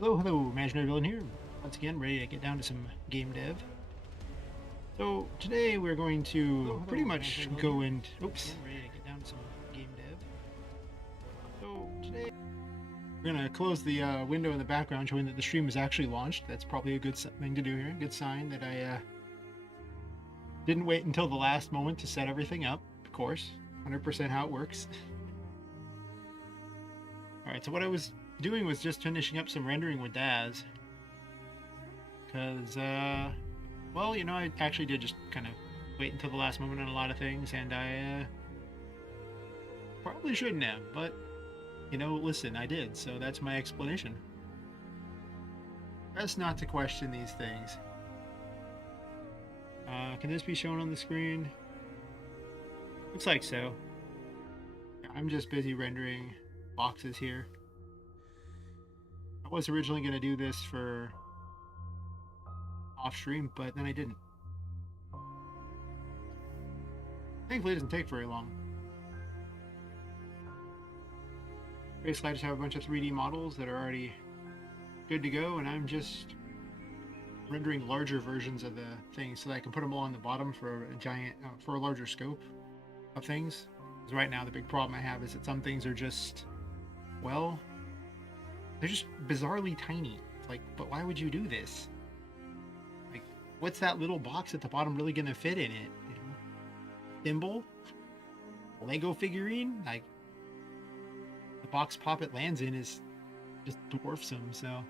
Hello, hello, Imaginary Villain here. Once again, ready to get down to some game dev. So today we're going to pretty much go and oops. Ready to get down to some game dev. So today we're gonna close the window in the background, showing that the stream is actually launched. That's probably a good thing to do here. Good sign that I didn't wait until the last moment to set everything up. Of course, 100% how it works. All right, so what I was doing was just finishing up some rendering with Daz. Because, well, you know, I actually did just kind of wait until the last moment on a lot of things, and I probably shouldn't have, but, you know, listen, I did, so that's my explanation. Best not to question these things. Can this be shown on the screen? Looks like so. I'm just busy rendering boxes here. I was originally going to do this for off stream, but then I didn't. Thankfully, it doesn't take very long. Basically, I just have a bunch of 3D models that are already good to go, and I'm just rendering larger versions of the things so that I can put them all on the bottom for a giant, for a larger scope of things. Because right now, the big problem I have is that some things are just, well, they're just bizarrely tiny. It's like, but why would you do this? Like, what's that little box at the bottom really going to fit in it? You know? Thimble? A Lego figurine? Like, the box pop it lands in is just dwarfs them, so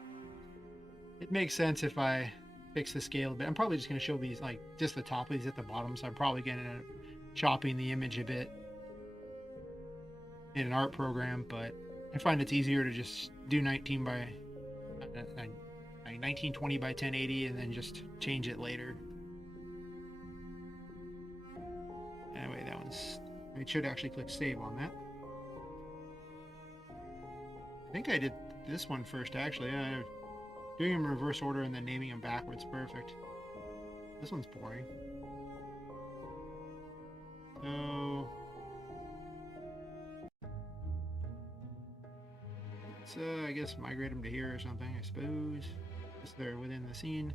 it makes sense if I fix the scale a bit. I'm probably just going to show these, like, just the top of these at the bottom, so I'm probably going to end up chopping the image a bit in an art program, but I find it's easier to just do 1920 by 1080 and then just change it later. Anyway, that one's, I should actually click save on that. I think I did this one first, actually. Doing them in reverse order and then naming them backwards, perfect. This one's boring. So let's, I guess, migrate them to here or something, I suppose. Just they're within the scene.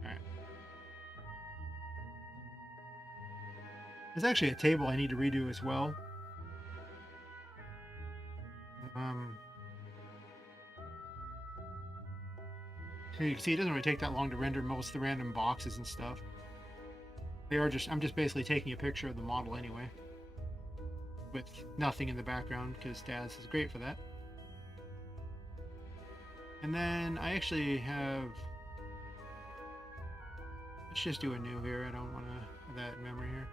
Alright. There's actually a table I need to redo as well. So you can see it doesn't really take that long to render most of the random boxes and stuff. They are just, I'm just basically taking a picture of the model anyway, with nothing in the background, because Daz is great for that. And then I actually have, let's just do a new here. I don't want to have that in memory here.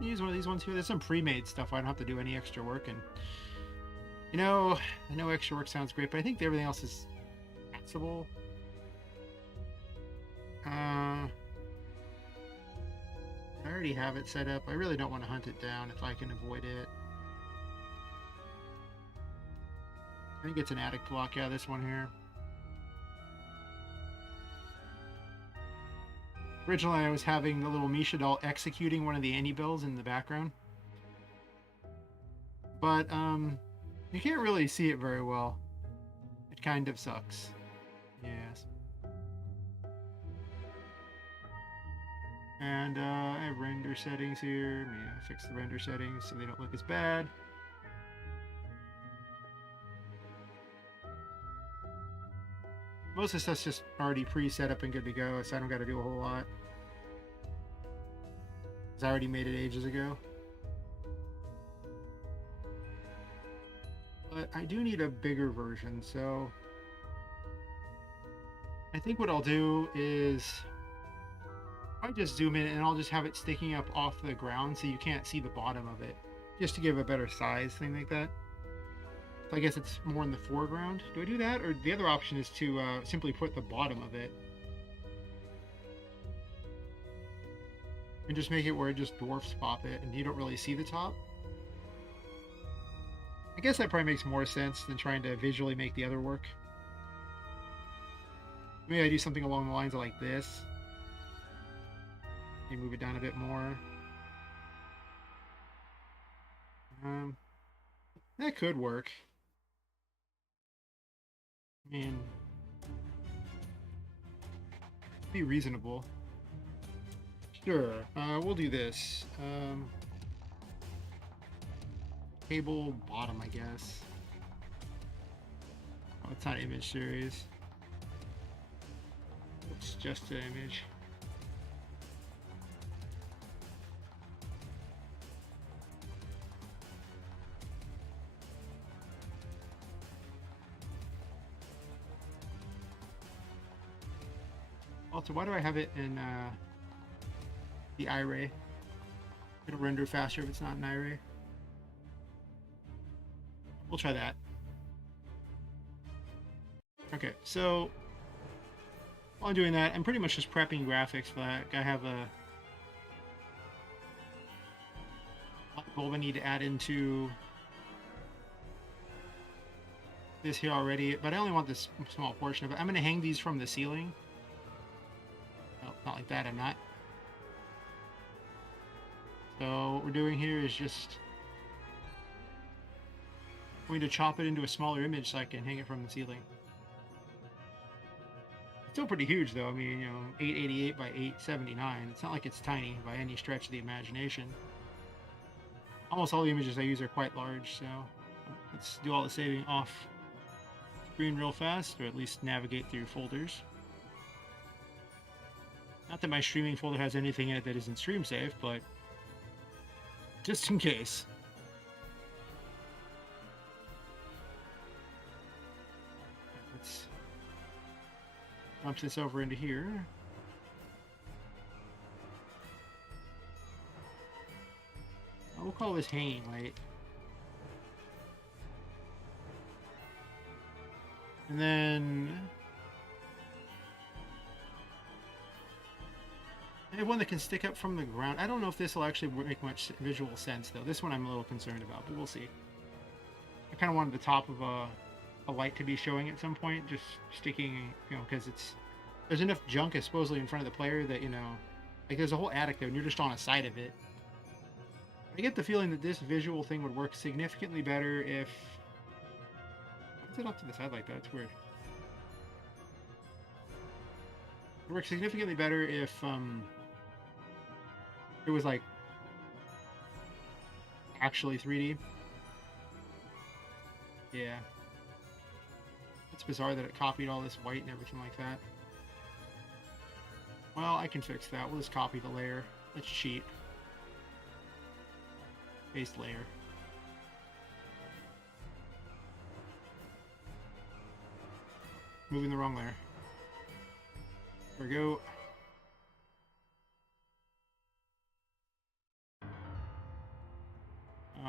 Use one of these ones here. There's some pre-made stuff. I don't have to do any extra work, and you know, I know extra work sounds great, but I think everything else is passable. I already have it set up. I really don't want to hunt it down if I can avoid it. I think it's an attic block. Yeah, this one here. Originally, I was having the little Misha doll executing one of the Annie-Bells in the background. But, you can't really see it very well. It kind of sucks. Yes. And, I have render settings here. Maybe I fix the render settings so they don't look as bad. Most of the stuff's just already pre-set up and good to go, so I don't got to do a whole lot. Because I already made it ages ago. But I do need a bigger version, so I think what I'll do is I just zoom in and I'll just have it sticking up off the ground so you can't see the bottom of it, just to give a better size, thing like that. So I guess it's more in the foreground. Do I do that? Or the other option is to simply put the bottom of it and just make it where it just dwarfs pop it and you don't really see the top. I guess that probably makes more sense than trying to visually make the other work. Maybe I do something along the lines of like this. Maybe move it down a bit more. Um, that could work. I mean, be reasonable. Sure. We'll do this. Table bottom, I guess. Oh, it's not image series. It's just an image. Also, why do I have it in the iRay? It'll render faster if it's not an iRay. We'll try that. Okay, so while I'm doing that, I'm pretty much just prepping graphics for that. I have a light bulb I need to add into this here already, but I only want this small portion of it. I'm going to hang these from the ceiling. No, not like that, I'm not. So what we're doing here is just going to chop it into a smaller image so I can hang it from the ceiling. Still pretty huge though. I mean, 888 by 879. It's not like it's tiny by any stretch of the imagination. Almost all the images I use are quite large, so let's do all the saving off screen real fast, or at least navigate through folders. Not that my streaming folder has anything in it that isn't stream safe, but just in case. Let's dump this over into here. We'll call this hanging light. And then I have one that can stick up from the ground. I don't know if this will actually make much visual sense, though. This one I'm a little concerned about, but we'll see. I kind of wanted the top of a light to be showing at some point, just sticking, because there's enough junk supposedly in front of the player that, like there's a whole attic there, and you're just on a side of it. I get the feeling that this visual thing would work significantly better if... Why is it off to the side like that? It's weird. It would work significantly better if it was like actually 3D. Yeah. It's bizarre that it copied all this white and everything like that. Well, I can fix that. We'll just copy the layer. Let's cheat. Paste layer. Moving the wrong layer. There we go.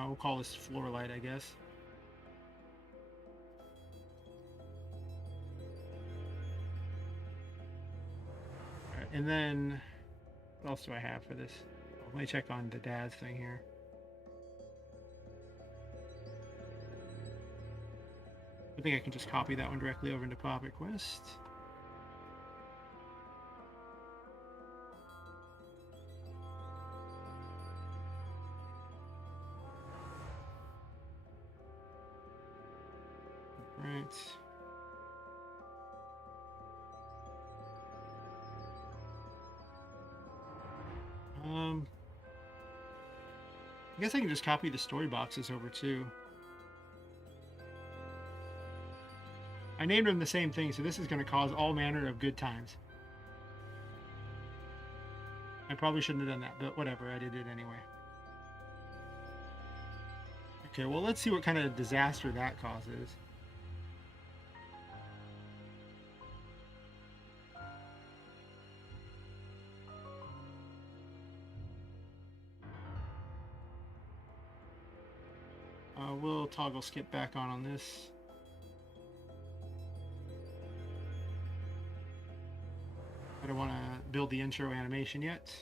We'll call this floor light, I guess. Alright, and then what else do I have for this? Let me check on the dad's thing here. I think I can just copy that one directly over into Puppet Quest. Right. I guess I can just copy the story boxes over too. I named them the same thing, so this is going to cause all manner of good times. I probably shouldn't have done that, but whatever, I did it anyway. Okay, well, let's see what kind of disaster that causes. We'll toggle skip back on this. I don't want to build the intro animation yet.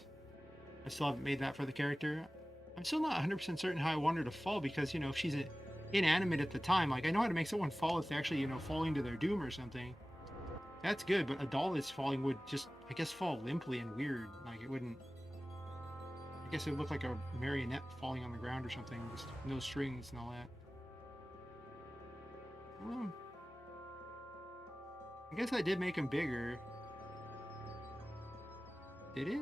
I still haven't made that for the character. I'm still not 100% certain how I want her to fall because, if she's inanimate at the time, like I know how to make someone fall if they're actually, falling to their doom or something. That's good, but a doll that's falling would just, I guess, fall limply and weird. Like it wouldn't guess it looked like a marionette falling on the ground or something, just no strings and all that. Well, I guess I did make them bigger. Did it?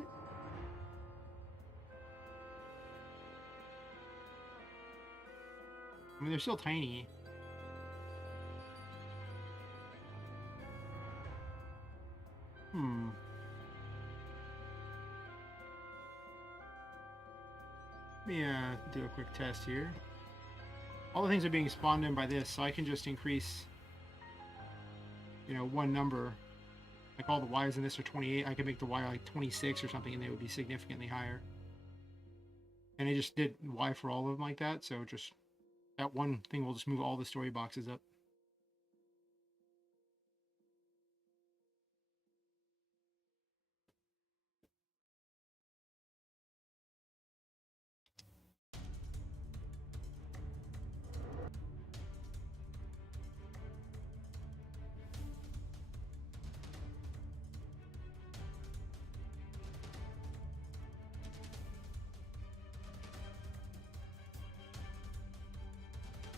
I mean, they're still tiny. Hmm. Let me do a quick test here. All the things are being spawned in by this, so I can just increase, you know, one number. Like all the Y's in this are 28. I could make the Y like 26 or something, and they would be significantly higher. And I just did Y for all of them like that, so just that one thing will just move all the story boxes up.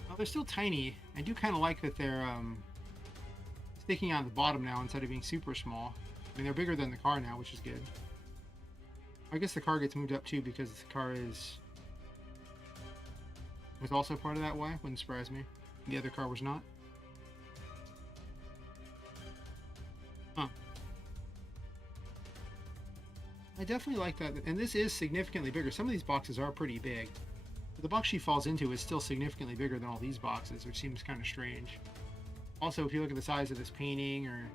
Well, they're still tiny. I do kind of like that they're sticking out the bottom now instead of being super small. I mean, they're bigger than the car now, which is good. I guess the car gets moved up too because the car was also part of that Y. Wouldn't surprise me. The other car was not. Huh. I definitely like that. And this is significantly bigger. Some of these boxes are pretty big. But the box she falls into is still significantly bigger than all these boxes, which seems kind of strange. Also, if you look at the size of this painting or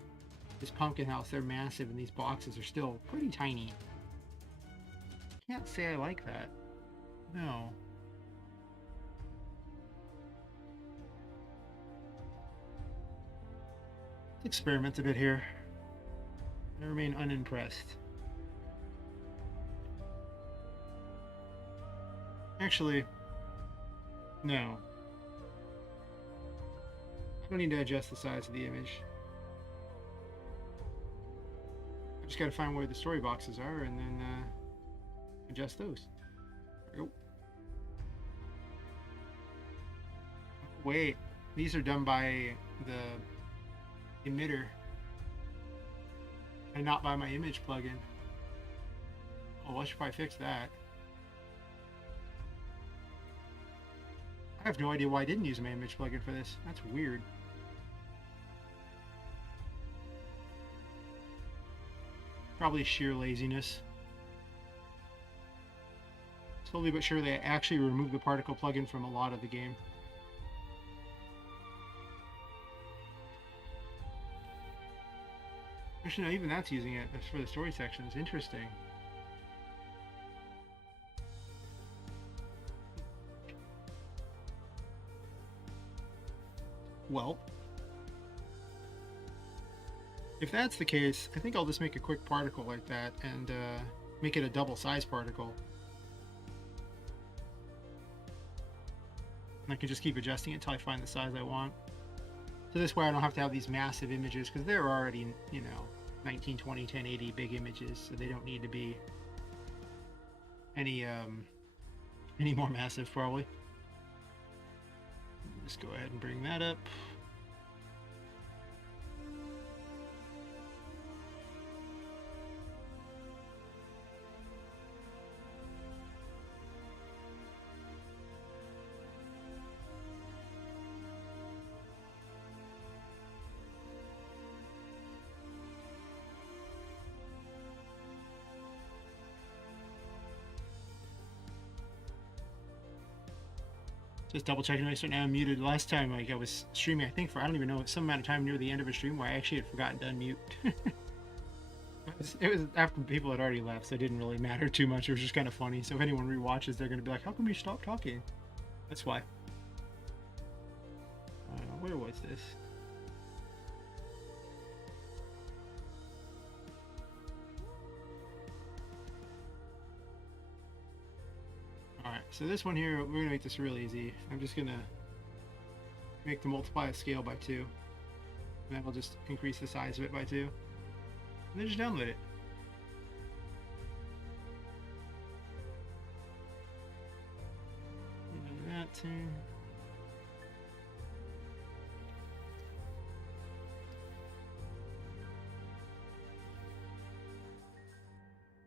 this pumpkin house, they're massive, and these boxes are still pretty tiny. Can't say I like that. No. Let's experiment a bit here. I remain unimpressed. Actually, no. I don't need to adjust the size of the image. I just gotta find where the story boxes are and then adjust those. There we go. Wait, these are done by the emitter and not by my image plugin. Oh, I should probably fix that. I have no idea why I didn't use my image plugin for this. That's weird. Probably sheer laziness. Slowly but surely, I actually removed the particle plugin from a lot of the game. Actually, no, even that's using it for the story sections. Interesting. Well, if that's the case, I think I'll just make a quick particle like that and make it a double size particle. And I can just keep adjusting it until I find the size I want. So this way I don't have to have these massive images, because they're already, you know, 1920, 1080 big images, so they don't need to be any more massive, probably. Just go ahead and bring that up. Just double checking to make sure now I'm muted. Last time, like, I was streaming, I think for, I don't even know, some amount of time near the end of a stream where I actually had forgotten to unmute. It was after people had already left, so it didn't really matter too much. It was just kind of funny. So if anyone rewatches, they're going to be like, how come you stopped talking? That's why. Where was this? Alright, so this one here, we're going to make this real easy. I'm just going to make the multiply scale by 2. And then I'll just increase the size of it by 2. And then just download it. soon.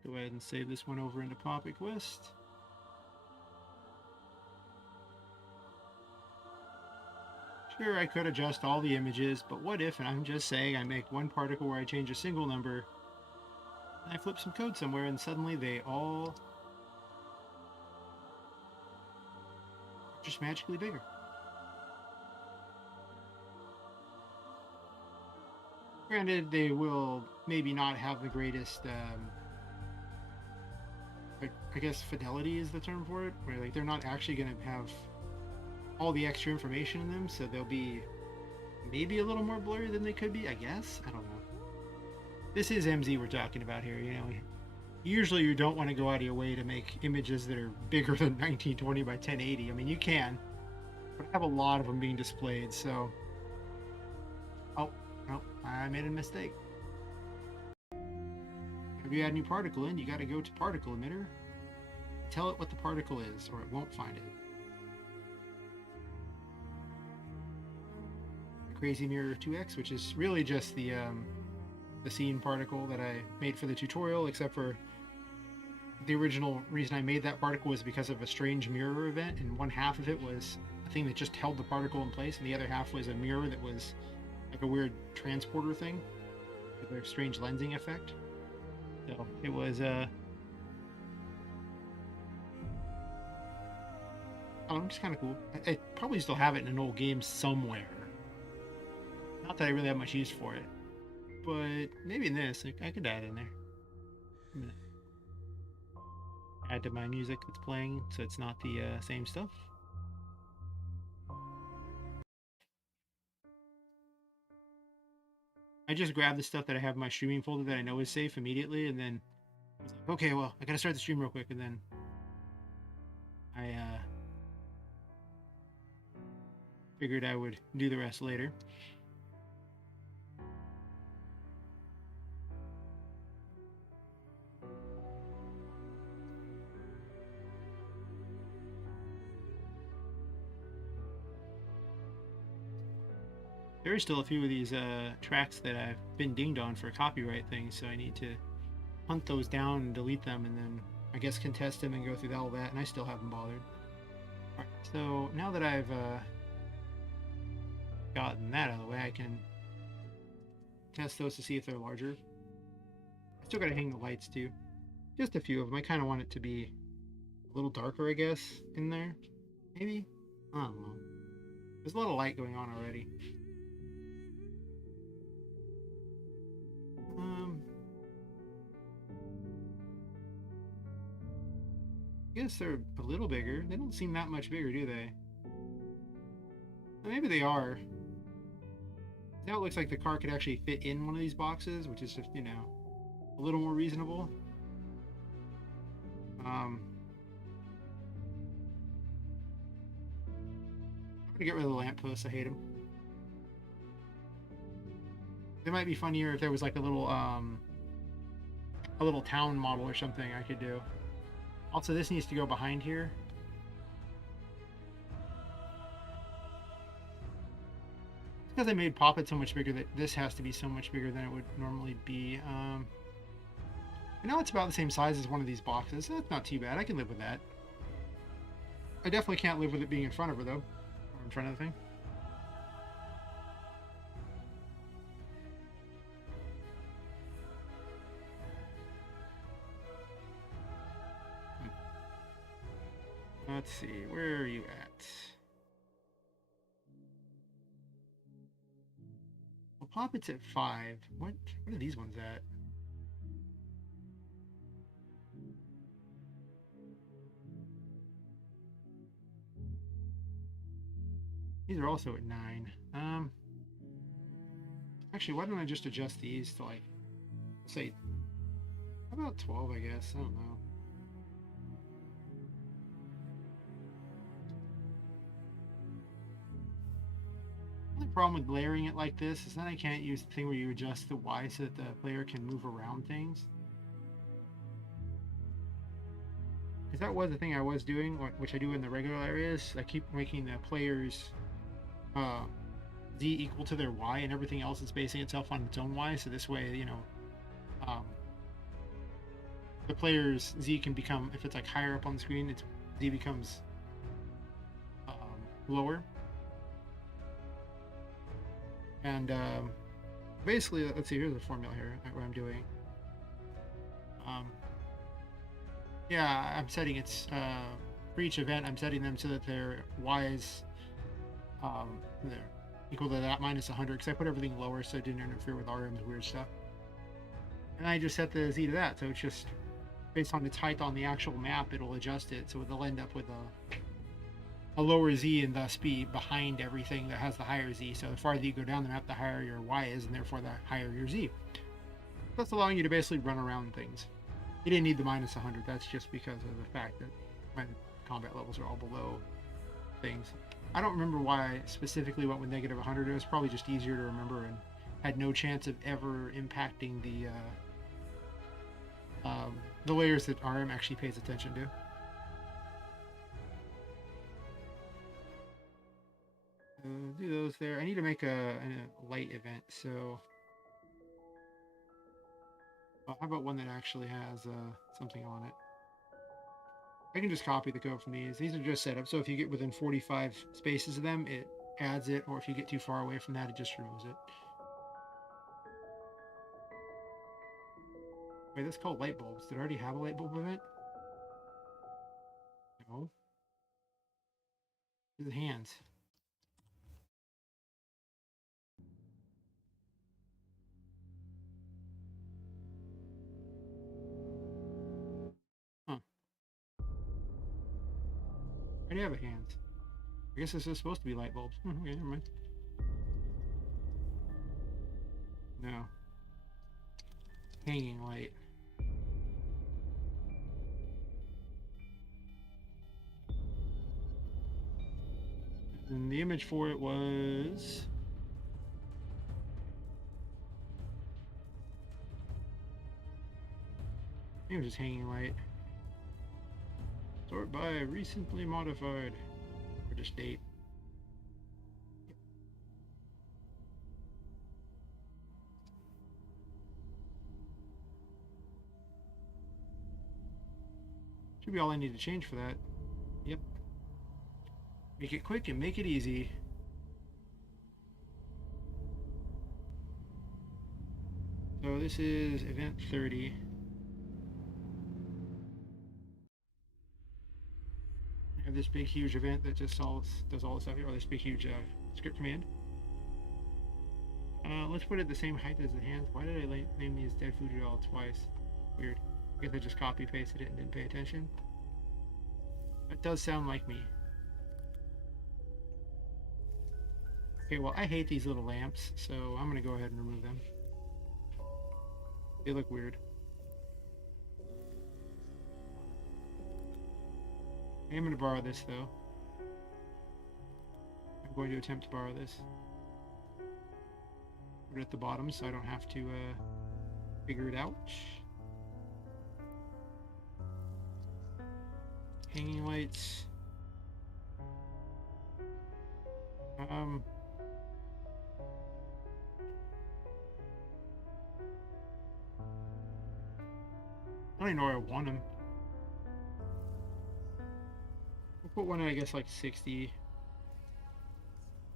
Go ahead and save this one over into Poppy Quest. Sure, I could adjust all the images, but what if, and I'm just saying, I make one particle where I change a single number, and I flip some code somewhere, and suddenly they all just magically bigger. Granted, they will maybe not have the greatest, I guess fidelity is the term for it, where like they're not actually going to have all the extra information in them, so they'll be maybe a little more blurry than they could be, I guess. I don't know. This is MZ we're talking about here, you know. Usually you don't want to go out of your way to make images that are bigger than 1920 by 1080. I mean, you can, but I have a lot of them being displayed, so... Oh, no, I made a mistake. If you add a new particle in, you got to go to particle emitter, tell it what the particle is, or it won't find it. The Crazy Mirror 2X, which is really just the scene particle that I made for the tutorial, except for the original reason I made that particle was because of a strange mirror event, and one half of it was a thing that just held the particle in place, and the other half was a mirror that was like a weird transporter thing with a strange lensing effect. So it was just kind of cool. I probably still have it in an old game somewhere. Not that I really have much use for it, but maybe in this I could add in there. Add to my music that's playing, so it's not the same stuff. I just grab the stuff that I have in my streaming folder that I know is safe immediately, and then I was like, okay, well, I gotta start the stream real quick, and then I figured I would do the rest later. There are still a few of these tracks that I've been dinged on for copyright things, so I need to hunt those down and delete them, and then I guess contest them and go through all that, and I still haven't bothered. Alright, so now that I've gotten that out of the way, I can test those to see if they're larger. I still gotta hang the lights too. Just a few of them. I kind of want it to be a little darker, I guess, in there. Maybe? I don't know. There's a lot of light going on already. I guess they're a little bigger. They don't seem that much bigger, do they? Well, maybe they are. Now it looks like the car could actually fit in one of these boxes, which is just, you know, a little more reasonable. I'm gonna get rid of the lampposts. I hate them. It might be funnier if there was like a little town model or something I could do. Also, this needs to go behind here. Because I made Pop It so much bigger that this has to be so much bigger than it would normally be. I know it's about the same size as one of these boxes. That's not too bad. I can live with that. I definitely can't live with it being in front of her, though. Or in front of the thing. Let's see, where are you at? Well, Pop It's at 5. What are these ones at? These are also at 9. Actually, why don't I just adjust these to like, say, about 12, I guess. I don't know. The problem with layering it like this is that I can't use the thing where you adjust the Y so that the player can move around things. because that was the thing I was doing, which I do in the regular areas. I keep making the players uh, z equal to their y, and everything else is basing itself on its own y. So this way, you know, um, the player's z can become, if it's like higher up on the screen, its z becomes lower. And basically, let's see, here's the formula here, what I'm doing. Yeah, I'm setting its, for each event, I'm setting them so that their y's, they're equal to that minus 100, because I put everything lower so it didn't interfere with RM's weird stuff. And I just set the z to that, so it's just based on its height on the actual map, it'll adjust it, so they'll end up with a lower z and thus be behind everything that has the higher z. So the farther you go down the map, the higher your y is, and therefore the higher your z. That's allowing you to basically run around things. You didn't need the minus 100. That's just because of the fact that my combat levels are all below things. I don't remember why I specifically went with negative 100. It was probably just easier to remember and had no chance of ever impacting the layers that RM actually pays attention to. Do those there. I need to make a light event, so how about one that actually has something on it? I can just copy the code from these. These are just set up, so if you get within 45 spaces of them, it adds it, or if you get too far away from that, it just removes it. Wait, that's called light bulbs. Did I already have a light bulb event? No. This is hands. Huh. I already have a hands. I guess this is supposed to be light bulbs. Okay, never mind. No. Hanging light. And the image for it was... I think it was just hanging light. Sort by recently modified. Or just date. Should be all I need to change for that. Yep. Make it quick and make it easy. So this is event 30. I have this big huge event that just does all the stuff here, or this big huge script command. Let's put it the same height as the hands. Why did I name these dead food all twice? Weird. I guess I just copy pasted it and didn't pay attention. That does sound like me. Okay, well, I hate these little lamps, so I'm gonna go ahead and remove them. They look weird. I am gonna borrow this though. I'm going to attempt to borrow this. Put it at the bottom so I don't have to figure it out. Hanging lights. I don't even know where I want them. We'll put one at, I guess, like 60.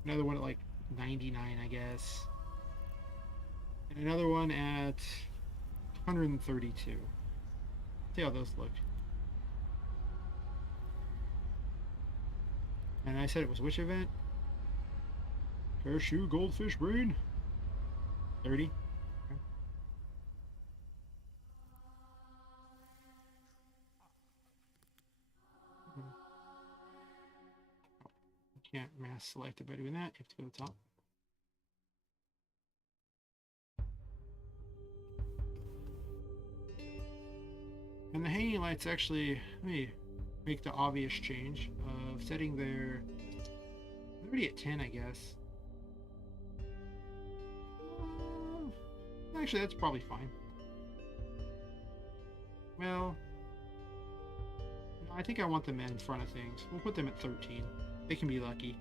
Another one at like 99, I guess. And another one at 132. See how those look. And I said it was which event? Cashew goldfish brain? 30. Okay. You can't mass select it by doing that. You have to go to the top. And the hanging lights actually, let me make the obvious change of setting their, they're already at 10, I guess. Actually, that's probably fine. Well, I think I want them in front of things. We'll put them at 13. They can be lucky.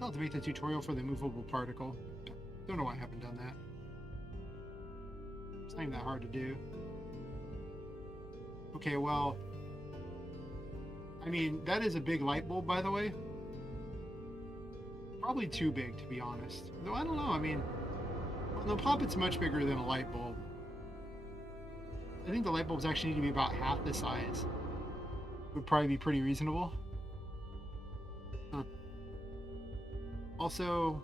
I'll have to make the tutorial for the movable particle. Don't know why I haven't done that. It's not even that hard to do. Okay, well, I mean, that is a big light bulb, by the way. Probably too big, to be honest. Though I don't know, I mean, the poppet's much bigger than a light bulb. I think the light bulbs actually need to be about half the size. Would probably be pretty reasonable. Huh. Also,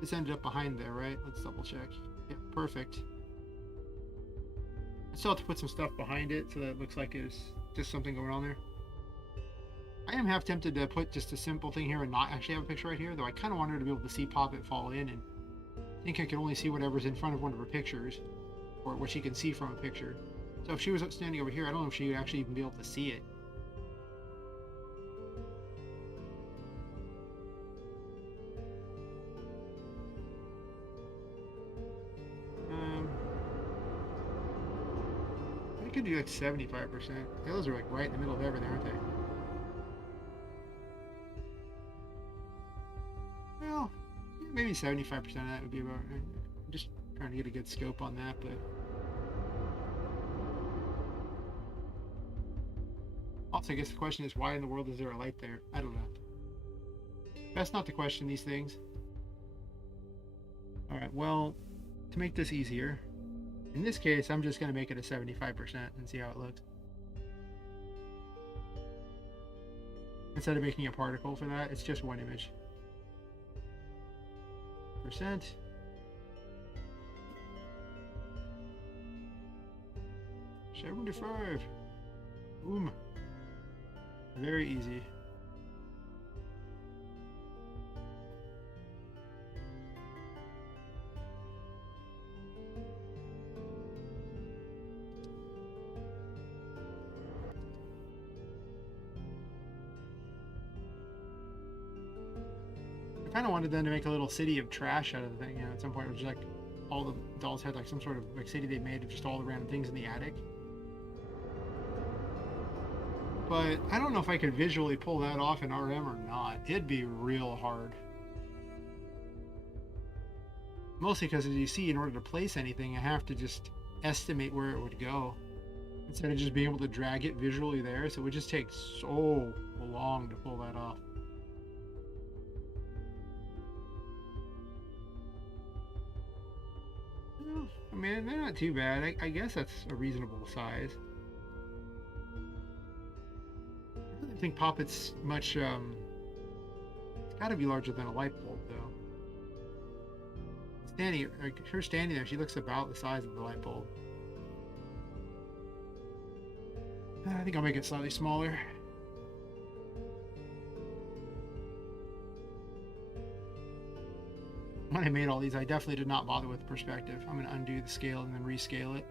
this ended up behind there, right? Let's double check. Yeah, perfect. I still have to put some stuff behind it so that it looks like it's just something going on there. I am half tempted to put just a simple thing here and not actually have a picture right here, though I kind of want her to be able to see Poppet fall in, and I think I can only see whatever's in front of one of her pictures, or what she can see from a picture. So if she was standing over here, I don't know if she would actually even be able to see it. I could do like 75%. Those are like right in the middle of everything, aren't they? Well, maybe 75% of that would be about right. I'm just trying to get a good scope on that, but also I guess the question is, why in the world is there a light there? I don't know. That's not the question, these things. Alright, well, to make this easier, in this case, I'm just going to make it a 75% and see how it looks. Instead of making a particle for that, it's just one image. Percent. $75. Boom. Very easy. I kind of wanted them to make a little city of trash out of the thing, you know, at some point, which like all the dolls had like some sort of like city they made of just all the random things in the attic. But I don't know if I could visually pull that off in RM or not. It'd be real hard. Mostly because, as you see, in order to place anything, I have to just estimate where it would go instead of just being able to drag it visually there. So it would just take so long to pull that off. I mean, they're not too bad. I guess that's a reasonable size. I don't think Poppet's much, it's gotta be larger than a light bulb, though. Standing, like, her standing there, she looks about the size of the light bulb. I think I'll make it slightly smaller. When I made all these, I definitely did not bother with perspective. I'm going to undo the scale and then rescale it.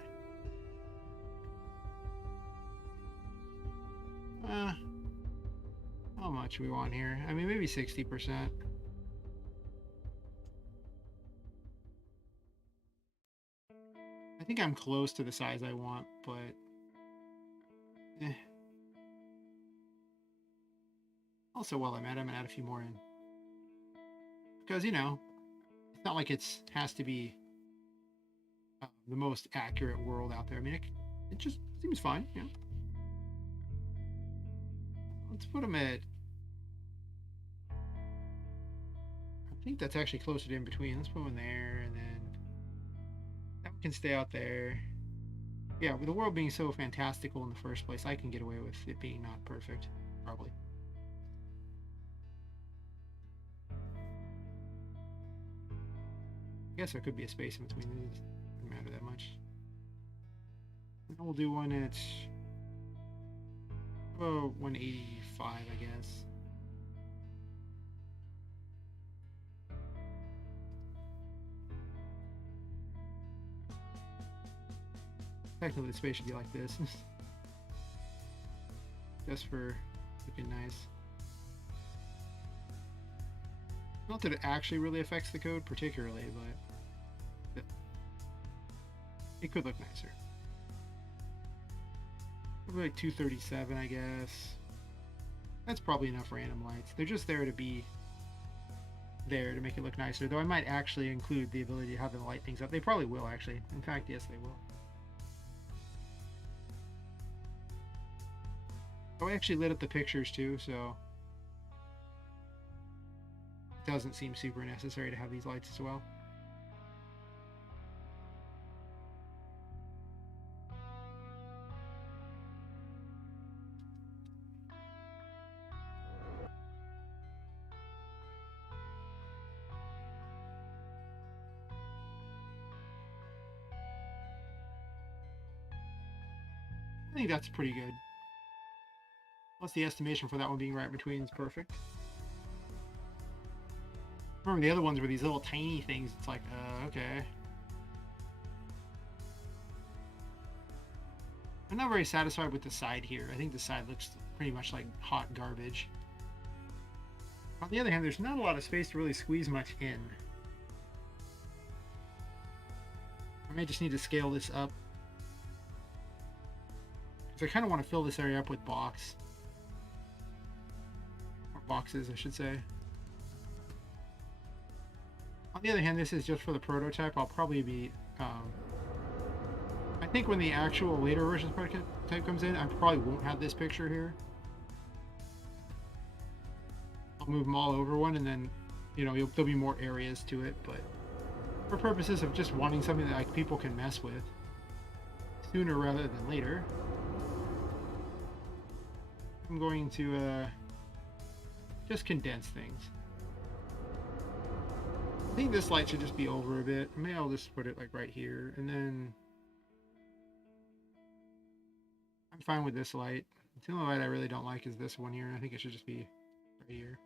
How much we want here? I mean, maybe 60%. I think I'm close to the size I want, but also, while I'm at it, I'm going to add a few more in. Because, you know, it's not like it has to be the most accurate world out there. I mean, it just seems fine, you know. Let's put them at, I think that's actually closer to in between. Let's put one there, and then that one can stay out there. Yeah, with the world being so fantastical in the first place, I can get away with it being not perfect, probably. I guess there could be a space in between these. Doesn't matter that much. And we'll do one at 185, I guess. Technically, the space should be like this. just for looking nice. Not that it actually really affects the code particularly, but it could look nicer. Probably like 237, I guess. That's probably enough random lights. They're just there to be there to make it look nicer, though I might actually include the ability to have them light things up. They probably will, actually. In fact, yes, they will. Oh, I actually lit up the pictures too, so it doesn't seem super necessary to have these lights as well. I think that's pretty good. Plus the estimation for that one being right in between is perfect. Remember the other ones were these little tiny things. It's like, okay. I'm not very satisfied with the side here. I think the side looks pretty much like hot garbage. On the other hand, there's not a lot of space to really squeeze much in. I may just need to scale this up. Because I kind of want to fill this area up with box. Or boxes, I should say. On the other hand, this is just for the prototype. I'll probably be... I think when the actual later version of the prototype comes in, I probably won't have this picture here. I'll move them all over one, and then, you know, there'll be more areas to it, but for purposes of just wanting something that like people can mess with sooner rather than later, I'm going to just condense things. I think this light should just be over a bit. Maybe I'll just put it like right here, and then I'm fine with this light. The only light I really don't like is this one here. I think it should just be right here.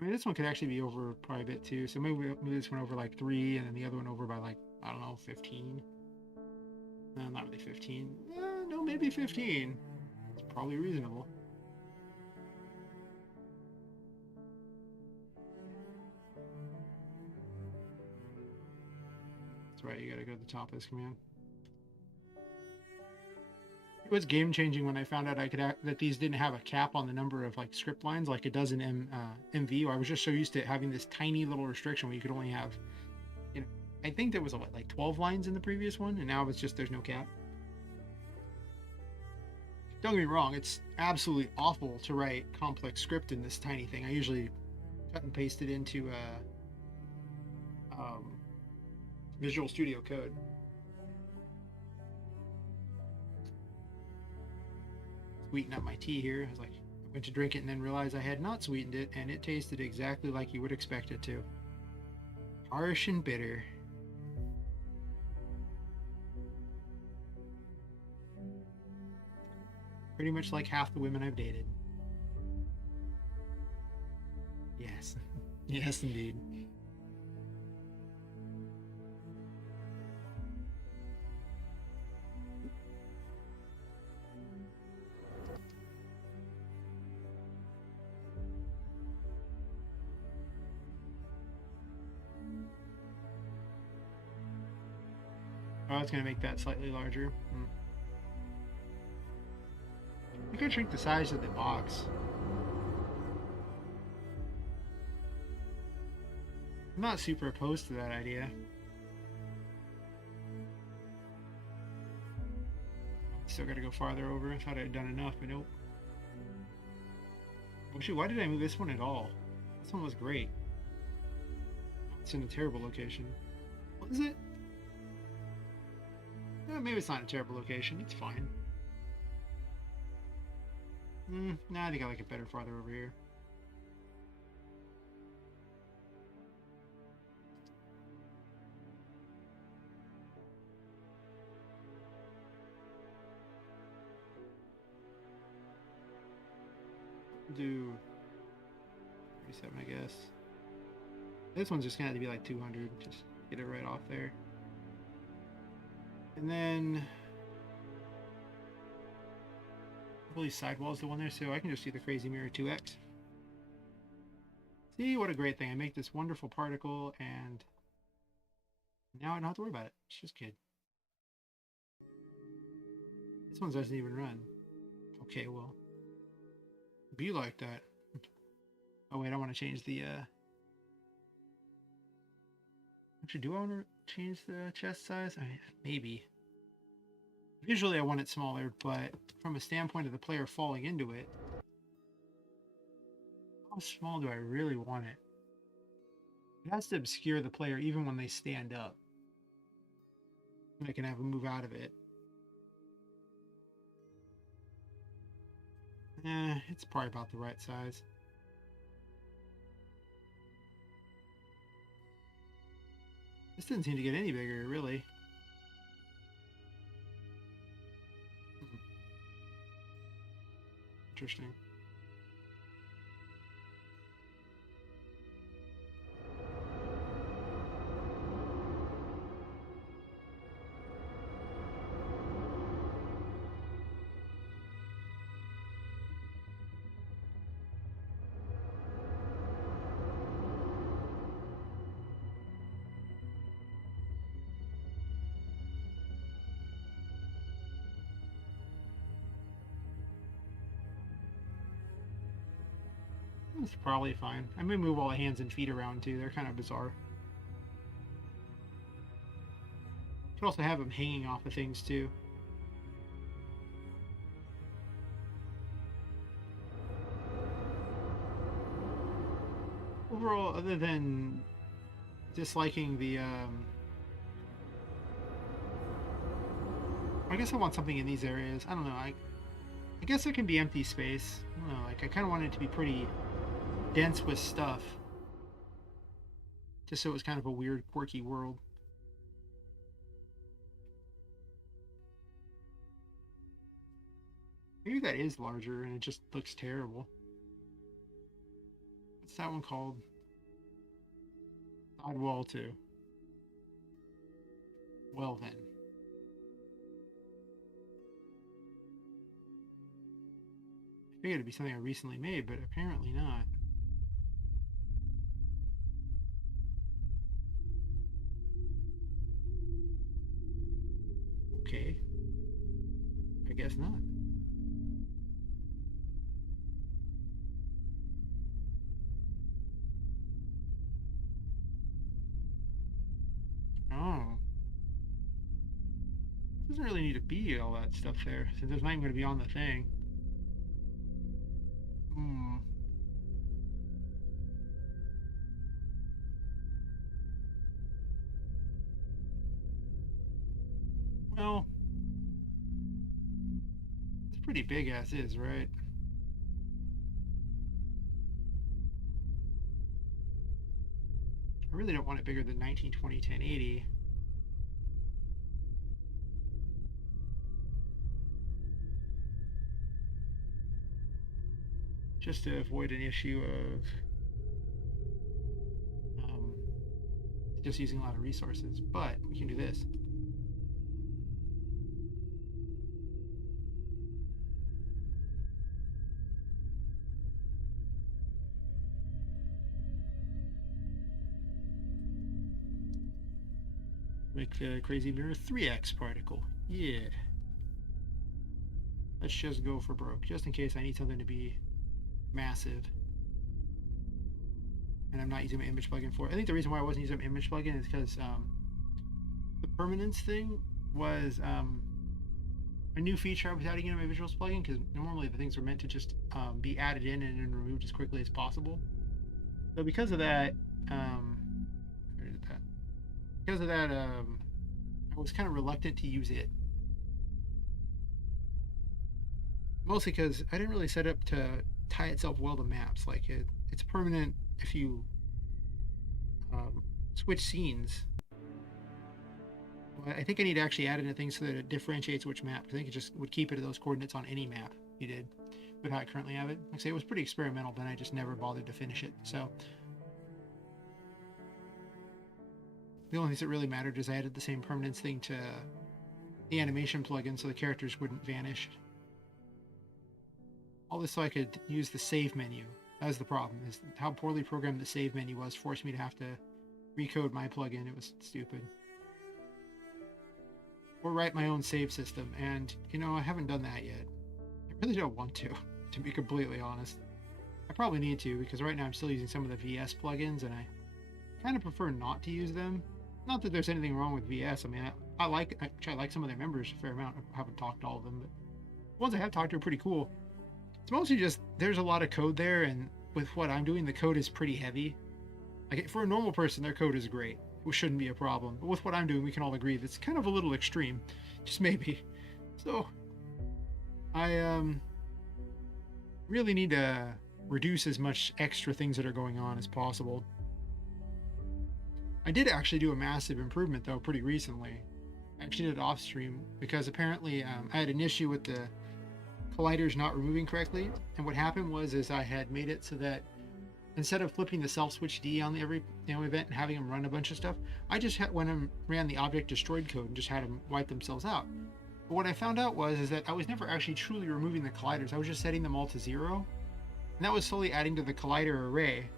I mean, this one could actually be over probably a bit too. So maybe we'll move this one over like 3, and then the other one over by like, I don't know, 15. Not really 15. No, maybe 15. It's probably reasonable. That's right, you gotta go to the top of this command. It was game changing when I found out I could that these didn't have a cap on the number of like script lines like it does in MV. I was just so used to having this tiny little restriction where you could only have, you know, I think there was what, like 12 lines in the previous one, and now it's just there's no cap. Don't get me wrong, it's absolutely awful to write complex script in this tiny thing. I usually cut and paste it into Visual Studio Code. Sweeten up my tea here. I was like, I went to drink it and then realized I had not sweetened it, and it tasted exactly like you would expect it to. Harsh and bitter. Pretty much like half the women I've dated. Yes. Yes, indeed. Oh, it's going to make that slightly larger. I could shrink the size of the box. I'm not super opposed to that idea. Still got to go farther over. I thought I'd done enough, but nope. Oh shoot, why did I move this one at all? This one was great. It's in a terrible location. What is it? Maybe it's not a terrible location. It's fine. Nah, I think I like it better farther over here. Do 37, I guess. This one's just gonna have to be like 200. Just get it right off there. And then I believe sidewall's the one there, so I can just do the crazy mirror 2x. See, what a great thing. I make this wonderful particle, and now I don't have to worry about it. It's just good. This one doesn't even run. Okay, well, be like that. Oh wait, I want to change the actually, do I want to change the chest size? I mean, maybe. Visually I want it smaller, but from a standpoint of the player falling into it, how small do I really want it? It has to obscure the player even when they stand up. And I can have them move out of it. It's probably about the right size. This didn't seem to get any bigger, really. Interesting. It's probably fine. I may move all the hands and feet around too. They're kind of bizarre. Could also have them hanging off of things too. Overall, other than disliking the I guess I want something in these areas. I don't know. I guess there can be empty space. I don't know. Like I kind of want it to be pretty dense with stuff, just so it was kind of a weird, quirky world. Maybe that is larger and it just looks terrible. What's that one called? Side wall 2. Well then. I figured it'd be something I recently made, but apparently not. Okay. I guess not. Oh. It doesn't really need to be all that stuff there, since there's not even going to be on the thing. Hmm. Well, it's pretty big as is, right? I really don't want it bigger than 1920 1080. Just to avoid an issue of just using a lot of resources. But we can do this. Make the crazy mirror 3x particle. Yeah. Let's just go for broke, just in case I need something to be massive. And I'm not using my image plugin for it. I think the reason why I wasn't using my image plugin is because the permanence thing was a new feature I was adding in my visuals plugin, because normally the things are meant to just be added in and then removed as quickly as possible. So because of that, I was kind of reluctant to use it. Mostly because I didn't really set up to tie itself well to maps. Like it's permanent if you switch scenes. Well, I think I need to actually add in a thing so that it differentiates which map. I think it just would keep it at those coordinates on any map you did with how I currently have it. Like I say, it was pretty experimental, but I just never bothered to finish it. So the only things that really mattered is I added the same permanence thing to the animation plugin so the characters wouldn't vanish. All this so I could use the save menu. That was the problem, is how poorly programmed the save menu was, forced me to have to recode my plugin. It was stupid. Or write my own save system, and, you know, I haven't done that yet. I really don't want to be completely honest. I probably need to, because right now I'm still using some of the VS plugins, and I kind of prefer not to use them. Not that there's anything wrong with VS. I mean, I like some of their members a fair amount. I haven't talked to all of them, but the ones I have talked to are pretty cool. It's mostly just there's a lot of code there, and with what I'm doing, the code is pretty heavy. Like, for a normal person, their code is great, which shouldn't be a problem. But with what I'm doing, we can all agree that's kind of a little extreme, just maybe. So I really need to reduce as much extra things that are going on as possible. I did actually do a massive improvement though pretty recently. I actually did it off stream because apparently I had an issue with the colliders not removing correctly, and what happened was I had made it so that instead of flipping the self switch D on every event and having them run a bunch of stuff, I just went and ran the object destroyed code and just had them wipe themselves out. But what I found out was that I was never actually truly removing the colliders. I was just setting them all to 0, and that was slowly adding to the collider array.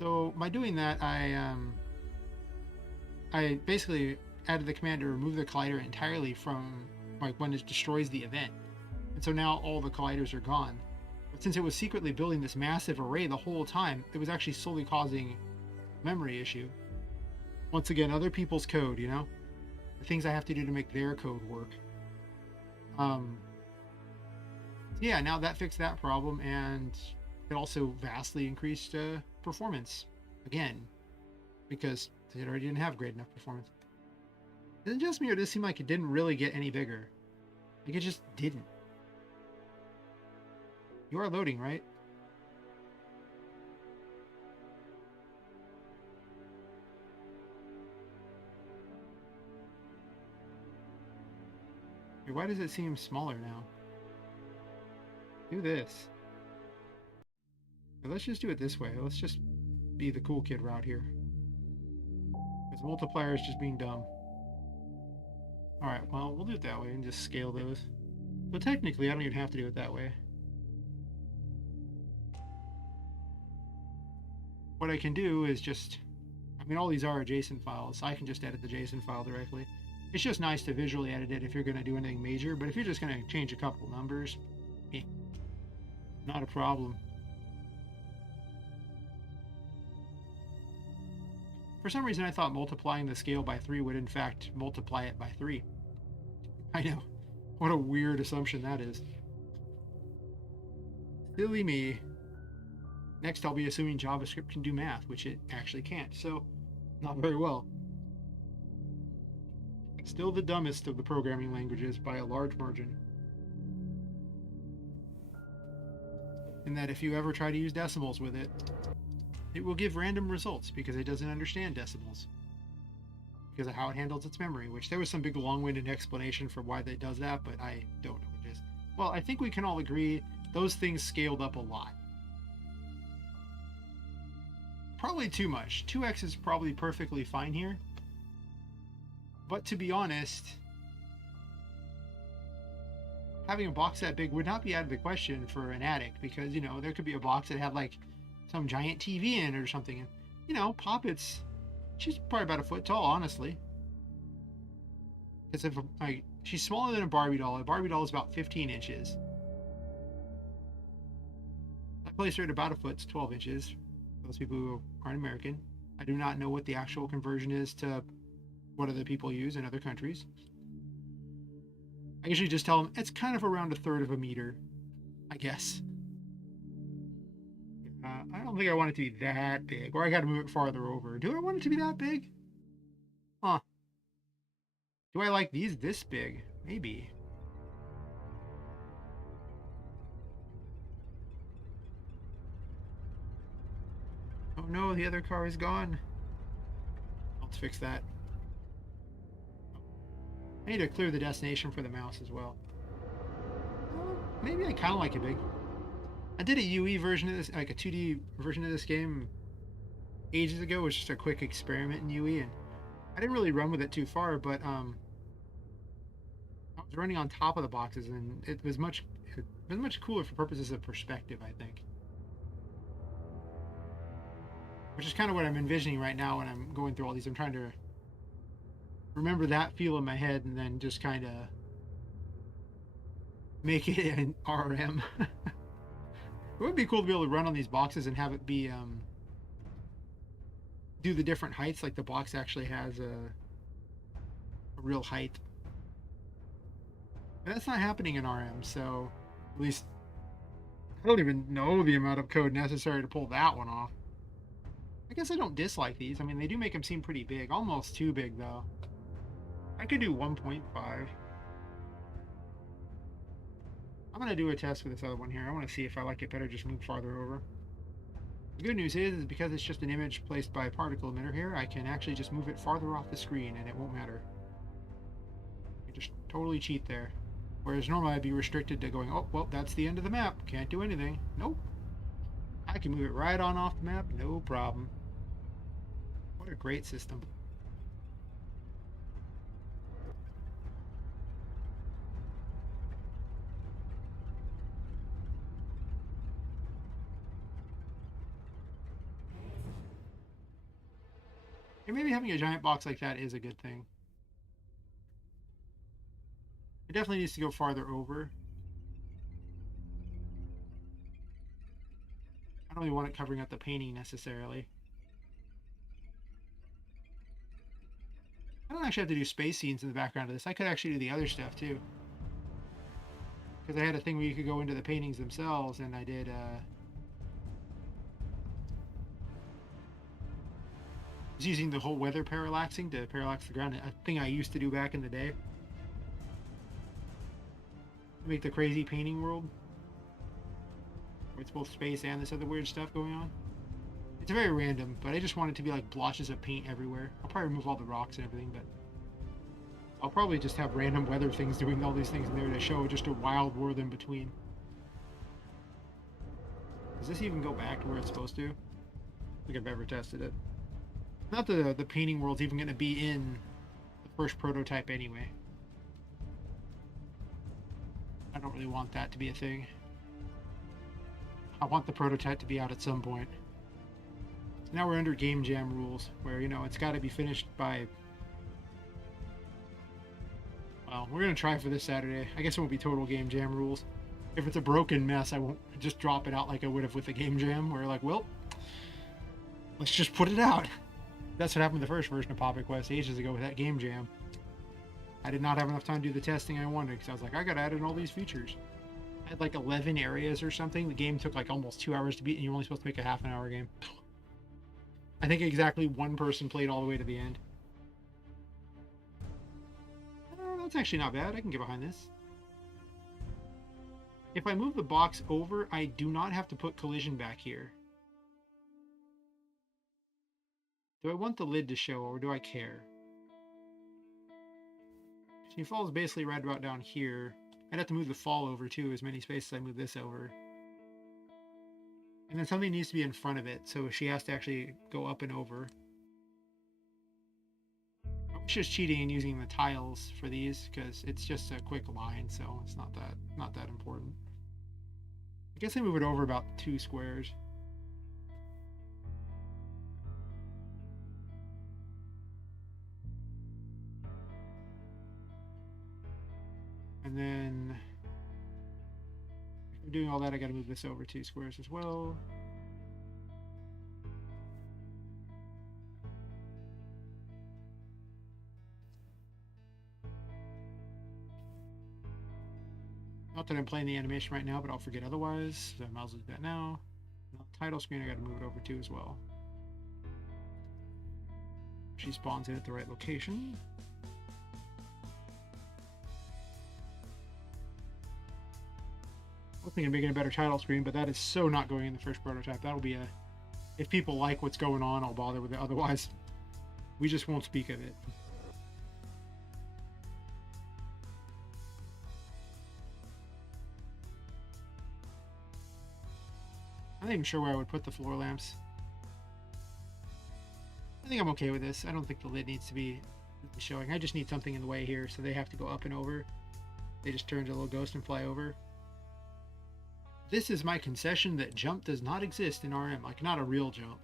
So by doing that, I basically added the command to remove the collider entirely from like when it destroys the event, and so now all the colliders are gone. But since it was secretly building this massive array the whole time, it was actually slowly causing a memory issue. Once again, other people's code, you know, the things I have to do to make their code work. Yeah, now that fixed that problem, and it also vastly increased performance again, because it already didn't have great enough performance. Is it just me, or does it seem like it didn't really get any bigger? Like, it just didn't. You are loading, right? Why does it seem smaller now? Do this. Let's just do it this way. Let's just be the cool kid route here. Because multiplier is just being dumb. Alright, well, we'll do it that way and just scale those. But technically, I don't even have to do it that way. What I can do is just... I mean, all these are JSON files, so I can just edit the JSON file directly. It's just nice to visually edit it if you're going to do anything major, but if you're just going to change a couple numbers, not a problem. For some reason, I thought multiplying the scale by 3 would in fact multiply it by 3. I know. What a weird assumption that is. Silly me. Next, I'll be assuming JavaScript can do math, which it actually can't, so not very well. Still the dumbest of the programming languages by a large margin. In that if you ever try to use decimals with it, it will give random results because it doesn't understand decimals. Because of how it handles its memory, which there was some big long-winded explanation for why it does that, but I don't know what it is. Well, I think we can all agree those things scaled up a lot. Probably too much. 2x is probably perfectly fine here. But to be honest, having a box that big would not be out of the question for an attic, because, you know, there could be a box that had like some giant TV in it or something. And, you know, Poppet's, she's probably about a foot tall, honestly. Because if she's smaller than a Barbie doll. A Barbie doll is about 15 inches. I placed her at about a foot, it's 12 inches. For those people who aren't American, I do not know what the actual conversion is to what other people use in other countries. I usually just tell them it's kind of around 1/3 of a meter, I guess. I don't think I want it to be that big, or I got to move it farther over. Do I want it to be that big? Huh. Do I like these this big? Maybe. Oh no, the other car is gone. Let's fix that. I need to clear the destination for the mouse as well. Maybe I kind of like it big. I did a UE version of this, like a 2D version of this game ages ago was just a quick experiment in UE, and I didn't really run with it too far, but I was running on top of the boxes, and it was much cooler for purposes of perspective, I think. Which is kind of what I'm envisioning right now when I'm going through all these. I'm trying to remember that feel in my head, and then just kind of make it an RM. It would be cool to be able to run on these boxes and have it be do the different heights, like the box actually has a real height. And that's not happening in RM, so at least I don't even know the amount of code necessary to pull that one off. I guess I don't dislike these. I mean, they do make them seem pretty big, almost too big though. I could do 1.5. I'm going to do a test with this other one here. I want to see if I like it better, just move farther over. The good news is because it's just an image placed by a particle emitter here, I can actually just move it farther off the screen and it won't matter. I just totally cheat there. Whereas normally I'd be restricted to going, oh, well, that's the end of the map. Can't do anything. Nope. I can move it right on off the map, no problem. What a great system. And maybe having a giant box like that is a good thing. It definitely needs to go farther over. I don't really want it covering up the painting necessarily. I don't actually have to do space scenes in the background of this. I could actually do the other stuff too. Because I had a thing where you could go into the paintings themselves, and I did was using the whole weather parallaxing to parallax the ground, a thing I used to do back in the day. To make the crazy painting world. Where it's both space and this other weird stuff going on. It's very random, but I just want it to be like blotches of paint everywhere. I'll probably remove all the rocks and everything, but I'll probably just have random weather things doing all these things in there to show just a wild world in between. Does this even go back to where it's supposed to? I don't think I've ever tested it. Not the painting world's even going to be in the first prototype anyway. I don't really want that to be a thing. I want the prototype to be out at some point. So now we're under game jam rules, where, you know, it's got to be finished by... Well, we're going to try for this Saturday. I guess it won't be total game jam rules. If it's a broken mess, I won't just drop it out like I would have with the game jam, where like, well, let's just put it out. That's what happened with the first version of Poppy Quest ages ago with that game jam. I did not have enough time to do the testing I wanted, because I was like, I gotta add in all these features. I had like 11 areas or something. The game took like almost 2 hours to beat, and you're only supposed to make a half-an-hour game. I think exactly one person played all the way to the end. That's actually not bad. I can get behind this. If I move the box over, I do not have to put collision back here. Do I want the lid to show, or do I care? She falls basically right about down here. I'd have to move the fall over too, as many spaces as I move this over. And then something needs to be in front of it, so she has to actually go up and over. I was just cheating and using the tiles for these, because it's just a quick line, so it's not that important. I guess I move it over about 2 squares. And then, if I'm doing all that, I gotta move this over 2 squares as well. Not that I'm playing the animation right now, but I'll forget otherwise, so I might as well do that now. Title screen, I gotta move it over 2 as well. She spawns in at the right location. I was thinking of making a better title screen, but that is so not going in the first prototype. That'll be a... If people like what's going on, I'll bother with it. Otherwise, we just won't speak of it. I'm not even sure where I would put the floor lamps. think I'm okay with this. I don't think the lid needs to be showing. I just need something in the way here, so they have to go up and over. They just turn into a little ghost and fly over. This is my concession that jump does not exist in RM, like not a real jump.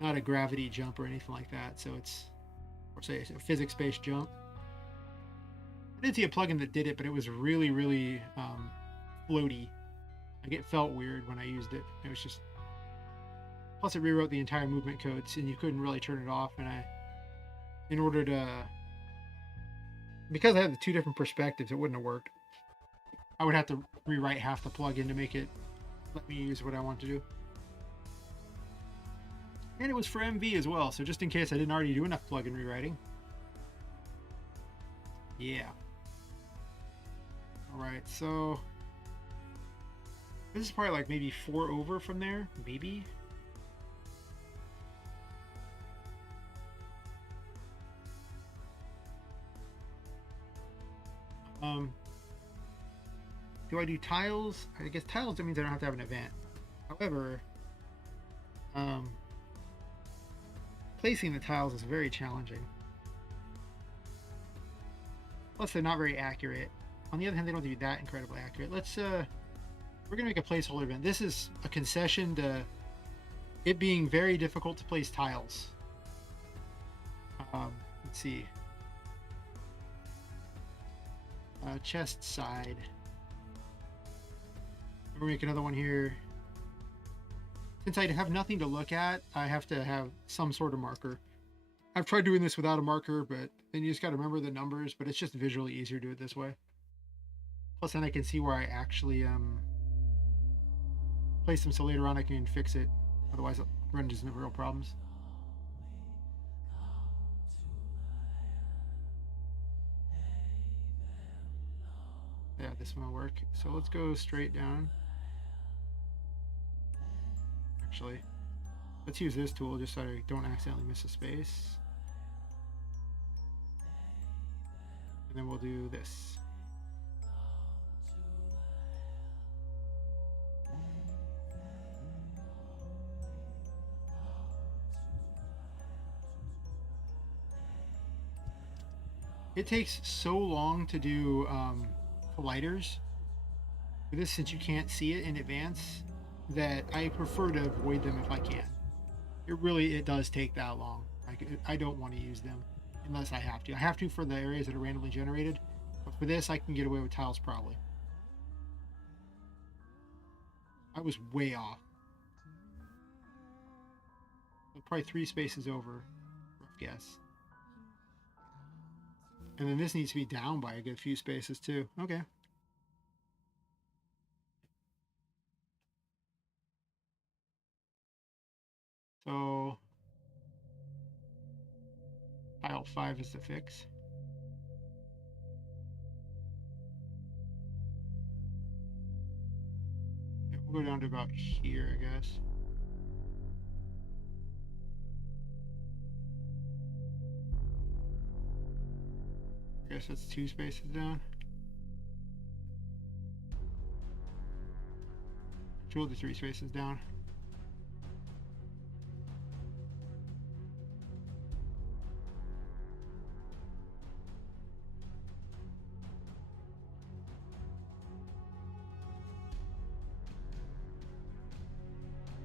Not a gravity jump or anything like that, so it's, or say, a physics-based jump. I did see a plugin that did it, but it was really, really floaty. Like it felt weird when I used it. It was just, plus it rewrote the entire movement codes, and you couldn't really turn it off. And in order to, because I had the two different perspectives, it wouldn't have worked. I would have to rewrite half the plugin to make it let me use what I want to do. And it was for MV as well, so just in case I didn't already do enough plugin rewriting. Yeah. Alright, so this is probably like maybe 4 over from there, maybe. Do I do tiles? I guess tiles, that means I don't have to have an event. However, placing the tiles is very challenging. Plus, they're not very accurate. On the other hand, they don't have to be that incredibly accurate. Let's, we're gonna make a placeholder event. This is a concession to it being very difficult to place tiles. Let's see. Chest side. We'll make another one here. Since I have nothing to look at, I have to have some sort of marker. I've tried doing this without a marker, but then you just got to remember the numbers, but it's just visually easier to do it this way. Plus then I can see where I actually place them, so later on I can fix it. Otherwise I'll run into some real problems. Yeah, this one will work. So let's go straight down. Actually, let's use this tool just so I don't accidentally miss a space. And then we'll do this. It takes so long to do colliders for this, since you can't see it in advance, that I prefer to avoid them if I can. It does take that long. I don't want to use them unless I have to. I have to for the areas that are randomly generated, but for this I can get away with tiles probably. I was way off. Probably 3 spaces over, rough guess. And then this needs to be down by a good few spaces too. Okay. So tile 5 is the fix. Yeah, we'll go down to about here, I guess. I guess that's 2 spaces down. We'll do 3 spaces down.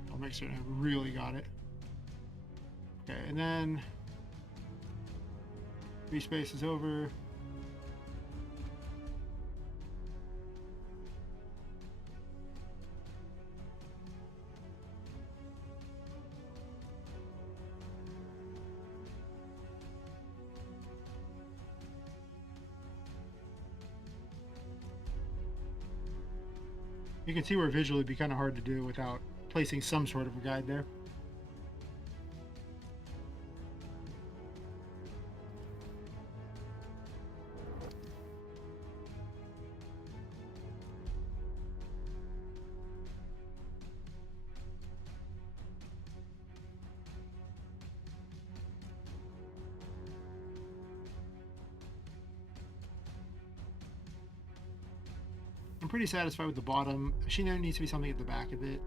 I'll make sure I really got it. Okay, and then 3 spaces over. You can see where visually it'd be kind of hard to do without placing some sort of a guide there. I'm pretty satisfied with the bottom. Actually, there needs to be something at the back of it.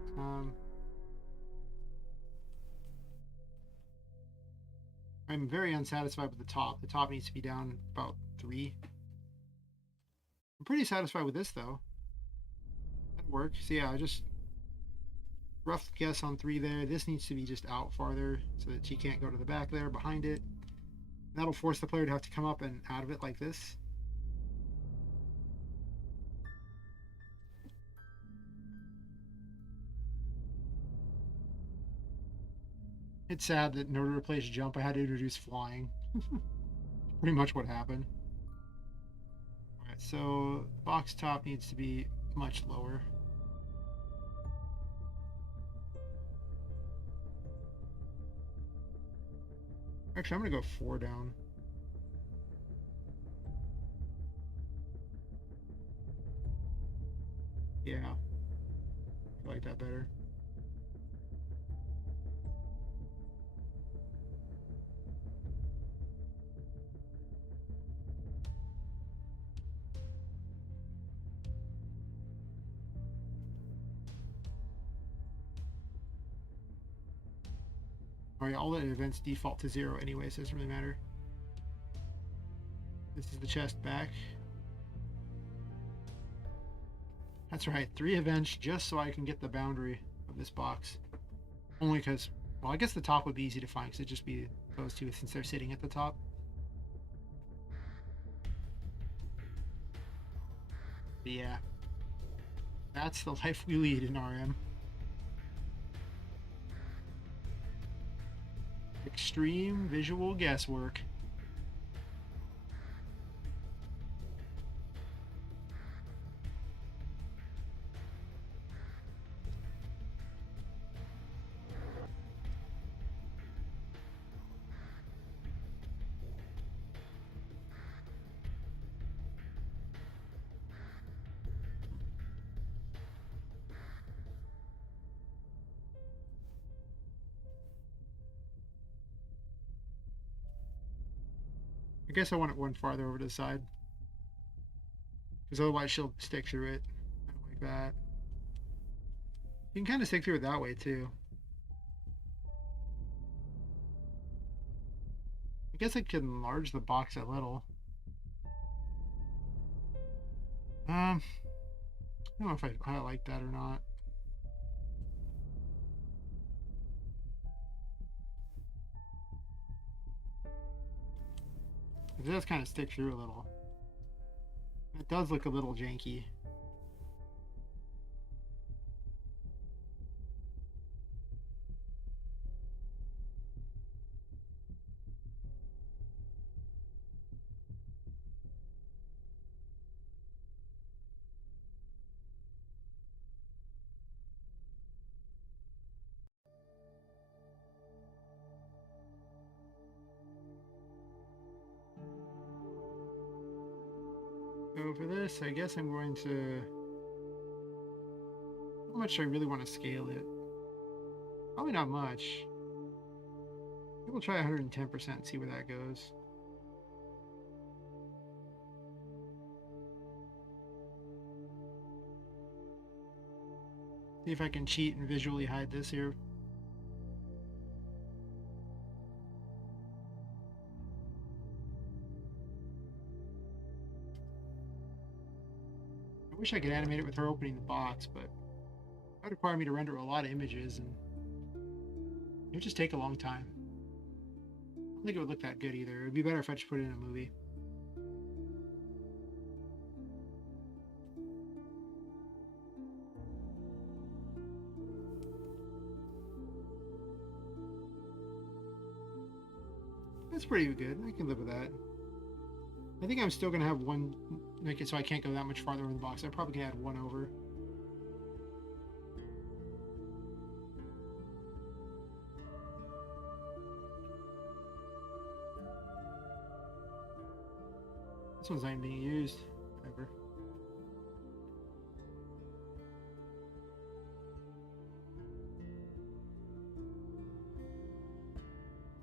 I'm very unsatisfied with the top. The top needs to be down about 3. I'm pretty satisfied with this though. That worked. So yeah, just rough guess on 3 there. This needs to be just out farther so that she can't go to the back there behind it. And that'll force the player to have to come up and out of it like this. It's sad that in order to replace jump, I had to introduce flying. Pretty much what happened. Alright, so box top needs to be much lower. Actually, I'm going to go 4 down. Yeah, I like that better. Alright, all the events default to 0 anyway, so it doesn't really matter. This is the chest back. That's right, 3 events just so I can get the boundary of this box. Only because, well, I guess the top would be easy to find because it'd just be those 2 since they're sitting at the top. But yeah, that's the life we lead in RM. Extreme visual guesswork. I guess I want it one farther over to the side. Because otherwise she'll stick through it. I don't like that. You can kind of stick through it that way too. I guess I could enlarge the box a little. I don't know if I like that or not. It does kind of stick through a little. It does look a little janky. So for this, I guess I'm going to... How much do I really want to scale it? Probably not much. Maybe we'll try 110% and see where that goes. See if I can cheat and visually hide this here. I wish I could animate it with her opening the box, but that would require me to render a lot of images, and it would just take a long time. I don't think it would look that good either. It would be better if I just put it in a movie. That's pretty good. I can live with that. I think I'm still going to have one, make it so I can't go that much farther over the box. I'm probably going to add 1 over. This one's not even being used ever.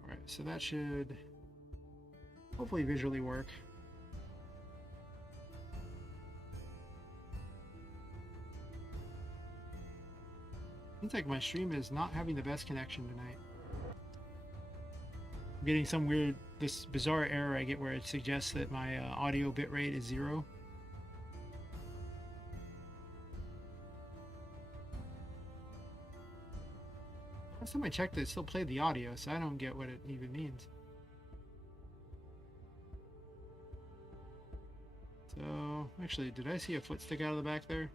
Alright, so that should hopefully visually work. Seems like my stream is not having the best connection tonight. I'm getting this bizarre error I get where it suggests that my audio bitrate is 0. Last time I checked it still played the audio, so I don't get what it even means. So, actually, did I see a foot stick out of the back there?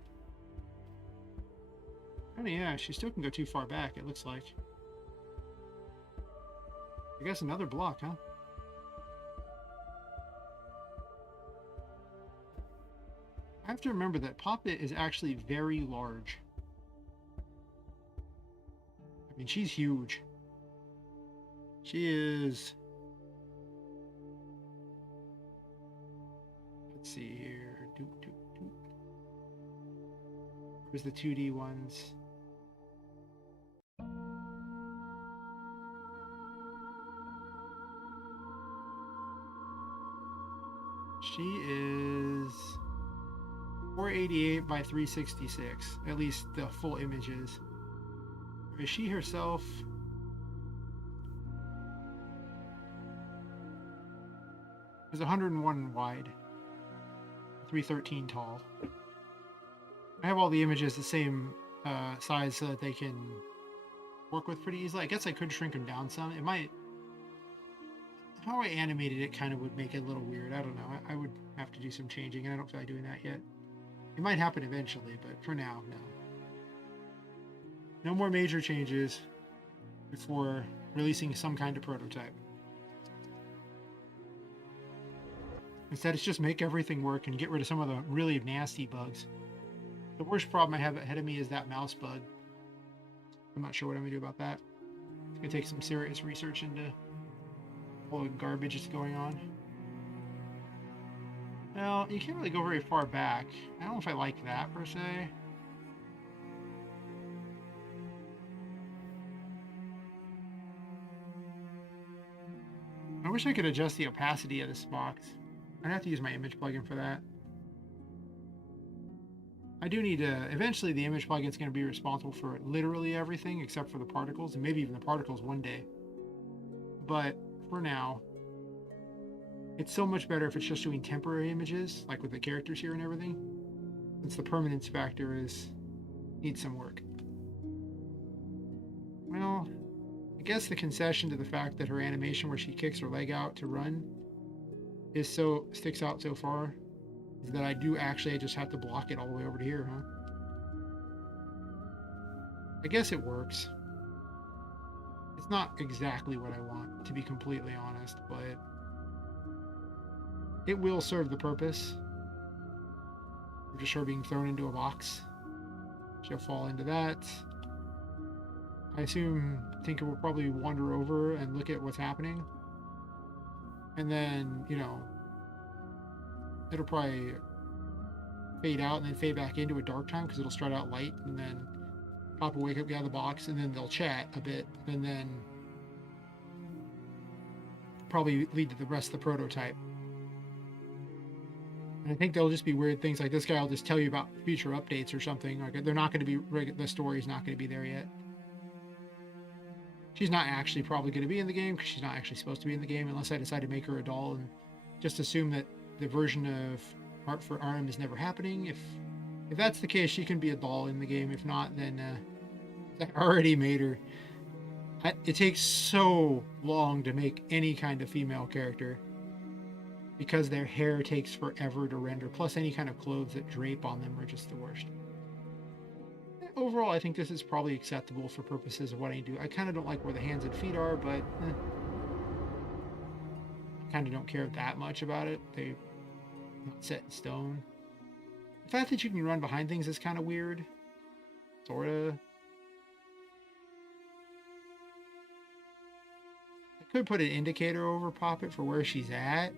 Oh yeah, she still can go too far back, it looks like. I guess another block, huh? I have to remember that Poppet is actually very large. I mean, she's huge. She is... Let's see here. Where's the 2D ones? She is 488 by 366, at least the full images. Is she herself? Is 101 wide, 313 tall. I have all the images the same size so that they can work with pretty easily. I guess I could shrink them down some. It might... How I animated it kind of would make it a little weird. I don't know. I would have to do some changing, and I don't feel like doing that yet. It might happen eventually, but for now, no. No more major changes before releasing some kind of prototype. Instead, it's just make everything work and get rid of some of the really nasty bugs. The worst problem I have ahead of me is that mouse bug. I'm not sure what I'm going to do about that. It's going to take some serious research into all the garbage that's going on. Well, you can't really go very far back. I don't know if I like that, per se. I wish I could adjust the opacity of this box. I'd have to use my image plugin for that. I do need to... Eventually, the image plugin is going to be responsible for literally everything except for the particles, and maybe even the particles one day. But for now, it's so much better if it's just doing temporary images, like with the characters here and everything, since the permanence factor needs some work. Well, I guess the concession to the fact that her animation where she kicks her leg out to run sticks out so far is that I just have to block it all the way over to here, huh? I guess it works. It's not exactly what I want, to be completely honest, but it will serve the purpose of just her being thrown into a box. She'll fall into that. I assume Tinker will probably wander over and look at what's happening. And then, it'll probably fade out and then fade back into a dark time because it'll start out light, and then Pop will wake up, get out of the box, and then they'll chat a bit, and then probably lead to the rest of the prototype. And I think there'll just be weird things like this guy will just tell you about future updates or something. Like they're not going to be... The story's not going to be there yet. She's not actually probably going to be in the game because she's not actually supposed to be in the game unless I decide to make her a doll and just assume that the version of Art for Arm is never happening. If that's the case, she can be a doll in the game. If not, then I already made her. It takes so long to make any kind of female character because their hair takes forever to render. Plus, any kind of clothes that drape on them are just the worst. Overall, I think this is probably acceptable for purposes of what I do. I kind of don't like where the hands and feet are, but I kind of don't care that much about it. They're not set in stone. The fact that you can run behind things is kind of weird. Sorta. I could put an indicator over Poppet for where she's at.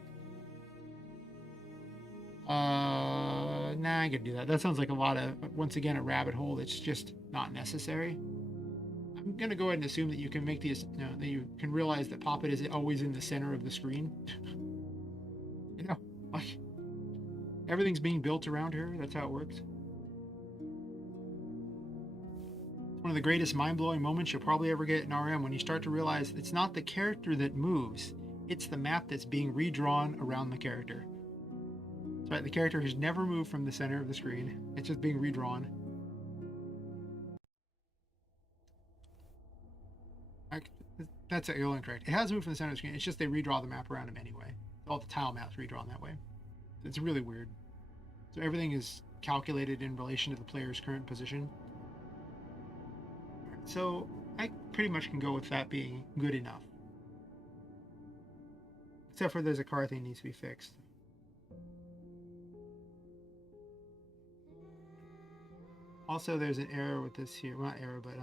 Nah, I could do that. That sounds like a lot of, once again, a rabbit hole that's just not necessary. I'm gonna go ahead and assume that you can make these, that you can realize that Poppet is always in the center of the screen. Like everything's being built around her. That's how it works. One of the greatest mind-blowing moments you'll probably ever get in RM when you start to realize it's not the character that moves, it's the map that's being redrawn around the character. That's right, the character has never moved from the center of the screen. It's just being redrawn. That's incorrect. It has moved from the center of the screen. It's just they redraw the map around him anyway. All the tile maps redrawn that way. It's really weird. So everything is calculated in relation to the player's current position. So I pretty much can go with that being good enough. Except for there's a car thing that needs to be fixed. Also, there's an error with this here. Well, not error, but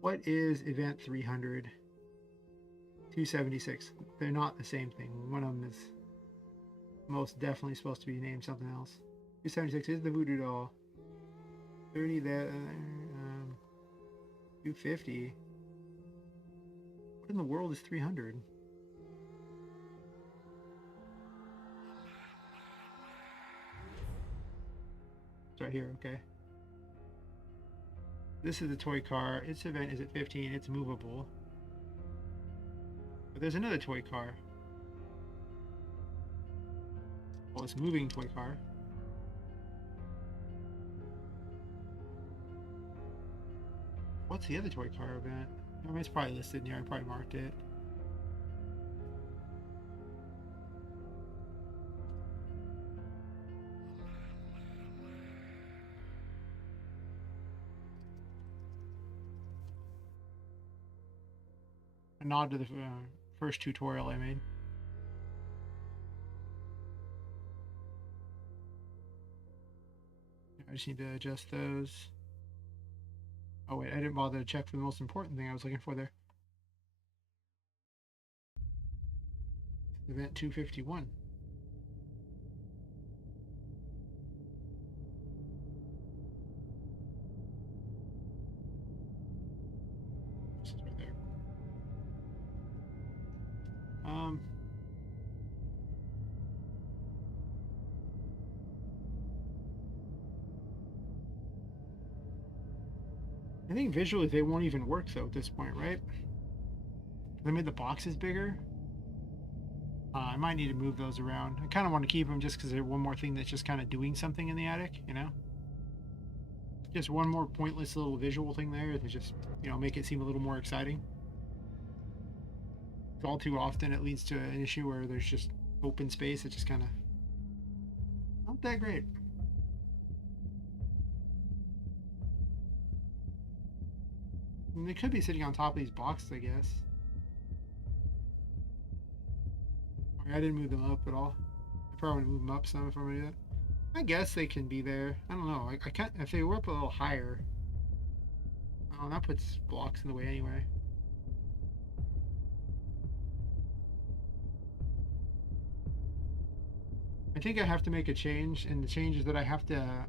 what is event 300? 276. They're not the same thing. One of them is most definitely supposed to be named something else. 276 is the voodoo doll. 30 that 250. What in the world is 300? It's right here, okay. This is the toy car. Its event is at 15. It's movable. But there's another toy car. Well, it's a moving toy car. What's the other toy car event? I mean, it's probably listed in here. I probably marked it. A nod to the first tutorial I made. I just need to adjust those. Oh wait, I didn't bother to check for the most important thing I was looking for there. Event 251. This is right there. I think visually they won't even work though at this point, right? They made the boxes bigger. I might need to move those around. I kind of want to keep them just because they're one more thing that's just kind of doing something in the attic, you know? Just one more pointless little visual thing there to just, you know, make it seem a little more exciting. All too often it leads to an issue where there's just open space. It's just kind of not that great. I mean, they could be sitting on top of these boxes, I guess. I didn't move them up at all. I probably want to move them up some if I'm gonna do that. I guess they can be there. I don't know. I can't. If they were up a little higher. Oh, that puts blocks in the way anyway. I think I have to make a change, and the change is that I have to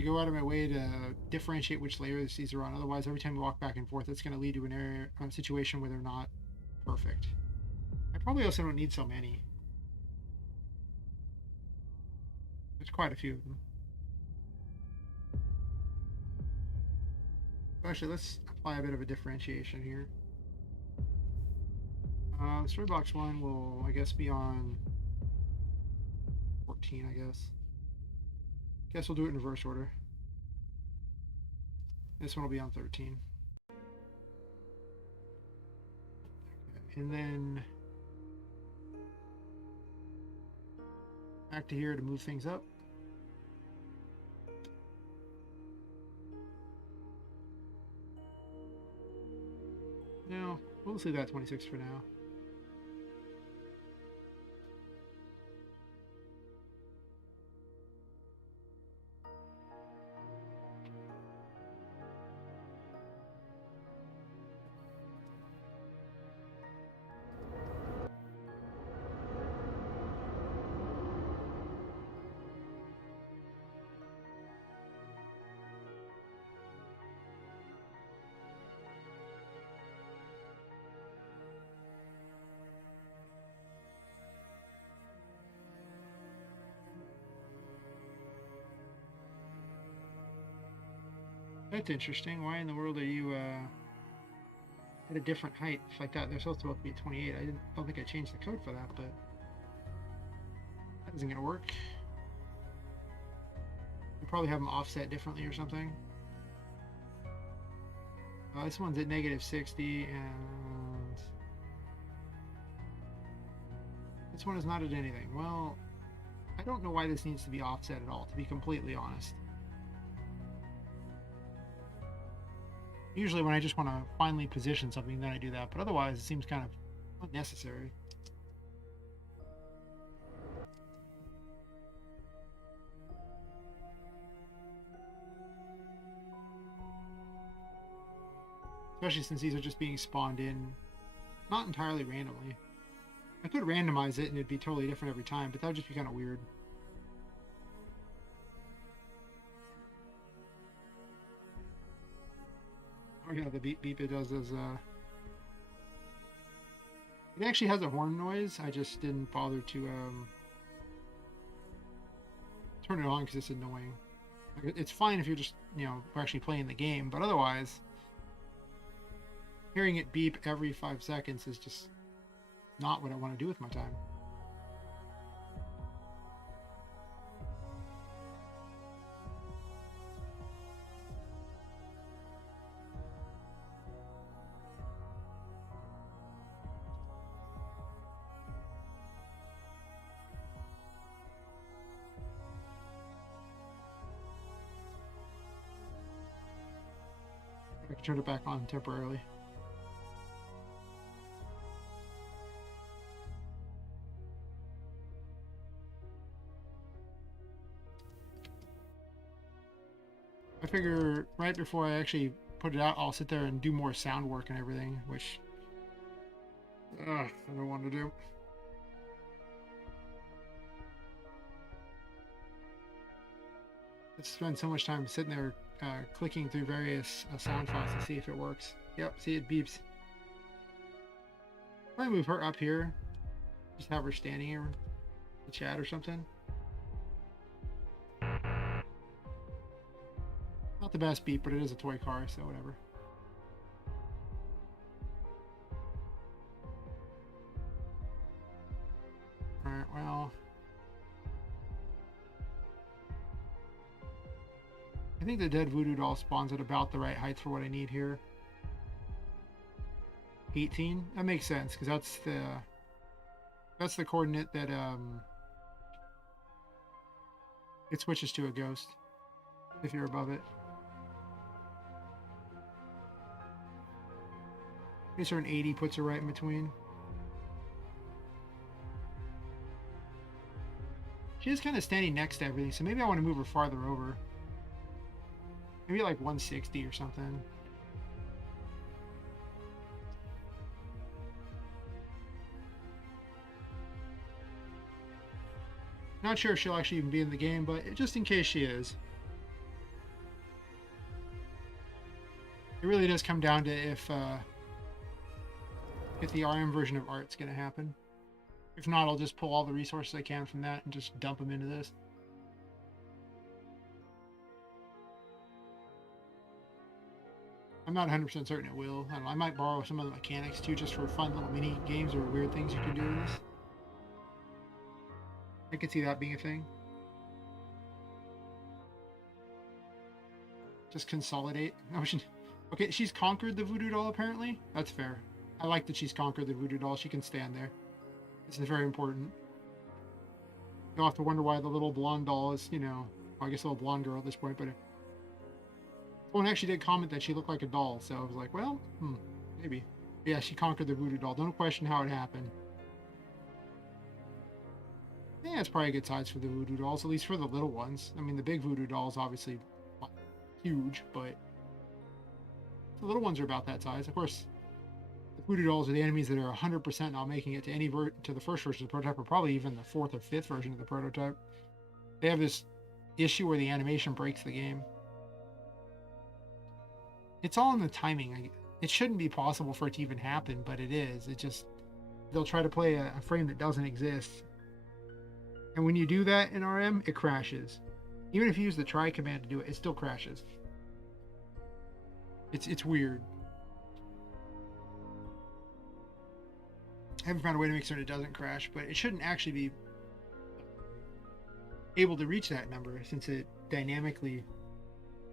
go out of my way to differentiate which layers these are on. Otherwise, every time we walk back and forth, it's going to lead to an area situation where they're not perfect. I probably also don't need so many. There's quite a few of them. Actually, let's apply a bit of a differentiation here. Storybox 1 will, I guess, be on 14, I guess. Guess we'll do it in reverse order. This one will be on 13. Okay, and then back to here to move things up. No, we'll leave that 26 for now. That's interesting. Why in the world are you at a different height like that? They're supposed to both be at 28. Don't think I changed the code for that, but that isn't gonna work. You probably have them offset differently or something. This one's at -60, and this one is not at anything. Well, I don't know why this needs to be offset at all, to be completely honest. Usually when I just want to finally position something, then I do that, but otherwise it seems kind of unnecessary. Especially since these are just being spawned in, not entirely randomly. I could randomize it and it'd be totally different every time, but that would just be kind of weird. Oh yeah, the beep beep it does is it actually has a horn noise. I just didn't bother to turn it on because it's annoying. Like, it's fine if you're just, we're actually playing the game, but otherwise hearing it beep every 5 seconds is just not what I want to do with my time. I can turn it back on temporarily. I figure right before I actually put it out, I'll sit there and do more sound work and everything, which I don't want to do. I spend so much time sitting there clicking through various sound files to see if it works. Yep, see it beeps. Probably move her up here. Just have her standing here to chat or something. Not the best beep, but it is a toy car, so whatever. Alright, well, I think the dead voodoo doll spawns at about the right height for what I need here. 18? That makes sense, because that's the coordinate that it switches to a ghost if you're above it. Makes her an 80, puts her right in between. She is kind of standing next to everything, so maybe I want to move her farther over. Maybe like 160 or something. Not sure if she'll actually even be in the game, but just in case she is. It really does come down to if the RM version of art's going to happen. If not, I'll just pull all the resources I can from that and just dump them into this. I'm not 100% certain it will. I don't know, I might borrow some of the mechanics too, just for fun little mini games or weird things you can do with this. I could see that being a thing. Just consolidate. Okay, she's conquered the voodoo doll apparently. That's fair. I like that she's conquered the voodoo doll. She can stand there. This is very important. You'll have to wonder why the little blonde doll is, I guess a little blonde girl at this point, but someone actually did comment that she looked like a doll, so I was like, well, maybe. Yeah, she conquered the voodoo doll. Don't question how it happened. Yeah, it's probably a good size for the voodoo dolls, at least for the little ones. I mean, the big voodoo dolls obviously huge, but the little ones are about that size. Of course, the voodoo dolls are the enemies that are 100% not making it to to the first version of the prototype, or probably even the 4th or 5th version of the prototype. They have this issue where the animation breaks the game. It's all in the timing. It shouldn't be possible for it to even happen, but it is. They'll try to play a frame that doesn't exist. And when you do that in RM, it crashes. Even if you use the try command to do it, it still crashes. It's weird. I haven't found a way to make certain it doesn't crash, but it shouldn't actually be able to reach that number since it dynamically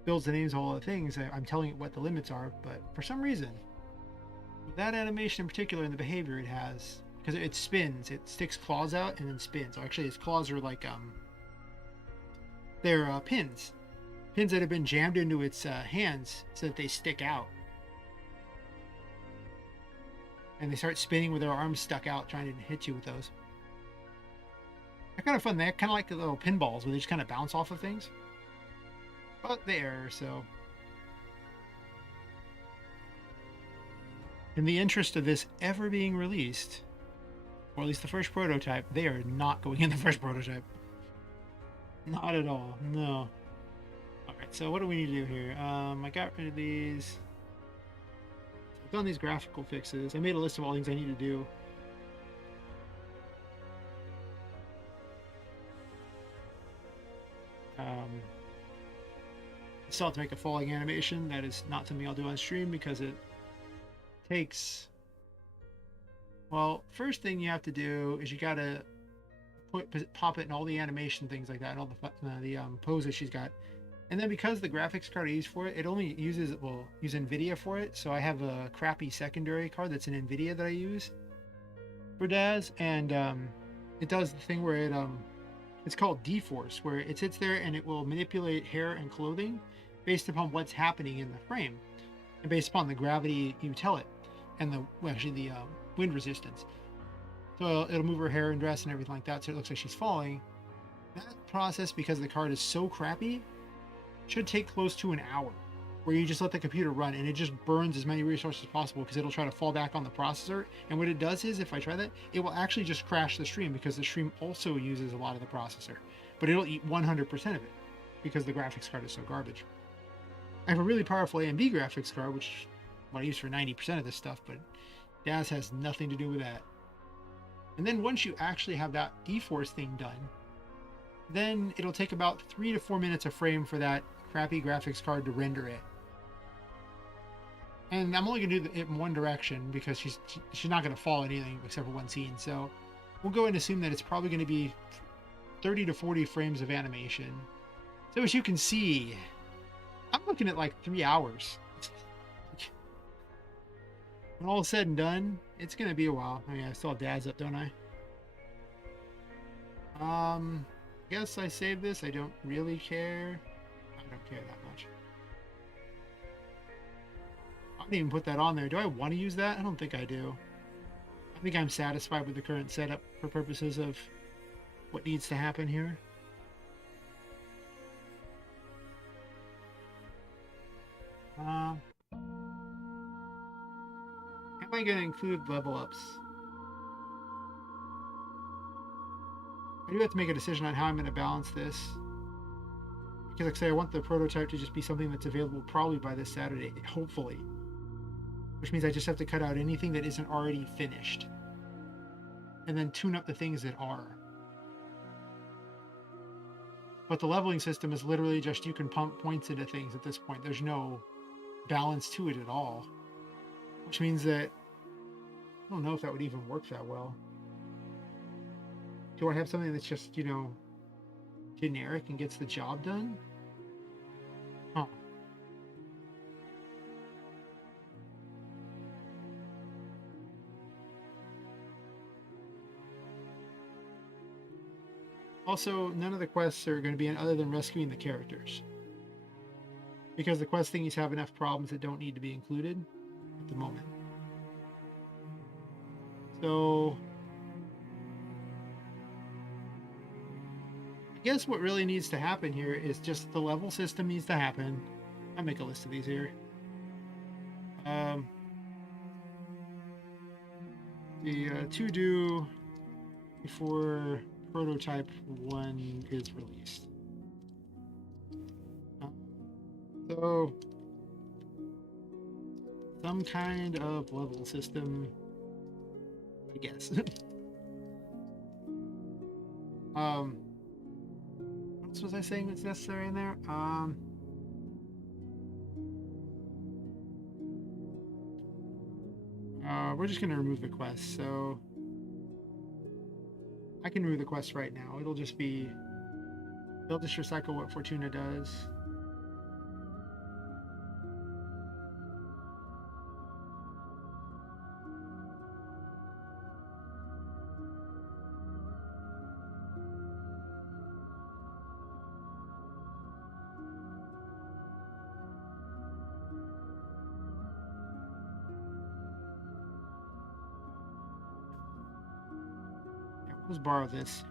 builds the names of all the things. I'm telling it what the limits are, but for some reason, with that animation in particular and the behavior it has, because it spins, it sticks claws out and then spins. Actually, its claws are like they're pins that have been jammed into its hands so that they stick out, and they start spinning with their arms stuck out, trying to hit you with those. They're kind of fun. They're kind of like the little pinballs where they just kind of bounce off of things. But there, so in the interest of this ever being released, or at least the first prototype, they are not going in the first prototype. Not at all. No. Alright, so what do we need to do here? I got rid of these. I've done these graphical fixes. I made a list of all things I need to do. I still have to make a falling animation. That is not something I'll do on stream because it takes... Well, first thing you have to do is you gotta pop it in all the animation things like that, and all the poses she's got. And then because the graphics card I use for it, it only uses, well, use NVIDIA for it. So I have a crappy secondary card that's an NVIDIA that I use for Daz, and it does the thing where it's called D-Force, where it sits there and it will manipulate hair and clothing based upon what's happening in the frame, and based upon the gravity you tell it, and the wind resistance. So it'll move her hair and dress and everything like that, so it looks like she's falling. That process, because the card is so crappy, should take close to an hour, where you just let the computer run and it just burns as many resources as possible because it'll try to fall back on the processor. And what it does is, if I try that, it will actually just crash the stream because the stream also uses a lot of the processor, but it'll eat 100% of it because the graphics card is so garbage. I have a really powerful AMD graphics card, which I use for 90% of this stuff, but DAS has nothing to do with that. And then once you actually have that D-Force thing done, then it'll take about 3 to 4 minutes a frame for that crappy graphics card to render it. And I'm only going to do it in one direction because she's not going to fall anything except for one scene. So we'll go and assume that it's probably going to be 30 to 40 frames of animation. So as you can see, I'm looking at like 3 hours. When all is said and done, it's going to be a while. I mean, I still have Dad's up, don't I? I guess I save this. I don't really care. I don't care that much. I didn't even put that on there. Do I want to use that? I don't think I do. I think I'm satisfied with the current setup for purposes of what needs to happen here. Am I going to include level ups? I do have to make a decision on how I'm going to balance this. Because like I say, I want the prototype to just be something that's available probably by this Saturday, hopefully. Which means I just have to cut out anything that isn't already finished. And then tune up the things that are. But the leveling system is literally just you can pump points into things at this point. There's no balance to it at all. Which means that I don't know if that would even work that well. Do I have something that's just, you know, generic and gets the job done? Huh. Also, none of the quests are going to be other than rescuing the characters. Because the quest thingies have enough problems that don't need to be included at the moment. So I guess what really needs to happen here is just the level system needs to happen. I'll make a list of these here. The to do before prototype 1 is released. So some kind of level system, I guess. What else was I saying that's necessary in there? we're just going to remove the quest. So I can remove the quest right now. It'll just be, they'll just recycle what Fortuna does. Let's borrow this.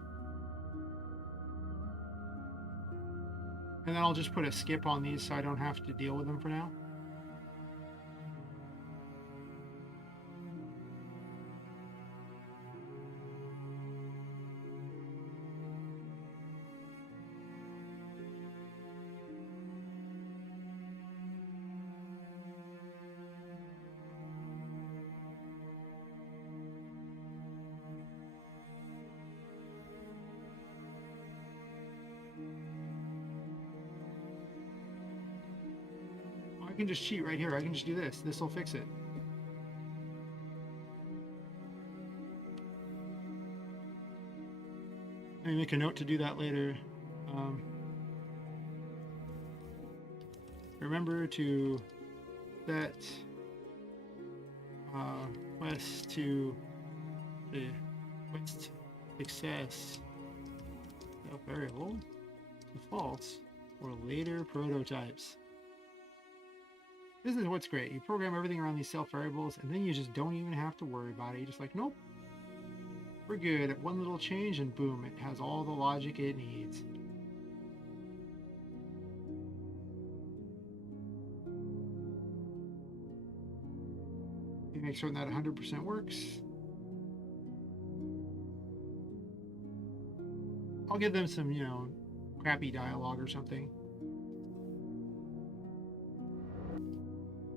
And then I'll just put a skip on these so I don't have to deal with them for now. I can just cheat right here. I can just do this. This will fix it. Let me make a note to do that later. Remember to set quest to the quest success variable to false for later prototypes. This is what's great. You program everything around these self variables, and then you just don't even have to worry about it. You're just like, nope, we're good. At one little change, and boom, it has all the logic it needs. You make certain that 100% works. I'll give them some, crappy dialogue or something.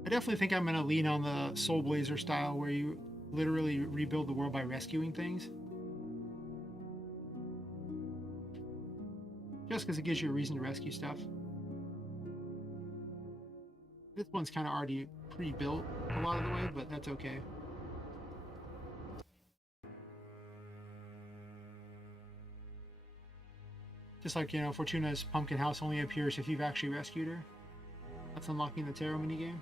I definitely think I'm going to lean on the Soul Blazer style where you literally rebuild the world by rescuing things. Just because it gives you a reason to rescue stuff. This one's kind of already pre-built a lot of the way, but that's okay. Just like, Fortuna's pumpkin house only appears if you've actually rescued her. That's unlocking the tarot minigame.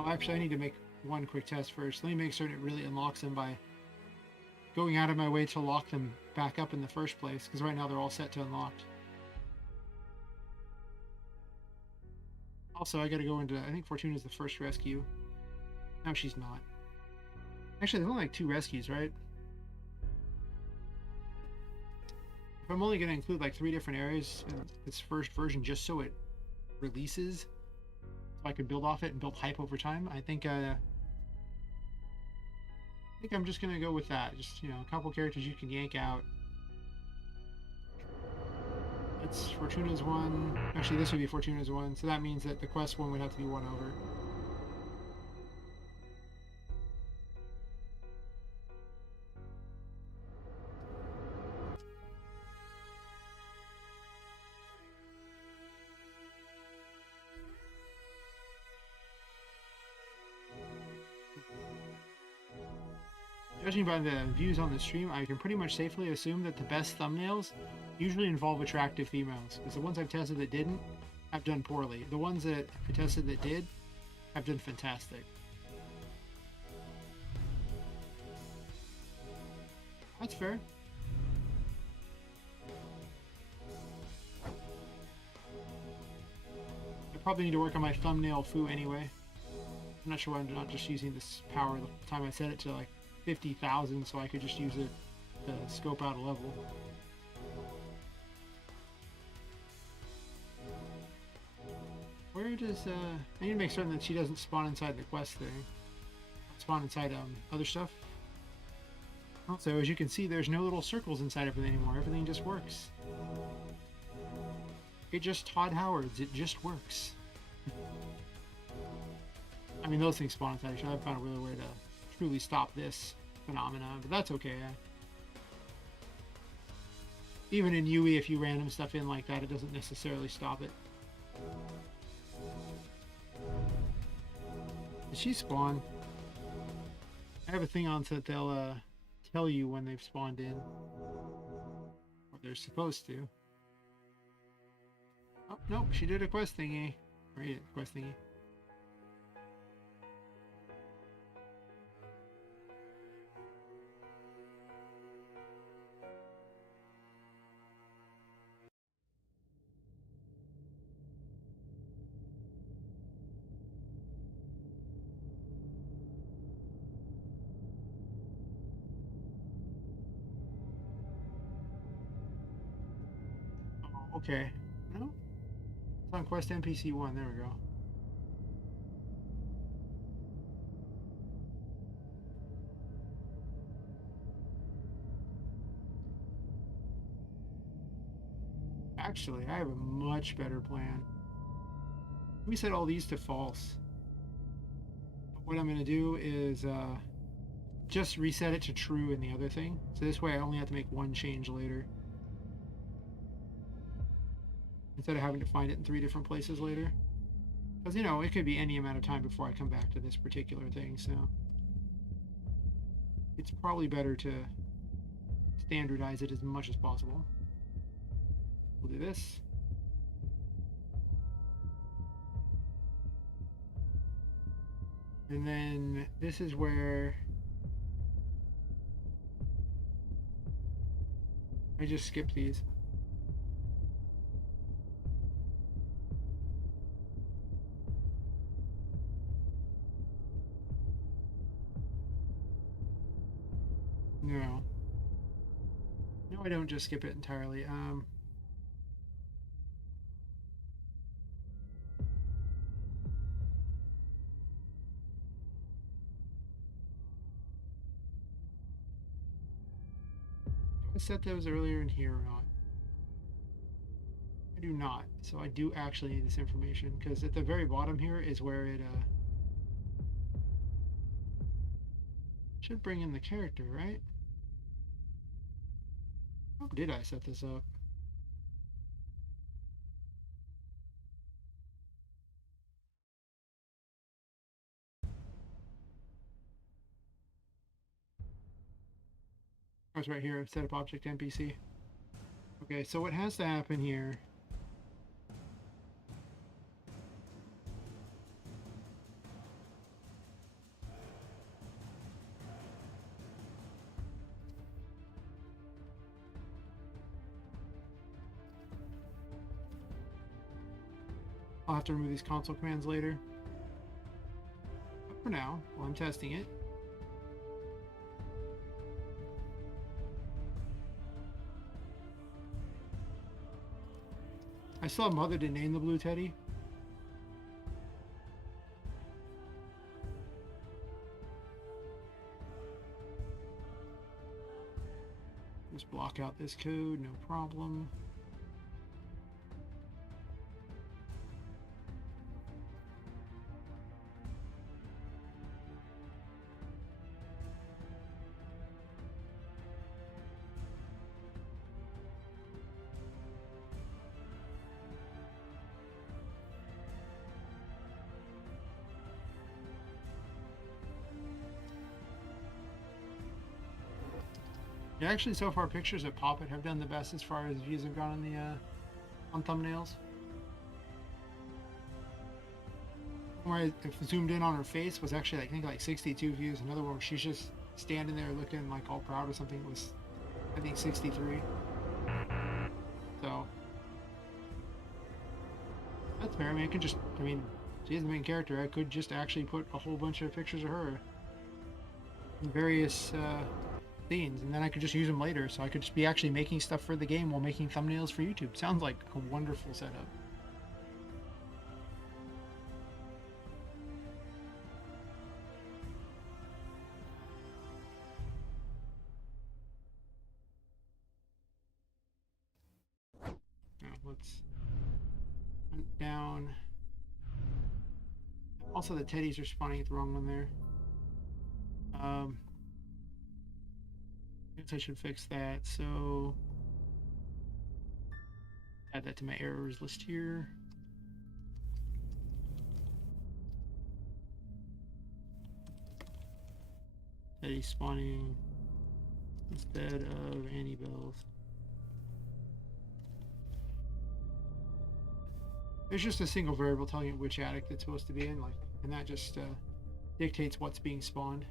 Oh, actually, I need to make one quick test first. Let me make certain it really unlocks them by going out of my way to lock them back up in the first place, because right now they're all set to unlocked. Also, I gotta go into, I think Fortuna's the first rescue. No, she's not. Actually, there's only like 2 rescues, right? If I'm only gonna include like 3 different areas in this first version just so it releases, so I could build off it and build hype over time, I think I'm just gonna go with that. Just, a couple characters you can yank out. It's Fortuna's one. Actually, this would be Fortuna's one, so that means that the quest one would have to be one over. Judging by the views on the stream, I can pretty much safely assume that the best thumbnails usually involve attractive females, because the ones I've tested that didn't have done poorly. The ones that I tested that did have done fantastic. That's fair. I probably need to work on my thumbnail foo anyway. I'm not sure why I'm not just using this power the time I set it to like 50,000, so I could just use it to scope out a level. Where does I need to make certain that she doesn't spawn inside the quest thing. Spawn inside other stuff. Also, as you can see, there's no little circles inside everything anymore. Everything just works. It just Todd Howard's. It just works. I mean, those things spawn inside each other. I've found a real way to truly stop this phenomenon, but that's okay. Even in UE, if you random stuff in like that, it doesn't necessarily stop it. Did she spawn? I have a thing on so that they'll tell you when they've spawned in. Or they're supposed to. Oh, nope, she did a quest thingy. Right, quest thingy. Oh, okay. No? It's on quest NPC 1. There we go. Actually, I have a much better plan. We set all these to false. What I'm going to do is just reset it to true in the other thing. So this way I only have to make one change later. Instead of having to find it in 3 different places later. Because, you know, it could be any amount of time before I come back to this particular thing, so it's probably better to standardize it as much as possible. We'll do this. And then this is where I just skip these. No. No, I don't just skip it entirely. Do I set those earlier in here or not? I do not. So I do actually need this information because at the very bottom here is where it should bring in the character, right? How did I set this up? Oh, it's right here. Set up object NPC. Okay, so what has to happen here? I'll have to remove these console commands later. But for now, while I'm testing it, I still have Mother to name the blue teddy. Just block out this code, no problem. Yeah, actually, so far pictures of Poppet have done the best as far as views have gone on the on thumbnails. Where I zoomed in on her face was actually, I think, like 62 views. Another one where she's just standing there looking like all proud or something was, I think, 63. So that's fair. I mean, I mean, she's the main character. I could just actually put a whole bunch of pictures of her in various scenes, and then I could just use them later. So I could just be actually making stuff for the game while making thumbnails for YouTube. Sounds like a wonderful setup. Now let's hunt down. Also, the teddies are spawning at the wrong one there. I guess I should fix that. So add that to my errors list here. he's spawning instead of Annie Bells. There's just a single variable telling you which attic it's supposed to be in, like, and that just dictates what's being spawned.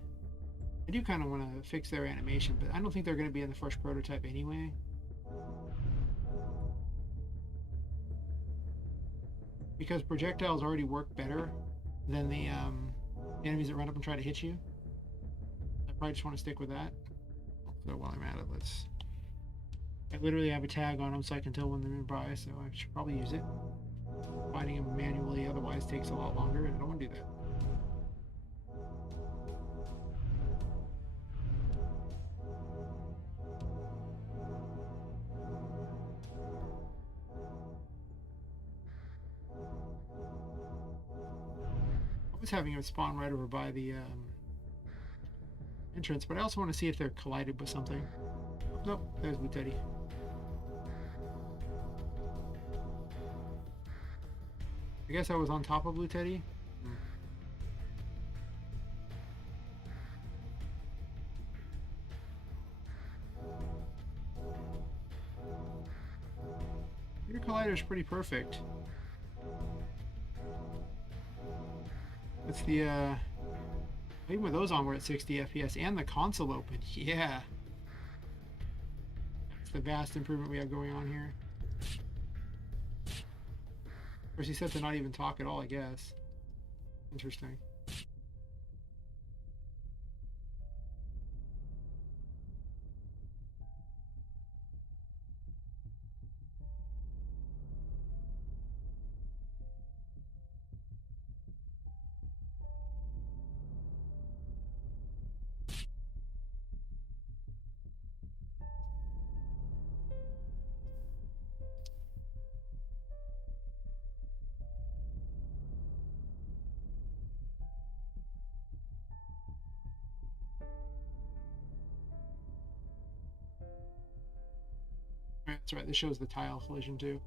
I do kind of want to fix their animation, but I don't think they're going to be in the first prototype anyway. Because projectiles already work better than the enemies that run up and try to hit you. I probably just want to stick with that. So while I'm at it, I literally have a tag on them so I can tell when they're nearby, so I should probably use it. Finding them manually otherwise takes a lot longer, and I don't want to do that. I was having them spawn right over by the entrance, but I also want to see if they're collided with something. Nope, there's Blue Teddy. I guess I was on top of Blue Teddy. Your collider's pretty perfect. It's the even with those on, we're at 60 FPS and the console open. Yeah. That's the vast improvement we have going on here. Of course, he said to not even talk at all, I guess. Interesting. That's right, this shows the tile collision too.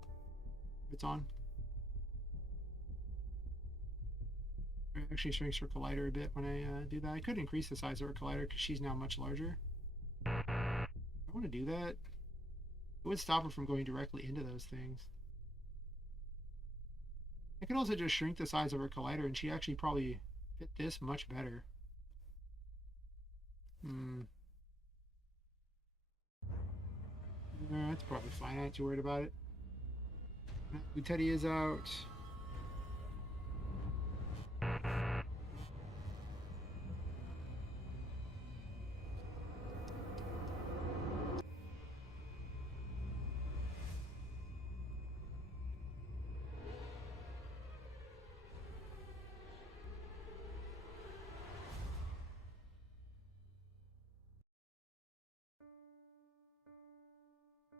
It's on. It actually shrinks her collider a bit when I do that. I could increase the size of her collider because she's now much larger. I want to do that. It would stop her from going directly into those things. I could also just shrink the size of her collider and she actually probably fit this much better. That's probably fine. I ain't too worried about it. Blue Teddy is out.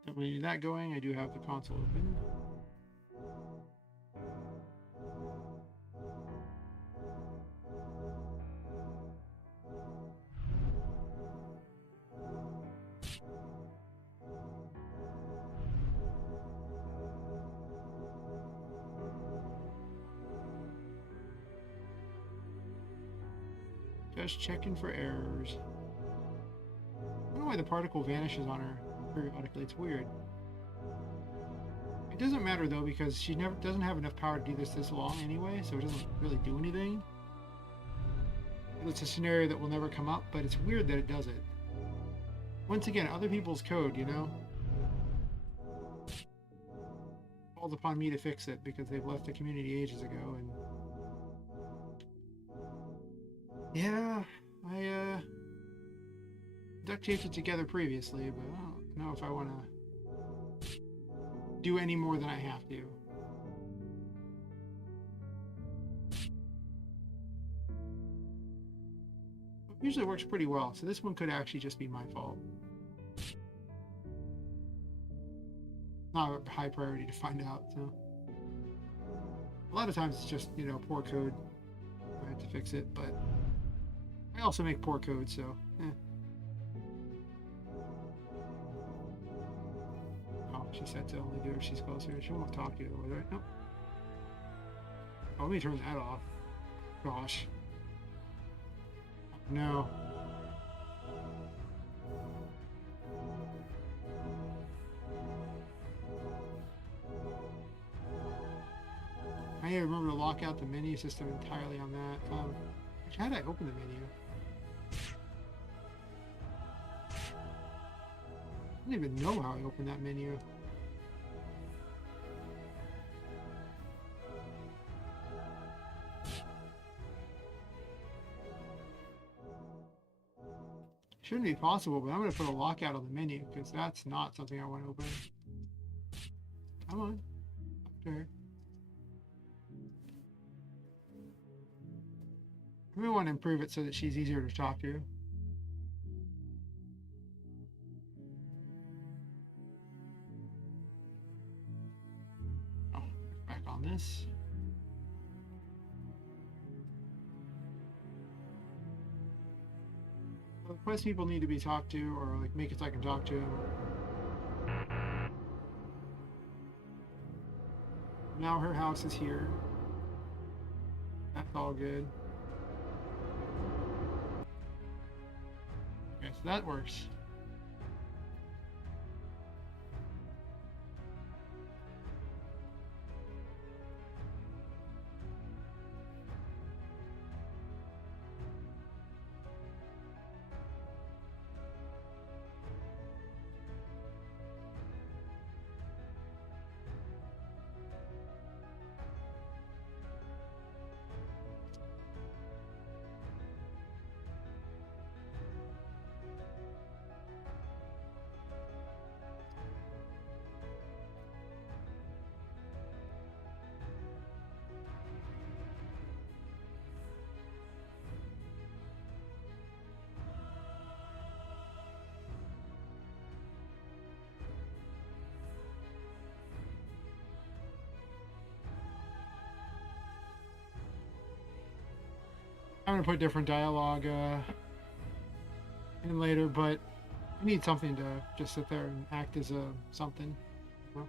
Don't really need that going. I do have the console open. Just checking for errors. I don't know why the particle vanishes on her periodically. It's weird. It doesn't matter though because she doesn't have enough power to do this long anyway, so it doesn't really do anything. It's a scenario that will never come up, but it's weird that it does it. Once again, other people's code, you know? It falls upon me to fix it because they've left the community ages ago, and yeah, I duct taped it together previously, but I don't know if I want to do any more than I have to. It usually works pretty well, so this one could actually just be my fault. Not a high priority to find out, so. A lot of times it's just, you know, poor code. I have to fix it, but I also make poor code, so, Oh, she said to only do it if she's closer. She won't talk to you, right? Nope. Oh, let me turn that off. Gosh. No. I remember to lock out the menu system entirely on that. How did I open the menu? I don't even know how I opened that menu. Shouldn't be possible, but I'm going to put a lockout on the menu because that's not something I want to open. Come on. Okay. We want to improve it so that she's easier to talk to. Oh, back on this. The quest people need to be talked to, or like make it so I can talk to them. Now her house is here. That's all good. Okay, so that works. I'm gonna put different dialogue in later, but I need something to just sit there and act as a something. You know?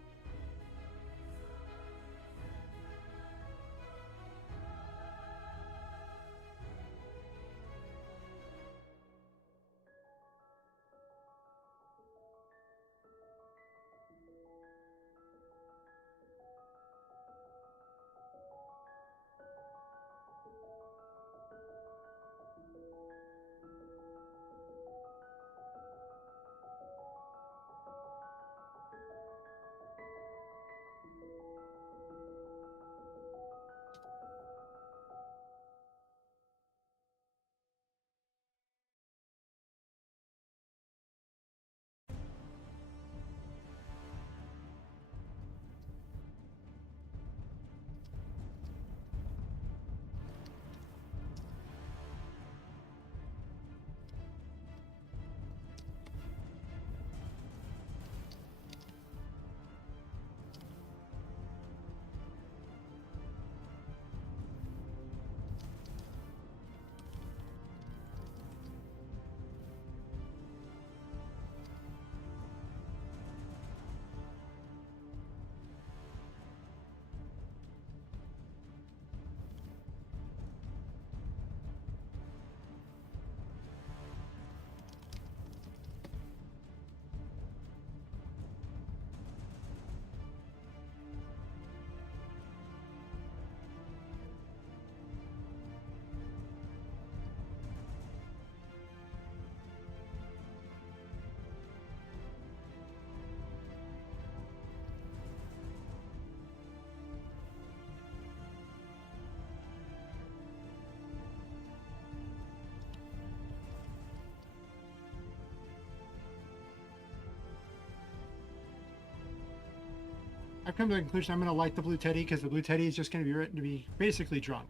I've come to the conclusion I'm going to like the blue teddy because the blue teddy is just going to be written to be basically drunk.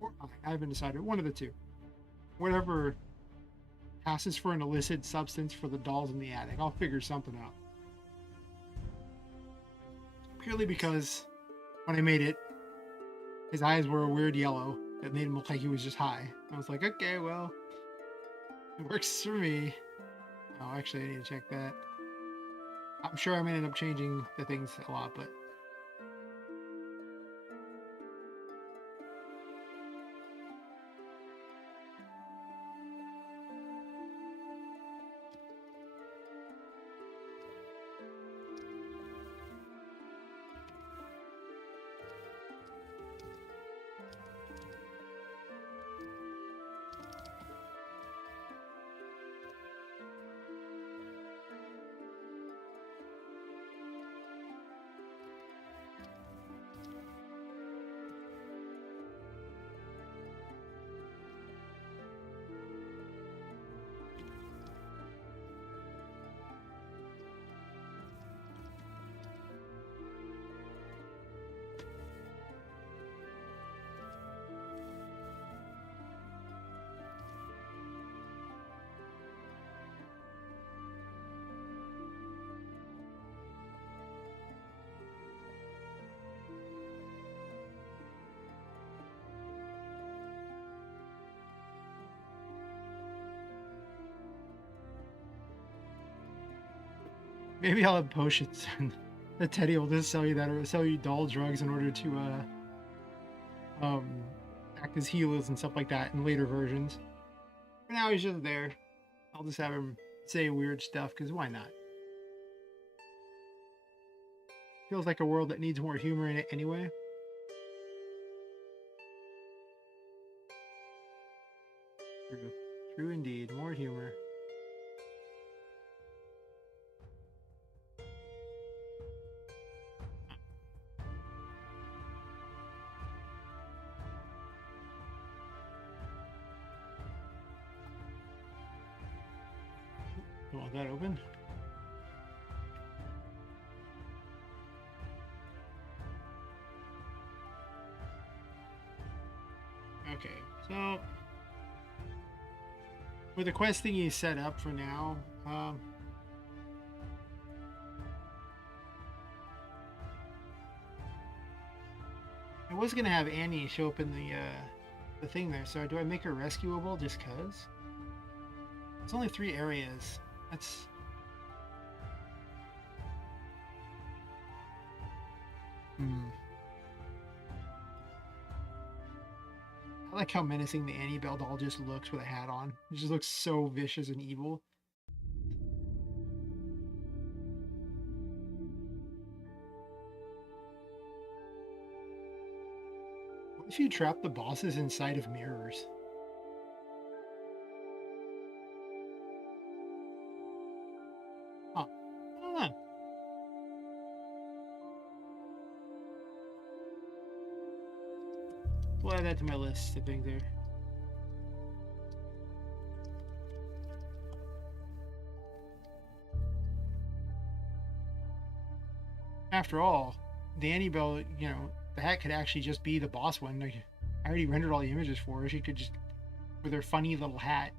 Or I haven't decided. One of the two. Whatever passes for an illicit substance for the dolls in the attic. I'll figure something out. Purely because when I made it, his eyes were a weird yellow that made him look like he was just high. I was like, okay, well, it works for me. Oh, actually, I need to check that. I'm sure I'm going to end up changing the things a lot, but Maybe I'll have potions and the Teddy will just sell you that or sell you doll drugs in order to um act as healers and stuff like that in later versions. For now he's just there. I'll just have him say weird stuff because why not? Feels like a world that needs more humor in it anyway. True. True indeed. More humor. Don't want that open. Okay, so with the quest thing you set up for now, I was gonna have Annie show up in the thing there. So do I make her rescuable just cause? It's only 3 areas. That's I like how menacing the Annie Bell doll just looks with a hat on. It just looks so vicious and evil. What if you trap the bosses inside of mirrors? Huh. I don't know. We'll add that to my list of things there. After all, the Annie Bell, the hat could actually just be the boss one. Like, I already rendered all the images for her. She could just, with her funny little hat.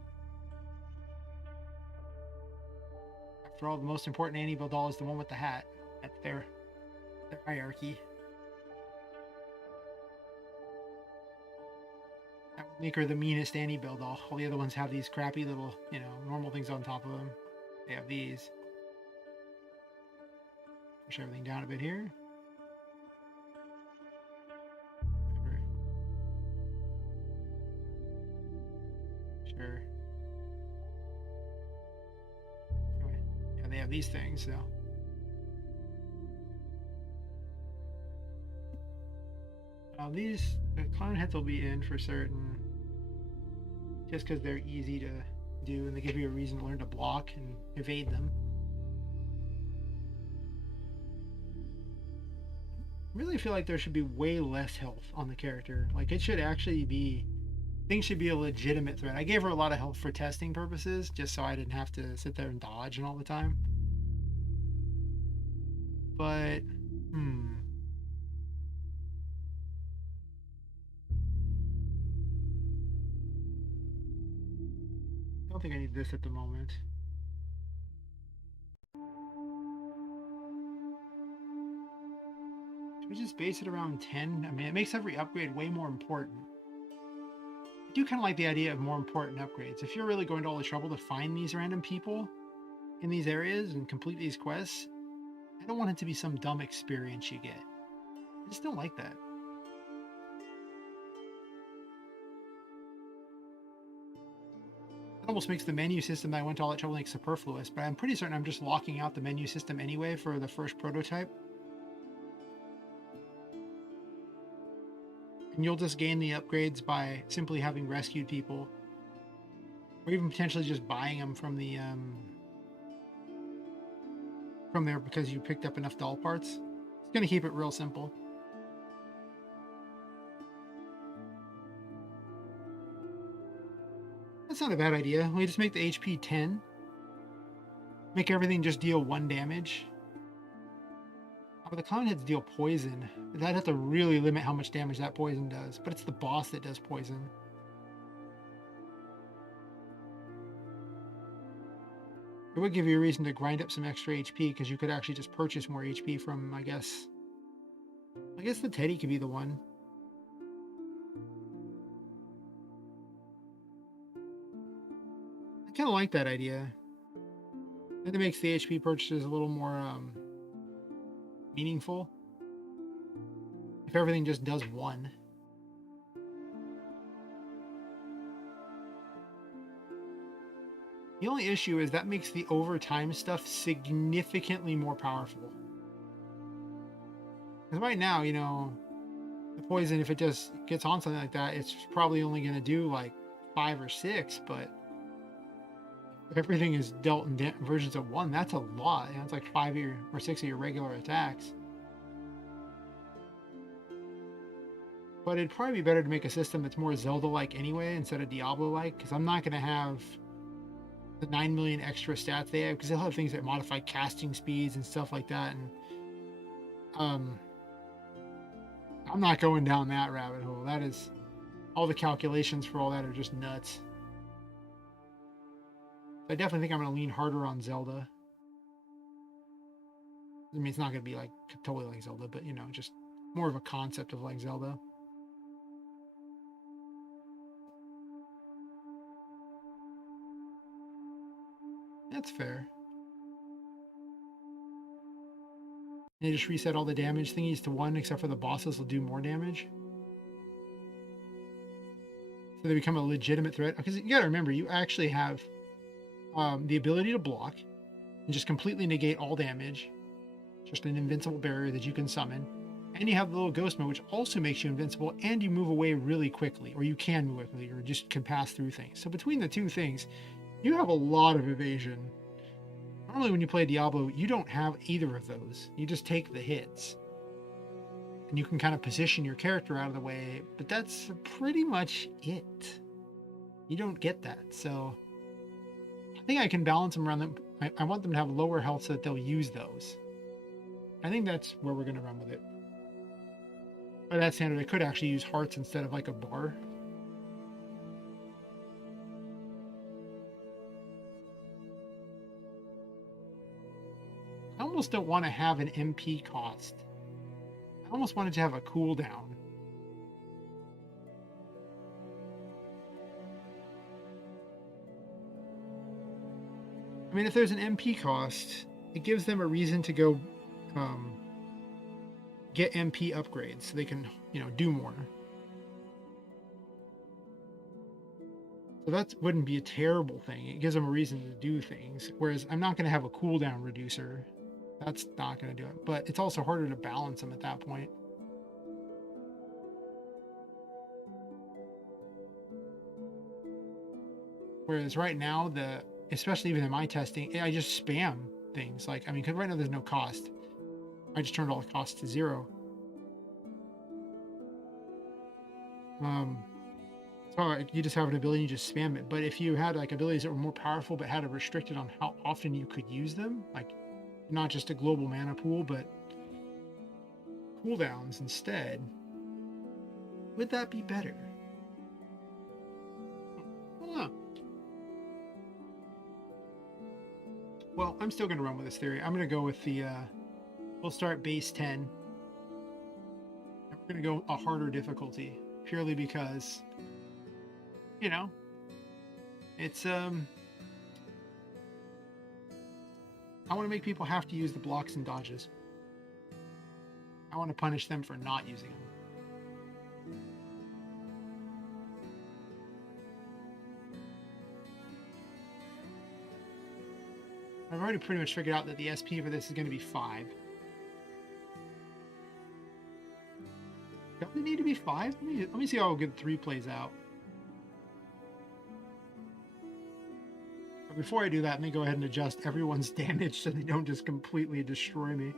After all, the most important Annie Bell doll is the one with the hat. That's their hierarchy. That would make her the meanest Annie Bell doll. All the other ones have these crappy little, normal things on top of them. They have these. Push everything down a bit here. Sure. Okay. Yeah, they have these things, so. These clown heads will be in for certain, just because they're easy to do and they give you a reason to learn to block and evade them. I really feel like there should be way less health on the character. Like, it should actually be, things should be a legitimate threat. I gave her a lot of health for testing purposes, just so I didn't have to sit there and dodge and all the time. But, I don't think I need this at the moment. Should we just base it around 10? I mean, it makes every upgrade way more important. I do kind of like the idea of more important upgrades. If you're really going to all the trouble to find these random people in these areas and complete these quests, I don't want it to be some dumb experience you get. I just don't like that. It almost makes the menu system that I went to all that trouble like superfluous, but I'm pretty certain I'm just locking out the menu system anyway for the first prototype. And you'll just gain the upgrades by simply having rescued people, or even potentially just buying them from the from there because you picked up enough doll parts. It's gonna keep it real simple. That's not a bad idea. We just make the HP 10. Make everything just deal 1 damage. Oh, the clown heads deal poison. That'd have to really limit how much damage that poison does. But it's the boss that does poison. It would give you a reason to grind up some extra HP because you could actually just purchase more HP from, I guess the Teddy could be the one. I kind of like that idea. And it makes the HP purchases a little more meaningful. If everything just does one. The only issue is that makes the overtime stuff significantly more powerful. Because right now, you know, the poison, if it just gets on something like that, it's probably only going to do like 5 or 6, but if everything is dealt in versions of 1, that's a lot. You know, it's like 5 or 6 of your regular attacks. But it'd probably be better to make a system that's more Zelda-like anyway, instead of Diablo-like, because I'm not going to have the 9 million extra stats they have, because they'll have things that modify casting speeds and stuff like that, and I'm not going down that rabbit hole. That is, all the calculations for all that are just nuts. I definitely think I'm going to lean harder on Zelda. I mean, it's not going to be like totally like Zelda, but you know, just more of a concept of like Zelda. That's fair. They just reset all the damage thingies to 1, except for the bosses will do more damage. So they become a legitimate threat. Because you gotta remember, you actually have the ability to block and just completely negate all damage. Just an invincible barrier that you can summon. And you have the little ghost mode, which also makes you invincible, and you move away really quickly, or you can move quickly, or just can pass through things. So between the two things, you have a lot of evasion. Normally when you play Diablo, you don't have either of those. You just take the hits. And you can kind of position your character out of the way, but that's pretty much it. You don't get that. So I think I can balance them around them. I want them to have lower health so that they'll use those. I think that's where we're going to run with it. By that standard, I could actually use hearts instead of like a bar. I almost don't want to have an MP cost. I almost wanted to have a cooldown. I mean, if there's an MP cost, it gives them a reason to go get MP upgrades so they can, you know, do more. So that wouldn't be a terrible thing. It gives them a reason to do things. Whereas I'm not going to have a cooldown reducer. That's not going to do it. But it's also harder to balance them at that point. Whereas right now, especially even in my testing, I just spam things. Like, I mean, because right now there's no cost. I just turned all the costs to 0. So you just have an ability, you just spam it. But if you had like abilities that were more powerful but had a restricted on how often you could use them, like not just a global mana pool, but cooldowns instead, would that be better? I don't know. Well, I'm still going to run with this theory. I'm going to go with the, we'll start base 10. We're going to go a harder difficulty, purely because, you know, it's, I want to make people have to use the blocks and dodges. I want to punish them for not using them. I've already pretty much figured out that the SP for this is going to be 5. Don't they need to be 5? Let me see how good 3 plays out. But before I do that, let me go ahead and adjust everyone's damage so they don't just completely destroy me.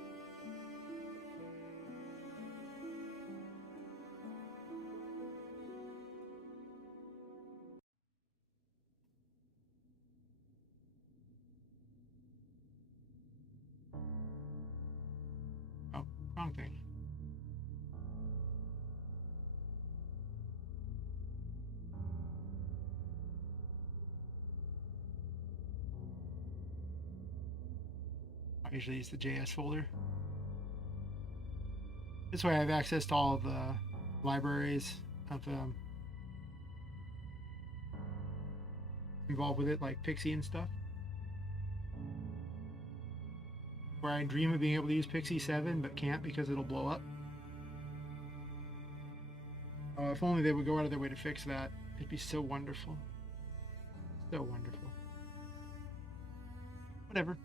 Oh, wrong thing. I usually use the JS folder. This way I have access to all of the libraries of involved with it, like Pixie and stuff. where I dream of being able to use Pixie 7 but can't because it'll blow up. If only they would go out of their way to fix that. It'd be so wonderful. So wonderful. Whatever.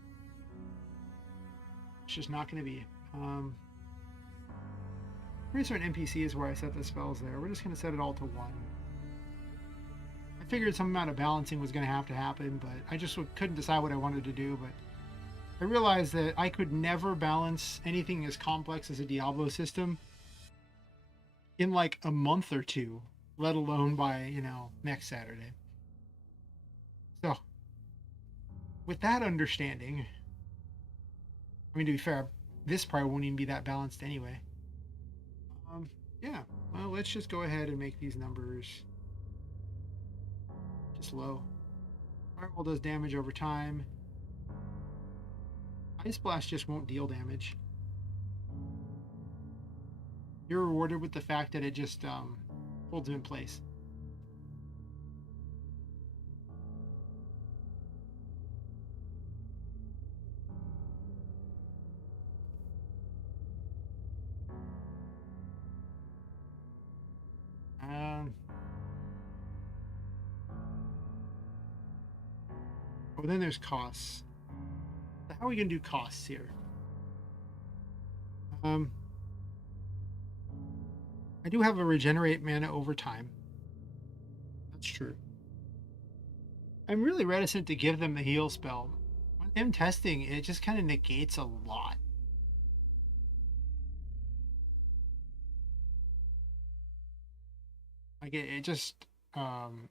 It's just not going to be. Pretty certain NPC is where I set the spells there. We're just going to set it all to 1. I figured some amount of balancing was going to happen, but I just couldn't decide what I wanted to do. But I realized that I could never balance anything as complex as a Diablo system in like a month or two, let alone by, next Saturday. So, with that understanding, I mean, to be fair, this probably won't even be that balanced anyway. Yeah, well, let's just go ahead and make these numbers just low. Fireball does damage over time. Ice Blast just won't deal damage. You're rewarded with the fact that it just holds him in place. Oh, then there's costs. So how are we going to do costs here? I do have a regenerate mana over time. That's true. I'm really reticent to give them the heal spell. When I'm testing, it just kind of negates a lot. Like it just,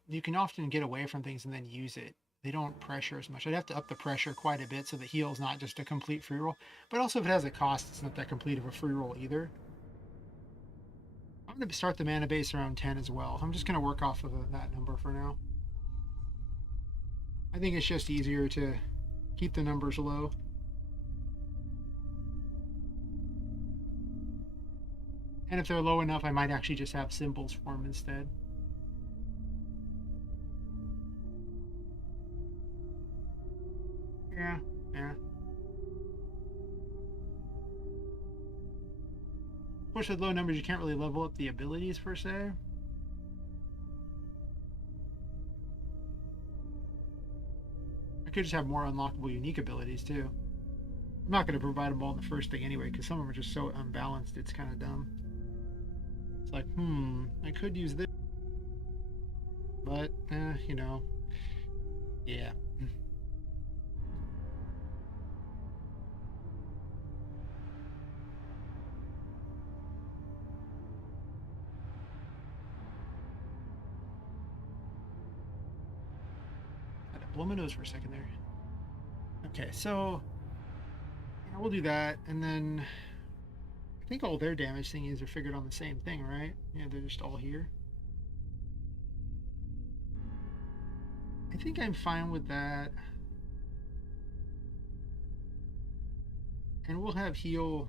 you can often get away from things and then use it. They don't pressure as much. I'd have to up the pressure quite a bit so the heal's not just a complete free roll. But also if it has a cost, it's not that complete of a free roll either. I'm going to start the mana base around 10 as well. I'm just going to work off of that number for now. I think it's just easier to keep the numbers low. And if they're low enough, I might actually just have symbols form instead. Yeah. Push with low numbers, you can't really level up the abilities per se. I could just have more unlockable unique abilities too. I'm not going to provide them all in the first thing anyway, because some of them are just so unbalanced, it's kind of dumb. It's like, I could use this. But, yeah. I had to blow my nose for a second there. Okay, so yeah, we'll do that, and then I think all their damage thingies are figured on the same thing, right? Yeah, they're just all here. I think I'm fine with that. And we'll have heal.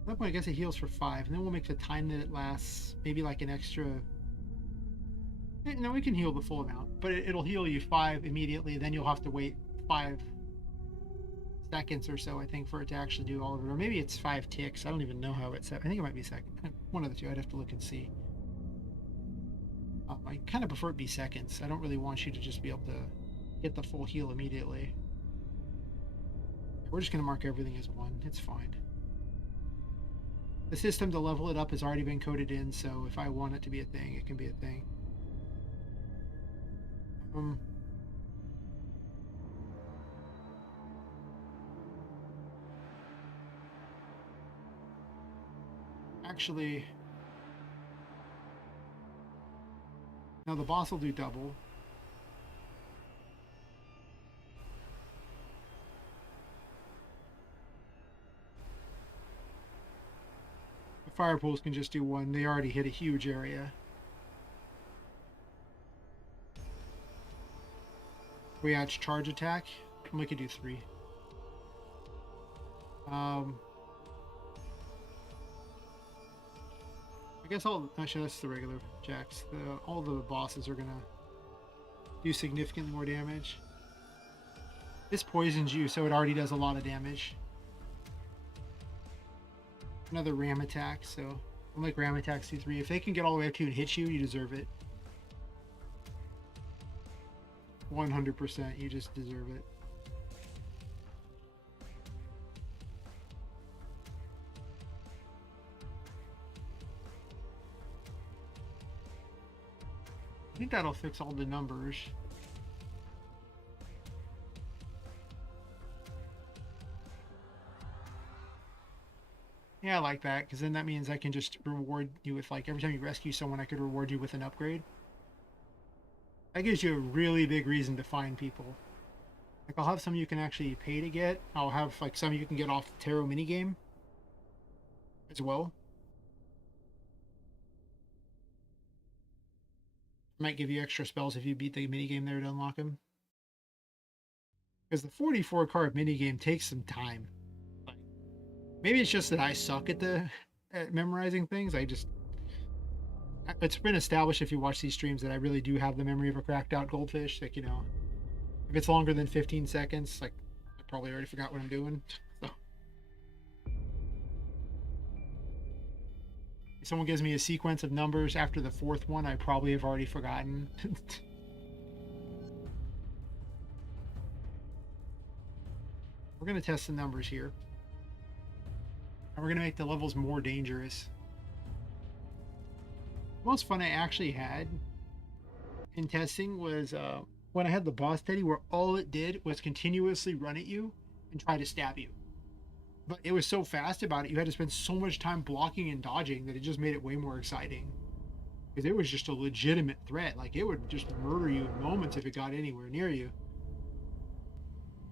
At that point, I guess it heals for 5, and then we'll make the time that it lasts maybe like an extra. No, we can heal the full amount, but it'll heal you 5 immediately. Then you'll have to wait 5 seconds or so, I think, for it to actually do all of it. Or maybe it's 5 ticks. I don't even know how it's set. I think it might be second. One of the two. I'd have to look and see. I kind of prefer it be seconds. I don't really want you to just be able to get the full heal immediately. We're just going to mark everything as 1. It's fine. The system to level it up has already been coded in, so if I want it to be a thing, it can be a thing. Actually, no, the boss will do double. The fire pools can just do 1. They already hit a huge area. We add charge attack, and we could do 3. I guess actually that's the regular jacks. All the bosses are gonna do significantly more damage. This poisons you, so it already does a lot of damage. Another ram attack, so I'll make ram attacks do 3. If they can get all the way up to you and hit you, you deserve it. 100%, you just deserve it. I think that'll fix all the numbers. Yeah, I like that, because then that means I can just reward you with, like, every time you rescue someone, I could reward you with an upgrade. That gives you a really big reason to find people. Like, I'll have some you can actually pay to get. I'll have, like, some you can get off the tarot minigame as well. Might give you extra spells if you beat the minigame there to unlock them. Because the 44 card minigame takes some time. Like, maybe it's just that I suck at memorizing things. It's been established if you watch these streams that I really do have the memory of a cracked out goldfish. Like, you know, if it's longer than 15 seconds, like, I probably already forgot what I'm doing. So if someone gives me a sequence of numbers after the 4th one, I probably have already forgotten. We're going to test the numbers here. And we're going to make the levels more dangerous. The most fun I actually had in testing was when I had the boss Teddy, where all it did was continuously run at you and try to stab you. But it was so fast about it, you had to spend so much time blocking and dodging that it just made it way more exciting. Because it was just a legitimate threat. Like, it would just murder you in moments if it got anywhere near you.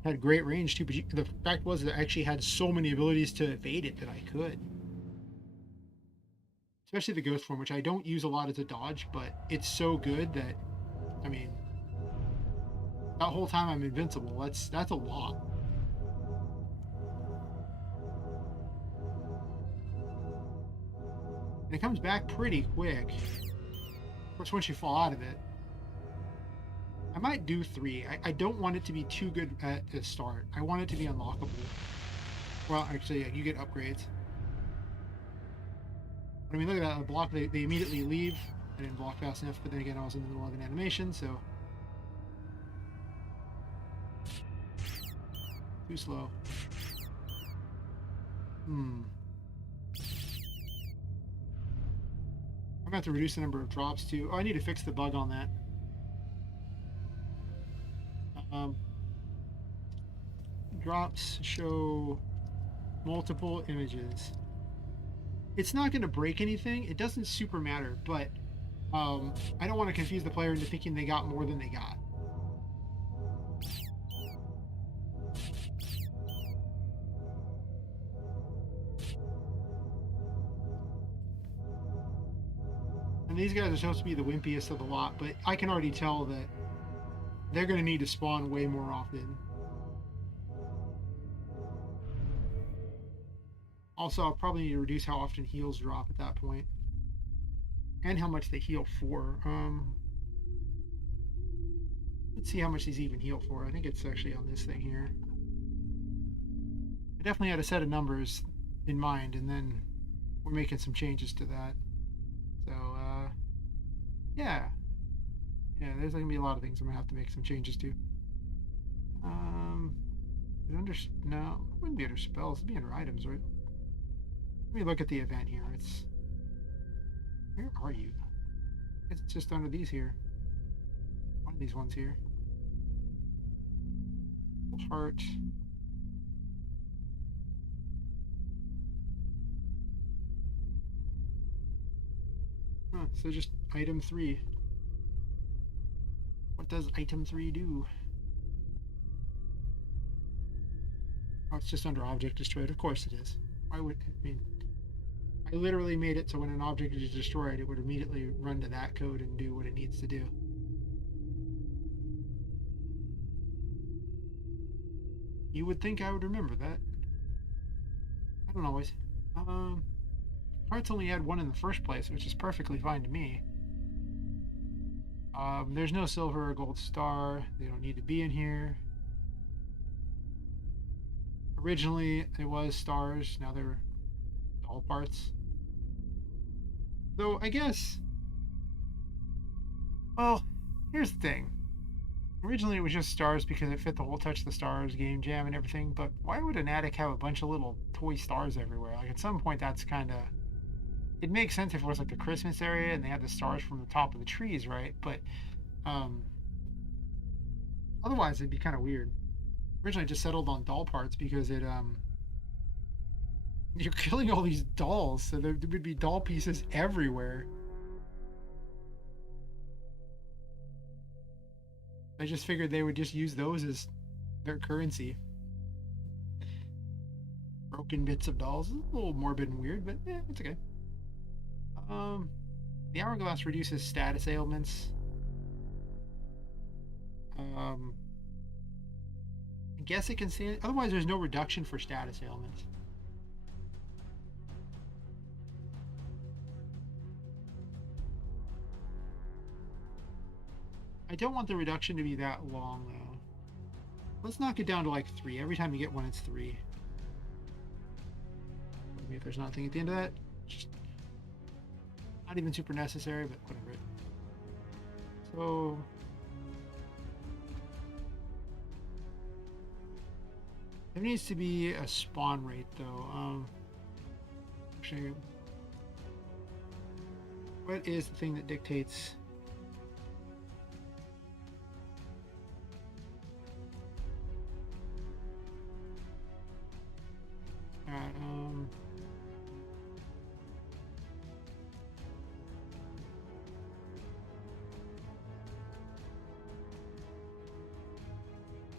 It had great range too, but the fact was that I actually had so many abilities to evade it that I could. Especially the ghost form, which I don't use a lot as a dodge, but it's so good that, I mean, that whole time I'm invincible. That's a lot. And it comes back pretty quick. Of course, once you fall out of it. I might do 3. I don't want it to be too good at the start. I want it to be unlockable. Well, actually, yeah, you get upgrades. But I mean, look at that. The block, they immediately leave. I didn't block fast enough, but then again, I was in the middle of an animation, so... Too slow. I'm going to have to reduce the number of drops, too. Oh, I need to fix the bug on that. Drops show multiple images. It's not going to break anything. It doesn't super matter, but I don't want to confuse the player into thinking they got more than they got. And these guys are supposed to be the wimpiest of the lot, but I can already tell that they're going to need to spawn way more often. Also, I'll probably need to reduce how often heals drop at that point. And how much they heal for. Let's see how much these even heal for. I think it's actually on this thing here. I definitely had a set of numbers in mind, and then we're making some changes to that. So, yeah. Yeah, there's going to be a lot of things I'm going to have to make some changes to. No, it wouldn't be under spells. It'd be under items, right? Let me look at the event here. Where are you? It's just under these here. One of these ones here. Heart. Huh, so just item 3. What does item 3 do? Oh, it's just under object destroyed. Of course it is. Why would, I mean, I literally made it so when an object is destroyed, it would immediately run to that code and do what it needs to do. You would think I would remember that. I don't always. Hearts only had 1 in the first place, which is perfectly fine to me. There's no silver or gold star. They don't need to be in here. Originally, it was stars. Now they're doll parts. Though, I guess... Well, here's the thing. Originally, it was just stars because it fit the whole Touch the Stars game jam and everything, but why would an attic have a bunch of little toy stars everywhere? Like, at some point, that's kind of... It makes sense if it was like the Christmas area and they had the stars from the top of the trees, right? But um, otherwise, it'd be kind of weird. Originally, I just settled on doll parts because it you're killing all these dolls, so there would be doll pieces everywhere. I just figured they would just use those as their currency. Broken bits of dolls. It's a little morbid and weird, but yeah, it's okay. The hourglass reduces status ailments. I guess it can stand. Otherwise, there's no reduction for status ailments. I don't want the reduction to be that long, though. Let's knock it down to like 3. Every time you get one, it's 3. Maybe if there's nothing at the end of that, just not even super necessary, but whatever. So there needs to be a spawn rate, though. Actually, what is the thing that dictates? Alright,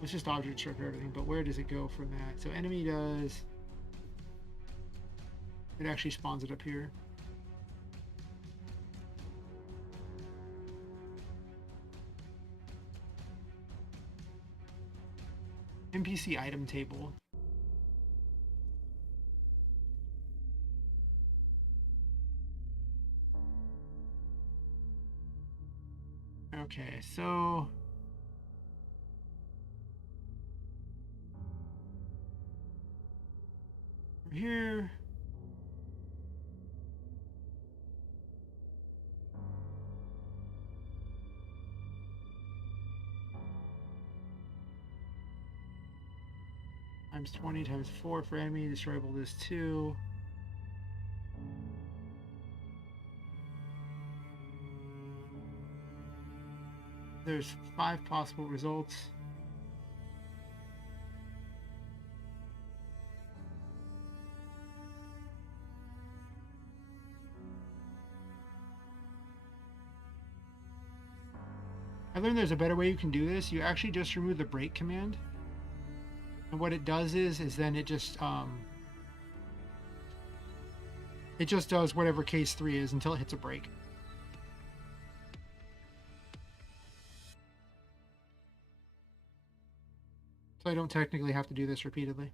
it's just object structure everything, but where does it go from that? So enemy does... It actually spawns it up here. NPC item table. Okay, so here times 20 times 4 for enemy, destroyable this 2. There's 5 possible results. I learned there's a better way you can do this. You actually just remove the break command. And what it does is then it just does whatever case 3 is until it hits a break. So I don't technically have to do this repeatedly.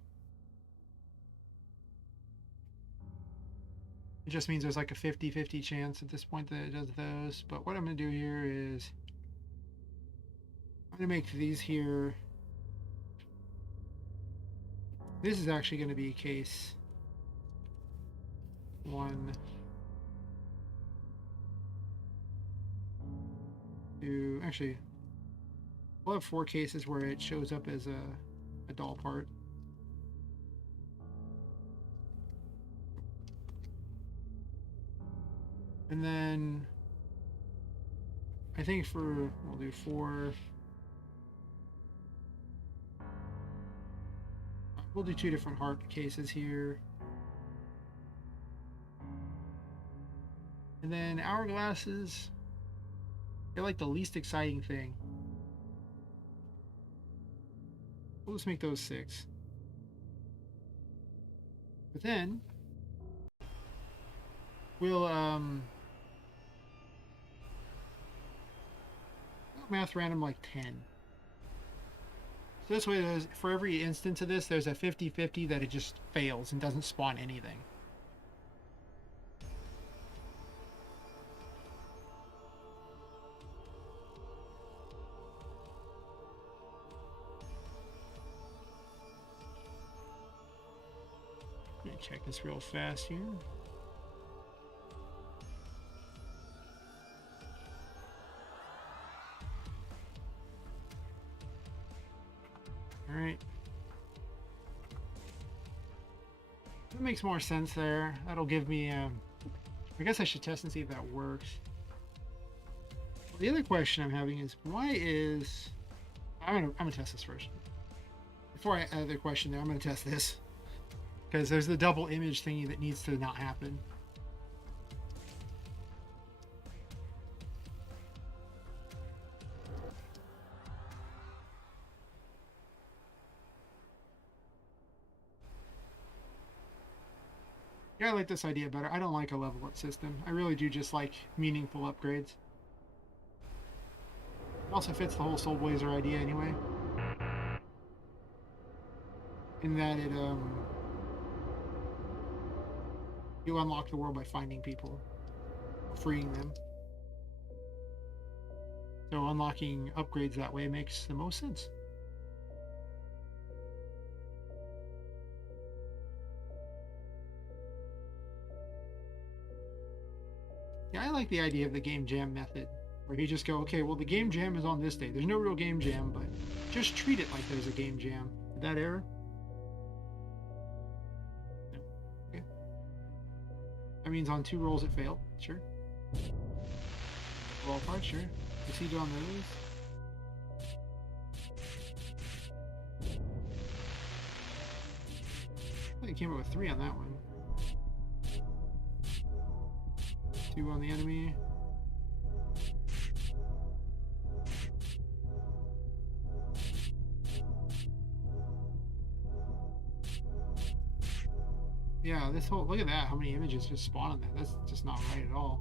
It just means there's like a 50-50 chance at this point that it does those. But what I'm going to do here is I'm going to make these here. This is actually going to be case 1, 2. Actually, we'll have 4 cases where it shows up as a doll part. And then I think we'll do 4. We'll do 2 different heart cases here. And then hourglasses, they're like the least exciting thing. We'll just make those 6. But then we'll math random like 10. So this way, for every instance of this, there's a 50-50 that it just fails and doesn't spawn anything. check this real fast here. All right. That makes more sense there. That'll give me, I guess I should test and see if that works. The other question I'm having is, why is... I'm gonna test this first. Before I add the question there, I'm gonna test this. Because there's the double image thingy that needs to not happen. Yeah, I like this idea better. I don't like a level up system. I really do just like meaningful upgrades. It also fits the whole Soul Blazer idea anyway. In that it, you unlock the world by finding people, freeing them. So unlocking upgrades that way makes the most sense. Yeah, I like the idea of the game jam method, where you just go, okay, well, the game jam is on this day. There's no real game jam, but just treat it like there's a game jam. Did that error? No. Okay. That means on 2 rolls it failed. Sure. Roll apart, sure. Proceeded on those. I think it came up with 3 on that one. 2 on the enemy. Yeah, this whole, look at that, how many images just spawn on that. That's just not right at all.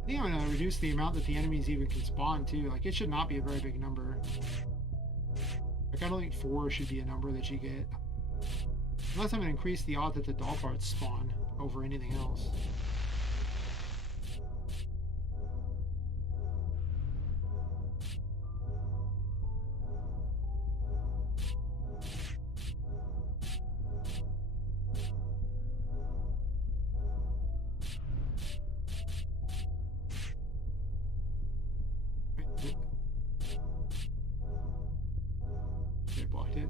I think I'm gonna reduce the amount that the enemies even can spawn too. Like, it should not be a very big number. Like, I don't think 4 should be a number that you get. Unless I'm gonna increase the odds that the doll parts spawn over anything else. They blocked it.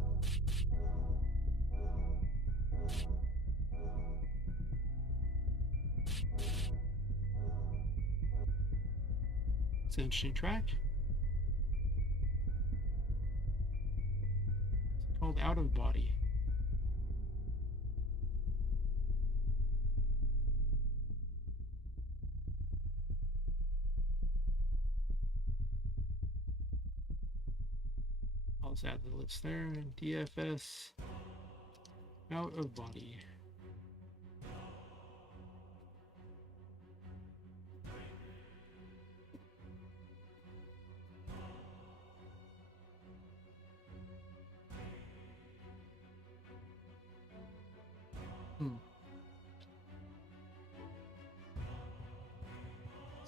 It's an interesting track. It's called Out of Body. I'll just add the list there. DFS Out of Body.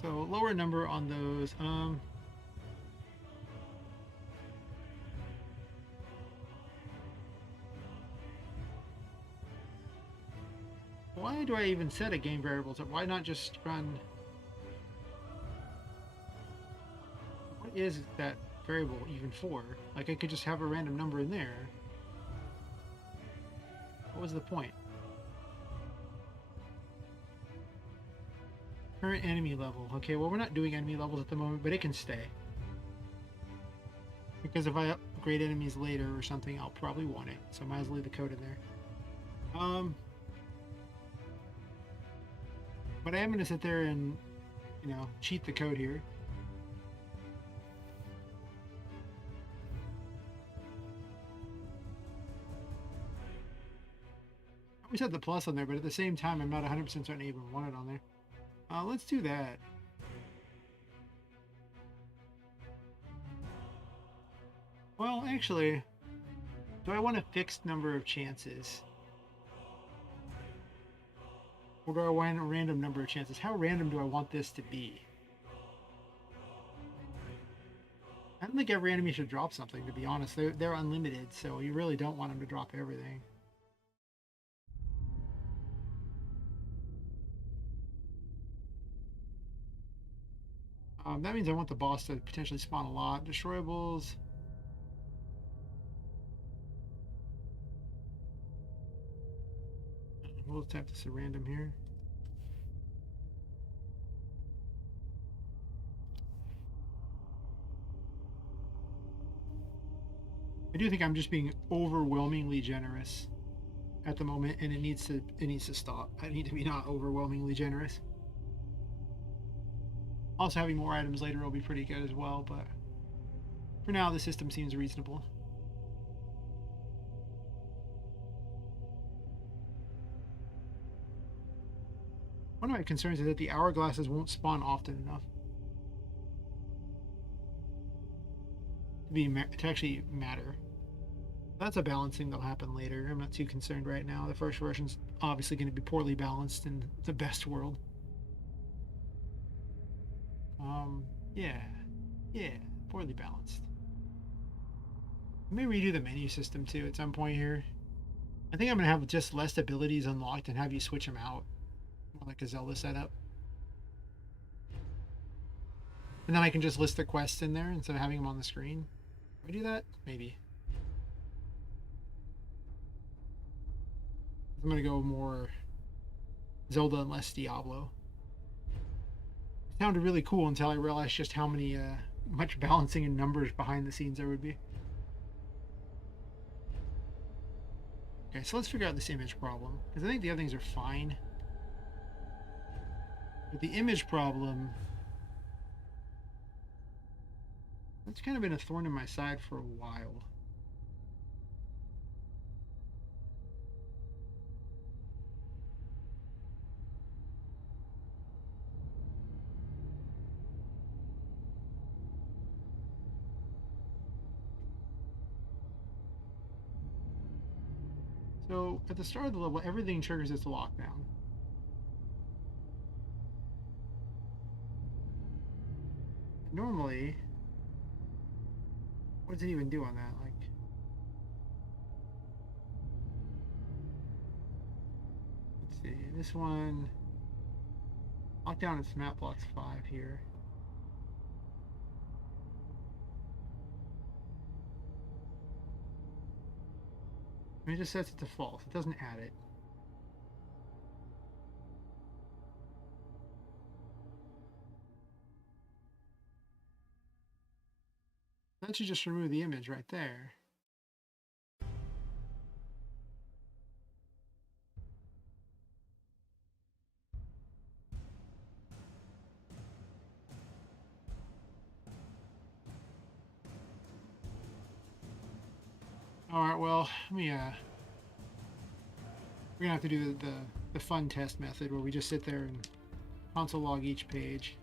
So lower number on those. Why do I even set a game variable? Why not just run? What is that variable even for? Like, I could just have a random number in there. What was the point? Current enemy level. Okay, well, we're not doing enemy levels at the moment, but it can stay. Because if I upgrade enemies later or something, I'll probably want it. So I might as well leave the code in there. But I am going to sit there and, you know, cheat the code here. I always had the plus on there, but at the same time, I'm not 100% certain I even want it on there. Let's do that. Well, actually, do I want a fixed number of chances? Or do I want a random number of chances? How random do I want this to be? I don't think every enemy should drop something, to be honest. They're unlimited, so you really don't want them to drop everything. That means I want the boss to potentially spawn a lot. Destroyables. We'll attempt this at random here. I do think I'm just being overwhelmingly generous at the moment, and it needs to stop. I need to be not overwhelmingly generous. Also, having more items later will be pretty good as well, but for now, the system seems reasonable. One of my concerns is that the hourglasses won't spawn often enough to actually matter. That's a balancing that'll happen later. I'm not too concerned right now. The first version's obviously going to be poorly balanced in the best world. Yeah, yeah, poorly balanced. Let me redo the menu system too at some point here. I think I'm gonna have just less abilities unlocked and have you switch them out, more like a Zelda setup. And then I can just list the quests in there instead of having them on the screen. Can I do that? Maybe. I'm gonna go more Zelda and less Diablo. It sounded really cool until I realized just how much balancing and numbers behind the scenes there would be. Okay, so let's figure out this image problem, because I think the other things are fine. But the image problem, that's kind of been a thorn in my side for a while. So at the start of the level, everything triggers its lockdown. Normally, what does it even do on that? Like, let's see, this one, lockdown its map blocks 5 here. I mean, it just sets it to false. It doesn't add it. That should just remove the image right there. All right, well, we're gonna have to do the fun test method where we just sit there and console log each page.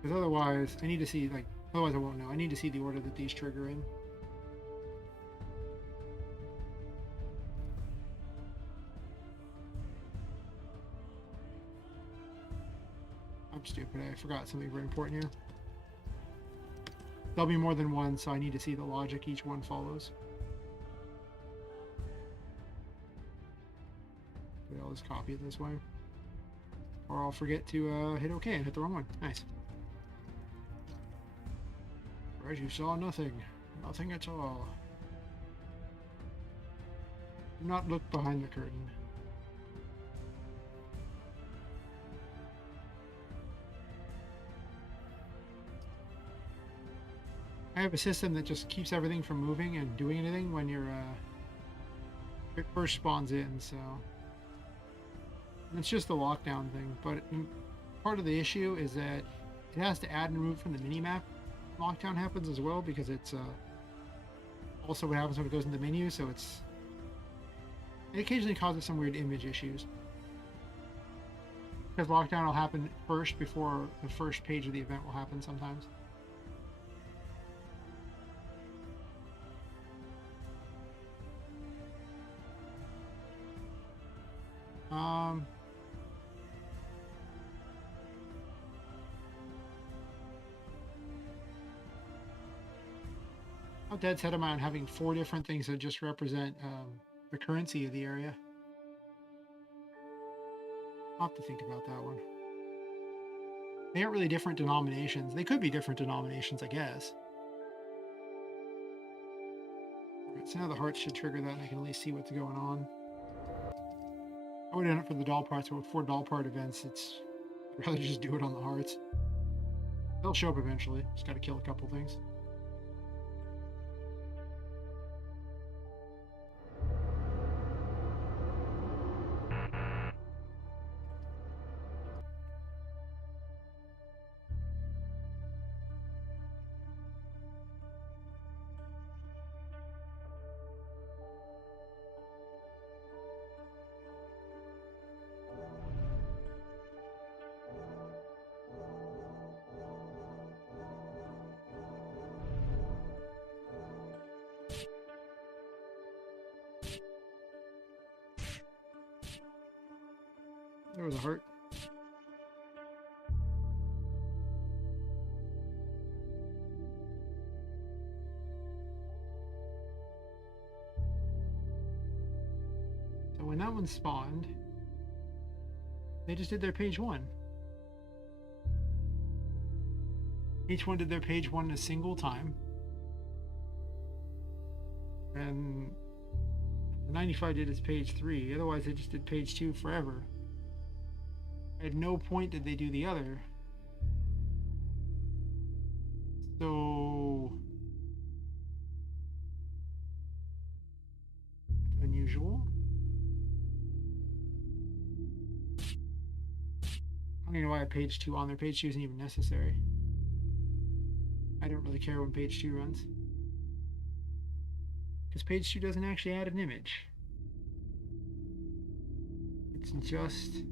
Because otherwise, I need to see, like, otherwise I won't know. I need to see the order that these trigger in. I'm stupid. I forgot something very important here. There'll be more than one, so I need to see the logic each one follows. Okay, I'll just copy it this way. Or I'll forget to hit OK and hit the wrong one. Nice. Right, you saw nothing. Nothing at all. Do not look behind the curtain. I have a system that just keeps everything from moving and doing anything when it first spawns in, so it's just the lockdown thing. But part of the issue is that it has to add and remove from the minimap. Lockdown happens as well because it's also what happens when it goes in the menu, so it occasionally causes some weird image issues. Because lockdown will happen first before the first page of the event will happen sometimes. How dead set am I on having 4 different things that just represent the currency of the area? I'll have to think about that one. They aren't really different denominations. They could be different denominations, I guess. Alright, so now the hearts should trigger that, and I can at least see what's going on. I would end up for the doll parts, but with 4 doll part events, I'd rather just do it on the hearts. They'll show up eventually. Just gotta kill a couple things. There was a heart. So when that one spawned, they just did their page 1. Each one did their page 1 a single time. And the 95 did its page 3. Otherwise, they just did page 2 forever. At no point did they do the other. So unusual. I don't even know why I have page 2 on there. Page 2 isn't even necessary. I don't really care when page 2 runs. Because page 2 doesn't actually add an image. It's just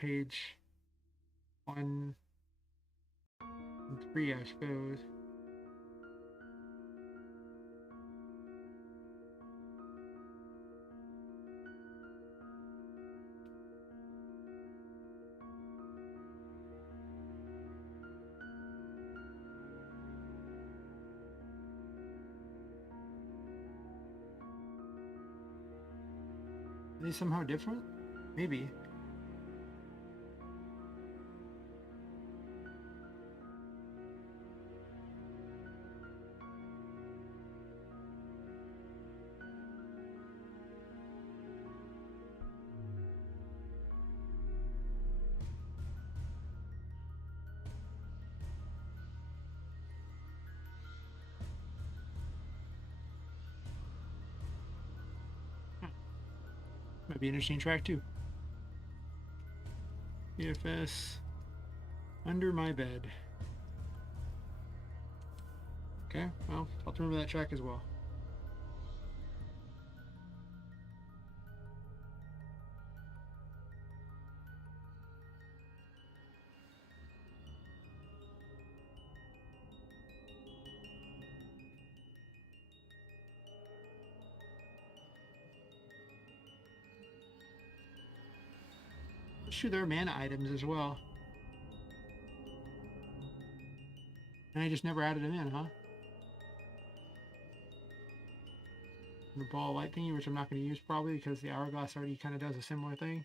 page 1 and 3, I suppose. Are they somehow different? Maybe. Might be an interesting track too. EFS Under My Bed. Okay, well, I'll remember that track as well. Sure, there are mana items as well. And I just never added them in, huh? The ball light thingy, which I'm not going to use probably because the hourglass already kind of does a similar thing.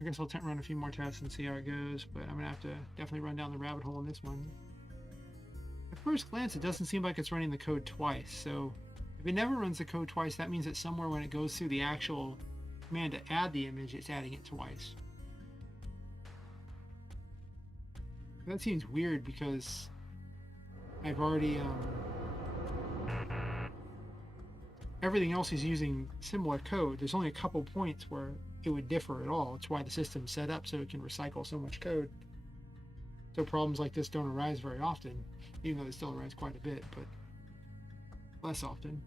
I guess I'll run a few more tests and see how it goes, but I'm going to have to definitely run down the rabbit hole in this one. At first glance, it doesn't seem like it's running the code twice, so if it never runs the code twice, that means that somewhere when it goes through the actual command to add the image, it's adding it twice. That seems weird because I've already, everything else is using similar code. There's only a couple points where it would differ at all. It's why the system's set up so it can recycle so much code. So problems like this don't arise very often, even though they still arise quite a bit, but less often.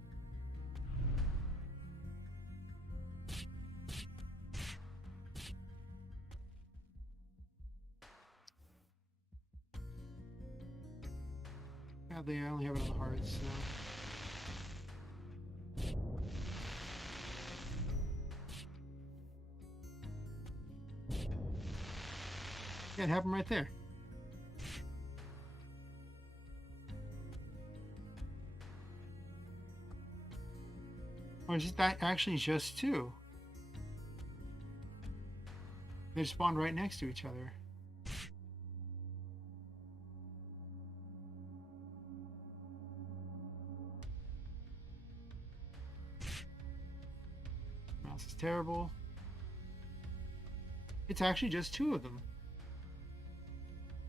Yeah, they only have it on the hearts, so. Yeah, it happened right there. Or is that actually just two? They spawned right next to each other. Mouse is terrible. It's actually just two of them.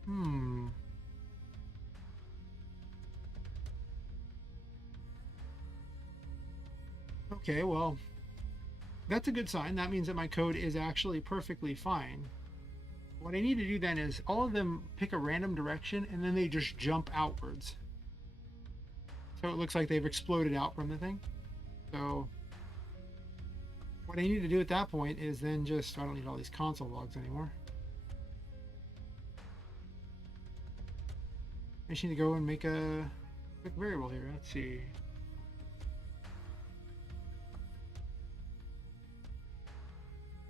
Hmm. Okay, well, that's a good sign. That means that my code is actually perfectly fine. What I need to do then is all of them pick a random direction and then they just jump outwards. So it looks like they've exploded out from the thing. So what I need to do at that point is then just, I don't need all these console logs anymore. I just need to go and make a quick variable here. Let's see.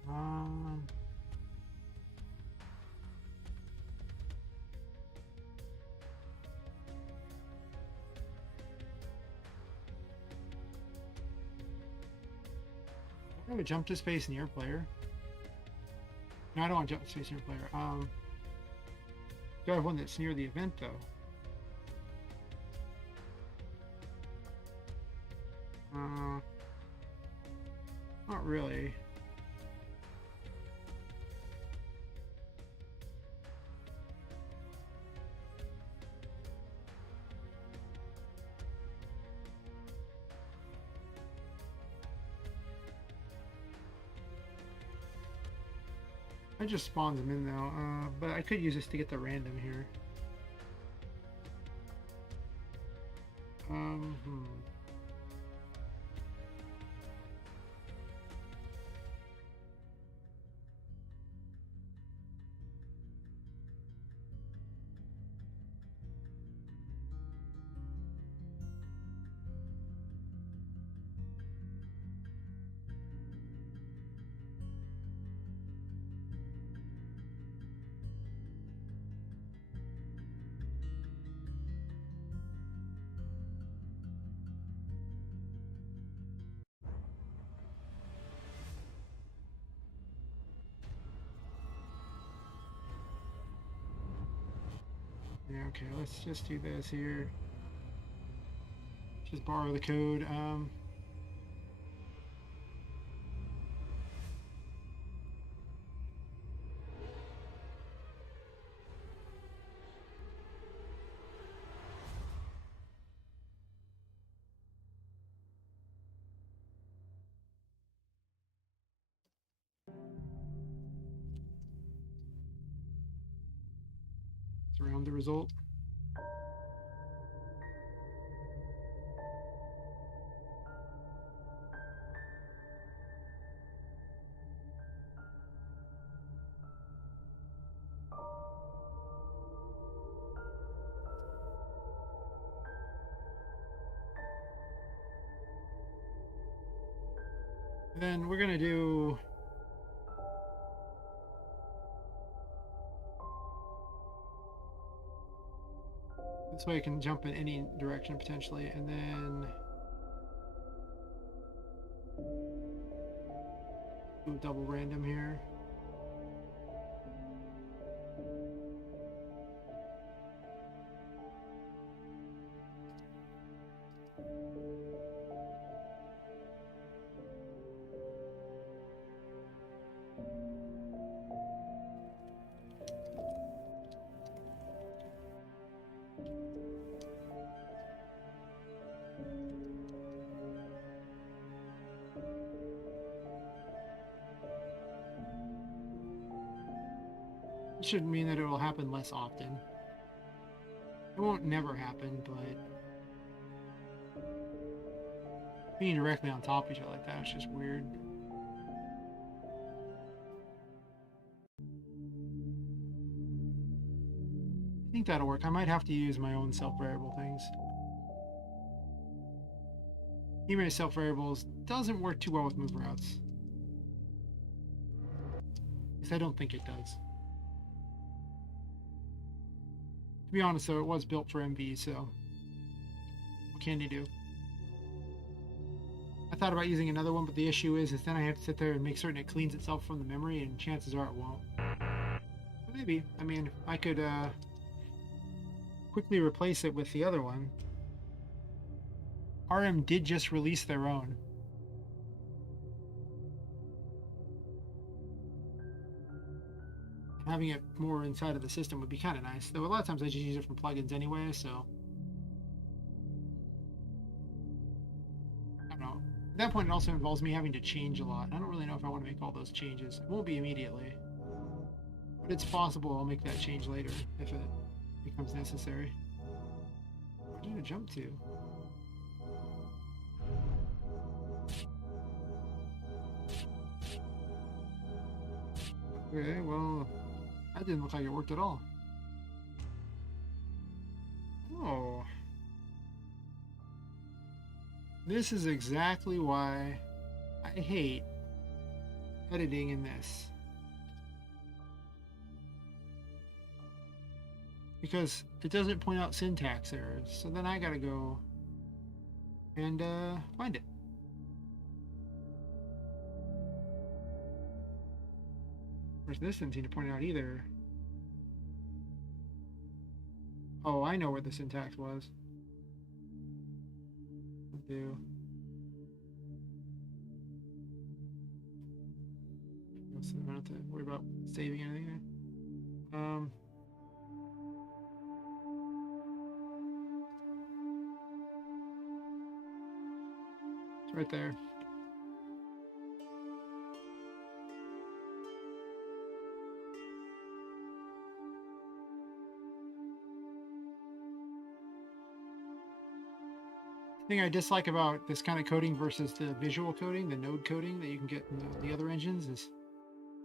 Um, I have a jump to space near player. No, I don't want jump to space near player. Do I have one that's near the event though? Not really. I just spawns them in though, but I could use this to get the random here. Hmm. Yeah, okay, let's just do this here. Just borrow the code. Surround the result. Then we're gonna do this way I can jump in any direction potentially, and then do a double random here. It should mean that it will happen less often. It won't never happen, but being directly on top of each other like that is just weird. I think that'll work. I might have to use my own self-variable things. Email self-variables doesn't work too well with move routes. At least I don't think it does. To be honest, though, it was built for MV, so what can you do? I thought about using another one, but the issue is then I have to sit there and make certain it cleans itself from the memory, and chances are it won't. But maybe. I mean, I could quickly replace it with the other one. RM did just release their own. Having it more inside of the system would be kind of nice. Though a lot of times I just use it from plugins anyway, so I don't know. At that point, it also involves me having to change a lot. I don't really know if I want to make all those changes. It won't be immediately, but it's possible I'll make that change later if it becomes necessary. Where did it jump to? Okay, well, that didn't look like it worked at all. Oh. This is exactly why I hate editing in this. Because it doesn't point out syntax errors, so then I gotta go and find it. Of course, this didn't seem to point it out either. Oh, I know where the syntax was. Do. So I don't have to worry about saving anything. It's right there. The thing I dislike about this kind of coding versus the visual coding, the node coding that you can get in the other engines, is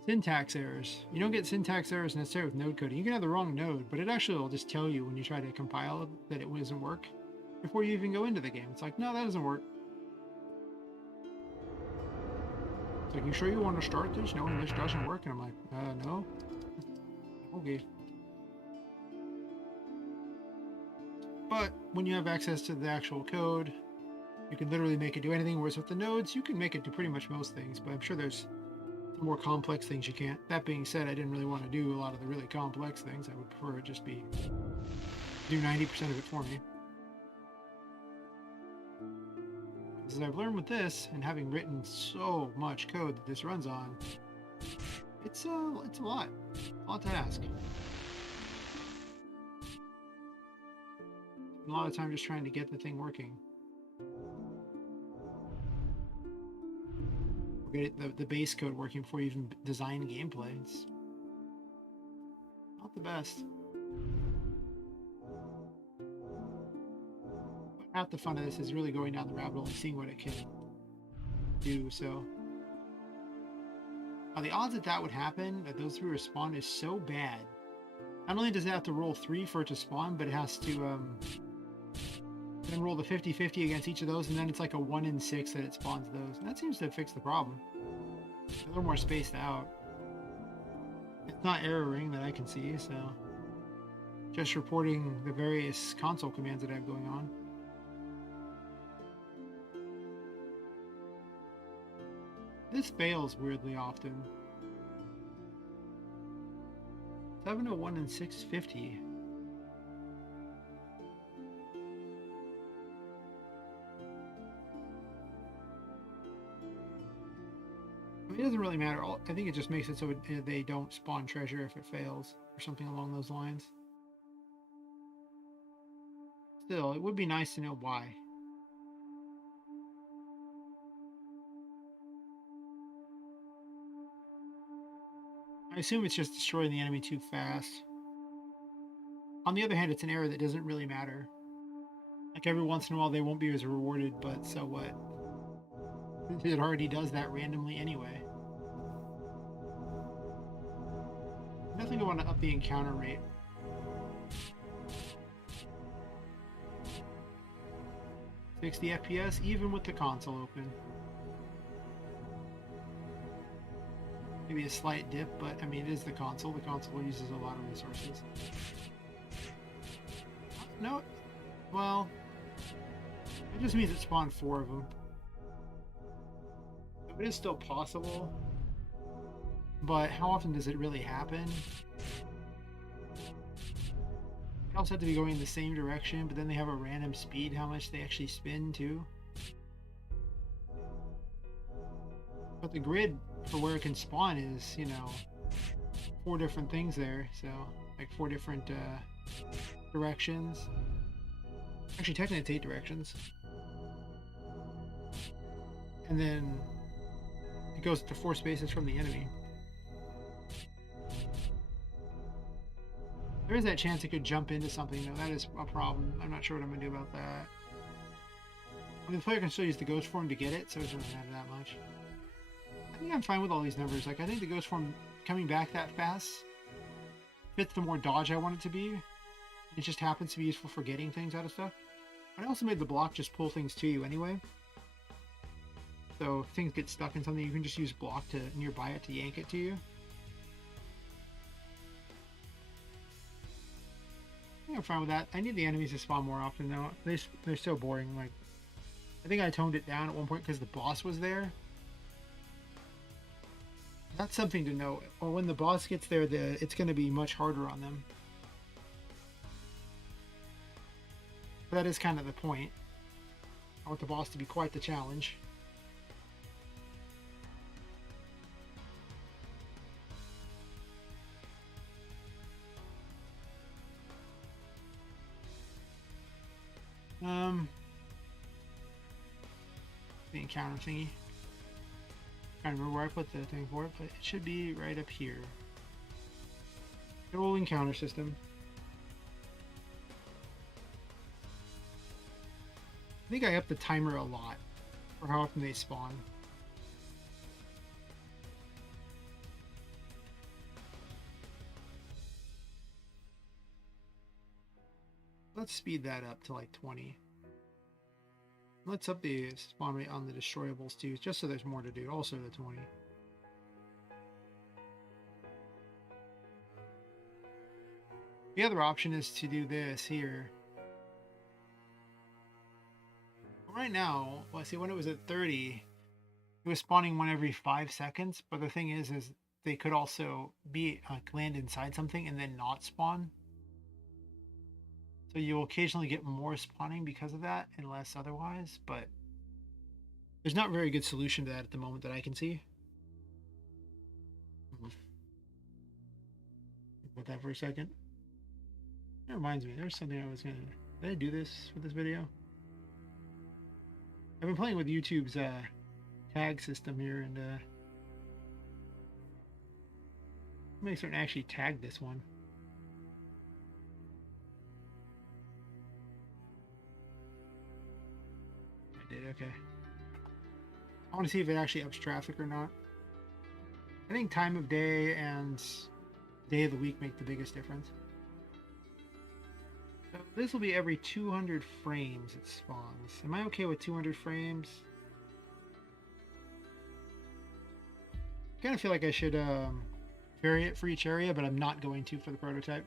syntax errors. You don't get syntax errors necessarily with node coding. You can have the wrong node, but it actually will just tell you when you try to compile that it doesn't work before you even go into the game. It's like, no, that doesn't work. It's like, you sure you want to start this knowing this doesn't work? And I'm like, no. Okay. But when you have access to the actual code, you can literally make it do anything, whereas with the nodes, you can make it do pretty much most things, but I'm sure there's some more complex things you can't. That being said, I didn't really want to do a lot of the really complex things. I would prefer it just be do 90% of it for me. As I've learned with this, and having written so much code that this runs on, it's a lot to ask. A lot of time just trying to get the thing working. Get the base code working before you even design gameplay. It's not the best. But half the fun of this is really going down the rabbit hole and seeing what it can do. So the odds that would happen, that those three would spawn, is so bad. Not only does it have to roll 3 for it to spawn, but it has to then roll the 50-50 against each of those, and then it's like a 1 in 6 that it spawns those. And that seems to fix the problem. A little more spaced out. It's not erroring that I can see, so just reporting the various console commands that I have going on. This fails weirdly often. 701 and 650. I mean, it doesn't really matter. I think it just makes it so they don't spawn treasure if it fails, or something along those lines. Still, it would be nice to know why. I assume it's just destroying the enemy too fast. On the other hand, it's an error that doesn't really matter. Like, every once in a while they won't be as rewarded, but so what? It already does that randomly anyway. I definitely want to up the encounter rate. $60 FPS even with the console open. Maybe a slight dip, but I mean, it is the console. The console uses a lot of resources. No, well, it just means it spawned 4 of them. So it is still possible, but how often does it really happen? They also have to be going in the same direction, but then they have a random speed, how much they actually spin too. But the grid for where it can spawn is, you know, 4 different things there, so like 4 different directions. Actually, technically it's 8 directions. And then it goes to 4 spaces from the enemy. There is that chance it could jump into something, though. That is a problem. I'm not sure what I'm going to do about that. I mean, the player can still use the ghost form to get it, so it doesn't matter that much. I think I'm fine with all these numbers. Like, I think the ghost form coming back that fast fits the more dodge I want it to be. It just happens to be useful for getting things out of stuff. I also made the block just pull things to you anyway. So if things get stuck in something, you can just use block to nearby it to yank it to you. I think I'm fine with that. I need the enemies to spawn more often though. They're so boring. Like, I think I toned it down at one point because the boss was there. That's something to know. Or when the boss gets there, it's going to be much harder on them. But that is kind of the point. I want the boss to be quite the challenge. The encounter thingy. I can't remember where I put the thing for it, but it should be right up here. The old encounter system. I think I upped the timer a lot for how often they spawn. Let's speed that up to like 20. Let's up the spawn rate on the destroyables too, just so there's more to do. Also the 20. The other option is to do this here. Right now, well, see, when it was at 30, it was spawning one every 5 seconds. But the thing is they could also be land inside something and then not spawn. So you'll occasionally get more spawning because of that and less otherwise, but there's not a very good solution to that at the moment that I can see. About that for a second. That reminds me, there's something I was gonna... Did I do this for this video? I've been playing with YouTube's tag system here, and make certain to actually tag this one. Okay. I want to see if it actually ups traffic or not. I think time of day and day of the week make the biggest difference. So this will be every 200 frames it spawns. Am I okay with 200 frames? I kind of feel like I should vary it for each area, but I'm not going to for the prototype.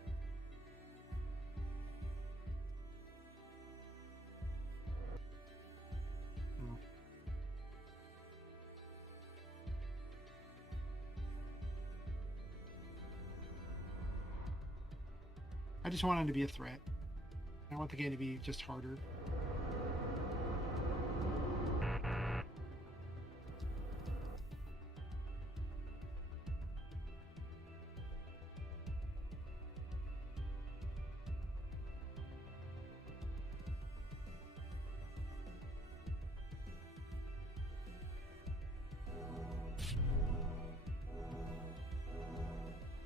I just want it to be a threat. I want the game to be just harder.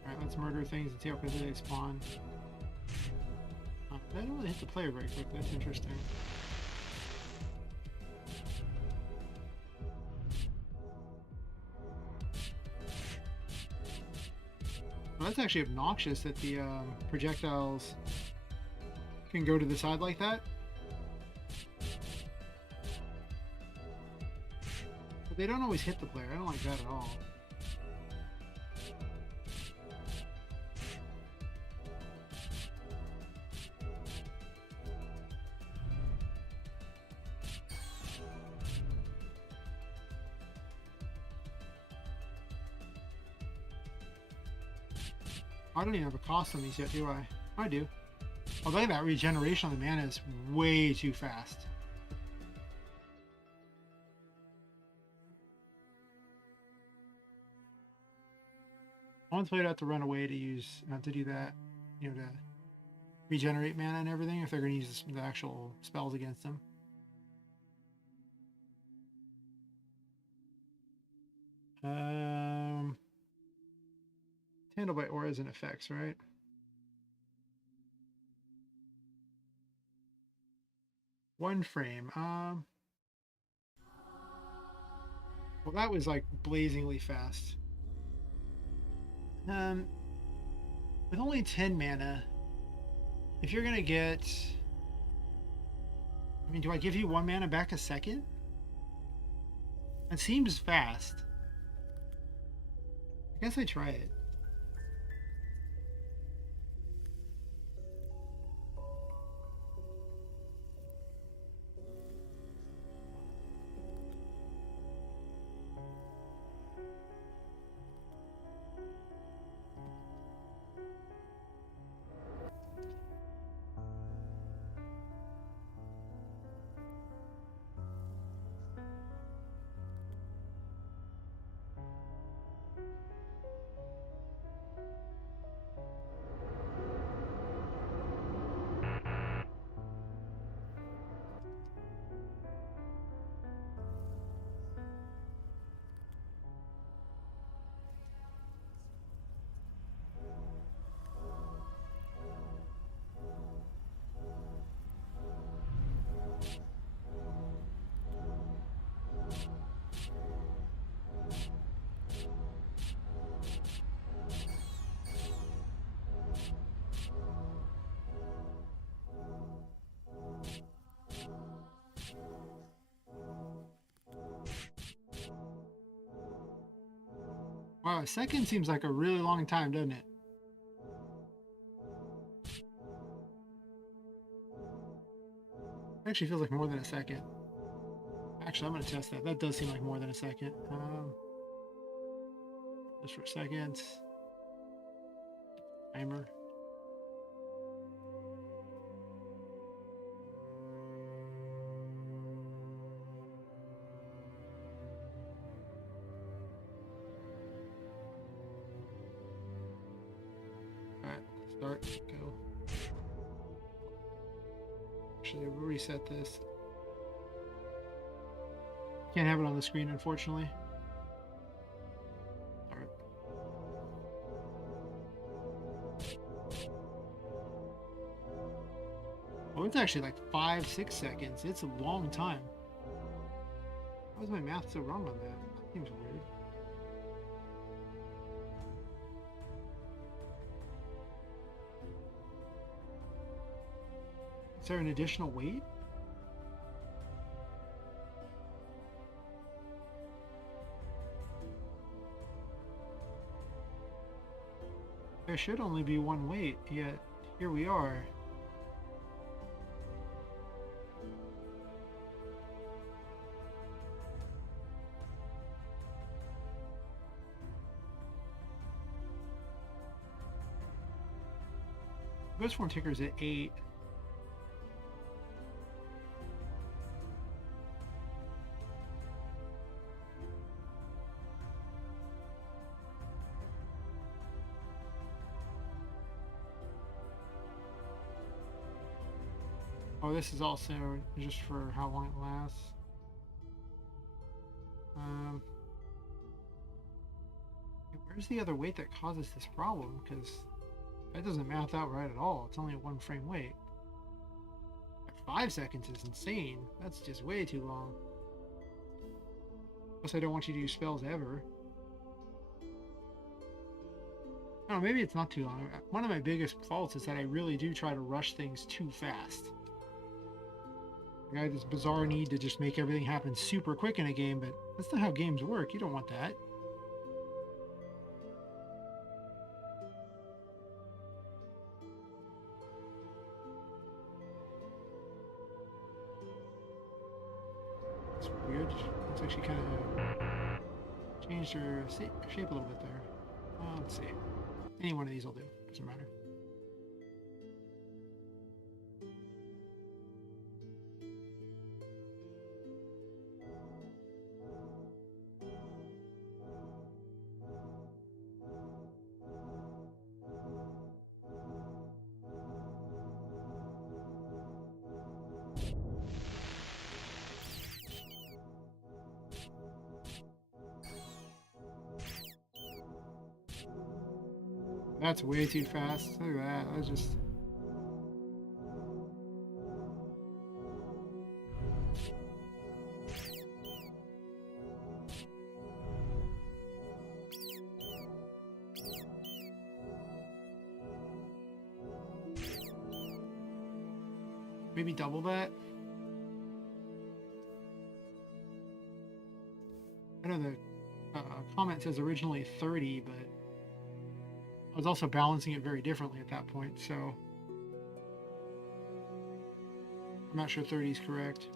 Alright, let's murder things and see how quickly they spawn. That didn't really hit the player very quick. That's interesting. Well, that's actually obnoxious that the projectiles can go to the side like that. But they don't always hit the player. I don't like that at all. I don't even have a cost on these yet, do I? I do. Oh, look at that regeneration on the mana is way too fast. Once played out to run away to use, not to do that, you know, to regenerate mana and everything if they're going to use the actual spells against them. Handled by auras and effects, right? One frame. Well, that was like blazingly fast. With only 10 mana, if you're gonna get, I mean, do I give you 1 mana back a second? That seems fast. I guess I try it. Wow, a second seems like a really long time, doesn't it? Actually feels like more than a second. Actually, I'm going to test that. That does seem like more than a second. Just for a second. Timer. Alright, start, go. Actually, we'll reset this. Can't have it on the screen, unfortunately. Start. Oh, it's actually like 5-6 seconds. It's a long time. Why is my math so wrong on that? That seems weird. Is there an additional weight? There should only be one weight, yet here we are. Ghost form ticker's at 8. Oh, this is also just for how long it lasts. Where's the other weight that causes this problem? Because that doesn't math out right at all. It's only a 1 frame weight. 5 seconds is insane. That's just way too long. Plus, I don't want you to use spells ever. No, maybe it's not too long. One of my biggest faults is that I really do try to rush things too fast. I have this bizarre need to just make everything happen super quick in a game, but that's not how games work. You don't want that. It's weird. It's actually kind of changed her shape a little bit there. Let's see. Any one of these will do. doesn't matter. That's way too fast. Look at that. I just. Maybe double that. I know the comment says originally 30, but I was also balancing it very differently at that point, so I'm not sure 30 is correct.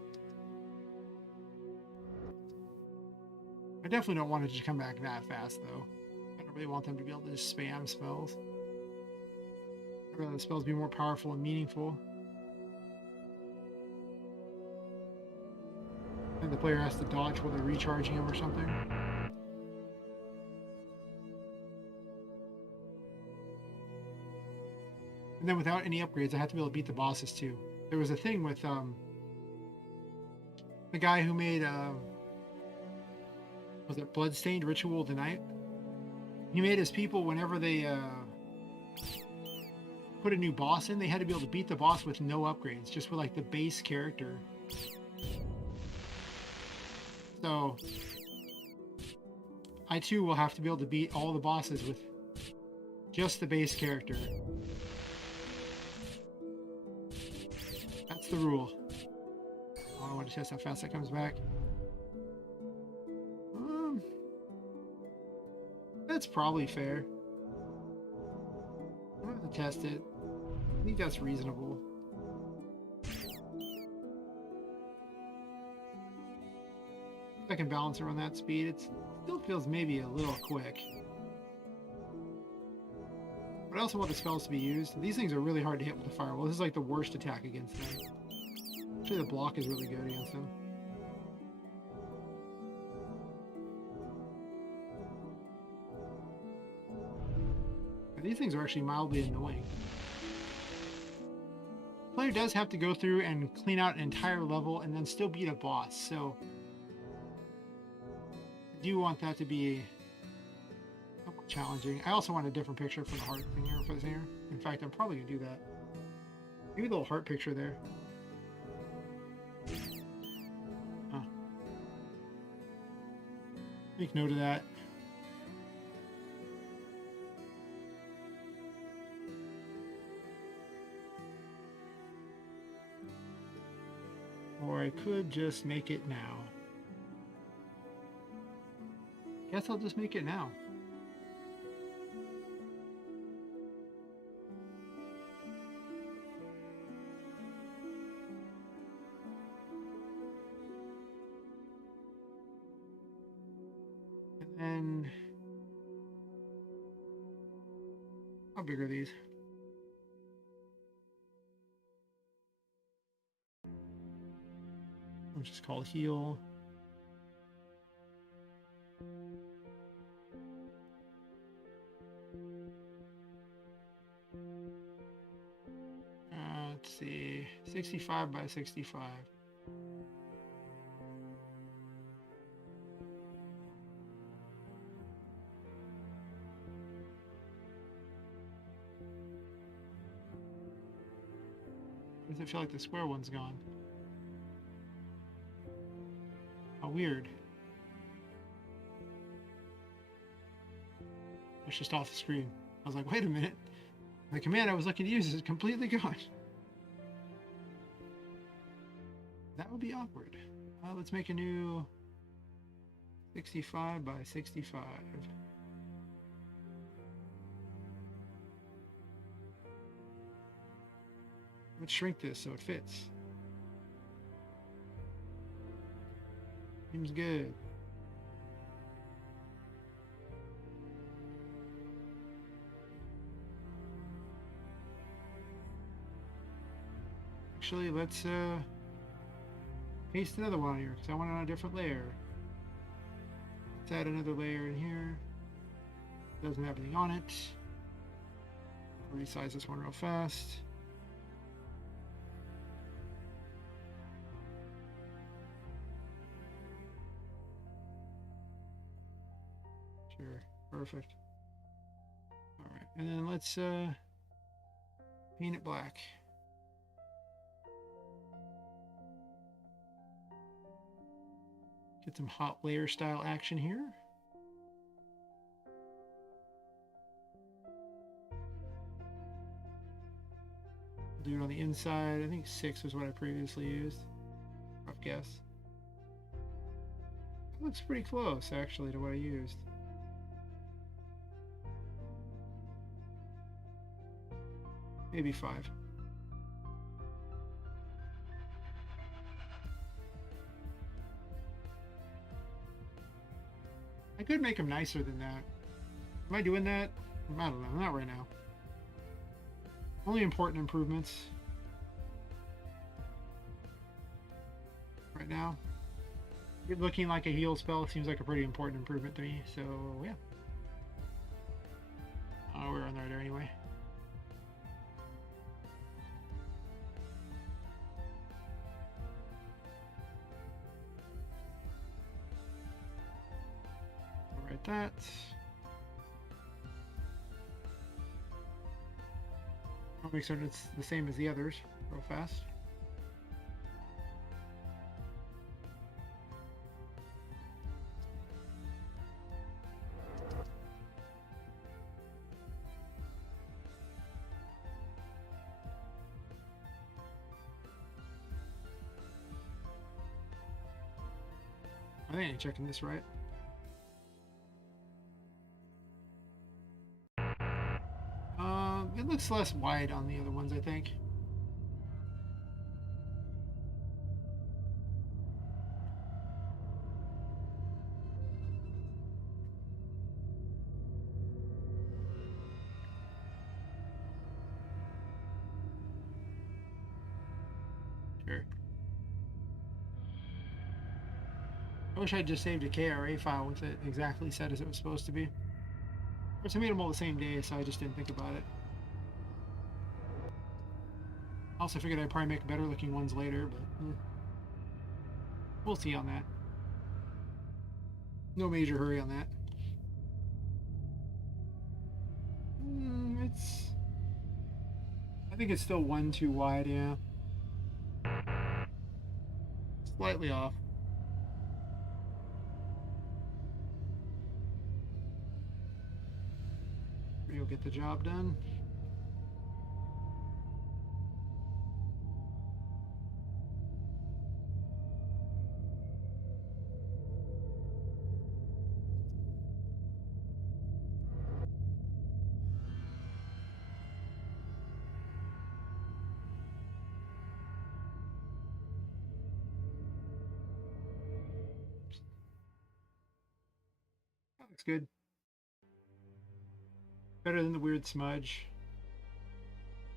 I definitely don't want it to just come back that fast, though. I don't really want them to be able to just spam spells. I'd rather the spells be more powerful and meaningful. And the player has to dodge while they're recharging them or something. And then without any upgrades, I have to be able to beat the bosses too. There was a thing with the guy who made was it Bloodstained Ritual of the Night? He made his people, whenever they put a new boss in, they had to be able to beat the boss with no upgrades, just with like the base character. So I too will have to be able to beat all the bosses with just the base character. That's the rule. Oh, I want to test how fast that comes back. That's probably fair. I'm gonna have to test it. I think that's reasonable. If I can balance around that speed, it still feels maybe a little quick. But I also want the spells to be used. These things are really hard to hit with the firewall. This is like the worst attack against them. Actually, the block is really good against them. These things are actually mildly annoying. The player does have to go through and clean out an entire level and then still beat a boss, so I do want that to be somewhat challenging. I also want a different picture for the heart thinger for the singer. In fact, I'm probably gonna do that. Maybe a little heart picture there. Huh. Make note of that. Or I could just make it now. Guess I'll just make it now. And then how big are these? Which is called heal. Let's see, 65 by 65. Does it feel like the square one's gone? How weird. It's just off the screen. I was like, wait a minute. The command I was looking to use is completely gone. That would be awkward. Let's make a new 65 by 65. Let's shrink this so it fits. Seems good. Actually, let's paste another one on here because I want it on a different layer. Let's add another layer in here. Doesn't have anything on it. Resize this one real fast. Sure, perfect. All right, and then let's paint it black. Get some hot layer style action here. Do it on the inside. I think 6 was what I previously used. Rough guess. That looks pretty close, actually, to what I used. Maybe 5. I could make them nicer than that. Am I doing that? I don't know. Not right now. Only important improvements. Right now. It looking like a heal spell seems like a pretty important improvement to me, so yeah. Oh, we're on there anyway. I'll write that. I'll make sure it's the same as the others real fast. I think I'm checking this right. It looks less wide on the other ones, I think. Sure. I wish I'd just saved a KRA file with it exactly set as it was supposed to be. Of course, I made them all the same day, so I just didn't think about it. Also figured I'd probably make better looking ones later, but we'll see on that. No major hurry on that. I think it's still 1 too wide, yeah. Slightly off. You'll get the job done. That looks good. Better than the weird smudge.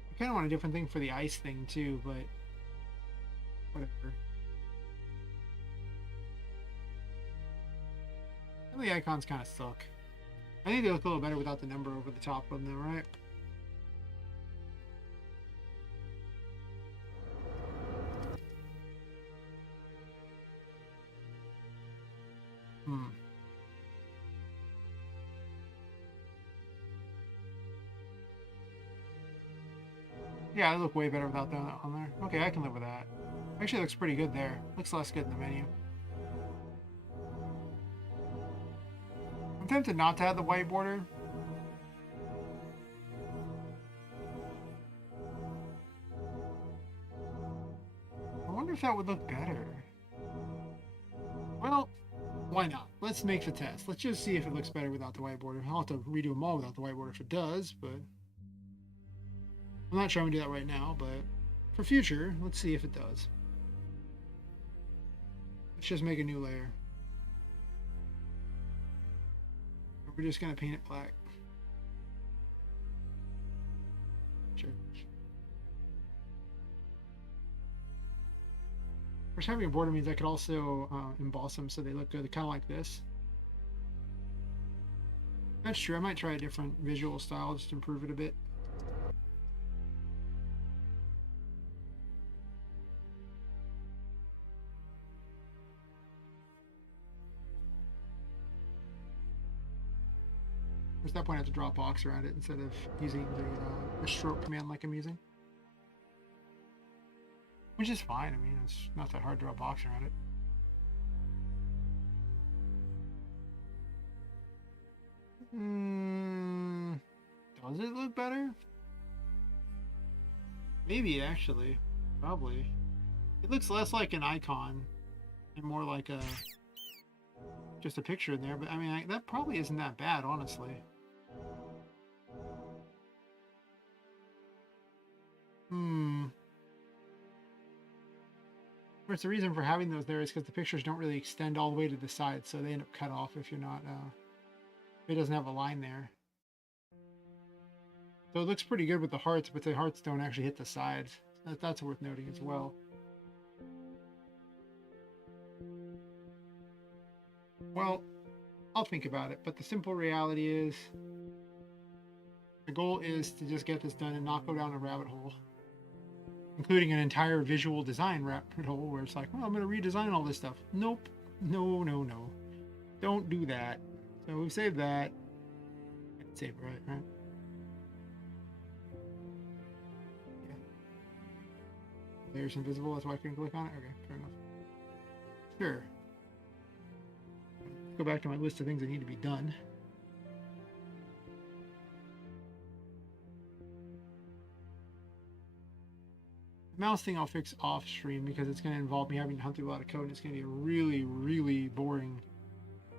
I kind of want a different thing for the ice thing too, but whatever. Some of the icons kind of suck. I think they look a little better without the number over the top of them, though, right? Yeah, they look way better without that on there. Okay, I can live with that. Actually, looks pretty good there. Looks less good in the menu. I'm tempted not to have the white border. I wonder if that would look better. Well, why not? Let's make the test. Let's just see if it looks better without the white border. I'll have to redo them all without the white border if it does, but I'm not sure I'm gonna do that right now, but for future, let's see if it does. Let's just make a new layer. We're just gonna paint it black. Sure. course, having a border means I could also emboss them so they look good, kind of like this. That's true. I might try a different visual style just to improve it a bit. At that point, I have to draw a box around it instead of using the stroke command like I'm using. Which is fine. I mean, it's not that hard to draw a box around it. Does it look better? Maybe, actually. Probably. It looks less like an icon and more like a just a picture in there. But I mean, that probably isn't that bad, honestly. Of course, the reason for having those there is because the pictures don't really extend all the way to the side, so they end up cut off if you're not, if it doesn't have a line there. So it looks pretty good with the hearts, but the hearts don't actually hit the sides. That's worth noting as well. Well, I'll think about it, but the simple reality is the goal is to just get this done and not go down a rabbit hole, including an entire visual design rabbit hole where it's like, well, I'm going to redesign all this stuff. Nope. No, no, no. Don't do that. So we've saved that. Save it, right? Yeah. Layer's invisible, that's why I couldn't click on it? Okay, fair enough. Sure. Let's go back to my list of things that need to be done. Mouse thing I'll fix off stream because it's going to involve me having to hunt through a lot of code, and it's going to be a really, really boring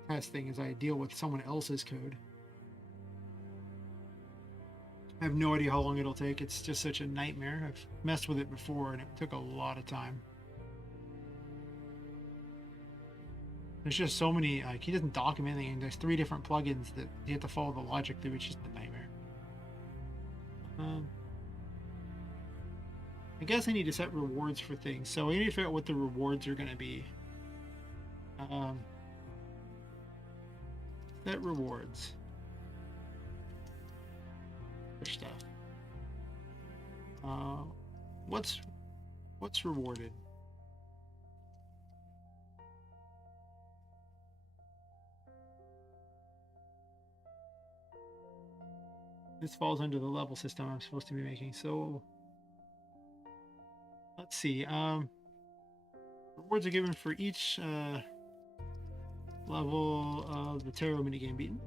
testing as I deal with someone else's code. I have no idea how long it'll take. It's just such a nightmare. I've messed with it before and it took a lot of time. There's just so many, like, he doesn't document anything. There's 3 different plugins that you have to follow the logic through. It's just a nightmare. I guess I need to set rewards for things. So I need to figure out what the rewards are going to be. Set rewards for stuff. What's rewarded? This falls under the level system I'm supposed to be making. So let's see. Rewards are given for each level of the tarot minigame beaten.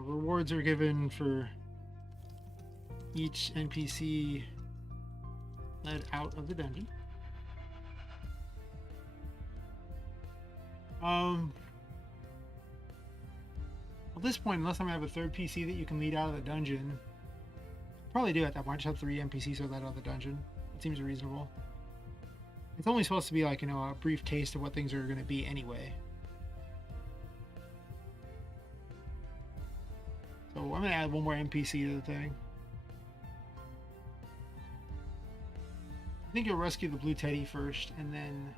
Rewards are given for each NPC led out of the dungeon. At this point, unless I'm gonna have a third PC that you can lead out of the dungeon, probably do at that point. Just have 3 NPCs led out of the dungeon. It seems reasonable. It's only supposed to be like, you know, a brief taste of what things are going to be anyway. So I'm going to add 1 more NPC to the thing. I think you'll rescue the blue teddy first, and then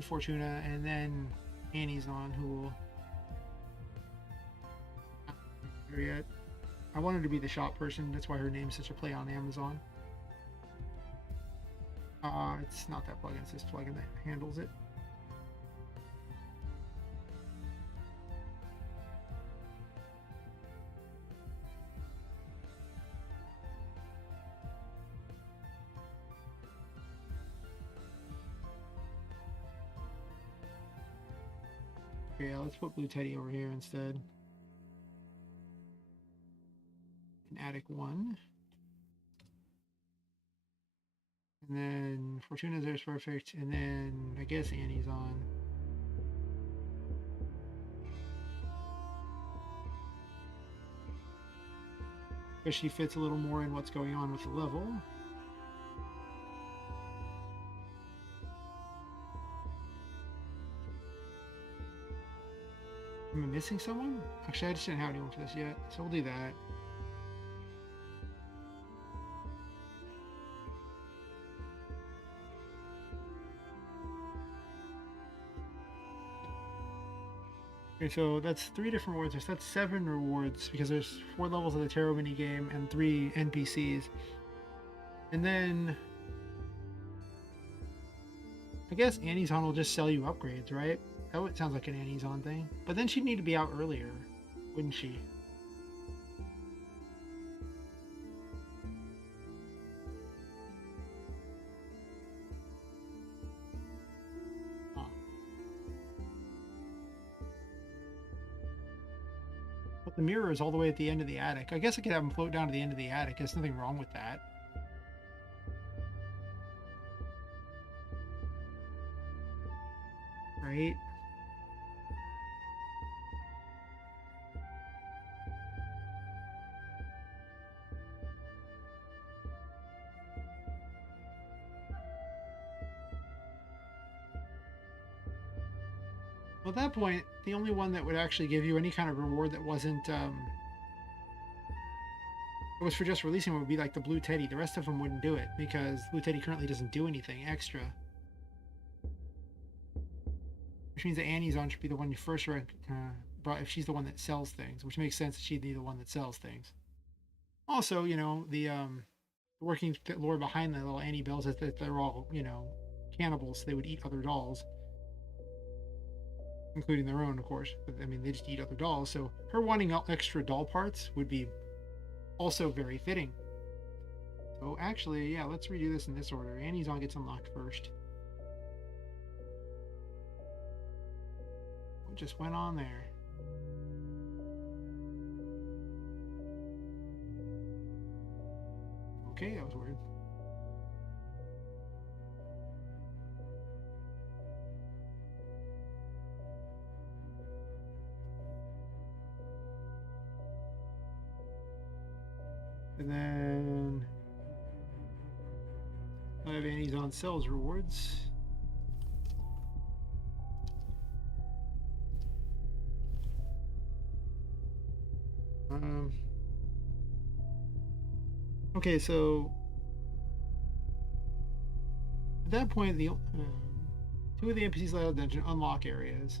Fortuna, and then Annie's on, who will... Not yet. I wanted to be the shop person. That's why her name's such a play on Amazon. It's not that plugin. It's this plugin that handles it. Okay, let's put Blue Teddy over here instead. In Attic 1. And then Fortuna's there's perfect. And then I guess Annie's on. Because she fits a little more in what's going on with the level. Am I missing someone? Actually, I just didn't have anyone for this yet, so we'll do that. Okay, so that's 3 different rewards. That's 7 rewards because there's 4 levels of the tarot mini game and 3 NPCs. And then I guess Annie's on will just sell you upgrades, right? That sounds like an Annie's on thing. But then she'd need to be out earlier, wouldn't she? Huh. But the mirror is all the way at the end of the attic. I guess I could have them float down to the end of the attic. There's nothing wrong with that. Right? Well, at that point, the only one that would actually give you any kind of reward that wasn't it was for just releasing would be like the Blue Teddy. The rest of them wouldn't do it because Blue Teddy currently doesn't do anything extra. Which means that Annie's on should be the one you first brought if she's the one that sells things, which makes sense that she'd be the one that sells things. Also, you know, the working lore behind the little Annie bells is that they're all, you know, cannibals. So they would eat other dolls, including their own, of course. But I mean, they just eat other dolls. So her wanting extra doll parts would be also very fitting. So actually, yeah, let's redo this in this order. Annie's on gets unlocked first. What just went on there? Okay, that was weird. And then I have Annie's on sales rewards. Okay, so at that point, the 2 of the NPCs let out the dungeon unlock areas.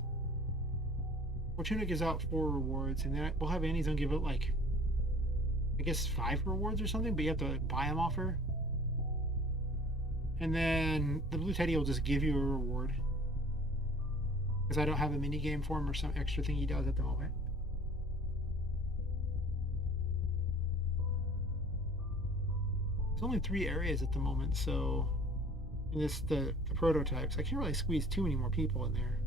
Fortuna gives out 4 rewards, and then we'll have Annie's on give out like I guess 5 rewards or something, but you have to like, buy them off her. And then the Blue Teddy will just give you a reward because I don't have a mini game for him or some extra thing he does at the moment. There's only 3 areas at the moment, so and this the prototypes. I can't really squeeze too many more people in there.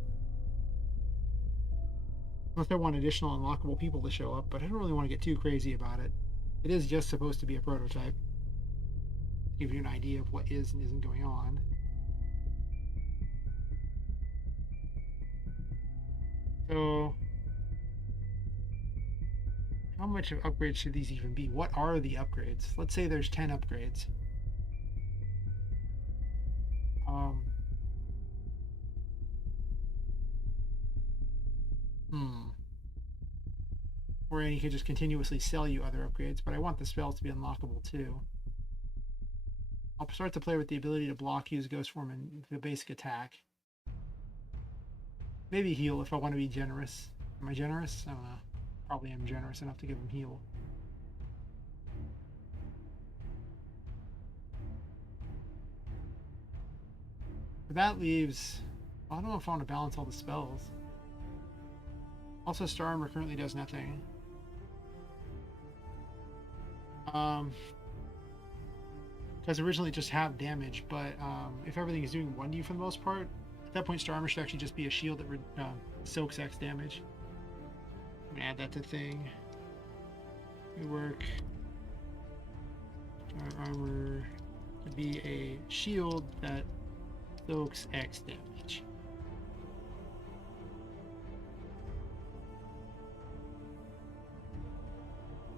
Unless I want additional unlockable people to show up, but I don't really want to get too crazy about it. It is just supposed to be a prototype. Give you an idea of what is and isn't going on. So how much of upgrades should these even be? What are the upgrades? Let's say there's 10 upgrades. Or he could just continuously sell you other upgrades, but I want the spells to be unlockable too. I'll start to play with the ability to block, use Ghost Form, and the basic attack. Maybe heal if I want to be generous. Am I generous? I don't know. Probably am generous enough to give him heal. But that leaves... Well, I don't know if I want to balance all the spells. Also, Star Armor currently does nothing. Because originally just have damage, but if everything is doing 1d for the most part, at that point Star Armor should actually just be a shield that soaks X damage. I'm gonna add that to thing. Good work. Star Armor to be a shield that soaks X damage.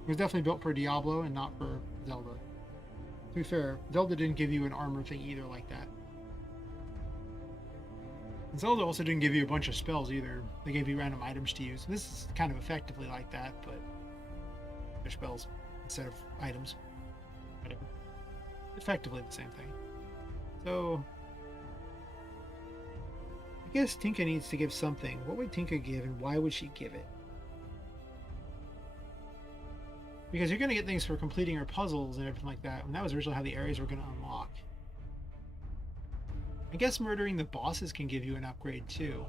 It was definitely built for Diablo and not for Zelda. To be fair, Zelda didn't give you an armor thing either like that. And Zelda also didn't give you a bunch of spells either. They gave you random items to use. This is kind of effectively like that, but they're spells instead of items. Whatever. Effectively the same thing. So I guess Tinka needs to give something. What would Tinka give and why would she give it? Because you're going to get things for completing her puzzles and everything like that. And that was originally how the areas were going to unlock. I guess murdering the bosses can give you an upgrade too.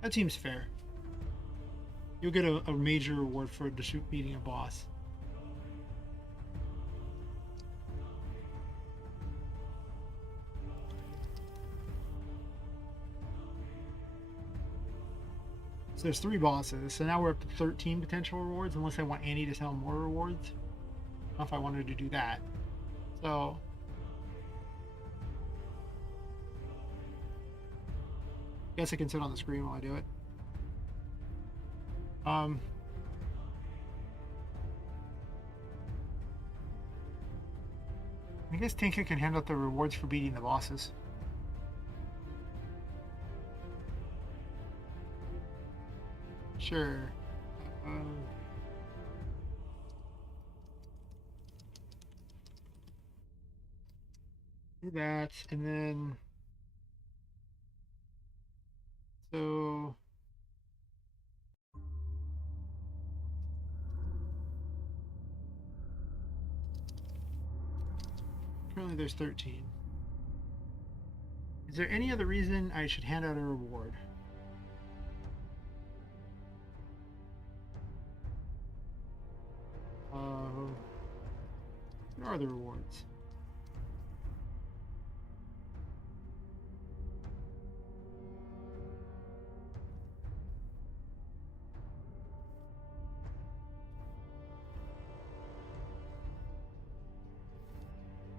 That seems fair. You'll get a major reward for beating a boss. So there's 3 bosses. So now we're up to 13 potential rewards, unless I want Annie to sell more rewards. I don't know if I wanted to do that. So I guess I can sit on the screen while I do it. I guess Tinka can hand out the rewards for beating the bosses. Sure. Do that, and then so currently there's 13. Is there any other reason I should hand out a reward? What are the rewards?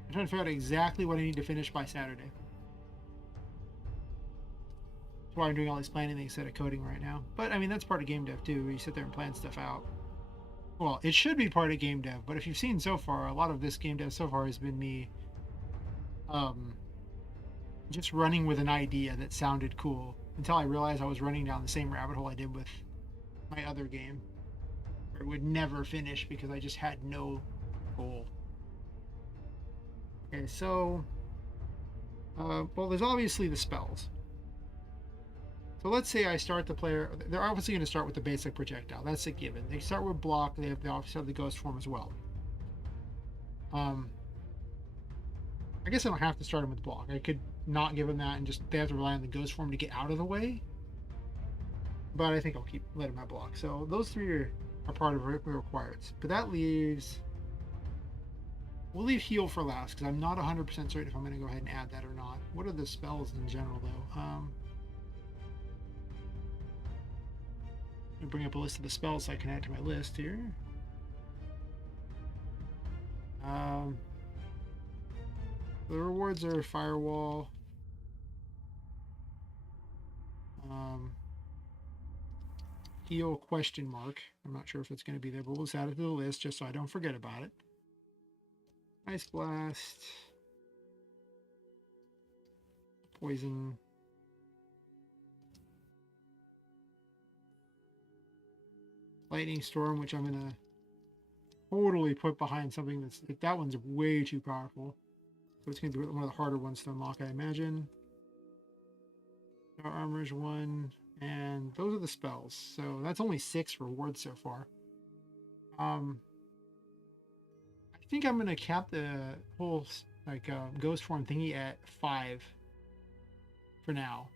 I'm trying to figure out exactly what I need to finish by Saturday. That's why I'm doing all these planning things instead of coding right now. But I mean, that's part of game dev too, where you sit there and plan stuff out. Well, it should be part of game dev, but if you've seen so far, a lot of this game dev so far has been me just running with an idea that sounded cool until I realized I was running down the same rabbit hole I did with my other game, where it would never finish because I just had no goal. Okay, so well, there's obviously the spells. So let's say I start the player. They're obviously going to start with the basic projectile. That's a given. They start with block. They obviously have the ghost form as well. I guess I don't have to start them with block. I could not give them that and just they have to rely on the ghost form to get out of the way. But I think I'll keep letting my block. So those 3 are part of required. But that leaves. We'll leave heal for last because I'm not 100% certain if I'm going to go ahead and add that or not. What are the spells in general though? Bring up a list of the spells I can add to my list here. The rewards are firewall, heal question mark. I'm not sure if it's going to be there, but we'll just add it to the list just so I don't forget about it. Ice blast, poison. Lightning storm, which I'm gonna totally put behind something that one's way too powerful. So it's gonna be one of the harder ones to unlock, I imagine. Our armor's 1, and those are the spells. So that's only 6 rewards so far. I think I'm gonna cap the whole ghost form thingy at 5 for now.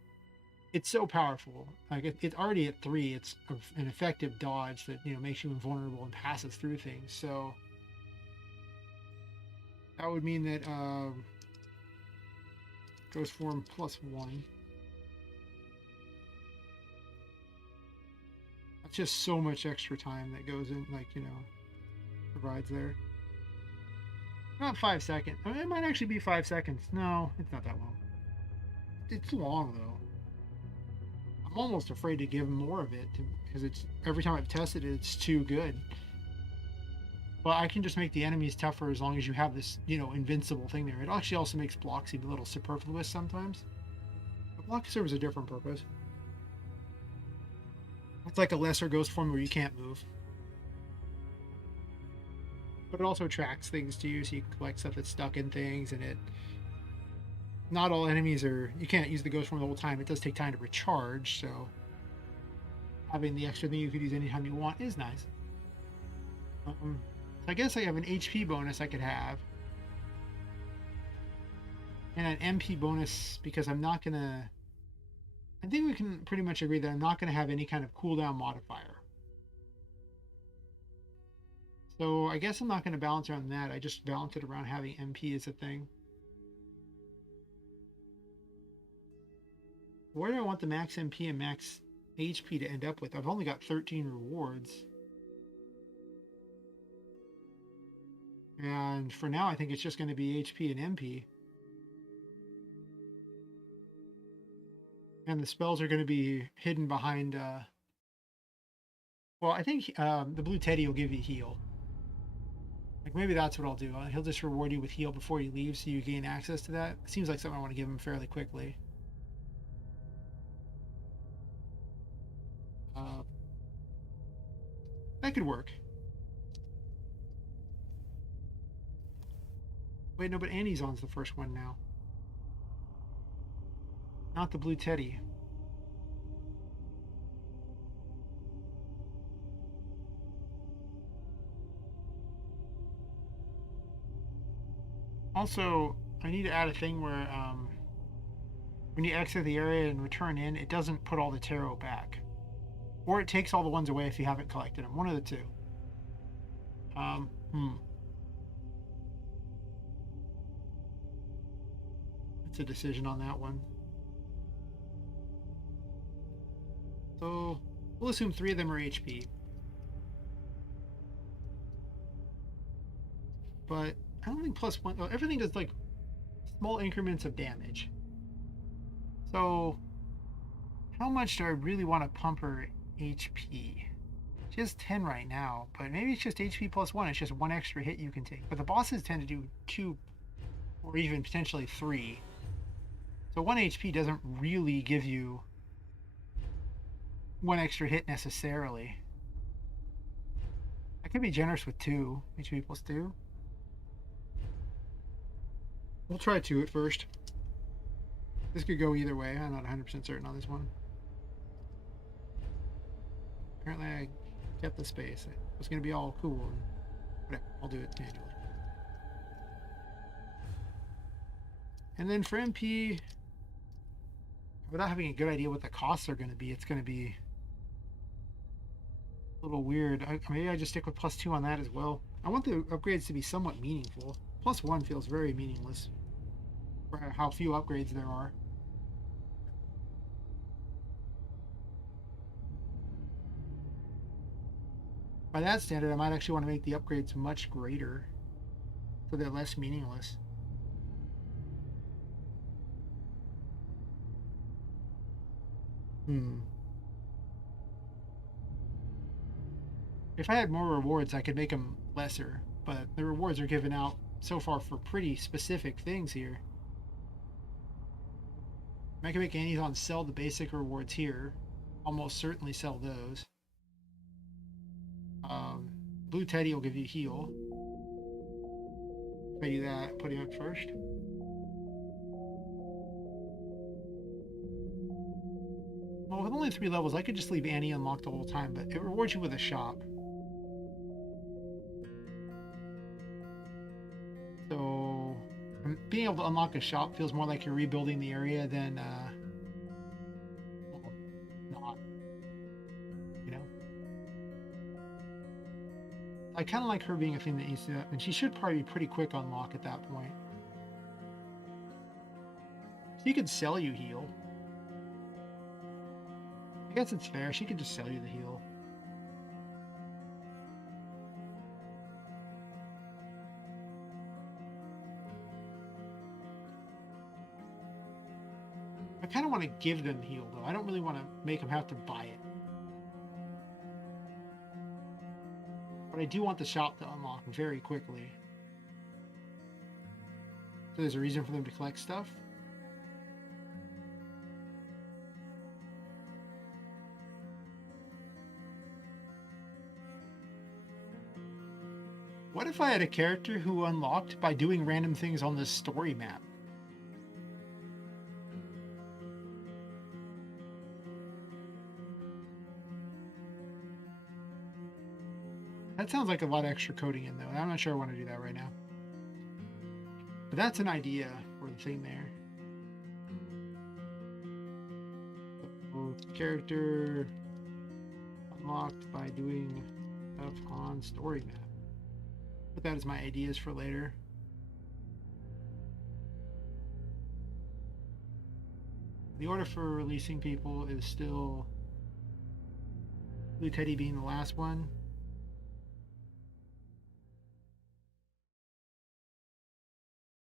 It's so powerful. Like it's already at 3. It's an effective dodge that makes you invulnerable and passes through things. So that would mean that ghost form +1. That's just so much extra time that goes in, provides there. Not 5 seconds. I mean, it might actually be 5 seconds. No, it's not that long. It's long though. I'm almost afraid to give more of it because it's every time I've tested it, it's too good. But I can just make the enemies tougher as long as you have this, invincible thing there. It actually also makes blocks seem a little superfluous sometimes. Lock serves a different purpose. It's like a lesser ghost form where you can't move. But it also tracks things to you, so you can collect stuff that's stuck in things, and it... Not all enemies are... You can't use the ghost form the whole time. It does take time to recharge, so... Having the extra thing you could use anytime you want is nice. So I guess I have an HP bonus I could have. And an MP bonus, because I'm not going to... I think we can pretty much agree that I'm not going to have any kind of cooldown modifier. So I guess I'm not going to balance around that. I just balance it around having MP as a thing. Where do I want the max MP and max HP to end up with? I've only got 13 rewards. And for now, I think it's just going to be HP and MP. And the spells are going to be hidden behind... Well, I think the blue teddy will give you heal. Like, maybe that's what I'll do. He'll just reward you with heal before he leaves, so you gain access to that. It seems like something I want to give him fairly quickly. That could work. Wait, no, but Annie's on's the first one now. Not the blue teddy. Also, I need to add a thing where when you exit the area and return in, it doesn't put all the tarot back. Or it takes all the ones away if you haven't collected them. One of the two. It's a decision on that one. So we'll assume 3 of them are HP. But I don't think +1... Oh, everything does like small increments of damage. So how much do I really want to pump her HP? She has 10 right now, but maybe it's just HP +1. It's just 1 extra hit you can take. But the bosses tend to do 2 or even potentially 3. So 1 HP doesn't really give you 1 extra hit necessarily. I could be generous with 2. HP +2. We'll try 2 at first. This could go either way. I'm not 100% certain on this one. Apparently I kept the space. It was going to be all cool. And whatever, I'll do it manually. And then for MP, without having a good idea what the costs are going to be, it's going to be a little weird. Maybe I just stick with +2 on that as well. I want the upgrades to be somewhat meaningful. +1 feels very meaningless for how few upgrades there are. By that standard, I might actually want to make the upgrades much greater so they're less meaningless. If I had more rewards, I could make them lesser, but the rewards are given out so far for pretty specific things here. I can make Annie's sell the basic rewards here. Almost certainly sell those. Blue Teddy will give you heal. If I do that, put him up first. Well, with only 3 levels, I could just leave Annie unlocked the whole time, but it rewards you with a shop. So, being able to unlock a shop feels more like you're rebuilding the area than, well, not, you know? I kind of like her being a thing that needs to, and she should probably be pretty quick unlock at that point. She could sell you heal. I guess it's fair. She could just sell you the heal. I kind of want to give them heal, though. I don't really want to make them have to buy it. But I do want the shop to unlock very quickly. So there's a reason for them to collect stuff. What if I had a character who unlocked by doing random things on this story map? That sounds like a lot of extra coding in, though. I'm not sure I want to do that right now. But that's an idea for the thing there. So, character unlocked by doing stuff on story map. Put that as my ideas for later. The order for releasing people is still Blue Teddy being the last one.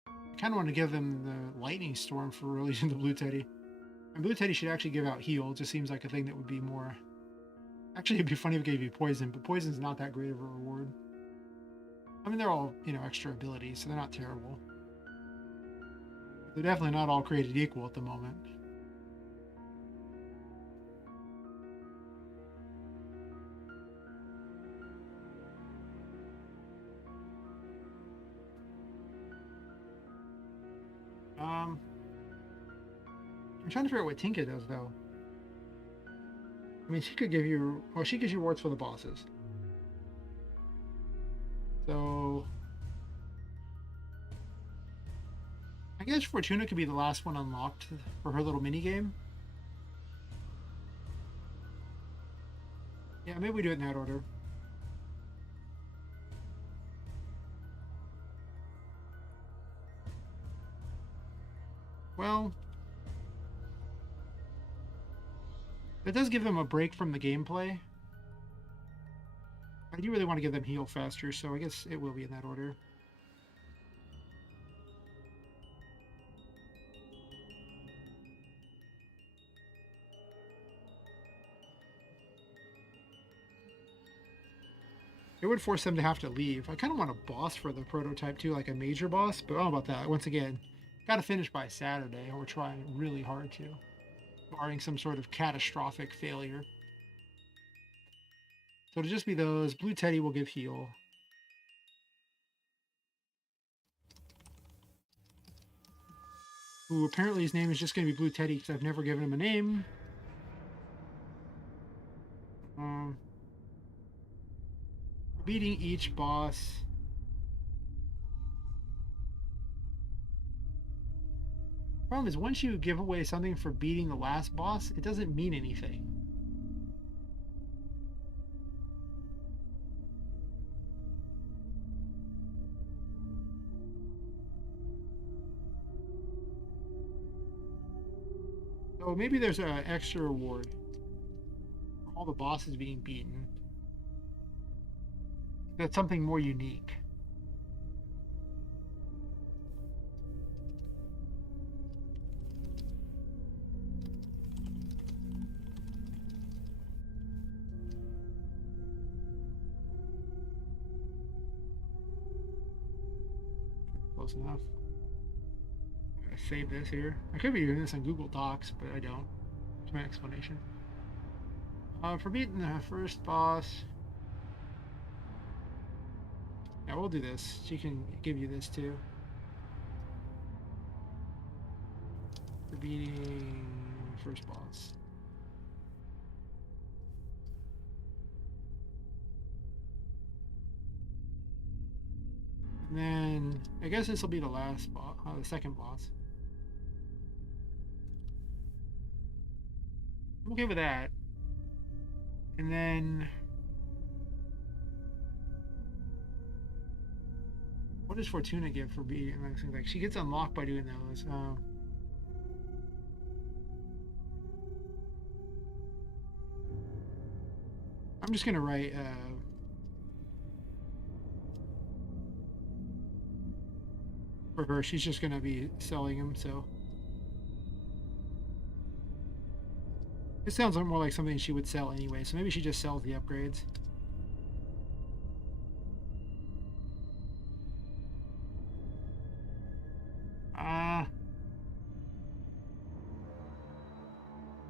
I kind of want to give them the Lightning Storm for releasing the Blue Teddy. And Blue Teddy should actually give out Heal. It just seems like a thing that would be more... Actually, it'd be funny if it gave you Poison, but Poison's not that great of a reward. I mean, they're all, extra abilities, so they're not terrible. They're definitely not all created equal at the moment. I'm trying to figure out what Tinka does, though. I mean, she could give you... Well, she gives you rewards for the bosses. So... I guess Fortuna could be the last one unlocked for her little mini game. Yeah, maybe we do it in that order. Well... It does give them a break from the gameplay. I do really want to give them heal faster, so I guess it will be in that order. It would force them to have to leave. I kind of want a boss for the prototype too, like a major boss, but I don't know about that. Once again, got to finish by Saturday. We're trying really hard to, barring some sort of catastrophic failure. So it'll just be those. Blue Teddy will give heal. Who apparently his name is just going to be Blue Teddy because I've never given him a name. Beating each boss. Problem is, once you give away something for beating the last boss, it doesn't mean anything. So maybe there's an extra reward for all the bosses being beaten. That's something more unique. Close enough. I'm gonna save this here. I could be doing this on Google Docs, but I don't. It's my explanation. For beating the first boss. Yeah, we'll do this. She can give you this too. For beating the first boss. And then I guess this will be the last boss, the second boss. I'm okay with that. And then what does Fortuna give for beating? Like she gets unlocked by doing those. I'm just gonna write. For her, she's just gonna be selling them. So it sounds more like something she would sell anyway. So maybe she just sells the upgrades.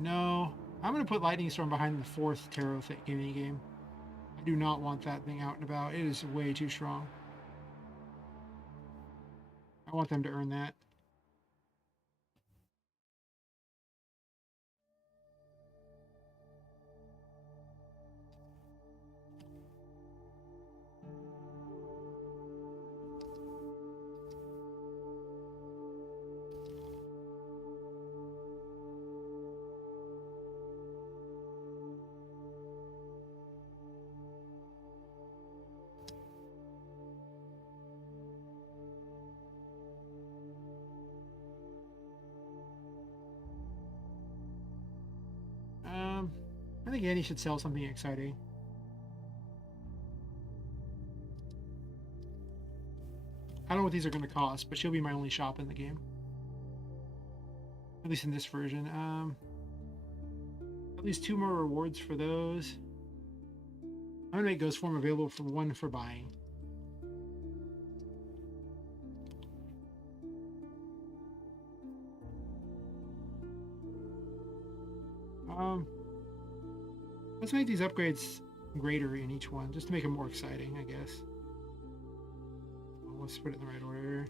No, I'm gonna put Lightning Storm behind the fourth tarot mini game. I do not want that thing out and about. It is way too strong. I want them to earn that. I think Annie should sell something exciting. I don't know what these are going to cost, but she'll be my only shop in the game. At least in this version. At least 2 more rewards for those. I'm going to make Ghost Form available for 1 for buying. Let's make these upgrades greater in each one, just to make them more exciting, I guess. Let's put it in the right order.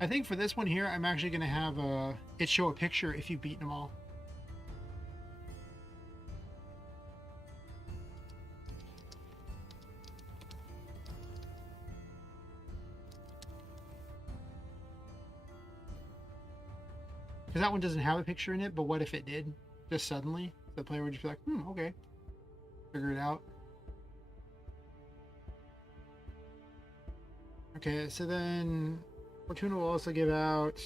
I think for this one here, I'm actually going to have it show a picture if you've beaten them all. Because that one doesn't have a picture in it, but what if it did? Just suddenly? The player would just be like, okay. Figure it out. Okay, so then Fortuna will also give out...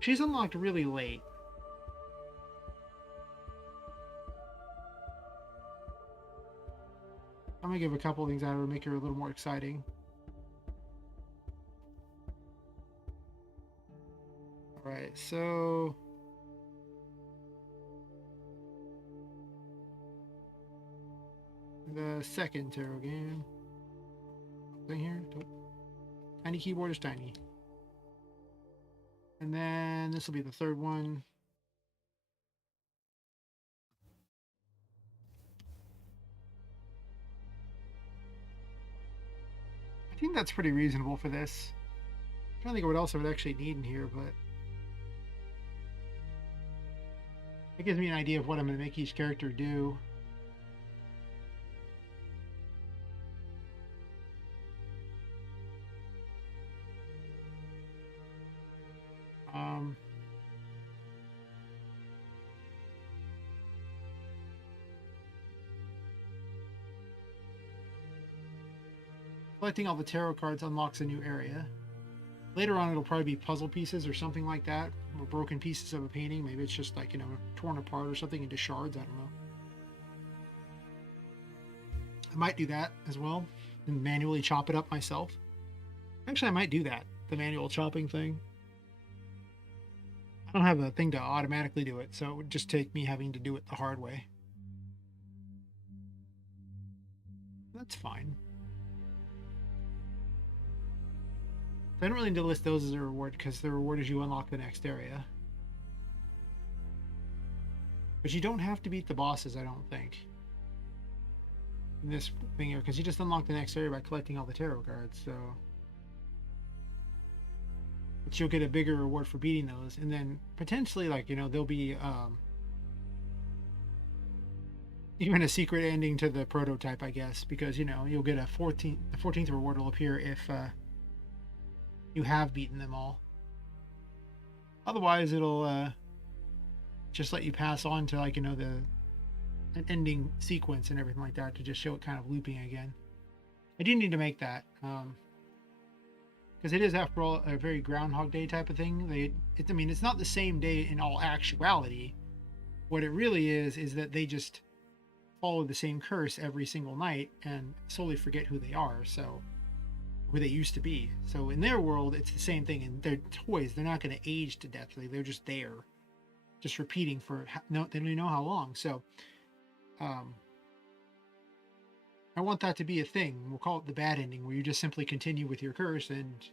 She's unlocked really late. I'm going to give a couple things out to make her a little more exciting. Alright, so... the second tarot game. Thing here. Tiny keyboard is tiny. And then this will be the third one. I think that's pretty reasonable for this. I'm trying to think of what else I would actually need in here, but it gives me an idea of what I'm going to make each character do. Collecting all the tarot cards unlocks a new area. Later on, it'll probably be puzzle pieces or something like that, or broken pieces of a painting. Maybe it's just like, torn apart or something into shards. I don't know. I might do that as well and manually chop it up myself. Actually, I might do that, the manual chopping thing. I don't have a thing to automatically do it, so it would just take me having to do it the hard way. That's fine. I don't really need to list those as a reward because the reward is you unlock the next area. But you don't have to beat the bosses, I don't think. In this thing here, because you just unlock the next area by collecting all the tarot cards, so... But you'll get a bigger reward for beating those, and then potentially, like, there'll be, even a secret ending to the prototype, I guess, because, you'll get the 14th reward will appear if, you have beaten them all. Otherwise, it'll just let you pass on to, like, an ending sequence and everything like that to just show it kind of looping again. I do need to make that because it is, after all, a very Groundhog Day type of thing. I mean, it's not the same day in all actuality. What it really is that they just follow the same curse every single night and slowly forget who they are. So who they used to be. So in their world, it's the same thing. And they're toys. They're not going to age to death. They're just there, just repeating for no, they don't even know how long. So, I want that to be a thing. We'll call it the bad ending, where you just simply continue with your curse, and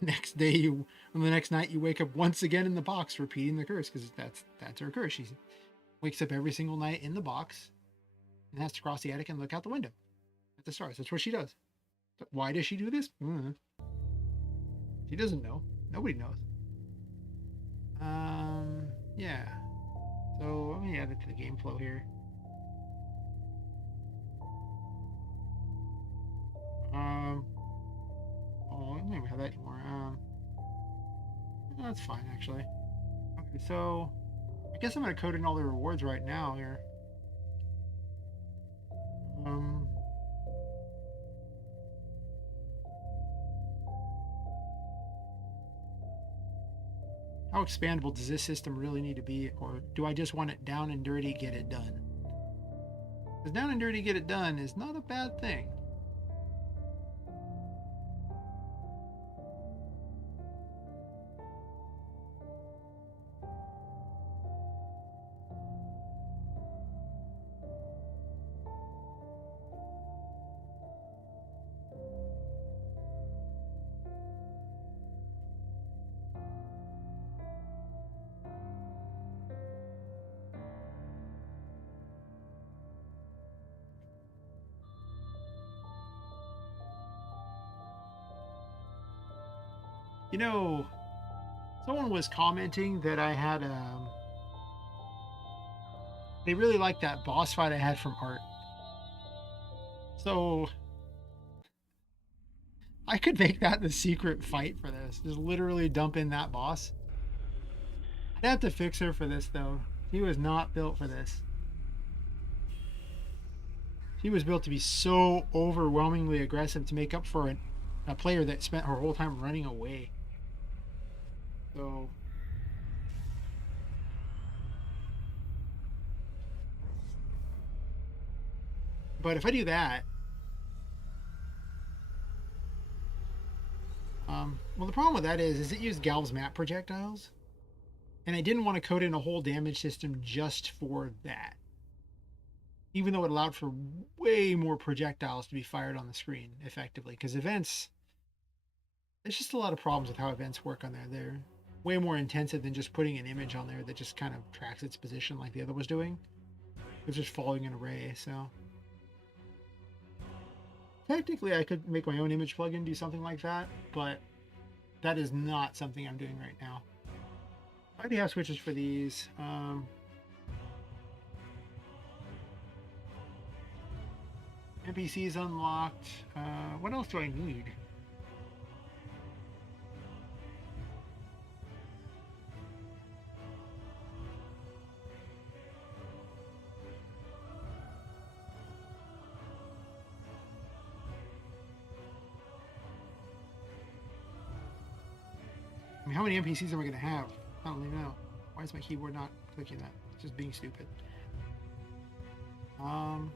the next day you, on the next night, you wake up once again in the box, repeating the curse, because that's her curse. She wakes up every single night in the box, and has to cross the attic and look out the window at the stars. That's what she does. Why does she do this? She doesn't know. Nobody knows. Yeah. So let me add it to the game flow here. Oh, I don't even have that anymore. That's fine actually. Okay, so I guess I'm gonna code in all the rewards right now here. How expandable does this system really need to be, or do I just want it down and dirty, get it done? Because down and dirty, get it done is not a bad thing. You know, someone was commenting that I had they really liked that boss fight I had from Art. So I could make that the secret fight for this. Just literally dump in that boss. I'd have to fix her for this though. She was not built for this. She was built to be so overwhelmingly aggressive to make up for a player that spent her whole time running away. So but if I do that, well, the problem with that is it used Gal's map projectiles, and I didn't want to code in a whole damage system just for that, even though it allowed for way more projectiles to be fired on the screen effectively. Because events, there's just a lot of problems with how events work on there. They're way more intensive than just putting an image on there that just kind of tracks its position like the other was doing. It's just following an array. So technically, I could make my own image plugin do something like that, but that is not something I'm doing right now. I already have switches for these. NPCs unlocked. What else do I need? I mean, how many NPCs am I going to have? I don't really know. Why is my keyboard not clicking that? It's just being stupid. Kind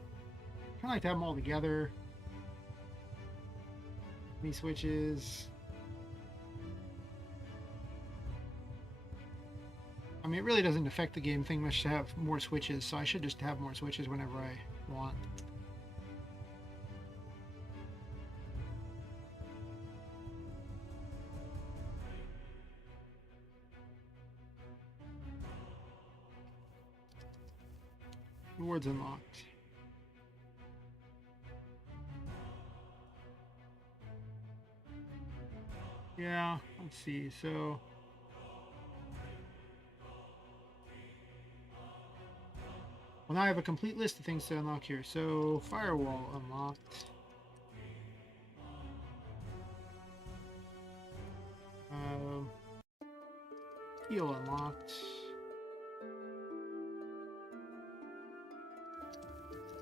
of like to have them all together. These switches. I mean, it really doesn't affect the game thing much to have more switches, so I should just have more switches whenever I want. Rewards unlocked. Yeah, let's see. So well, now I have a complete list of things to unlock here. So firewall unlocked. Heal unlocked.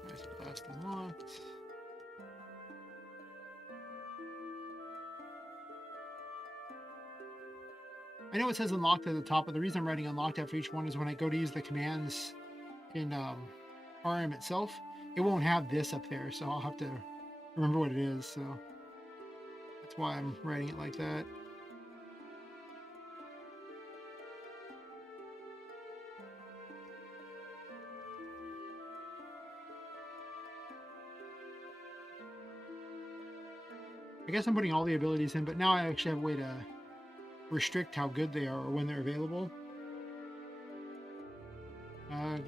Nice blast unlocked. I know it says unlocked at the top, but the reason I'm writing unlocked after each one is when I go to use the commands in RM itself, it won't have this up there, so I'll have to remember what it is. So that's why I'm writing it like that. I guess I'm putting all the abilities in, but now I actually have a way to restrict how good they are or when they're available.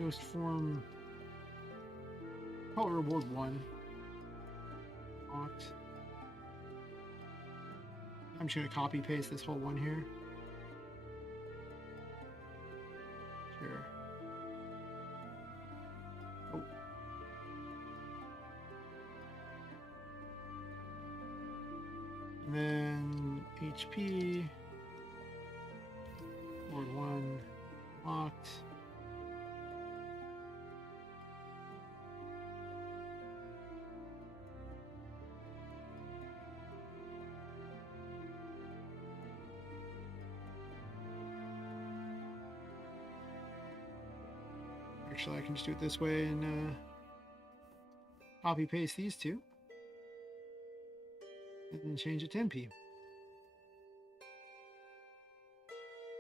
Ghost form. Call it reward 1. Locked. I'm just going to copy paste this whole one here. Sure. Oh. And then HP. Reward 1. Locked. Actually, I can just do it this way and copy paste these two. And then change it to MP.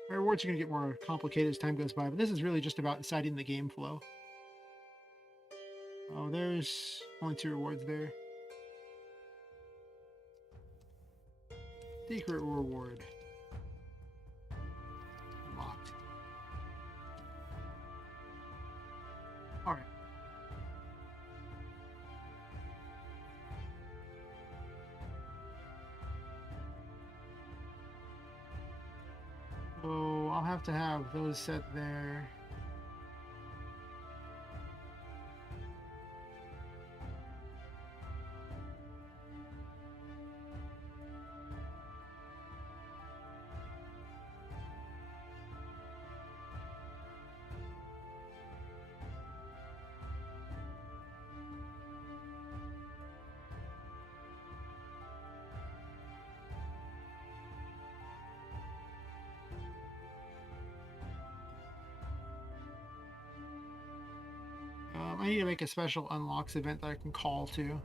My rewards are going to get more complicated as time goes by, but this is really just about deciding the game flow. Oh, there's only 2 rewards there. Secret reward. Unlocked. Alright. So I'll have to have those set there. I need to make a special unlocks event that I can call to.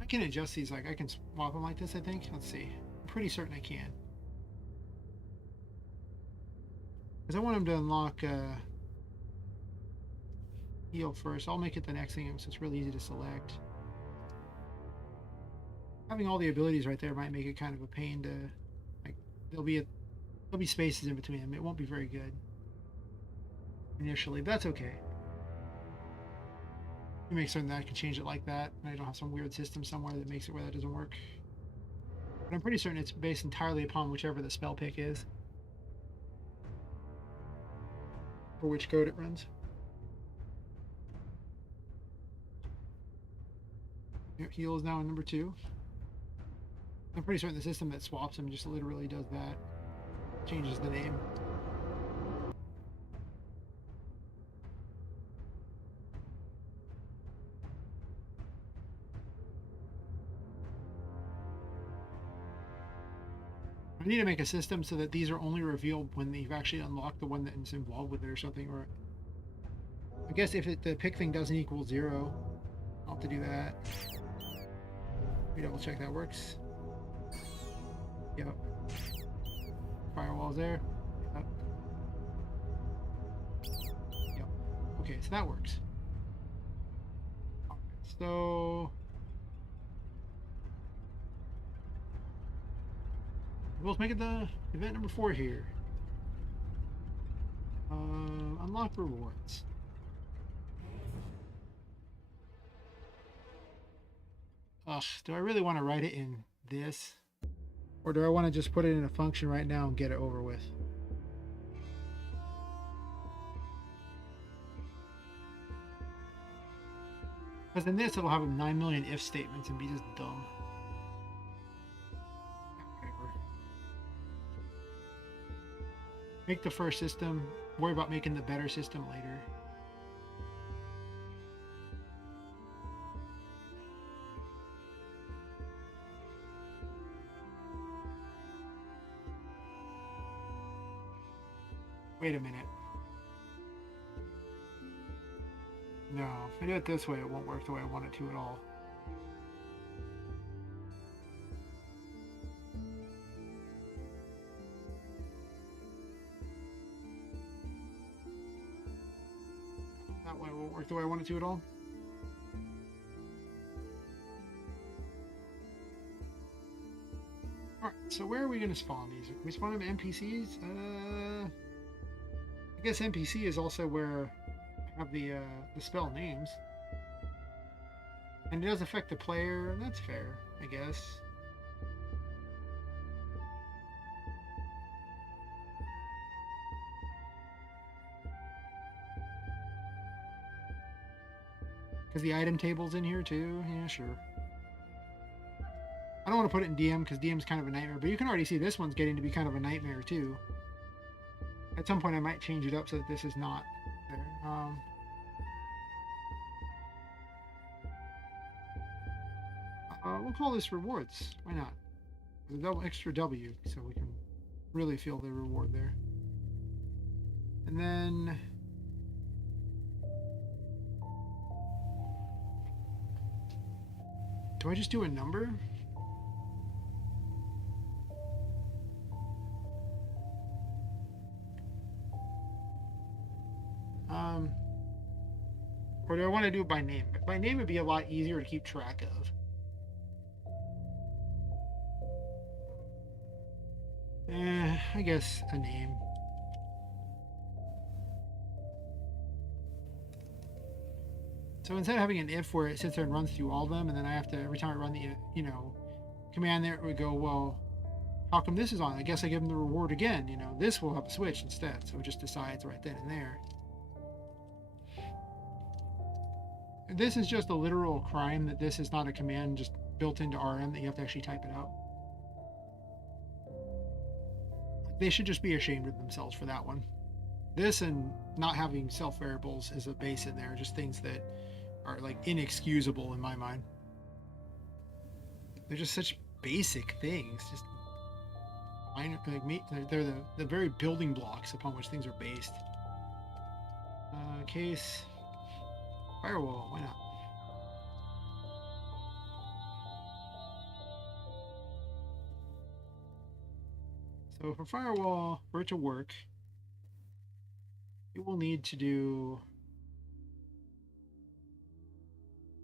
I can adjust these, like I can swap them like this, I think. Let's see. I'm pretty certain I can. Because I want them to unlock heal first. I'll make it the next thing so it's really easy to select. Having all the abilities right there might make it kind of a pain to, like, there'll be spaces in between them. It won't be very good initially, but that's okay. You make certain that I can change it like that, and I don't have some weird system somewhere that makes it where that doesn't work. But I'm pretty certain it's based entirely upon whichever the spell pick is, or which code it runs. Heal is now in number 2. I'm pretty certain the system that swaps them just literally does that. Changes the name. I need to make a system so that these are only revealed when you've actually unlocked the one that is involved with it or something. Or I guess if the pick thing doesn't equal 0, I'll have to do that. We double check that works. Yep. Firewall's there. Yep. Yep. Okay, so that works. Alright, so we'll make it the event number 4 here. Unlock rewards. Ugh, do I really want to write it in this? Or do I want to just put it in a function right now and get it over with? Because in this, it'll have 9 million if statements and be just dumb. Whatever. Make the first system. Worry about making the better system later. Wait a minute. No, if I do it this way, it won't work the way I want it to at all. That way it won't work the way I want it to at all. Alright, so where are we going to spawn these? Can we spawn them NPCs? I guess NPC is also where I have the spell names. And it does affect the player, and that's fair, I guess. Because the item table's in here too? Yeah, sure. I don't want to put it in DM because DM's kind of a nightmare, but you can already see this one's getting to be kind of a nightmare too. At some point I might change it up so that this is not there. We'll call this rewards. Why not? With a double extra W so we can really feel the reward there. And then do I just do a number? Or do I want to do it by name? By name would be a lot easier to keep track of. I guess a name. So instead of having an if where it sits there and runs through all of them, and then I have to, every time I run the, command there, it would go, well, how come this is on? I guess I give them the reward again. This will have a switch instead. So it just decides right then and there. This is just a literal crime that this is not a command just built into RM that you have to actually type it out. They should just be ashamed of themselves for that one. This and not having self variables as a base in there, just things that are like inexcusable in my mind. They're just such basic things. Just minor, like they're the very building blocks upon which things are based. Case firewall, why not? So for firewall, for it to work, it will need to do,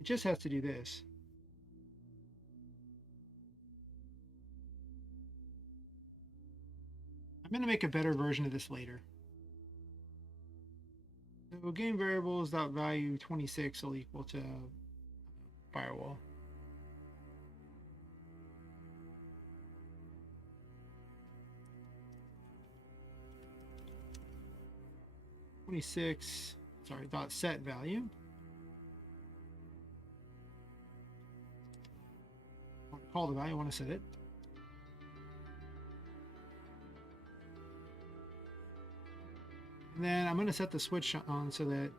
it just has to do this. I'm going to make a better version of this later. So game variables dot value 26 will equal to firewall. Dot set value. I want to call the value, I want to set it. And then I'm going to set the switch on so that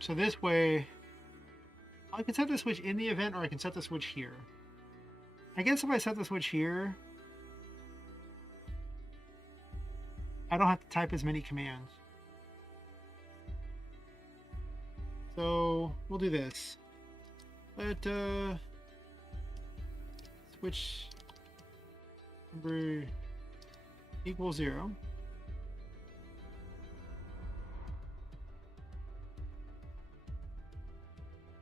so this way I can set the switch in the event, or I can set the switch here. I guess if I set the switch here, I don't have to type as many commands. So we'll do this. Let switch number equals 0.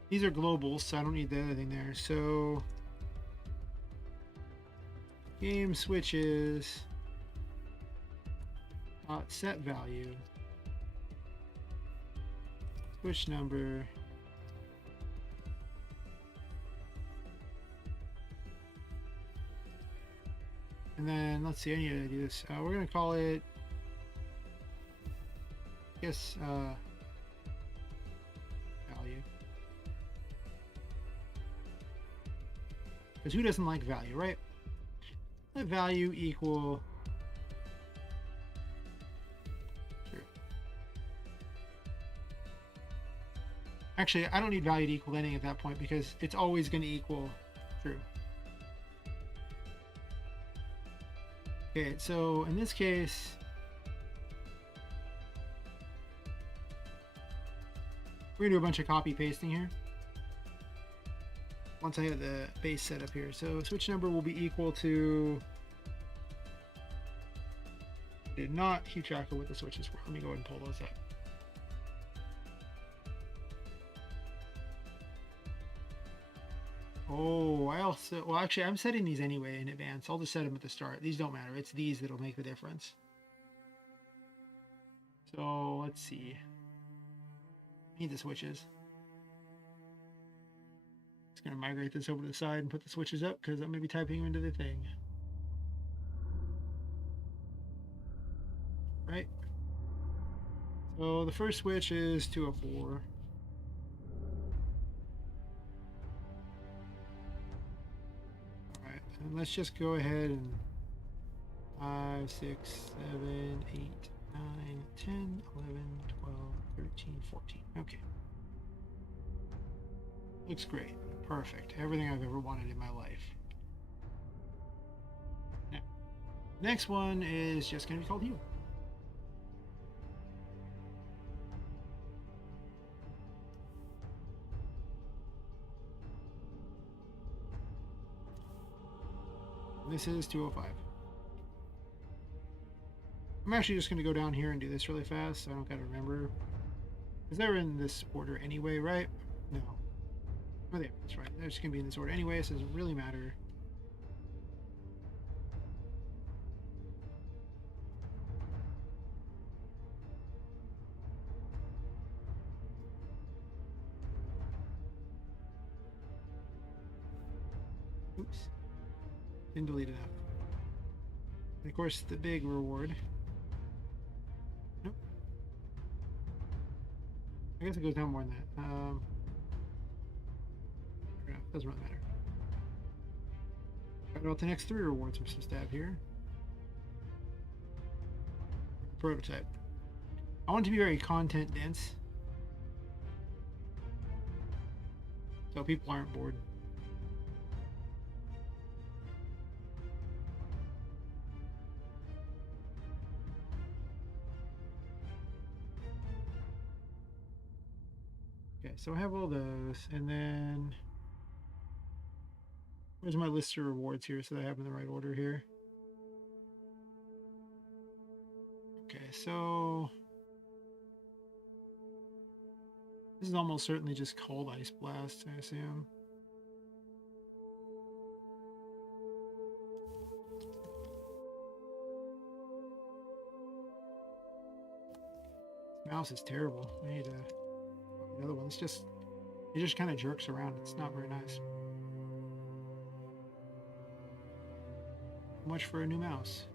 These are globals, so I don't need the other thing there. So game switches set value switch number and then let's see, I need to do this. We're gonna call it, I guess, value, because who doesn't like value, right? Let value equal true. Actually, I don't need value to equal anything at that point because it's always going to equal true. Okay, so in this case, we're gonna do a bunch of copy pasting here. Once I have the base set up here. So switch number will be equal to, I did not keep track of what the switches were. Let me go ahead and pull those up. Oh, I also, well, actually, I'm setting these anyway in advance. I'll just set them at the start. These don't matter. It's these that'll make the difference. So let's see. I need the switches. Just gonna migrate this over to the side and put the switches up because I'm gonna be typing them into the thing. Right. So the first switch is 204. All right, and let's just go ahead and 5, 6, 7, 8, 9, 10, 11, 12, 13, 14. Okay. Looks great. Perfect. Everything I've ever wanted in my life. Now, next one is just going to be called Heal. This is 205. I'm actually just going to go down here and do this really fast, so I don't got to remember. Because they're in this order anyway, right? No. Oh, yeah, that's right. They're just going to be in this order anyway, so it doesn't really matter. Oops. Didn't delete it out. And of course, the big reward. Nope. I guess it goes down more than that. Doesn't really matter. What about the next 3 rewards we're supposed to have here? Prototype. I want it to be very content dense, so people aren't bored. Okay, so I have all those, and then where's my list of rewards here so that I have them in the right order here? Okay, so this is almost certainly just called Ice Blast, I assume. This mouse is terrible. I need another one. It just kind of jerks around. It's not very nice. Much for a new mouse.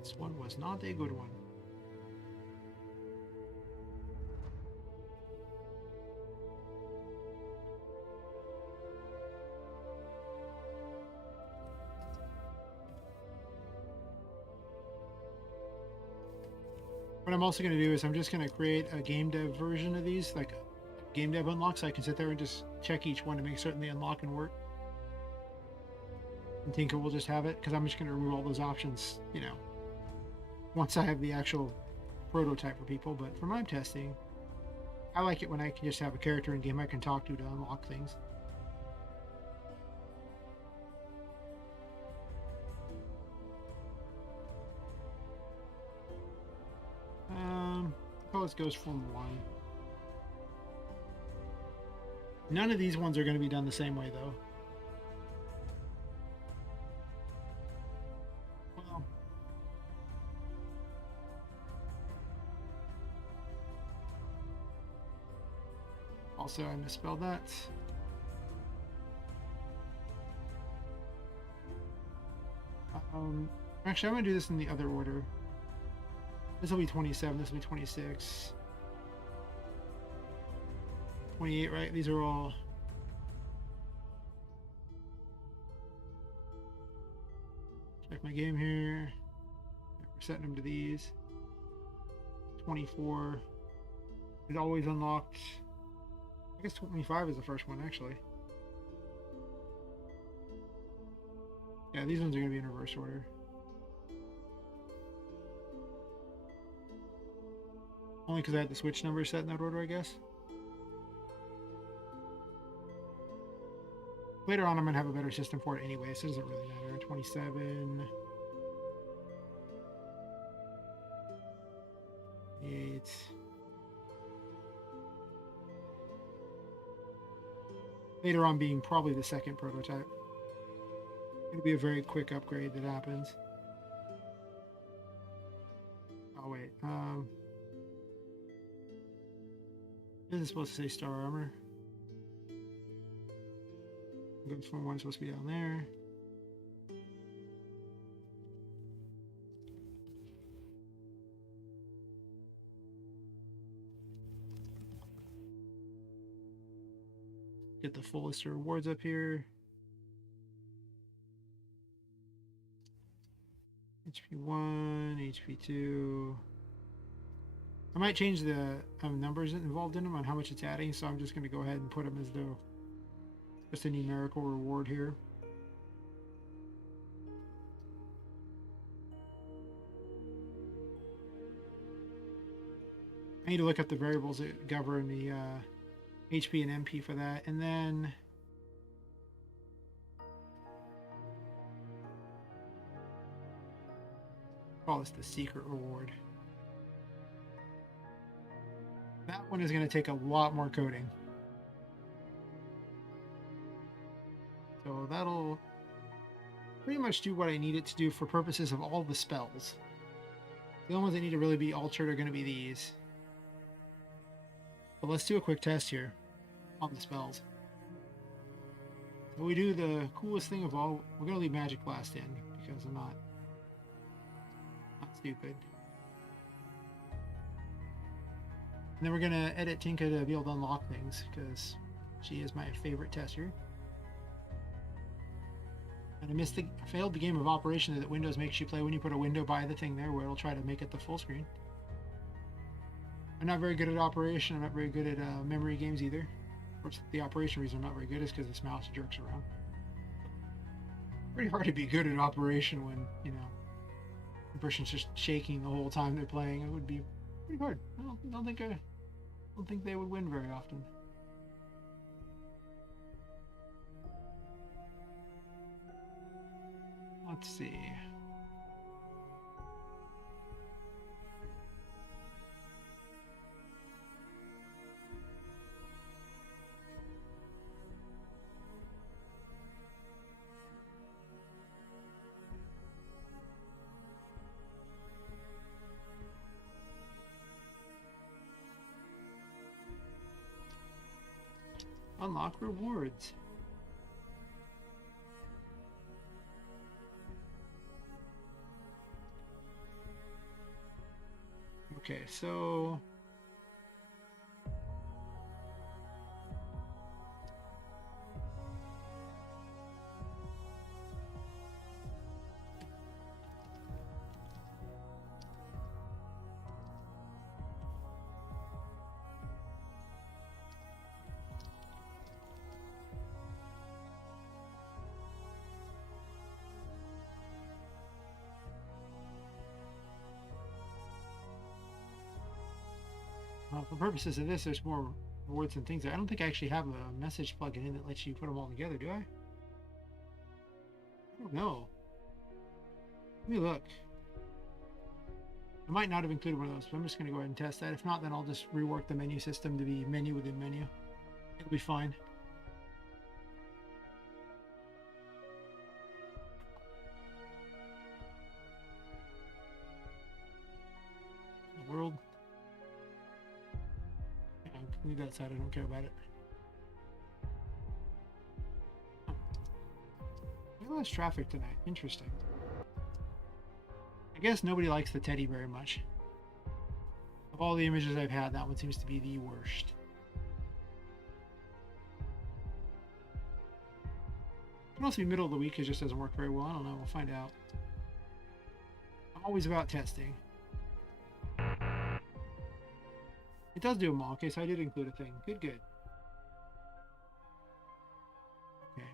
This one was not a good one. What I'm also going to do is I'm just going to create a game dev version of these, like game dev unlock, so I can sit there and just check each one to make certain they unlock and work. And Tinker will just have it, because I'm just going to remove all those options, you know, once I have the actual prototype for people. But for my testing, I like it when I can just have a character in game I can talk to unlock things. Oh, this goes from 1. None of these ones are going to be done the same way, though. Well, also, I misspelled that. Actually, I'm going to do this in the other order. This will be 27, this will be 26. 28, right? These are all... Check my game here. We're setting them to these. 24. It always unlocked. I guess 25 is the first one, actually. Yeah, these ones are going to be in reverse order. Only because I had the switch number set in that order, I guess. Later on, I'm going to have a better system for it anyway, so it doesn't really matter. 27. 8. Later on being probably the second prototype. It'll be a very quick upgrade that happens. Oh, wait. This is supposed to say Star Armor. Goods Form 1 is supposed to be down there. Get the full list of rewards up here. HP1, HP2. I might change the numbers involved in them on how much it's adding, so I'm just going to go ahead and put them as though just a numerical reward here. I need to look up the variables that govern the HP and MP for that, and then call this the secret reward. That one is going to take a lot more coding. So that'll pretty much do what I need it to do for purposes of all the spells. The only ones that need to really be altered are going to be these. But let's do a quick test here on the spells. So we do the coolest thing of all. We're going to leave Magic Blast in because I'm not stupid. And then we're going to edit Tinka to be able to unlock things because she is my favorite tester. And I failed the game of operation that Windows makes you play when you put a window by the thing there where it'll try to make it the full screen. I'm not very good at operation. I'm not very good at memory games either. Of course, the operation reason I'm not very good is because this mouse jerks around. Pretty hard to be good at operation when, you know, the person's just shaking the whole time they're playing. It would be pretty hard. I don't think they would win very often. Let's see. Unlock rewards. Okay, so for purposes of this, there's more rewards and things. I don't think I actually have a message plugin in that lets you put them all together, do I? I don't know. Let me look. I might not have included one of those, but I'm just going to go ahead and test that. If not, then I'll just rework the menu system to be menu within menu. It'll be fine. The world. Yeah, leave that side. I don't care about it. Oh. Look at less traffic tonight. Interesting. I guess nobody likes the teddy very much. Of all the images I've had, that one seems to be the worst. It can also be middle of the week. It just doesn't work very well. I don't know. We'll find out. I'm always about testing. It does do them all. Okay, so I did include a thing. Good, good. Okay,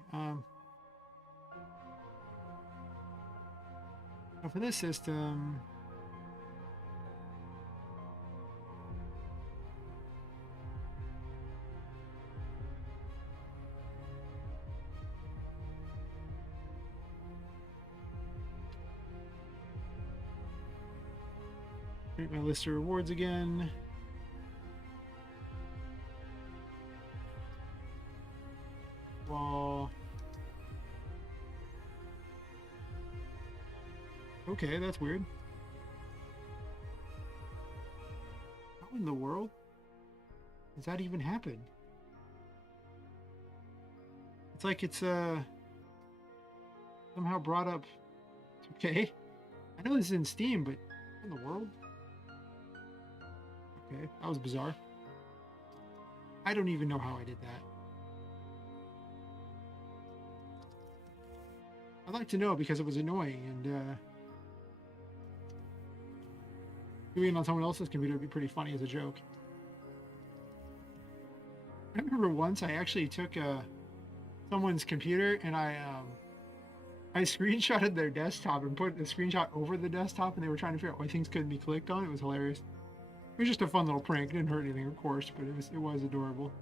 Now for this system, create my list of rewards again. Well, okay, that's weird. How in the world does that even happen? It's like it's somehow brought up. Okay, I know this is in Steam, but what in the world? Okay, that was bizarre. I don't even know how I did that. I'd like to know because it was annoying, and doing it on someone else's computer would be pretty funny as a joke. I remember once I actually took someone's computer and I screenshotted their desktop and put the screenshot over the desktop, and they were trying to figure out why things couldn't be clicked on. It was hilarious. It was just a fun little prank. It didn't hurt anything, of course, but it was adorable.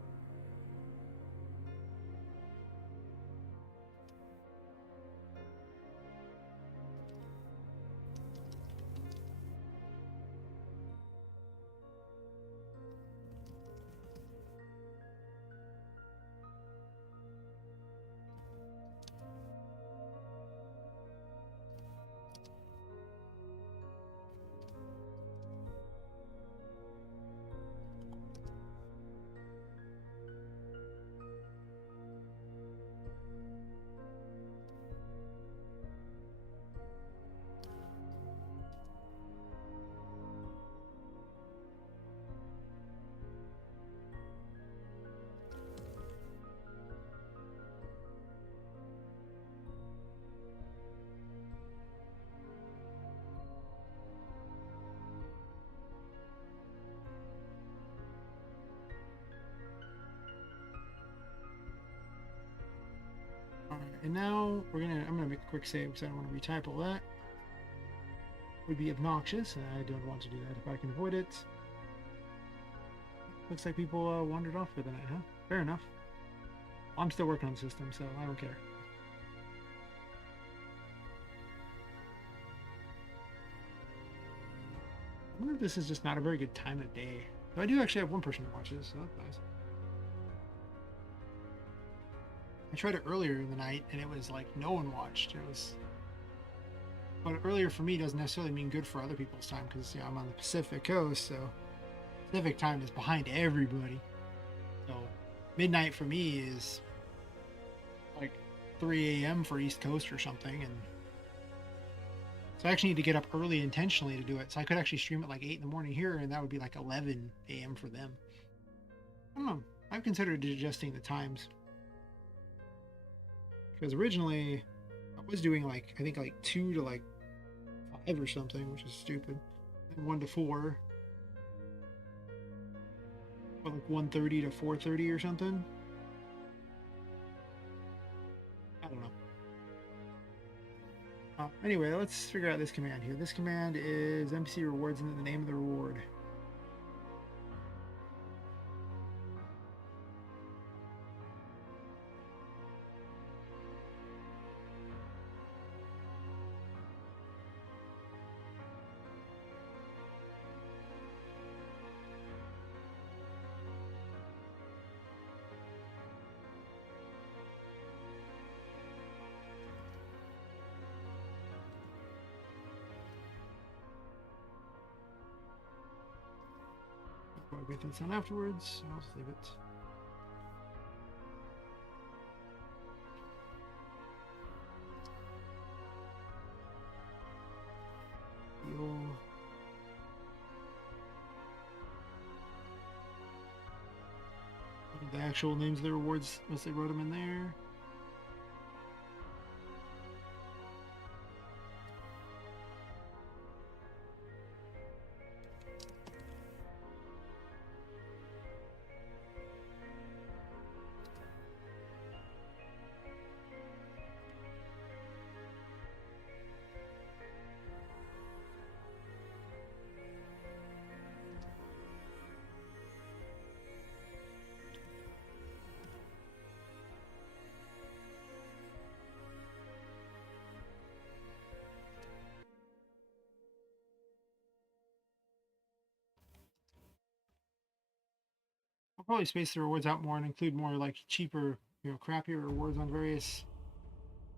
And now I'm gonna make a quick save because I don't want to retype all that. It would be obnoxious, and I don't want to do that if I can avoid it. Looks like people wandered off for the night, huh? Fair enough. I'm still working on the system, so I don't care. I wonder if this is just not a very good time of day. But I do actually have one person who watches, so that's nice. I tried it earlier in the night, and it was like no one watched. It was, but earlier for me doesn't necessarily mean good for other people's time because I'm on the Pacific Coast, so Pacific time is behind everybody. So midnight for me is like 3 a.m. for East Coast or something, and so I actually need to get up early intentionally to do it. So I could actually stream at like 8 in the morning here, and that would be like 11 a.m. for them. I don't know. I've considered adjusting the times. Because originally I was doing like, I think like 2 to like 5 or something, which is stupid. And 1 to 4. Or like 1:30 to 4:30 or something. I don't know. Anyway, let's figure out this command here. This command is NPC rewards and then the name of the reward. I'll get this on afterwards. I'll just leave it. Heal. The actual names of the rewards, unless they wrote them in there. I'll probably space the rewards out more and include more like cheaper, crappier rewards on various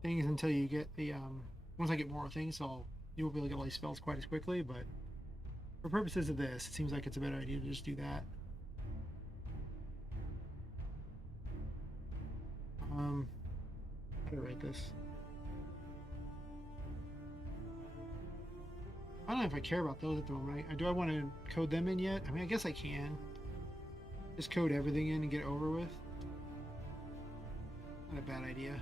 things until you get the once I get more things, you won't be able to get all these spells quite as quickly, but for purposes of this, it seems like it's a better idea to just do that. How do I write this? I don't know if I care about those at the moment. Do I want to code them in yet? I mean, I guess I can. Just code everything in and get it over with. Not a bad idea.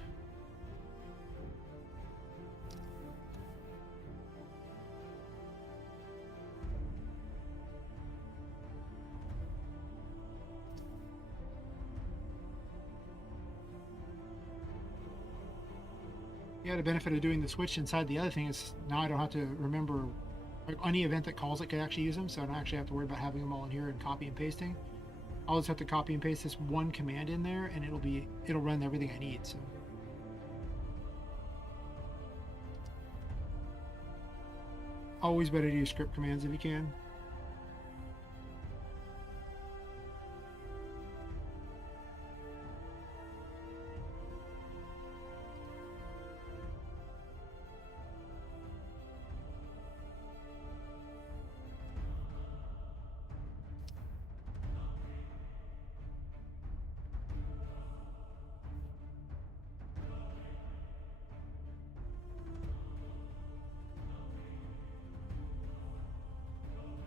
Yeah, the benefit of doing the switch inside the other thing is now I don't have to remember like any event that calls it could actually use them, so I don't actually have to worry about having them all in here and copy and pasting. I'll just have to copy and paste this one command in there, and it'll run everything I need. So always better to use script commands if you can.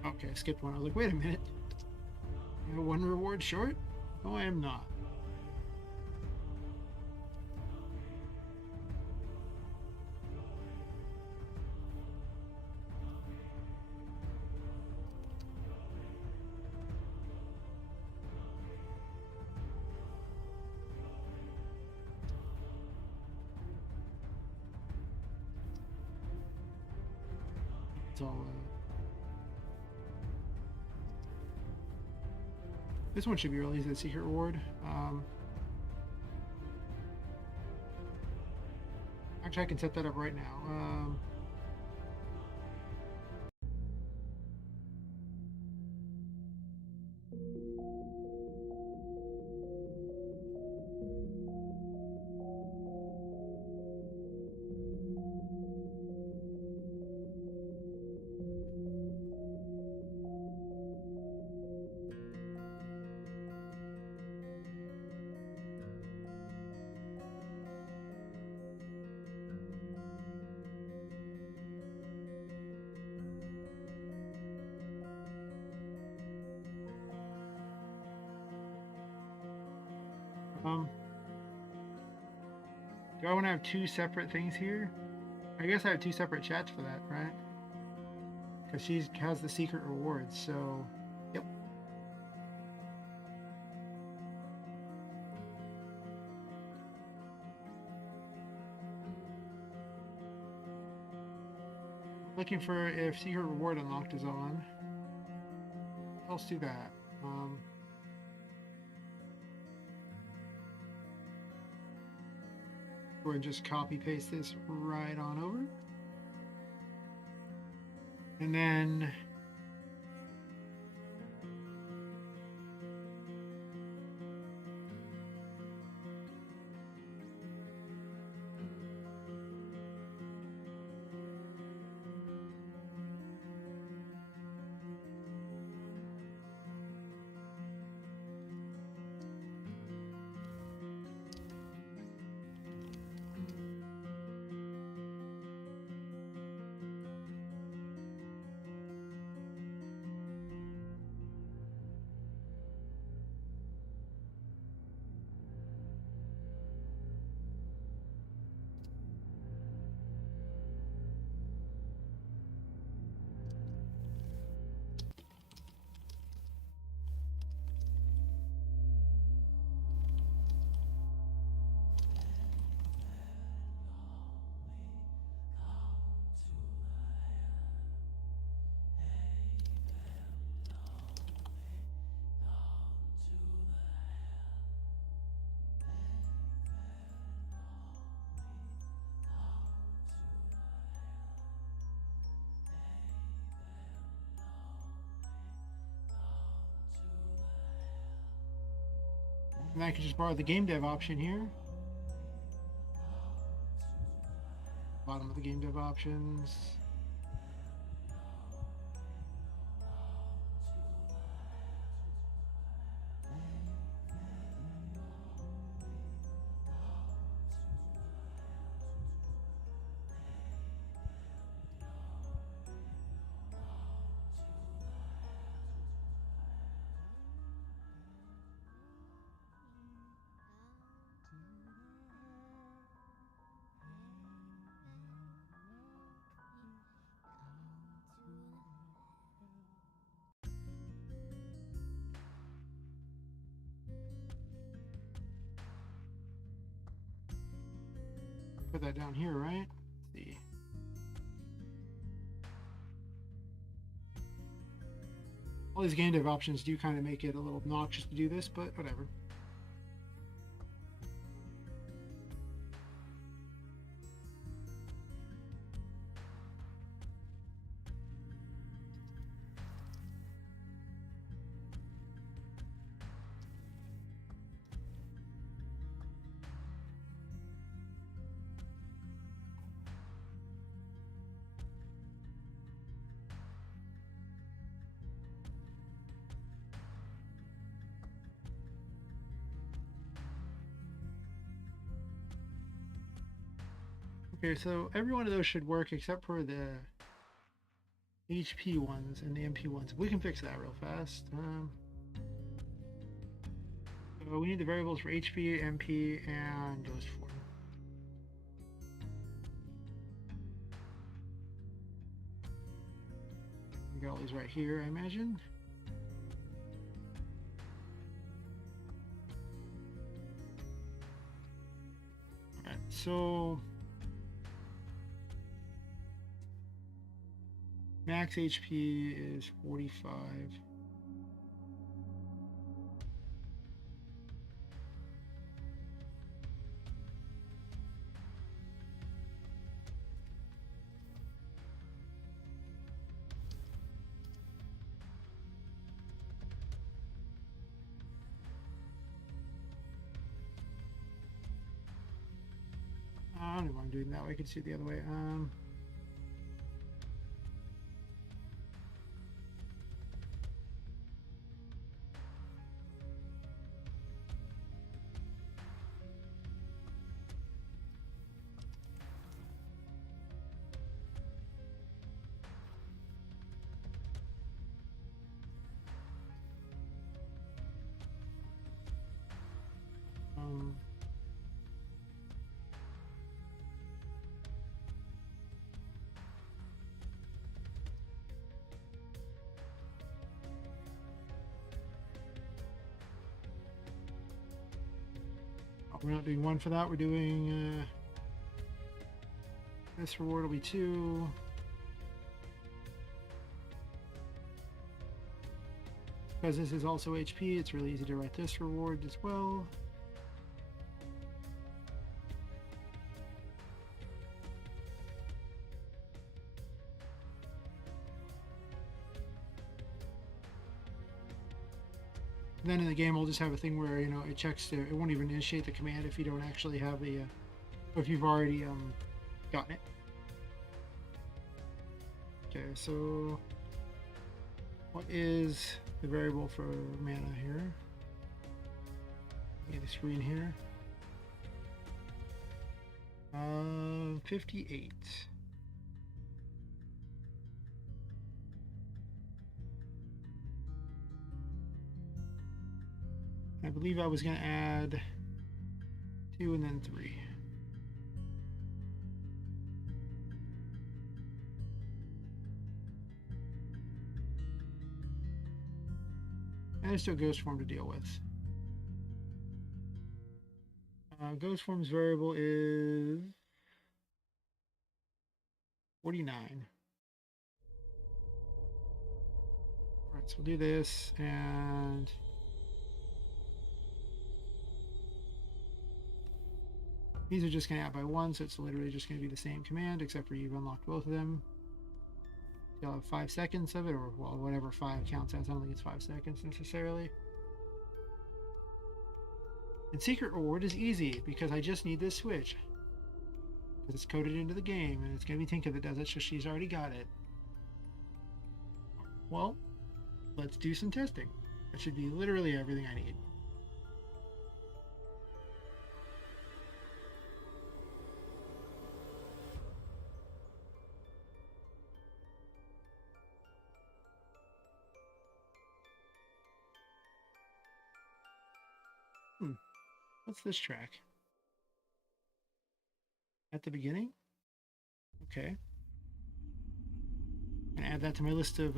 Okay, I skipped one. I was like, wait a minute. One reward short? No, I am not. It's all. This one should be really easy, the secret reward. Actually, I can set that up right now. Um, do I want to have two separate things here? I guess I have two separate chats for that, right? Because she has the secret rewards, so yep. Looking for if secret reward unlocked is on. Let's do that. Go ahead and just copy paste this right on over. And then And I can just borrow the game dev option here. Bottom of the game dev options. Put that down here, right? Let's see. All these game dev options do kind of make it a little obnoxious to do this, but whatever. Okay, so every one of those should work except for the HP ones and the MP ones. We can fix that real fast. So we need the variables for HP, MP, and ghost form. We got all these right here, I imagine. Alright, so max HP is 45. I don't know why I'm doing that way. I could see it the other way. We're not doing 1 for that. We're doing this reward will be 2. Because this is also HP, it's really easy to write this reward as well. And then in the game, we'll just have a thing where, you know, it checks it won't even initiate the command if you don't actually have the, or if you've already gotten it. Okay, so what is the variable for mana here? Get the screen here. 58. I believe I was going to add 2 and then 3. And there's still ghost form to deal with. Ghost form's variable is 49. Alright, so we'll do this, and these are just going to add by 1, so it's literally just going to be the same command, except for you've unlocked both of them. You'll have 5 seconds of it, or well, whatever 5 counts as. I don't think it's 5 seconds necessarily. And secret reward is easy because I just need this switch. Because it's coded into the game, and it's going to be Tinka that does it, so she's already got it. Well, let's do some testing. That should be literally everything I need. What's this track? At the beginning? Okay. And add that to my list of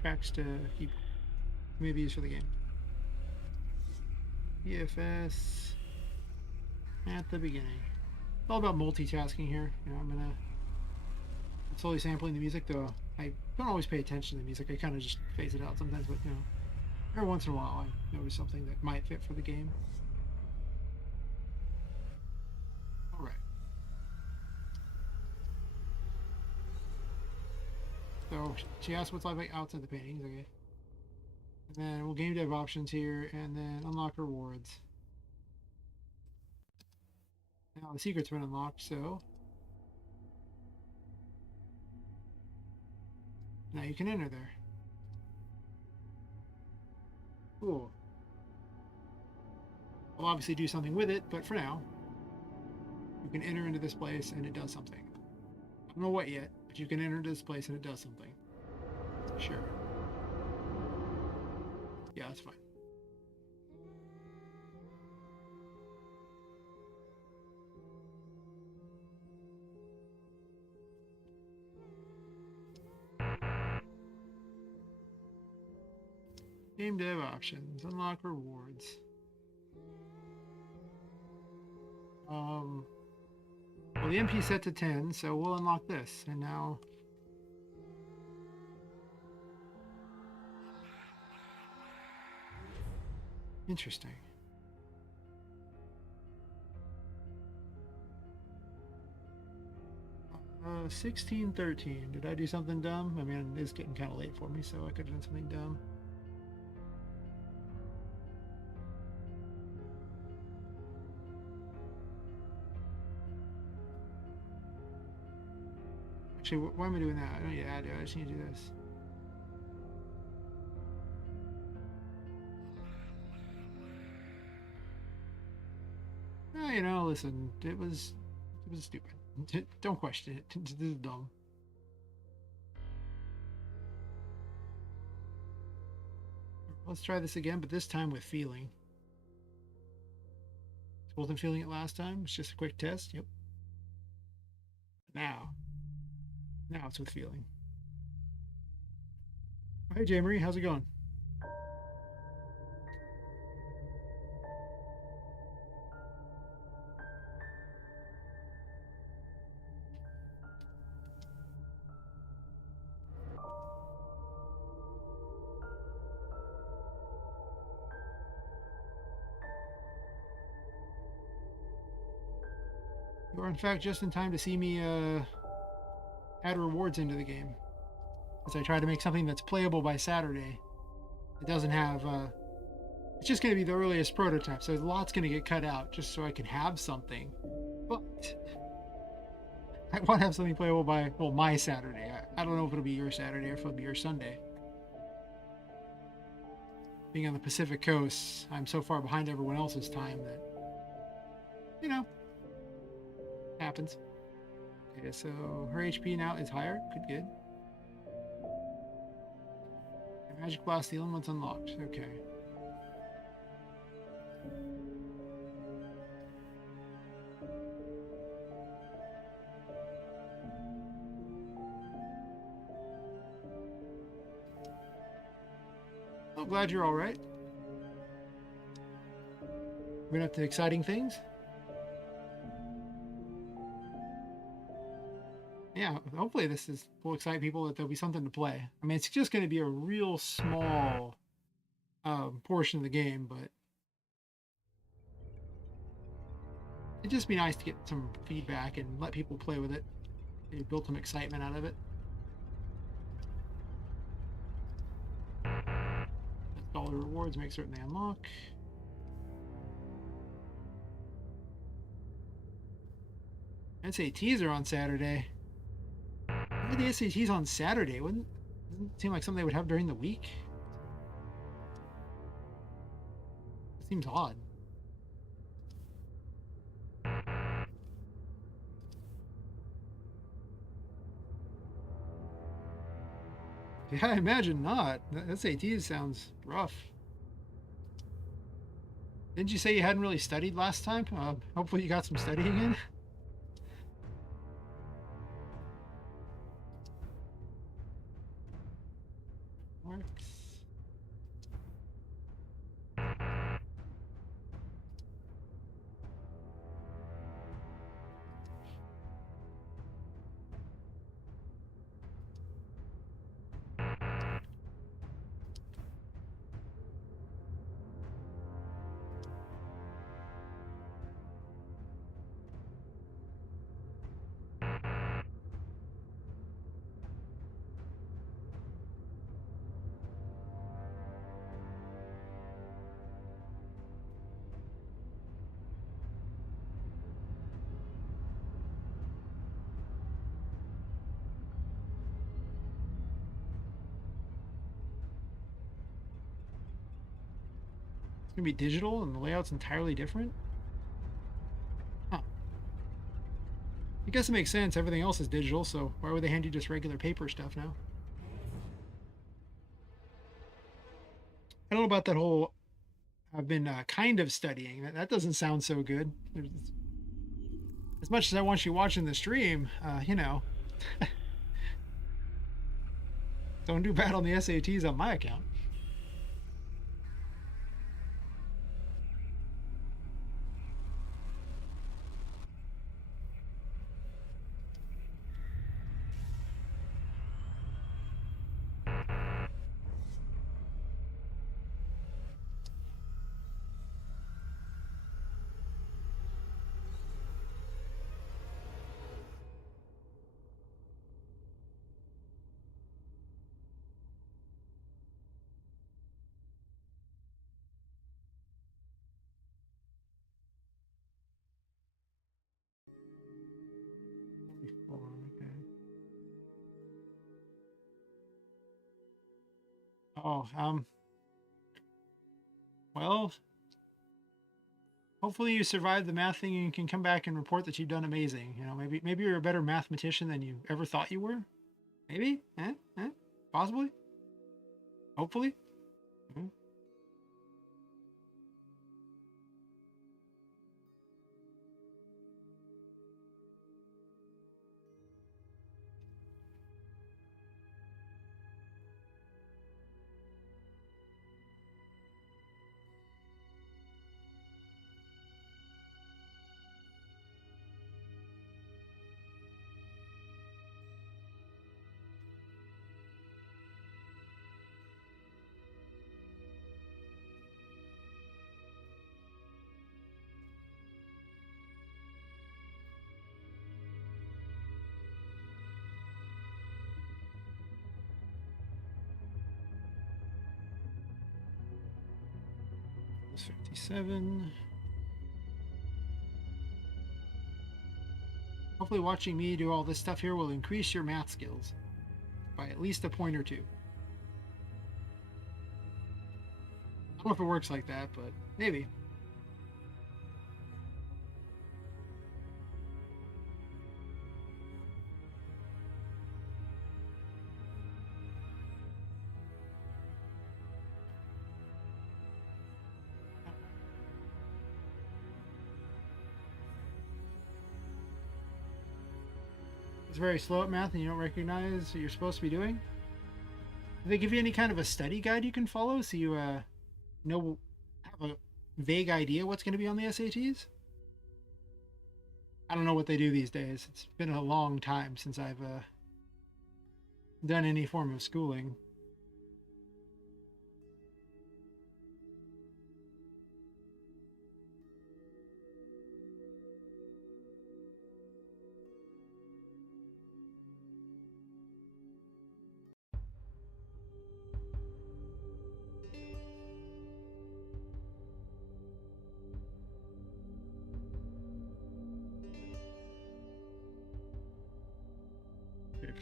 tracks to keep maybe use for the game. EFS at the beginning. It's all about multitasking here. You know, I'm slowly sampling the music, though I don't always pay attention to the music. I kind of just phase it out sometimes, but you know, every once in a while I notice something that might fit for the game. All right. So she asked what's like outside the paintings, okay. And then we'll game dev options here, and then unlock rewards. Now the secret's been unlocked, so now you can enter there. Cool. I'll obviously do something with it, but for now, you can enter into this place and it does something. I don't know what yet, but you can enter into this place and it does something. Sure. Yeah, that's fine. Game dev options, unlock rewards. Well, the MP set to 10, so we'll unlock this, and now interesting. 16:13. Did I do something dumb? I mean, it's getting kind of late for me, so I could have done something dumb. Actually, why am I doing that? I don't need to add it. I just need to do this. You know, listen, it was stupid. Don't question it. This is dumb. Let's try this again, but this time with feeling. Wasn't feeling it last time. It's just a quick test. Yep. Now it's with feeling. Hey, J. Marie, how's it going? You are, in fact, just in time to see me add rewards into the game. As I try to make something that's playable by Saturday. It doesn't have... it's just going to be the earliest prototype, so a lot's going to get cut out just so I can have something. But I want to have something playable by, well, my Saturday. I don't know if it'll be your Saturday or if it'll be your Sunday. Being on the Pacific Coast, I'm so far behind everyone else's time that, you know, happens. Okay, so her HP now is higher. Good. Magic Blast, the element's unlocked. Okay. I'm glad you're all right. Been up to exciting things? Yeah, hopefully this will excite people that there'll be something to play. I mean, it's just going to be a real small portion of the game, but it'd just be nice to get some feedback and let people play with it. Maybe build some excitement out of it. That's all the rewards, make certain they unlock. SATs are on Saturday. Why are the SATs on Saturday? Doesn't it seem like something they would have during the week? It seems odd. Yeah, I imagine not. SATs sounds rough. Didn't you say you hadn't really studied last time? Hopefully you got some studying in. Works. It's gonna be digital and the layout's entirely different? Huh. I guess it makes sense. Everything else is digital, so why would they hand you just regular paper stuff now? I don't know about that whole. I've been kind of studying. That doesn't sound so good. As much as I want you watching the stream, don't do bad on the SATs on my account. Okay. Oh, well, hopefully you survived the math thing and you can come back and report that you've done amazing. Maybe you're a better mathematician than you ever thought you were. Maybe, possibly, hopefully. Mm. Plus 57. Hopefully watching me do all this stuff here will increase your math skills by at least a point or two. I don't know if it works like that, but maybe. It's very slow at math and you don't recognize what you're supposed to be doing. Do they give you any kind of a study guide you can follow so you know have a vague idea what's going to be on the SATs? I don't know what they do these days. It's been a long time since I've done any form of schooling.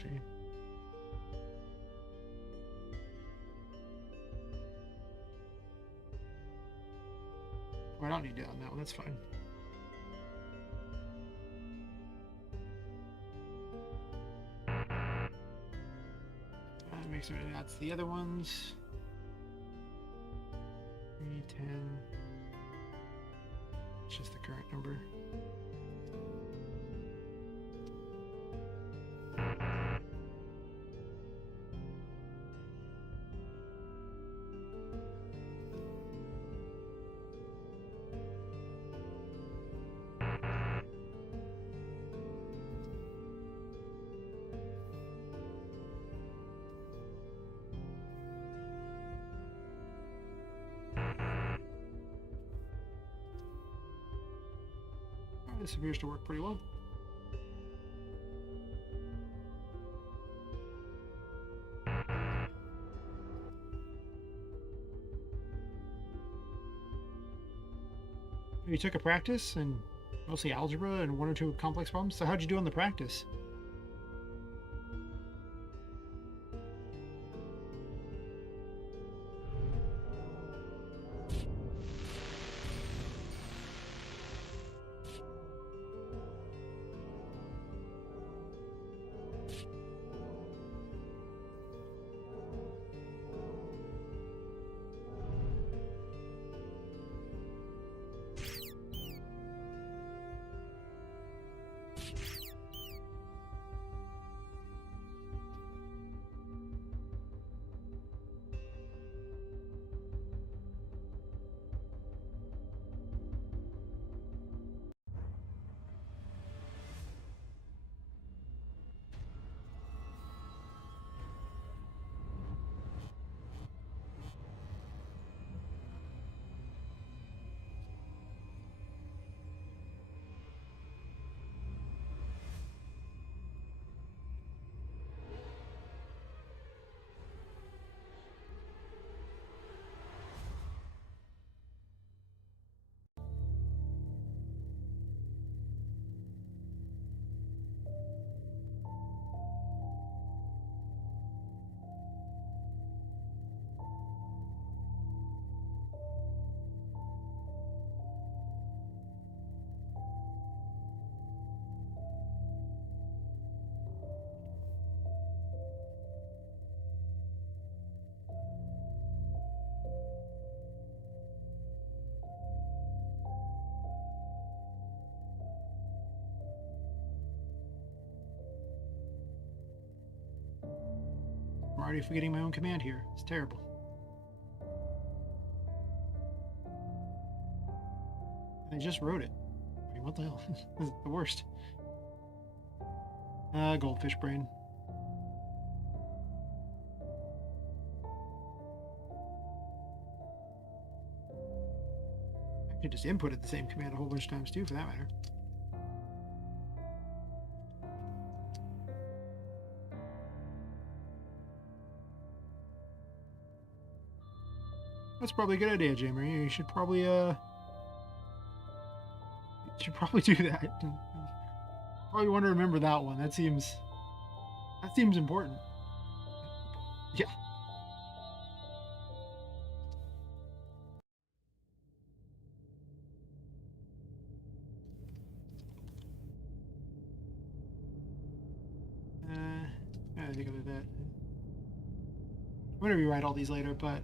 Okay. Oh, I don't need to on that one. That's fine. Make sure that's the other ones. 310. It's just the current number. This appears to work pretty well. You took a practice and mostly algebra and one or two complex problems. So how'd you do on the practice? I'm already forgetting my own command here. It's terrible. I just wrote it. I mean, what the hell? This is the worst. Goldfish brain. I could just inputted the same command a whole bunch of times too, for that matter. That's probably a good idea, Jamie. You should probably do that. Probably want to remember that one. That seems important. Yeah. I think of that. I'm gonna rewrite all these later, but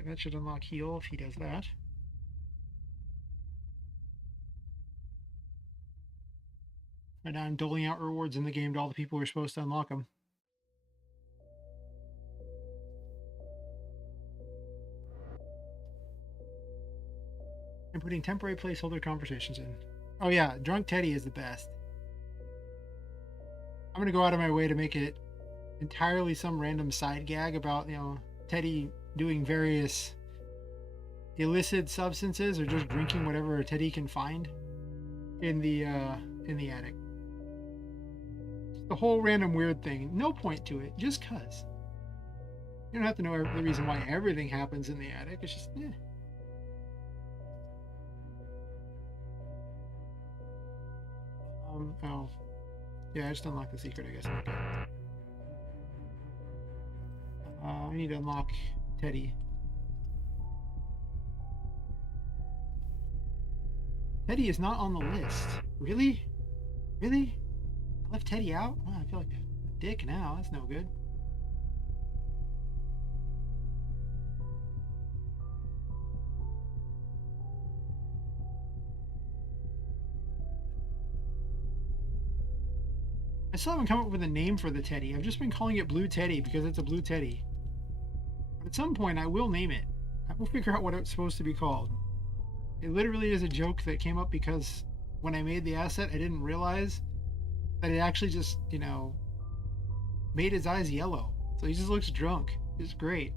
Alright, that should unlock heal if he does that. Right now I'm doling out rewards in the game to all the people who are supposed to unlock them. I'm putting temporary placeholder conversations in. Oh yeah, Drunk Teddy is the best. I'm gonna go out of my way to make it entirely some random side gag about, you know, Teddy doing various illicit substances or just drinking whatever Teddy can find in the attic. The whole random weird thing. No point to it, just cuz. You don't have to know the reason why everything happens in the attic. It's just, eh. Oh. Yeah, I just unlocked the secret, I guess. Okay. I need to unlock Teddy. Teddy is not on the list. Really? Really? I left Teddy out? Oh, I feel like a dick now. That's no good. I still haven't come up with a name for the Teddy. I've just been calling it Blue Teddy because it's a blue Teddy. But at some point, I will name it. I will figure out what it's supposed to be called. It literally is a joke that came up because when I made the asset, I didn't realize that it actually just, you know, made his eyes yellow. So he just looks drunk. It's great.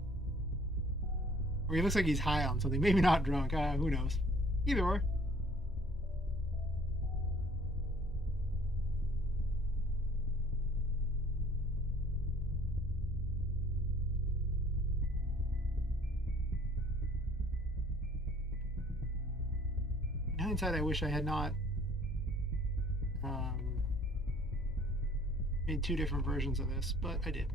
Or he looks like he's high on something. Maybe not drunk. Who knows? Either or. In hindsight, I wish I had not made two different versions of this, but I did.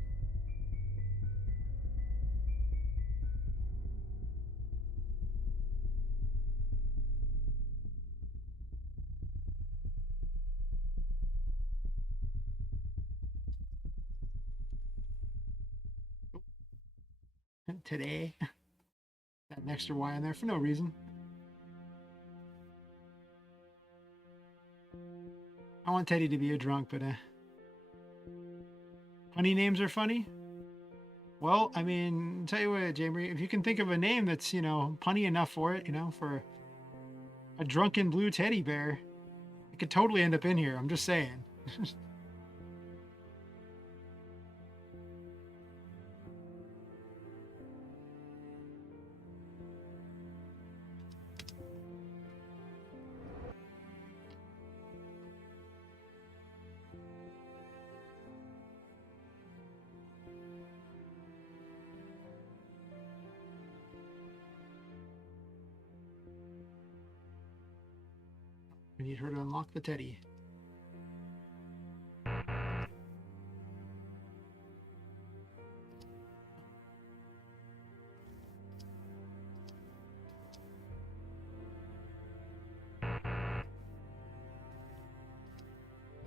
Today, got an extra Y in there for no reason. I want Teddy to be a drunk, but funny names are funny. Well, I mean, tell you what, Jamie, if you can think of a name that's, you know, punny enough for it, you know, for a drunken blue teddy bear, it could totally end up in here. I'm just saying. We need her to unlock the teddy.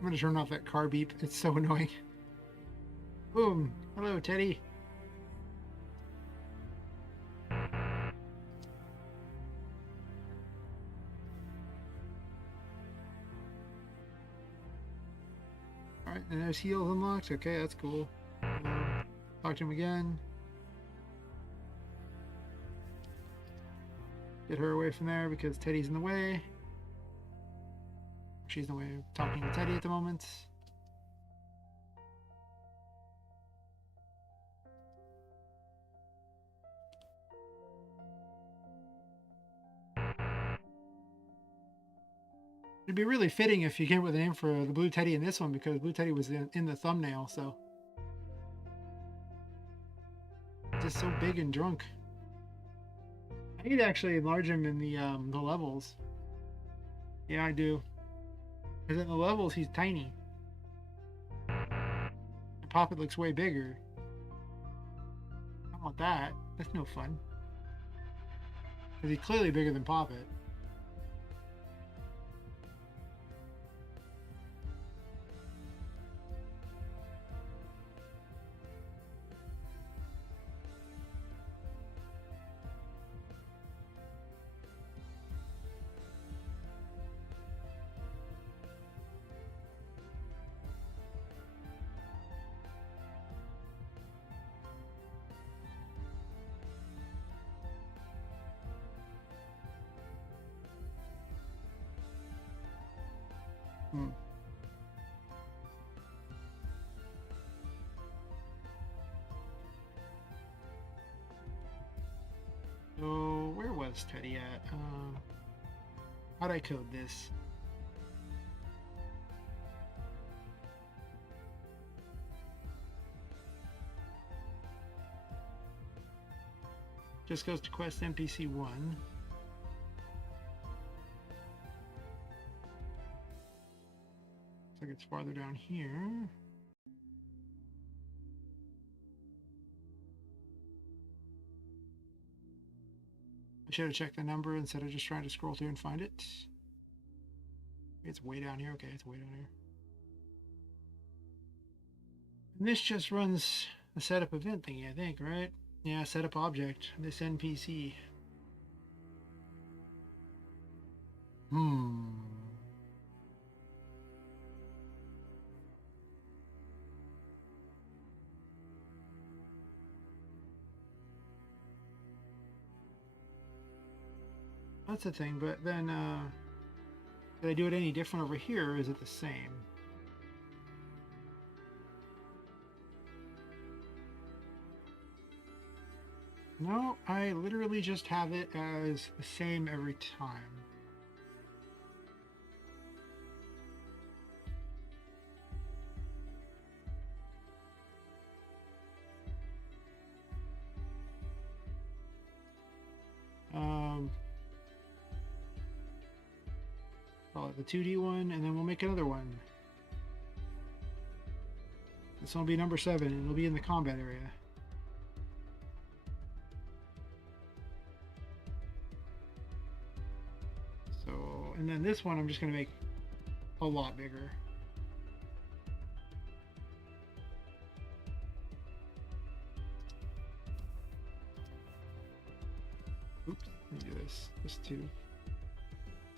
I'm gonna turn off that car beep. It's so annoying. Boom. Hello, Teddy. Alright, and there's heals unlocked. Okay, that's cool. Talk to him again. Get her away from there because Teddy's in the way. She's in the way of talking to Teddy at the moment. It'd be really fitting if you came up with a name for the Blue Teddy in this one because Blue Teddy was in the thumbnail, so. Just so big and drunk. I need to actually enlarge him in the levels. Yeah, I do. Because in the levels, he's tiny. And Poppet looks way bigger. I don't want that. That's no fun. Because he's clearly bigger than Poppet. Hmm. So where was Teddy at? How'd I code this? Just goes to quest NPC 1. Looks like it's farther down here. I should have checked the number instead of just trying to scroll through and find it. It's way down here. Okay, it's way down here. And this just runs a setup event thingy, I think, right? Yeah, setup object. This NPC. Hmm. That's the thing, but then, did I do it any different over here, or is it the same? No, I literally just have it as the same every time. Call it the 2D one, and then we'll make another one. This one will be number 7, and it'll be in the combat area. So, and then this one I'm just going to make a lot bigger. Oops, let me do this. This too.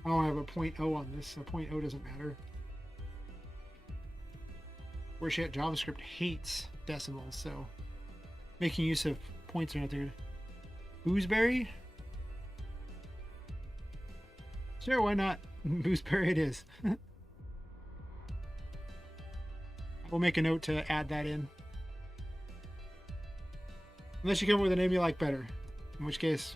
I don't have a 0.0 on this. A 0.0 doesn't matter. Whereas yet JavaScript hates decimals, so making use of points are not there. Gooseberry? Sure, why not? Gooseberry it is. We'll make a note to add that in. Unless you come up with a name you like better. In which case,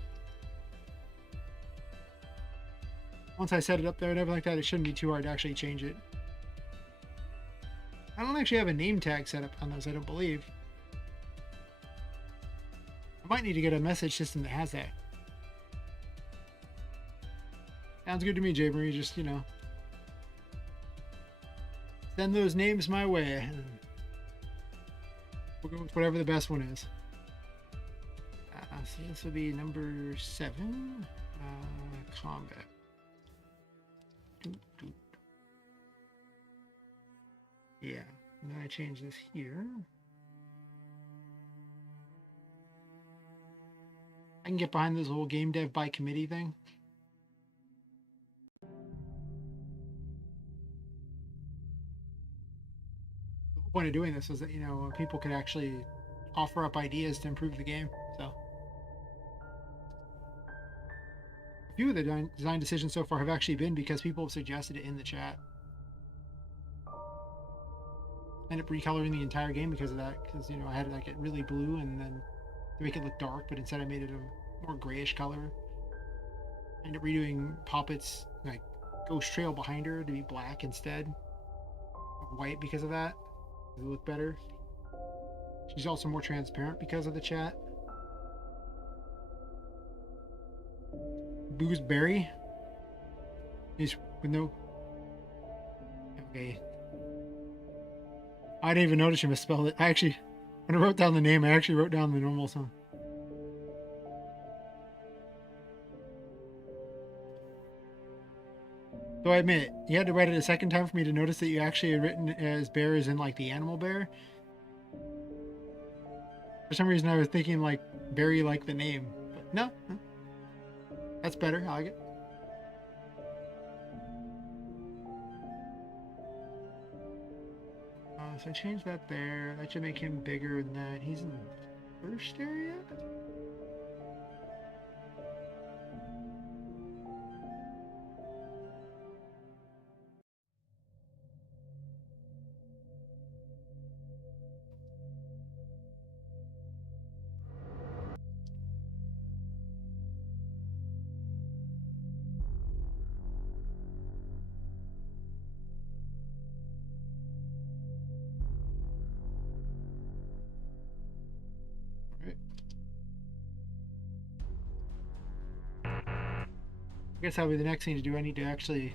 once I set it up there and everything like that, it shouldn't be too hard to actually change it. I don't actually have a name tag set up on those, I don't believe. I might need to get a message system that has that. Sounds good to me, J. Marie. Just, you know, send those names my way. We'll go with whatever the best one is. So this will be number 7. Combat. Yeah, and then I change this here. I can get behind this whole game dev by committee thing. The whole point of doing this is that, you know, people could actually offer up ideas to improve the game. So a few of the design decisions so far have actually been because people have suggested it in the chat. End up recoloring the entire game because of that, because, you know, I had like it really blue and then to make it look dark, but instead I made it a more grayish color. I ended up redoing Poppet's like ghost trail behind her to be black instead of white because of that. It looked better. She's also more transparent because of the chat. Boozeberry is with no. Okay. I didn't even notice you misspelled it. I actually, when I wrote down the name, I actually wrote down the normal song. So I admit, you had to write it a second time for me to notice that you actually had written as bear as in like the animal bear. For some reason, I was thinking like berry like the name, but no, that's better. I like it. So I changed that there. That should make him bigger than that. He's in the first area. I guess that'll be the next thing to do. I need to actually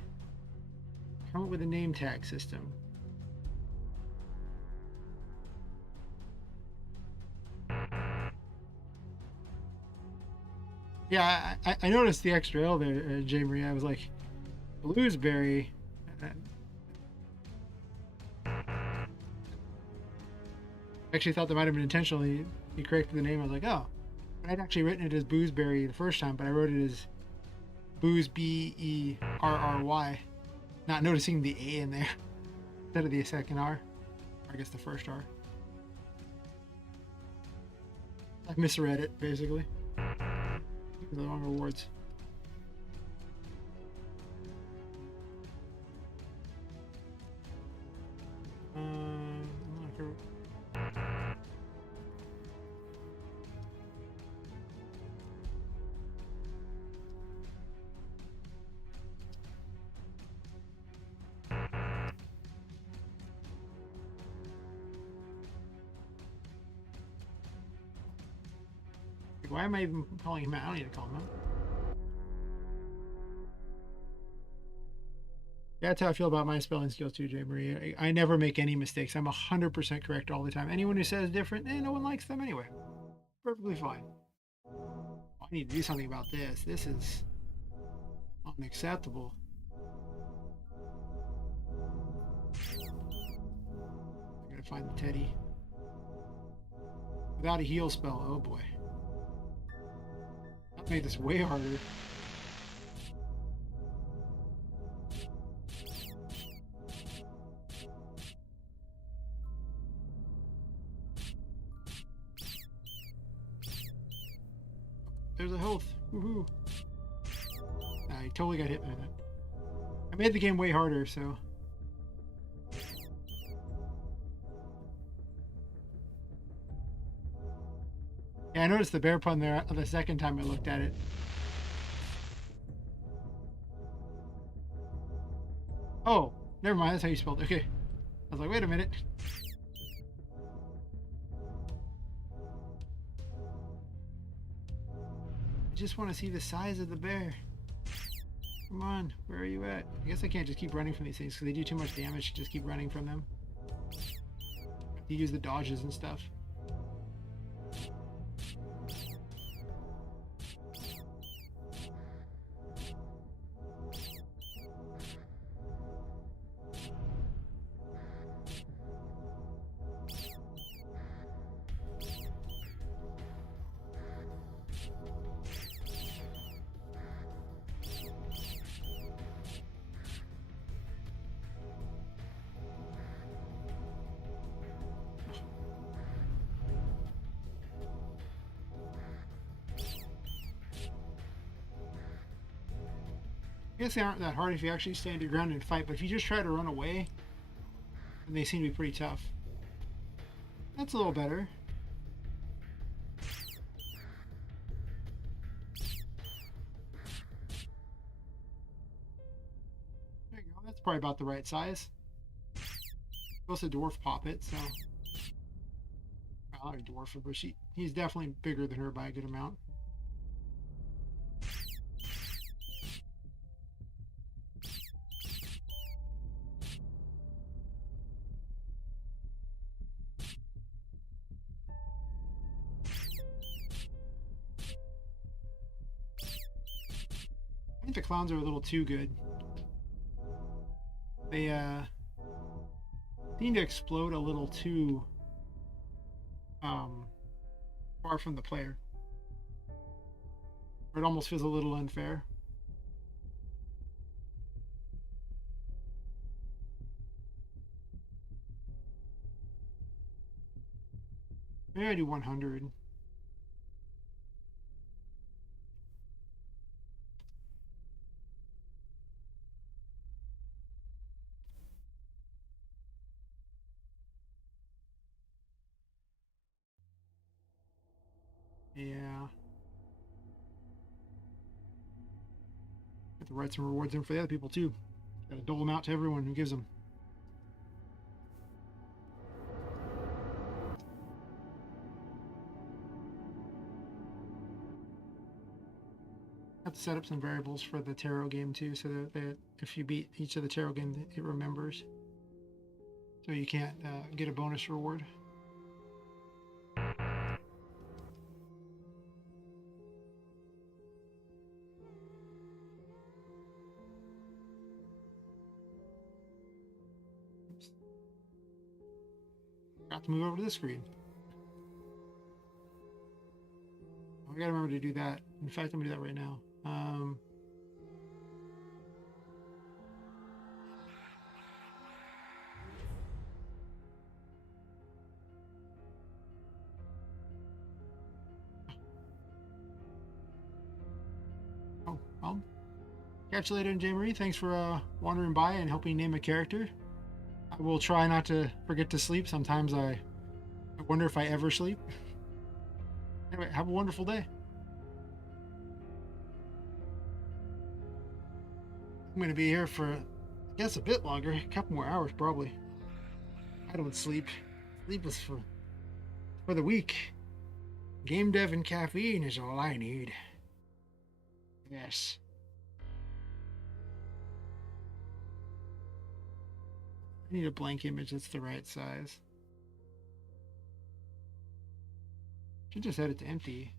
come up with a name tag system. Yeah, I noticed the extra L there, J. Marie. I was like, bluesberry. I actually thought that might have been intentionally. He corrected the name. I was like, oh. I'd actually written it as boozeberry the first time, but I wrote it as booze Berry, not noticing the A in there instead of the second R. Or I guess the first R. I misread it basically. The wrong rewards. I'm not sure. Why am I even calling him out? I don't need to call him out. Yeah, that's how I feel about my spelling skills too, Jay Marie. I never make any mistakes. I'm 100% correct all the time. Anyone who says different, no one likes them anyway. Perfectly fine. I need to do something about this. This is unacceptable. I gotta find the Teddy. Without a heal spell, oh boy. That made this way harder. There's a health. Woohoo. I totally got hit by that. I made the game way harder, so. Yeah, I noticed the bear pun there the second time I looked at it. Oh, never mind. That's how you spelled it. Okay. I was like, wait a minute. I just want to see the size of the bear. Come on, where are you at? I guess I can't just keep running from these things because they do too much damage to just keep running from them. You use the dodges and stuff. I guess they aren't that hard if you actually stand your ground and fight, but if you just try to run away, then they seem to be pretty tough. That's a little better. There you go. That's probably about the right size. Supposed to dwarf pop it, so. Well, I dwarf her, but he's definitely bigger than her by a good amount. I think the clowns are a little too good. They seem to explode a little too far from the player. Or it almost feels a little unfair. Maybe I do 100. Yeah. Have to write some rewards in for the other people too. Gotta dole them out to everyone who gives them. have to set up some variables for the tarot game too, so that if you beat each of the tarot games, it remembers. So you can't get a bonus reward. Oops. Got to move over to this screen. I gotta remember to do that. In fact, I'm gonna do that right now. Oh, well. Catch you later, J. Marie. Thanks for wandering by and helping name a character. I will try not to forget to sleep. Sometimes I wonder if I ever sleep. Anyway, have a wonderful day. I'm going to be here for, I guess, a bit longer. A couple more hours, probably. I don't sleep. Sleep is for the weak. Game dev and caffeine is all I need. Yes. I need a blank image that's the right size. Should just set it to empty.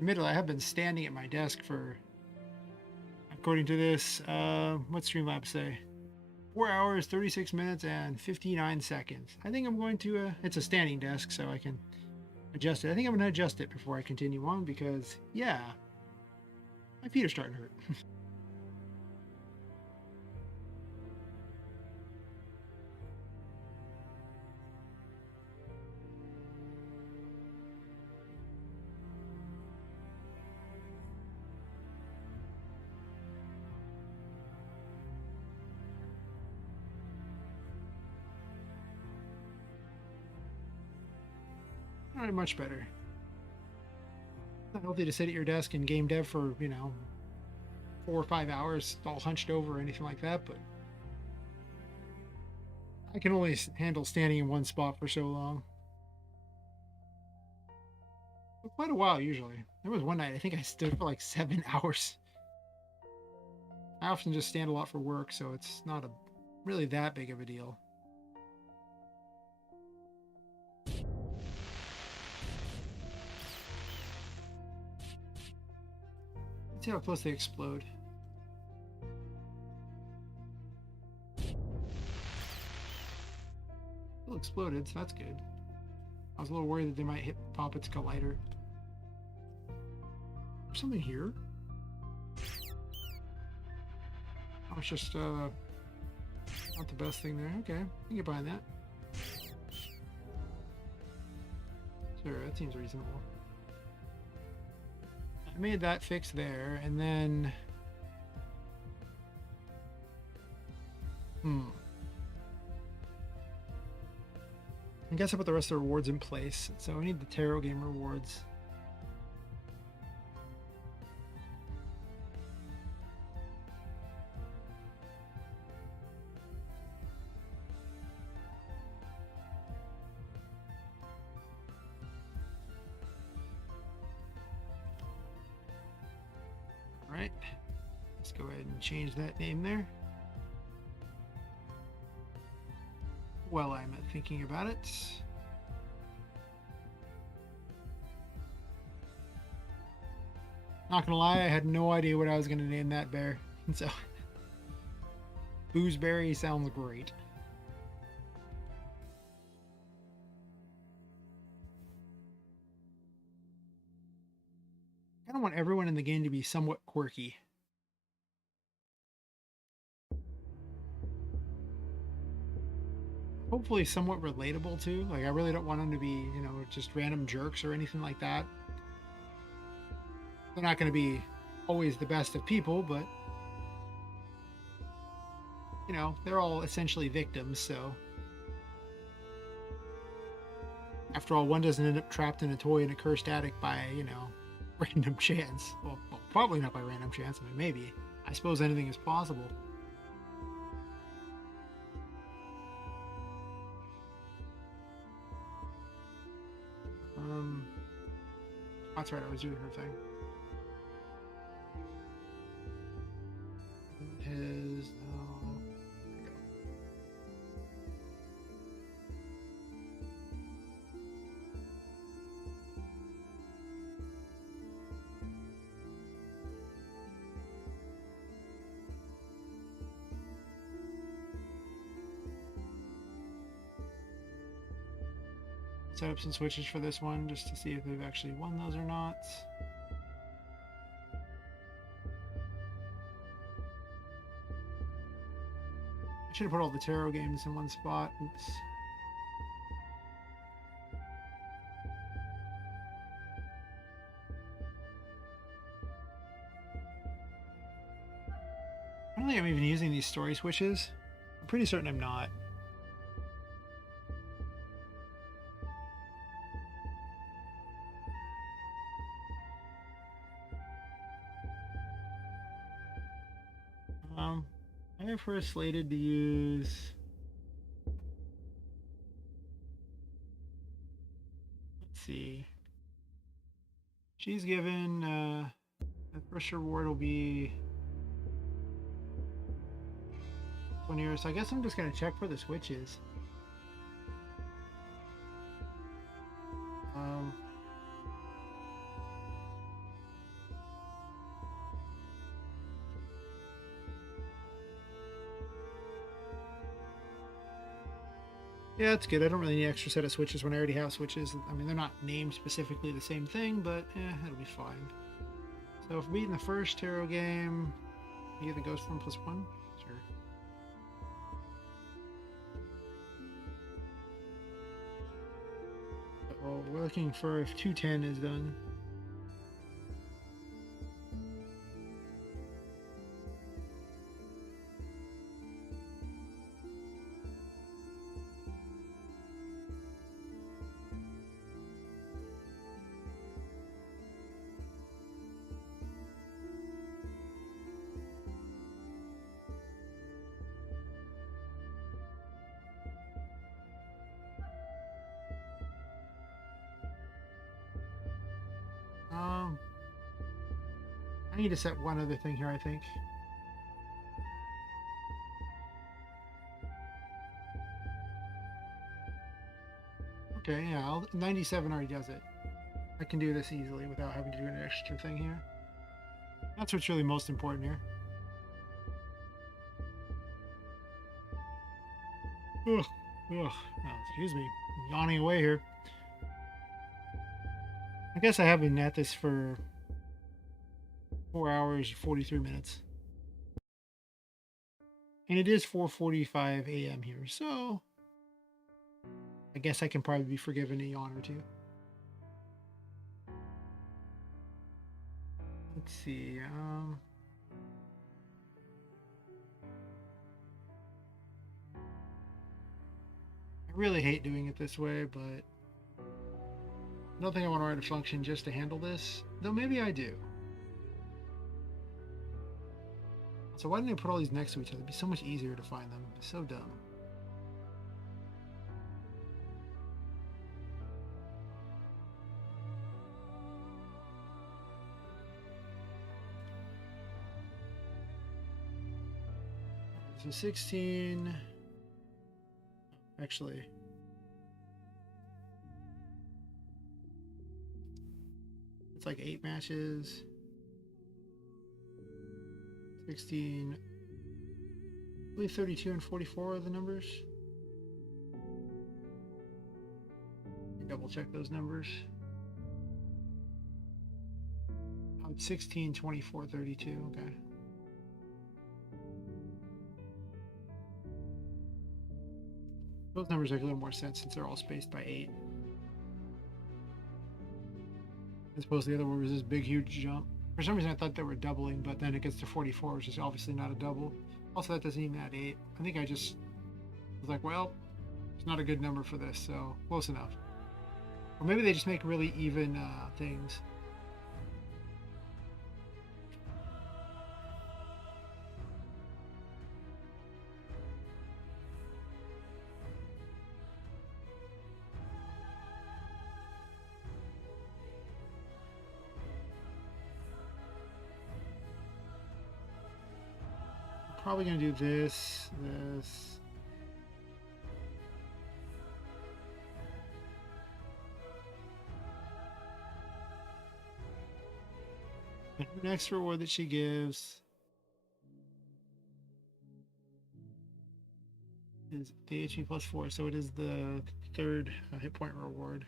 Admittedly, I have been standing at my desk for, according to this, what Streamlabs say? 4 hours, 36 minutes, and 59 seconds. I think I'm going to, it's a standing desk, so I can adjust it. I think I'm going to adjust it before I continue on because, yeah, my feet are starting to hurt. All right, much better. Not healthy to sit at your desk and game dev for, 4 or 5 hours, all hunched over or anything like that, but I can only handle standing in one spot for so long. For quite a while, usually. There was one night I think I stood for like 7 hours. I often just stand a lot for work, so it's not really that big of a deal. Let's see how close they explode. Still exploded, so that's good. I was a little worried that they might pop its collider. There's something here. Oh, it's just not the best thing there. Okay, I can get behind that. Sure, that seems reasonable. I made that fix there, and then I guess I put the rest of the rewards in place. So I need the tarot game rewards. All right, let's go ahead and change that name there. Well, I'm thinking about it. Not gonna lie, I had no idea what I was gonna name that bear. So, Boozeberry sounds great. I kind of want everyone in the game to be somewhat quirky. hopefully somewhat relatable too. Like I really don't want them to be, just random jerks or anything like that. They're not going to be always the best of people, but they're all essentially victims. So after all, one doesn't end up trapped in a toy in a cursed attic by, random chance. Well, probably not by random chance. I mean, maybe. I suppose anything is possible. Um, that's right. I was doing her thing. His. Oh, there we go. Set up some switches for this one just to see if they've actually won those or not. I should have put all the tarot games in one spot. Oops. I don't think I'm even using these story switches. I'm pretty certain I'm not. I have her slated to use. Let's see. She's given. The first reward will be 20 years. So I guess I'm just gonna check for the switches. Um, Yeah, it's good. I don't really need an extra set of switches when I already have switches. I mean, they're not named specifically the same thing, but it'll be fine. So if we beat in the first tarot game, you get the ghost form +1? Sure. So we're looking for if 210 is done. I need to set one other thing here, I think. Okay, yeah, 97 already does it. I can do this easily without having to do an extra thing here. That's what's really most important here. Ugh, ugh. Oh, excuse me, yawning away here. I guess I have been at this for 4 hours 43 minutes, and it is 4:45 a.m. here, so I guess I can probably be forgiven a yawn or two. Let's see. I really hate doing it this way, but I don't think I want to write a function just to handle this. Though maybe I do. So why didn't I put all these next to each other? It'd be so much easier to find them. It's so dumb. So 16. Actually, it's like 8 matches. 16. I believe 32 and 44 are the numbers. Double check those numbers. Oh, it's 16, 24, 32. Okay. Those numbers make a little more sense since they're all spaced by 8. As opposed to the other one was this big, huge jump. For some reason, I thought they were doubling, but then it gets to 44, which is obviously not a double. Also, that doesn't even add 8. I think I just was like, well, it's not a good number for this, so close enough. Or maybe they just make really even things. Probably gonna do this. And her next reward that she gives is the HP plus 4, so it is the third hit point reward.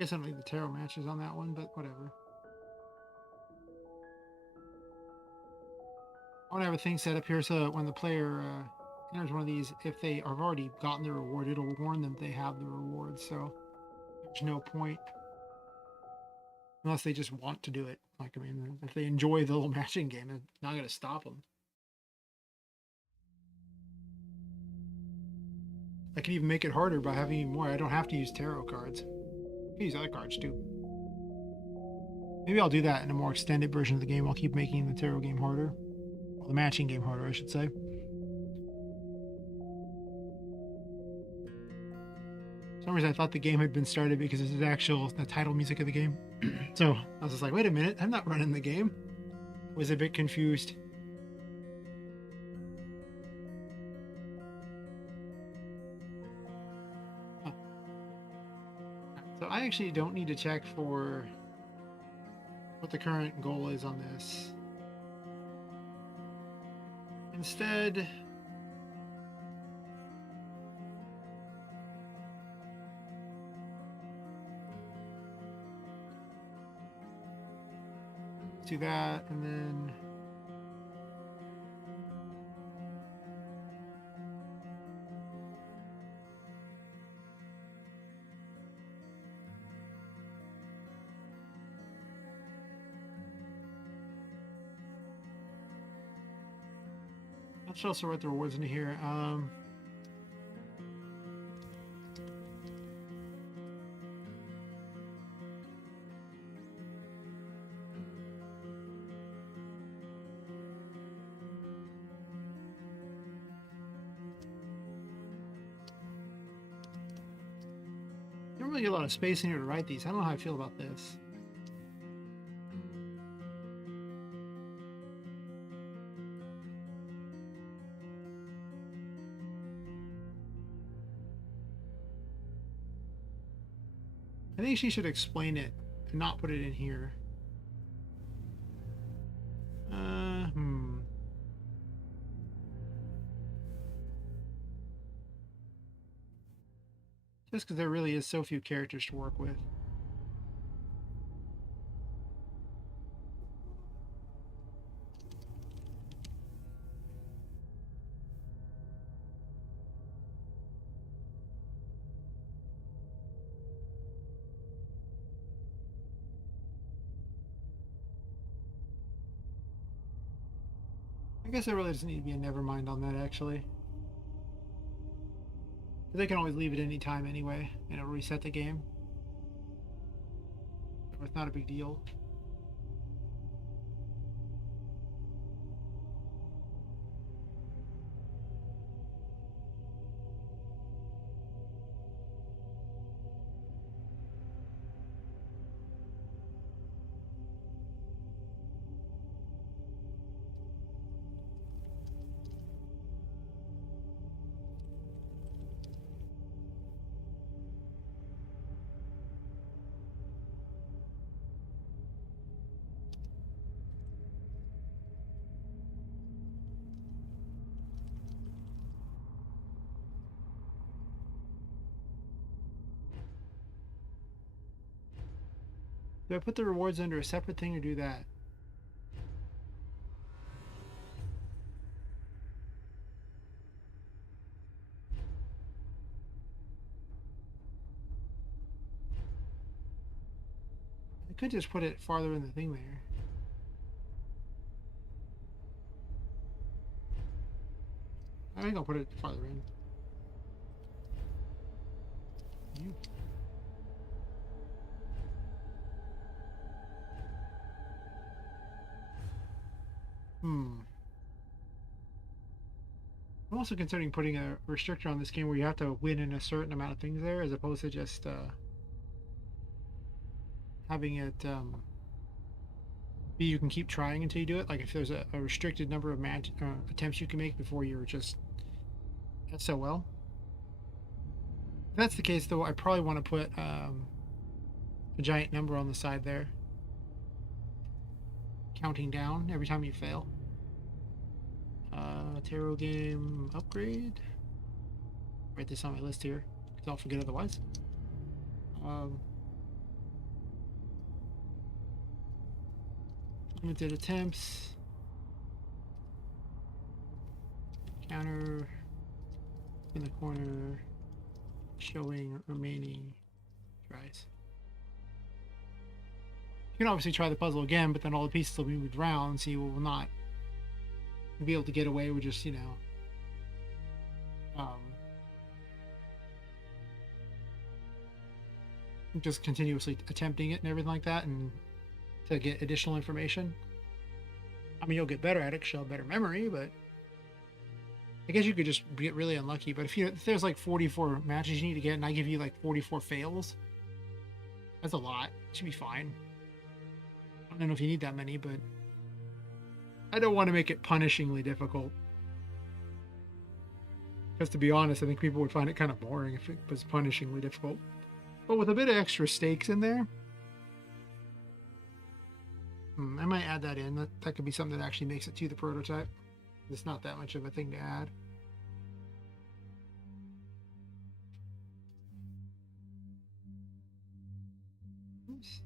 Guess I don't need the tarot matches on that one, but whatever. I want to have a thing set up here so that when the player enters one of these, if they have already gotten the reward, it'll warn them they have the reward. So there's no point unless they just want to do it. Like, I mean, if they enjoy the little matching game, it's not going to stop them. I can even make it harder by having even more. I don't have to use tarot cards. I can use other cards too. Maybe I'll do that in a more extended version of the game. I'll keep making the tarot game harder. Well, the matching game harder, I should say. For some reason, I thought the game had been started because this is the title music of the game. So I was just like, wait a minute, I'm not running the game. I was a bit confused. Huh. So I actually don't need to check for what the current goal is on this. Instead, do that, and then let's also write the rewards into here. don't really get a lot of space in here to write these. I don't know how I feel about this. I think she should explain it and not put it in here. Just because there really is so few characters to work with. I guess there really doesn't need to be a nevermind on that, actually. They can always leave it any time anyway, and it'll reset the game. So it's not a big deal. Do I put the rewards under a separate thing or do that? I could just put it farther in the thing there. I think I'll put it farther in. You. I'm also considering putting a restrictor on this game where you have to win in a certain amount of things there, as opposed to just having it be you can keep trying until you do it. Like if there's a restricted number of attempts you can make before you're just SOL. If that's the case, though, I probably want to put a giant number on the side there, counting down every time you fail. Tarot game upgrade. Write this on my list here, because I'll forget otherwise. Limited attempts. Counter in the corner, showing remaining tries. You can obviously try the puzzle again, but then all the pieces will be moved around, so you will not be able to get away with just, just continuously attempting it and everything like that, and to get additional information. I mean, you'll get better at it because you'll have better memory, but I guess you could just get really unlucky. But if there's like 44 matches you need to get, and I give you like 44 fails, that's a lot. It should be fine. I don't know if you need that many, but I don't want to make it punishingly difficult. Because to be honest, I think people would find it kind of boring if it was punishingly difficult. But with a bit of extra stakes in there, I might add that in. That could be something that actually makes it to the prototype. It's not that much of a thing to add. Oops.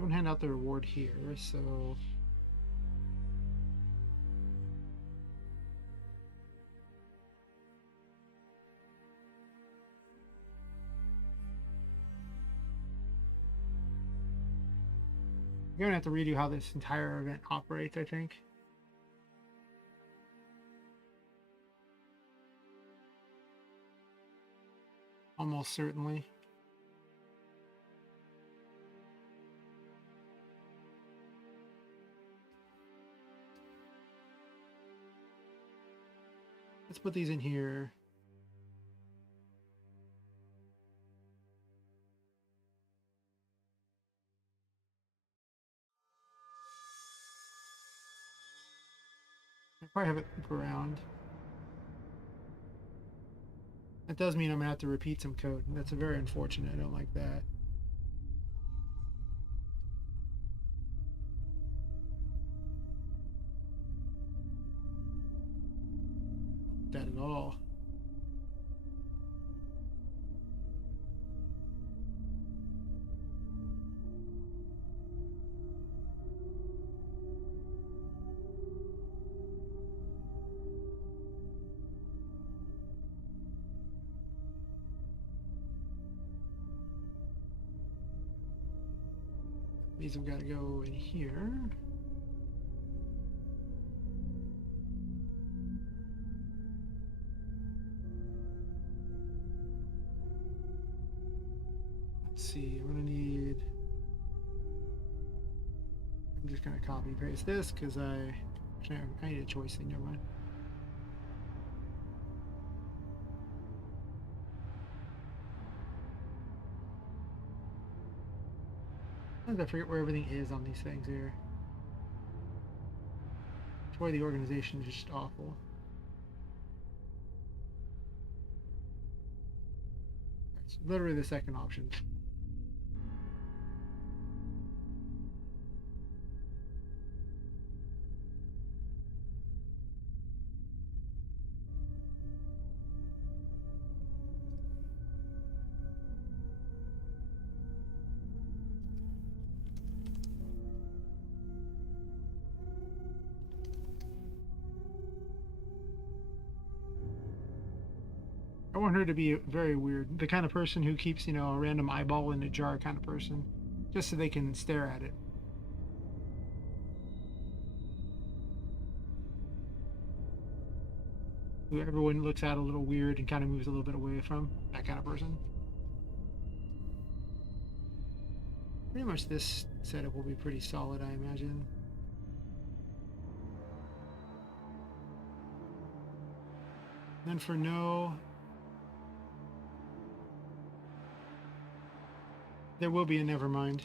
Don't hand out the reward here, so you're gonna have to redo how this entire event operates, I think. Almost certainly. Let's put these in here. I probably have it loop around. That does mean I'm gonna have to repeat some code. That's very unfortunate. I don't like that. That at all. These have got to go in here. Let's see, I'm gonna need. I'm just gonna copy paste this because I need a choice thing. Never mind. Sometimes I forget where everything is on these things here. Boy, the organization is just awful. It's literally the second option. I want her to be very weird. The kind of person who keeps, a random eyeball in a jar kind of person. Just so they can stare at it. Who everyone looks at a little weird and kind of moves a little bit away from. That kind of person. Pretty much this setup will be pretty solid, I imagine. Then for no, there will be a nevermind.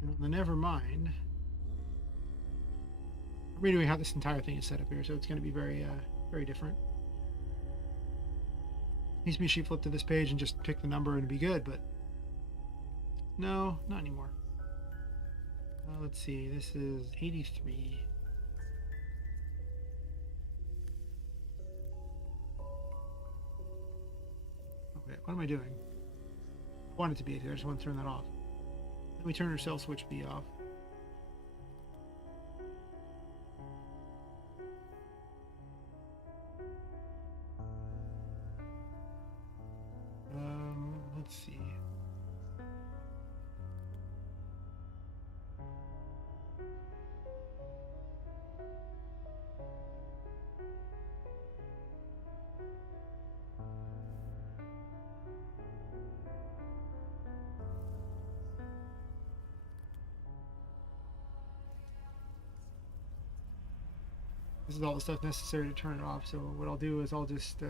And on the nevermind, I'm redoing how this entire thing is set up here, so it's going to be very, very different. Needs to be sheet flip to this page and just pick the number and be good, but no, not anymore. Let's see, this is 83. Okay, what am I doing? I want it to be 80, I just want to turn that off. Let me turn her cell switch B off. Let's see. This is all the stuff necessary to turn it off, so what I'll do is I'll just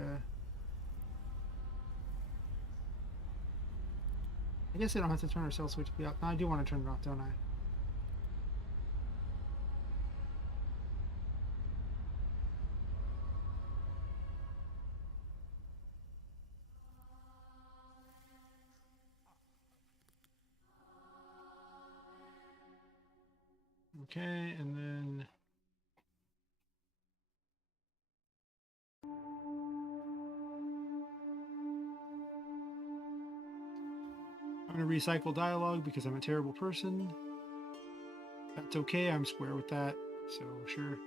I guess I don't have to turn our cell switch B off. No, I do want to turn it off, don't I? Okay, and then recycle dialogue because I'm a terrible person. That's okay, I'm square with that, so sure.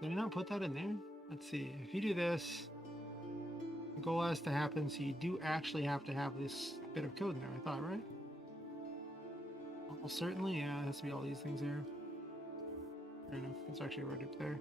Did I not put that in there? Let's see. If you do this, the goal has to happen, so you do actually have to have this bit of code in there, I thought, right? Almost certainly, yeah, it has to be all these things there. Fair enough, it's actually right up there.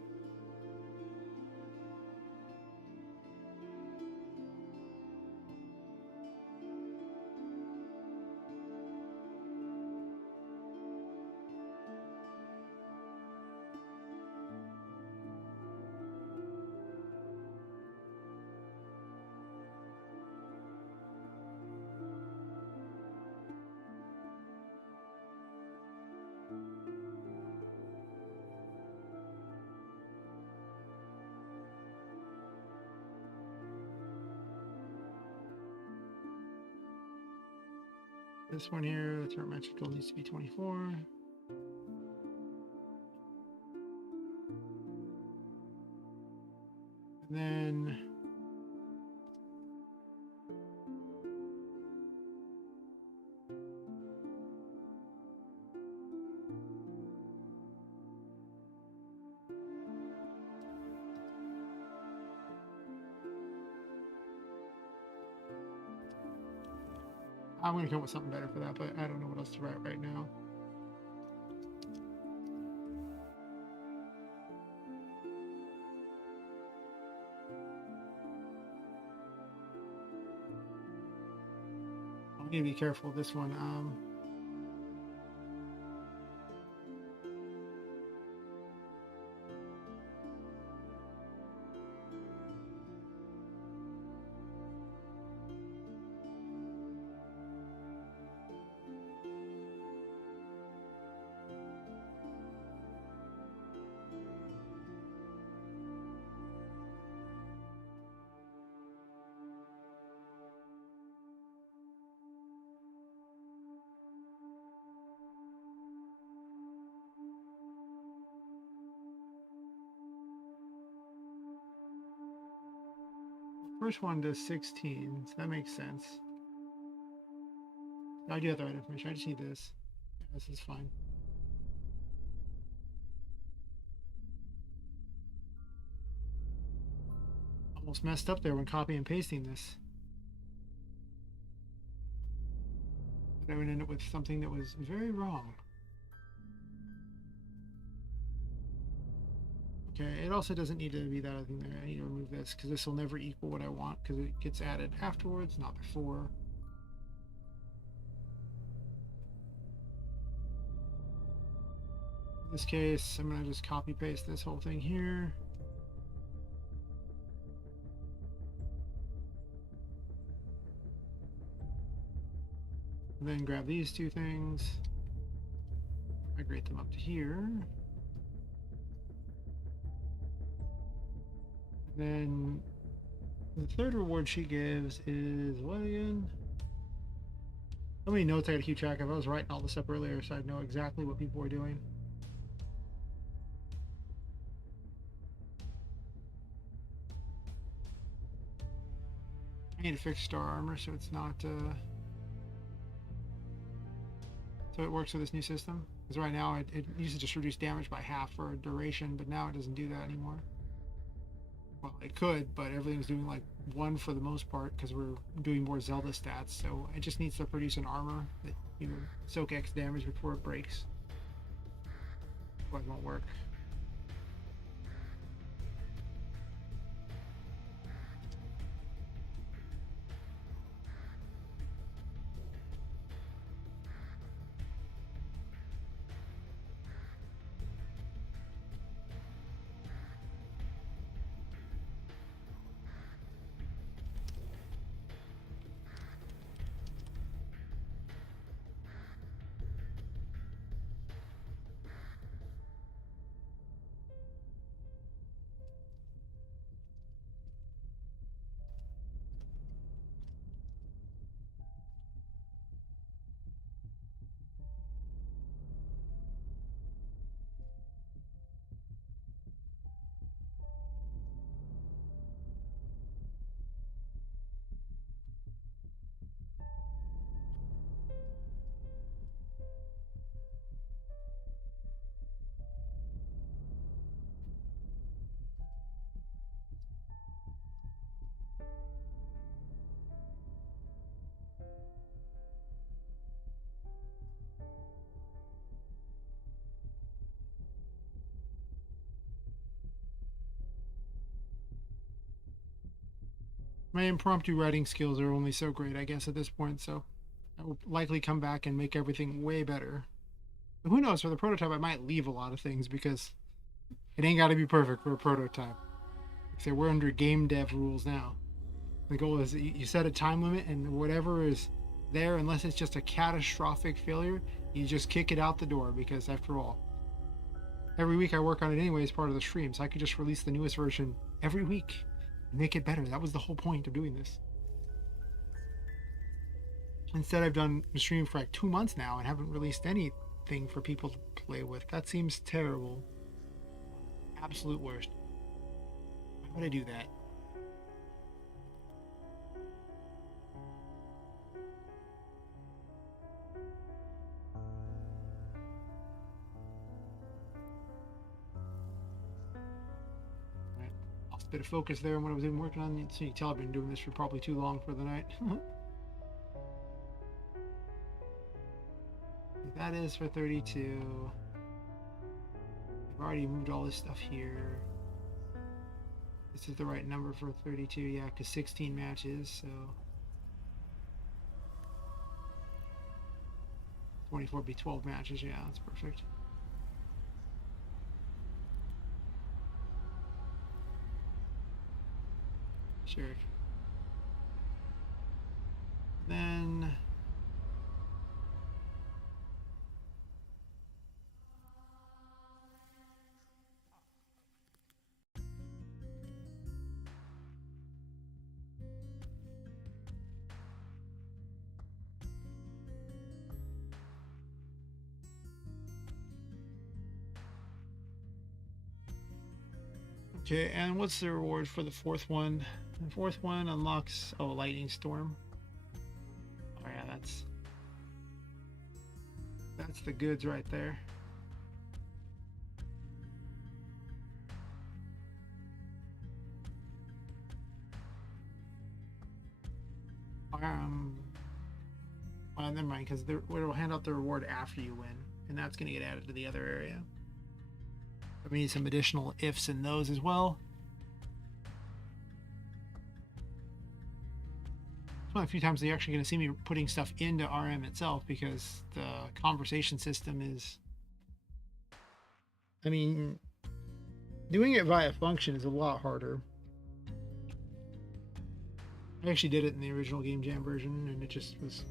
This one here, the turn metric goal needs to be 24. And then I'm going to come up with something better for that, but I don't know what else to write right now. I'm going to be careful with this one. First one does 16, so that makes sense. I do have the right information. I just need this. Yeah, this is fine. Almost messed up there when copy and pasting this. But I would end up with something that was very wrong. Okay, it also doesn't need to be that other thing there. I need to remove this because this will never equal what I want because it gets added afterwards, not before. In this case, I'm going to just copy paste this whole thing here. And then grab these two things, migrate them up to here. Then the third reward she gives is what again? How many notes I gotta keep track of? I was writing all this up earlier so I know exactly what people were doing. I need to fix star armor so it's not so it works with this new system. Because right now it used to just reduce damage by half for a duration, but now it doesn't do that anymore. Well, it could, but everything's doing like 1 for the most part because we're doing more Zelda stats, so it just needs to produce an armor that soak X damage before it breaks. Well, it won't work. My impromptu writing skills are only so great, I guess, at this point, so I will likely come back and make everything way better. But who knows, for the prototype, I might leave a lot of things because it ain't got to be perfect for a prototype. Like I say, we're under game dev rules now. The goal is you set a time limit, and whatever is there, unless it's just a catastrophic failure, you just kick it out the door, because after all, every week I work on it anyway as part of the stream, so I could just release the newest version every week and make it better. That was the whole point of doing this. Instead, I've done the stream for like 2 months now and haven't released anything for people to play with. That seems terrible. Absolute worst. Why would I do that? Right. Lost a bit of focus there on what I was even working on. So you can tell I've been doing this for probably too long for the night. That is for 32. I've already moved all this stuff here. This is the right number for 32, yeah, because 16 matches, so 24 would be 12 matches, yeah, that's perfect. Sure. Then okay, and what's the reward for the fourth one? The fourth one unlocks lightning storm. Oh yeah, that's the goods right there. Well, never mind, because it'll hand out the reward after you win, and that's going to get added to the other area. But we need some additional ifs in those as well. It's one of the few times that you're actually going to see me putting stuff into RM itself, because the conversation system is... I mean, doing it via function is a lot harder. I actually did it in the original Game Jam version, and it just was...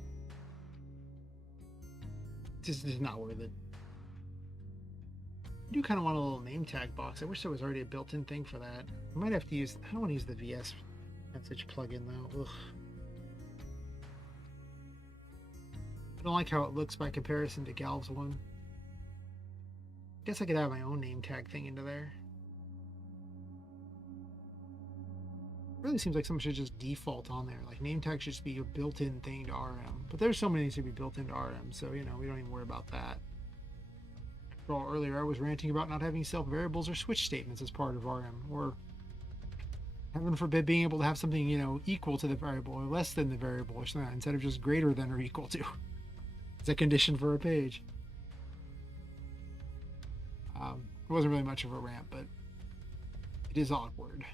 just not worth it. I do kind of want a little name tag box. I wish there was already a built-in thing for that. I might have to use... I don't want to use the VS message plugin, though. Ugh. I don't like how it looks by comparison to Galv's one. I guess I could add my own name tag thing into there. It really seems like something should just default on there. Like, name tag should just be a built-in thing to RM. But there's so many things to be built into RM, so, you know, we don't even worry about that. After all, earlier I was ranting about not having self-variables or switch statements as part of RM, or heaven forbid being able to have something, you know, equal to the variable or less than the variable or something, instead of just greater than or equal to. It's a condition for a page. It wasn't really much of a rant, but it is awkward.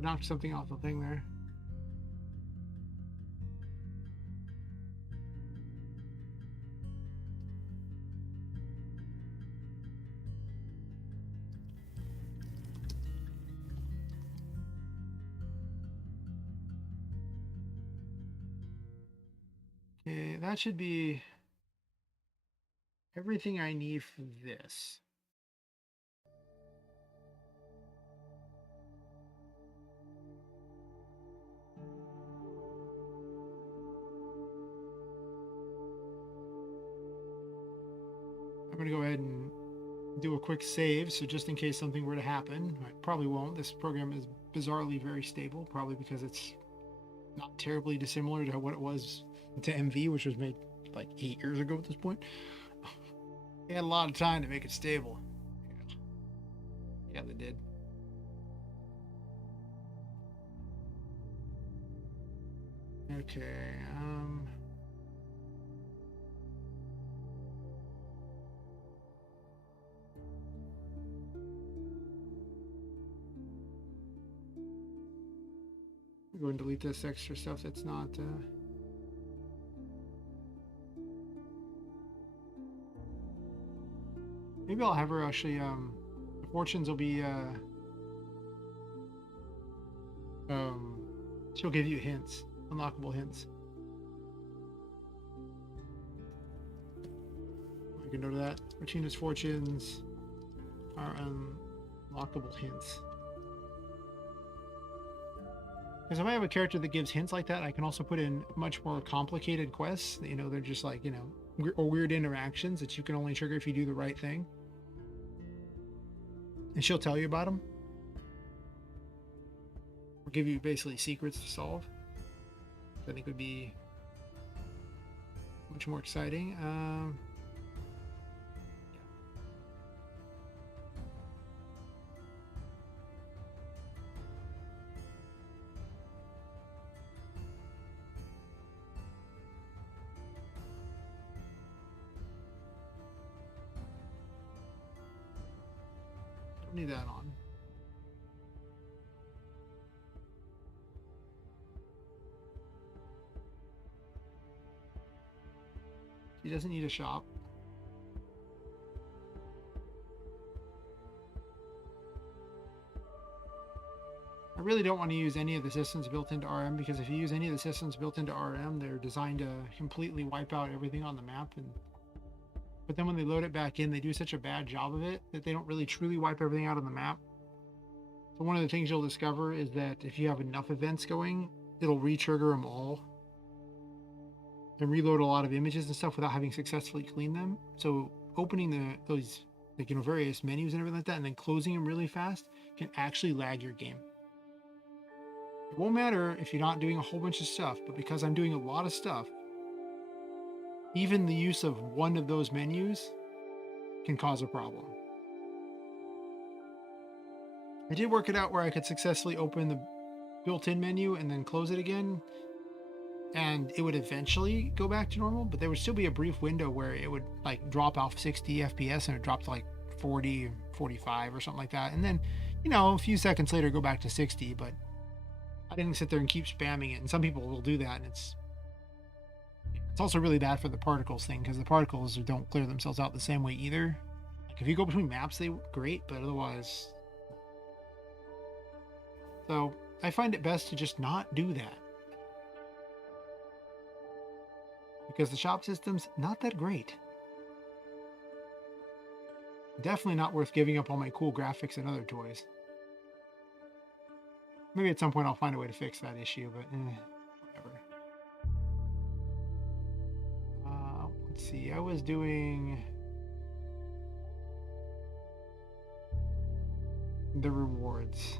I knocked something off the thing there. Okay, that should be everything I need for this. I'm going to go ahead and do a quick save, so just in case something were to happen, I probably won't. This program is bizarrely very stable, probably because it's not terribly dissimilar to what it was to MV, which was made like 8 years ago at this point. They had a lot of time to make it stable. Yeah, they did. Okay, go and delete this extra stuff that's not maybe I'll have her actually the fortunes will be she'll give you hints, unlockable hints. You can note that Martina's fortunes are unlockable hints. Because if I have a character that gives hints like that, I can also put in much more complicated quests. You know, they're just like, you know, or weird interactions that you can only trigger if you do the right thing. And she'll tell you about them. Or give you basically secrets to solve. Which I think would be much more exciting. Don't need that on. She doesn't need a shop. I really don't want to use any of the systems built into RM, because if you use any of the systems built into RM, they're designed to completely wipe out everything on the map. But then when they load it back in, they do such a bad job of it that they don't really truly wipe everything out on the map. So one of the things you'll discover is that if you have enough events going, it'll re-trigger them all and reload a lot of images and stuff without having successfully cleaned them. So opening those like, you know, various menus and everything like that, and then closing them really fast can actually lag your game. It won't matter if you're not doing a whole bunch of stuff, but because I'm doing a lot of stuff, even the use of one of those menus can cause a problem. I did work it out where I could successfully open the built-in menu and then close it again, and it would eventually go back to normal, but there would still be a brief window where it would like drop off 60 FPS and it dropped to like 40, 45 or something like that. And then, you know, a few seconds later go back to 60, but I didn't sit there and keep spamming it. And some people will do that, and it's also really bad for the particles thing, because the particles don't clear themselves out the same way either. Like if you go between maps, they great, but otherwise. So I find it best to just not do that, because the shop system's not that great. Definitely not worth giving up all my cool graphics and other toys. Maybe at some point I'll find a way to fix that issue, but whatever. Let's see, I was doing the rewards.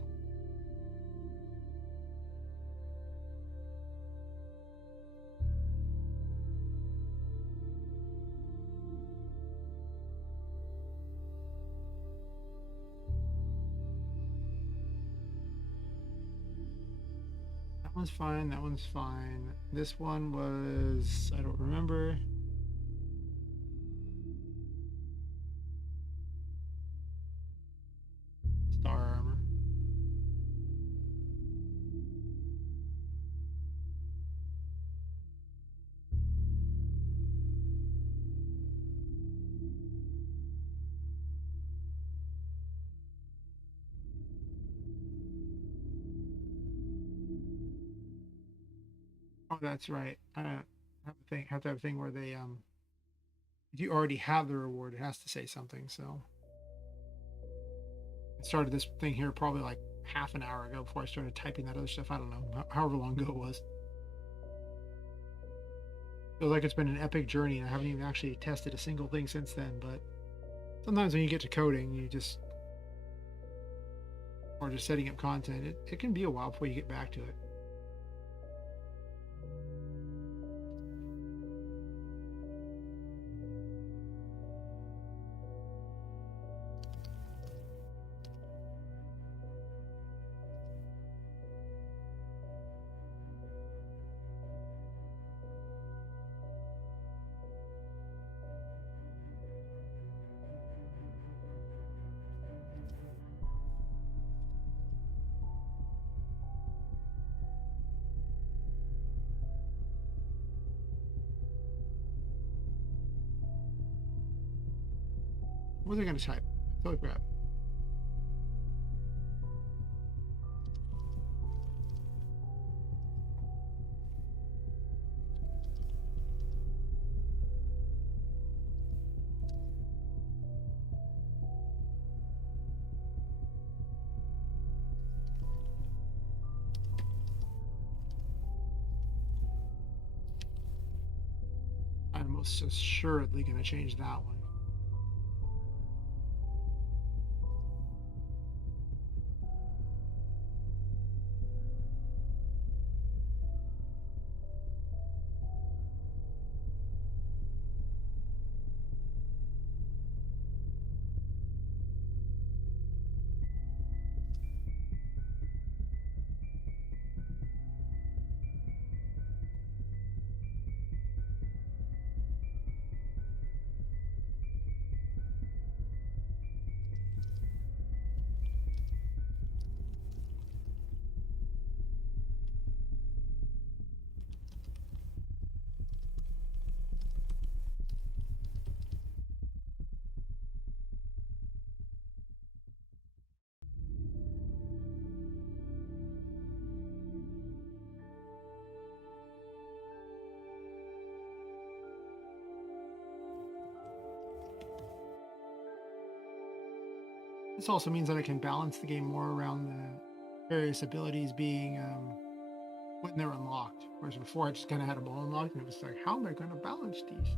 That one's fine, that one's fine. This one was, I don't remember. Star armor. Oh, that's right. I have to have a thing where they if you already have the reward, it has to say something. So I started this thing here probably like half an hour ago before I started typing that other stuff. I don't know, however long ago it was. Feels like it's been an epic journey, and I haven't even actually tested a single thing since then. But sometimes when you get to coding, you just or just setting up content, it can be a while before you get back to it. What was I going to type? Totally forgot. I'm most assuredly going to change that one. This also means that I can balance the game more around the various abilities being when they're unlocked. Whereas before I just kind of had them all unlocked, and it was like, how am I going to balance these?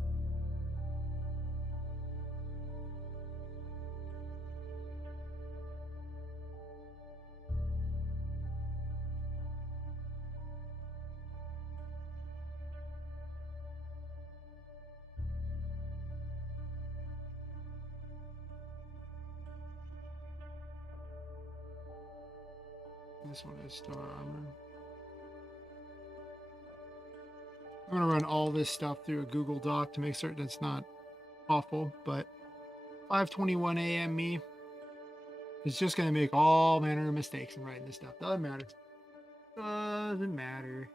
This one is star armor. I'm going to run all this stuff through a Google Doc to make certain it's not awful, but 5:21 a.m. me is just going to make all manner of mistakes in writing this stuff. Doesn't matter. Doesn't matter.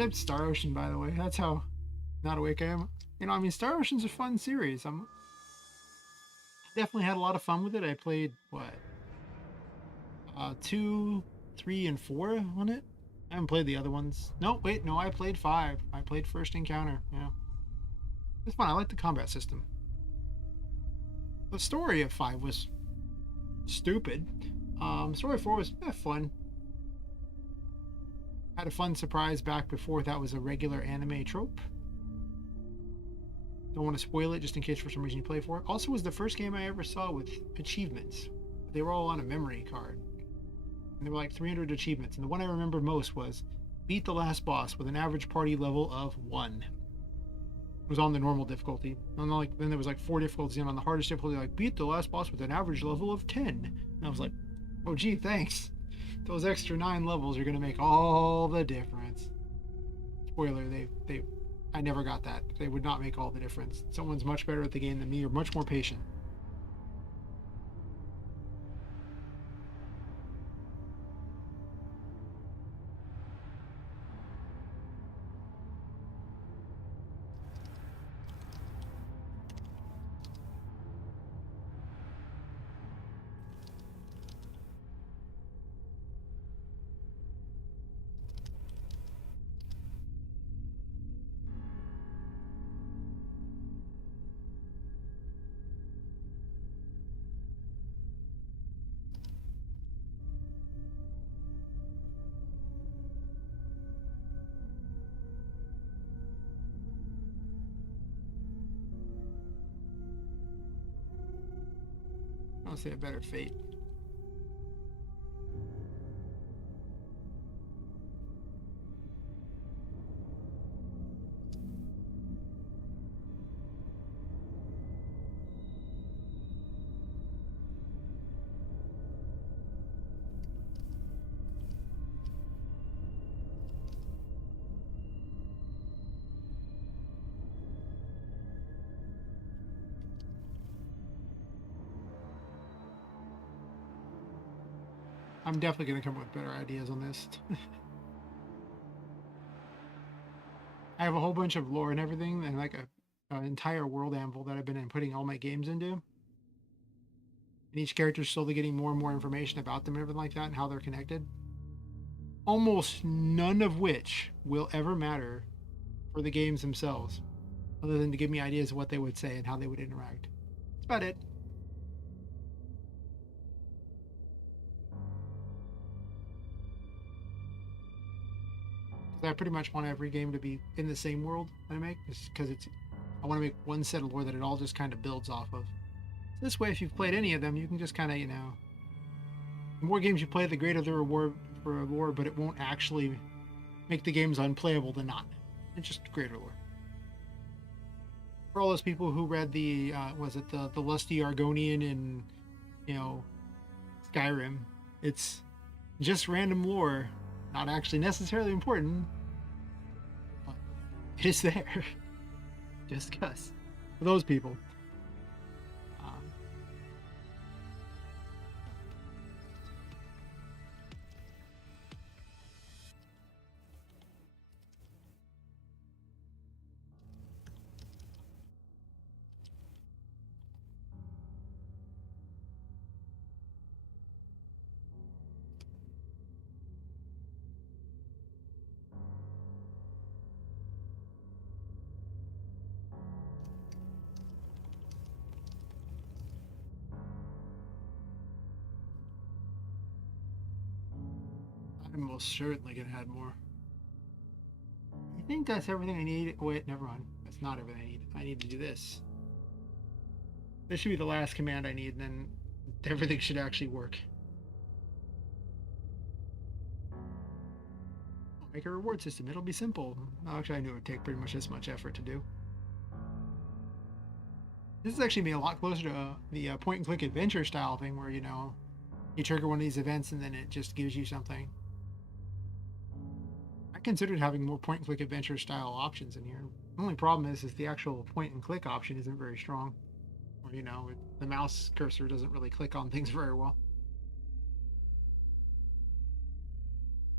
Except Star Ocean, by the way. That's how not awake I am. I mean, Star Ocean's a fun series. Definitely had a lot of fun with it. I played what, 2, 3, and 4 on it. I haven't played the other ones. No, wait, no, I played 5. I played First Encounter. Yeah, it's fun. I like the combat system. The story of 5 was stupid. Story 4 was fun. Had a fun surprise back before that was a regular anime trope. Don't want to spoil it just in case for some reason you play for it. Also was the first game I ever saw with achievements. They were all on a memory card. And there were like 300 achievements. And the one I remember most was beat the last boss with an average party level of 1. It was on the normal difficulty. And then there was like 4 difficulties, and on the hardest difficulty, like beat the last boss with an average level of 10. And I was like, oh gee, thanks. Those extra 9 levels are gonna make all the difference. Spoiler, I never got that. They would not make all the difference. Someone's much better at the game than me, or much more patient. I'll say a better fate. I'm definitely going to come up with better ideas on this. I have a whole bunch of lore and everything, and like an entire world anvil that I've been putting all my games into. And each character's slowly getting more and more information about them and everything like that, and how they're connected. Almost none of which will ever matter for the games themselves, other than to give me ideas of what they would say and how they would interact. That's about it. Because I pretty much want every game to be in the same world that I make, because I want to make one set of lore that it all just kind of builds off of. So this way, if you've played any of them, you can just kind of, the more games you play, the greater the reward for a lore, but it won't actually make the games unplayable to not. It's just greater lore. For all those people who read the the Lusty Argonian in Skyrim, it's just random lore, not actually necessarily important, but it is there. Just because. For those people. I'm most certainly going to add more. I think that's everything I need. Wait, never mind. That's not everything I need. I need to do this. This should be the last command I need, and then everything should actually work. Make a reward system. It'll be simple. Actually, I knew it would take pretty much this much effort to do. This is actually being a lot closer to the point-and-click adventure style thing, where you trigger one of these events and then it just gives you something. I considered having more point-and-click adventure style options in here. The only problem is the actual point-and-click option isn't very strong, or the mouse cursor doesn't really click on things very well.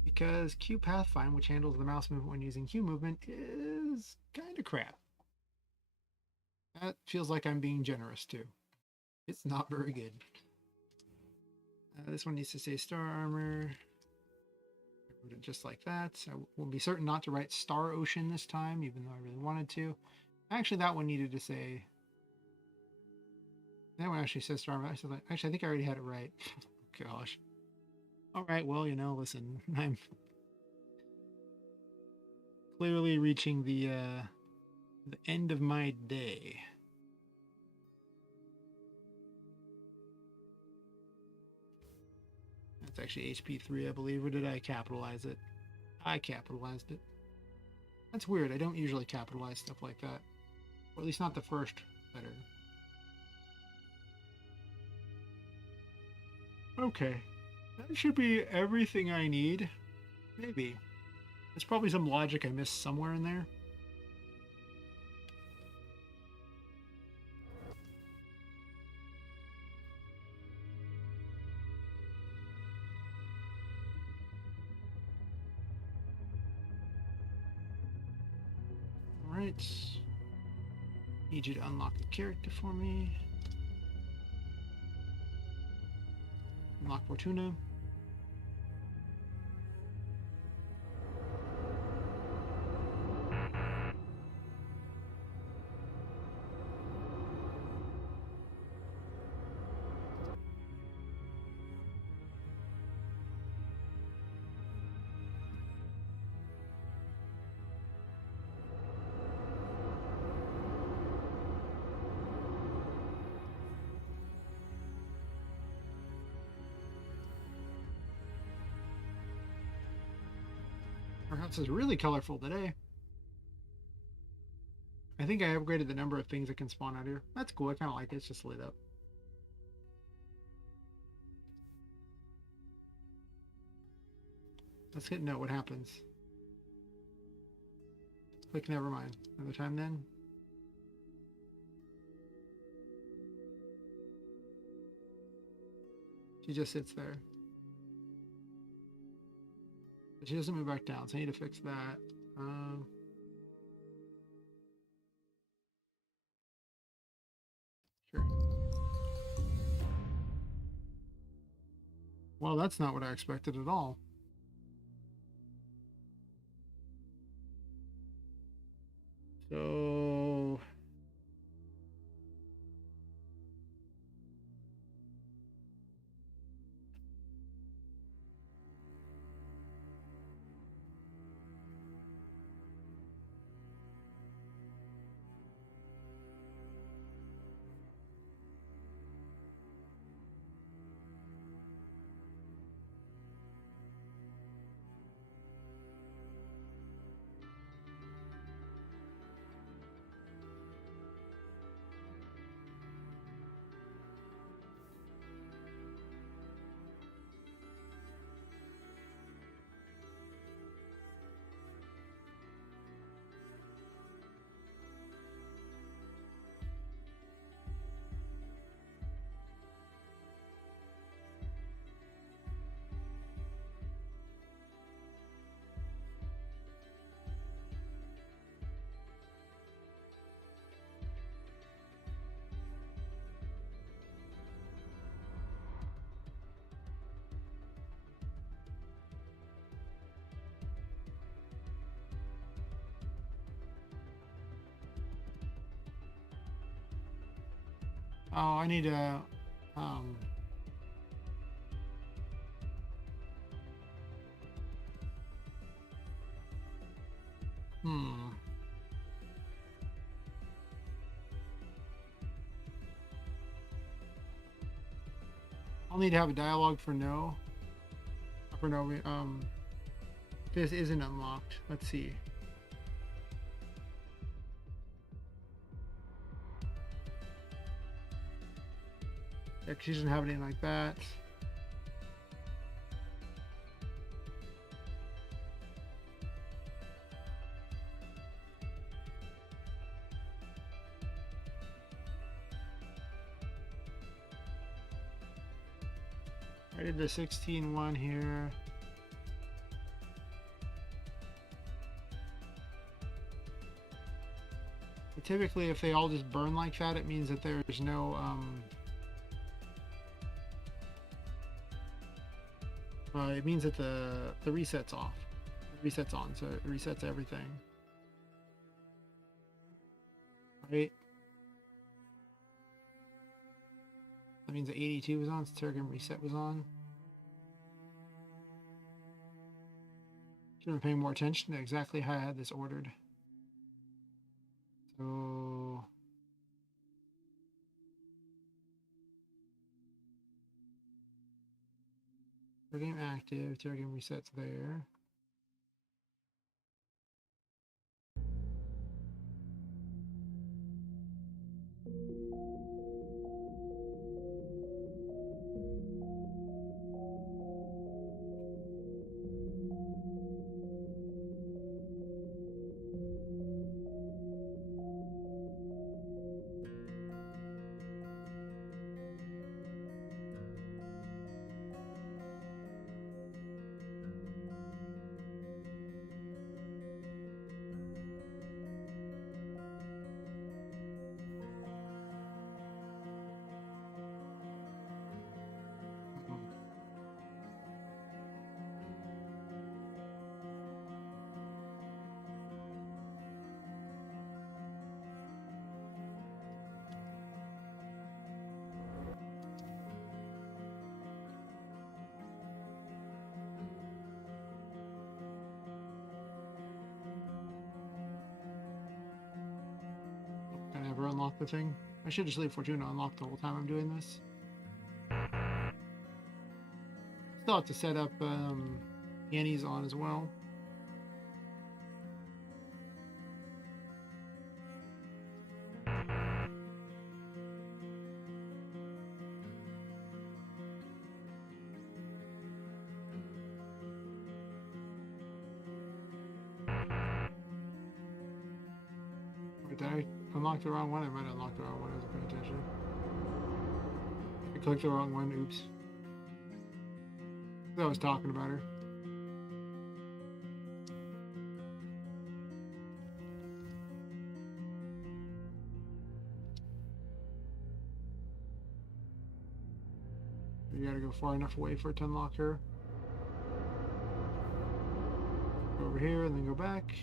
Because Q Pathfind, which handles the mouse movement when using Q movement, is kind of crap. That feels like I'm being generous too. It's not very good. This one needs to say Star Armor. Just like that. So we'll be certain not to write Star Ocean this time, even though I really wanted to. Actually, that one needed to say... That one actually says Star Armor. Actually, I think I already had it right. Gosh. Alright, well, listen. I'm clearly reaching the The end of my day. That's actually HP3, I believe. Or did I capitalize it? I capitalized it. That's weird. I don't usually capitalize stuff like that. Or at least not the first letter. Okay. That should be everything I need. Maybe. There's probably some logic I missed somewhere in there. Alright. Need you to unlock a character for me. Unlock Fortuna. Our house is really colorful today. I think I upgraded the number of things that can spawn out here. That's cool. I kind of like it. It's just lit up. Let's get note what happens. Click never mind. Another time then. She just sits there. But she doesn't move back down, so I need to fix that. Sure. Well, that's not what I expected at all. So... Oh, I need to... Hmm. I'll need to have a dialogue for no. For no, this isn't unlocked. Let's see. Yeah, 'cause she doesn't have anything like that. I did the 16-1 here. But typically, if they all just burn like that, it means that there's no it means that the reset's off. The reset's on, so it resets everything. Right? That means the 82 was on, so Terragon reset was on. Should have been paying more attention to exactly how I had this ordered. So our game active, our game resets there. Can I ever unlock the thing? I should just leave Fortuna unlocked the whole time I'm doing this. Still have to set up Annie's on as well. Did I unlock the wrong one? I might have unlocked the wrong one. I wasn't paying attention. I clicked the wrong one. Oops. I was talking about her. You gotta go far enough away for it to unlock her. Go over here and then go back.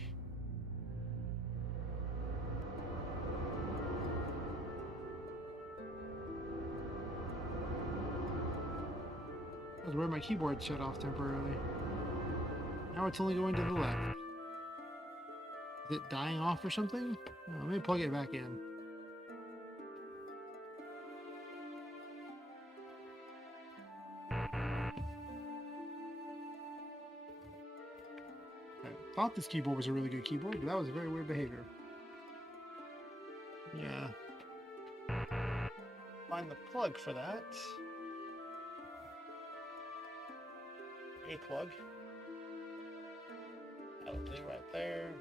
That was where my keyboard shut off temporarily. Now it's only going to the left. Is it dying off or something? Oh, let me plug it back in. I thought this keyboard was a really good keyboard, but that was a very weird behavior. Yeah. Find the plug for that. A plug. That'll be right there.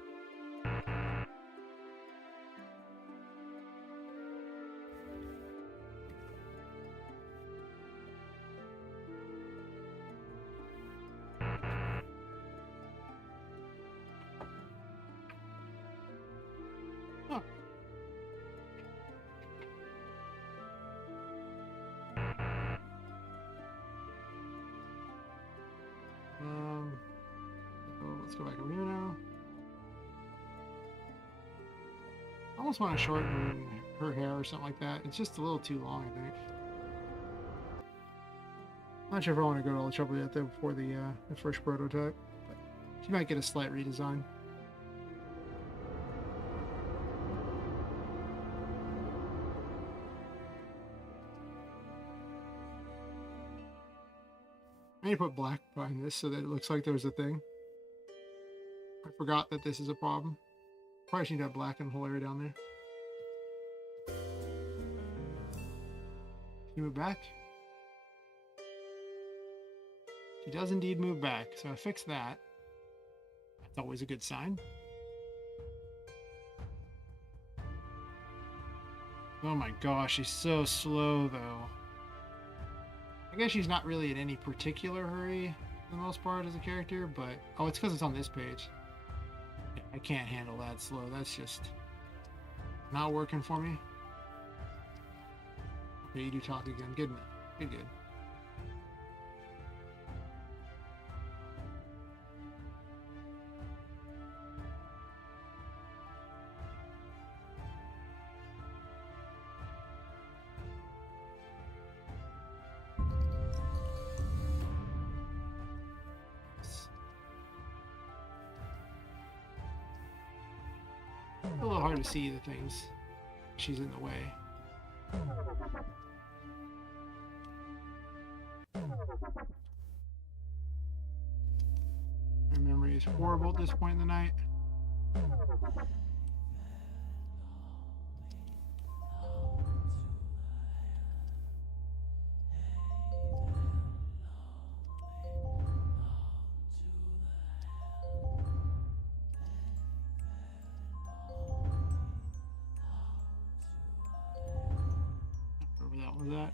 Huh. Let's go back over here now. I almost want to shorten her hair or something like that. It's just a little too long, I think. I'm not sure if I want to go to all the trouble yet, though, before the first prototype. But she might get a slight redesign. I need to put black behind this so that it looks like there's a thing. I forgot that this is a problem. Probably need to have black in the whole area down there. Can you move back? She does indeed move back, so I fixed that. That's always a good sign. Oh my gosh, she's so slow though. I guess she's not really in any particular hurry for the most part as a character, but oh, it's because it's on this page. I can't handle that slow. That's just not working for me. Okay, you do talk again. Good enough. Good, good. a little hard to see the things. She's in the way. My memory is horrible at this point in the night. Where that was at.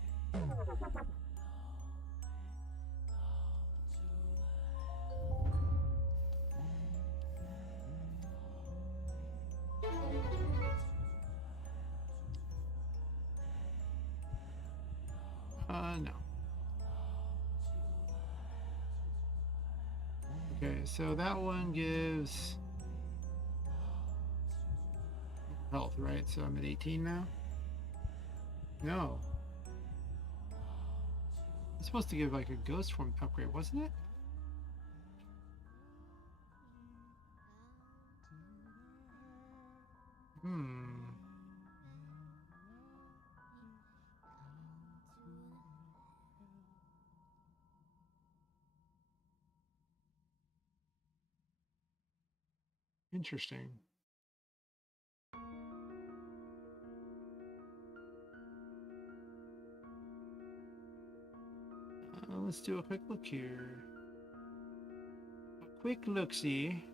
No. Okay, so that one gives health, right? So I'm at 18 now? No. It's supposed to give like a ghost form upgrade, wasn't it? Interesting. Let's do a quick look here. A quick look-see.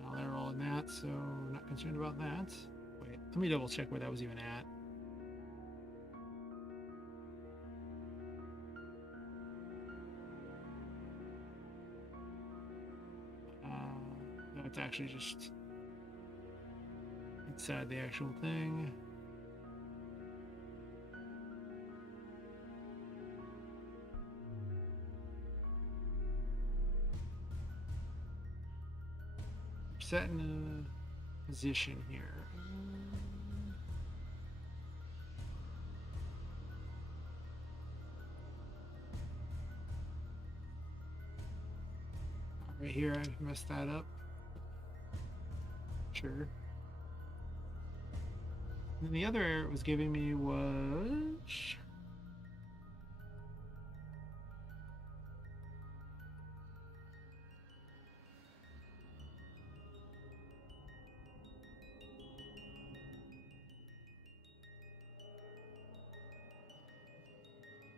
Well, they're all in that, so I'm not concerned about that. Wait, let me double check where that was even at. That's actually just inside the actual thing. Set in a position here. Right here, I messed that up. Sure. And the other error it was giving me was...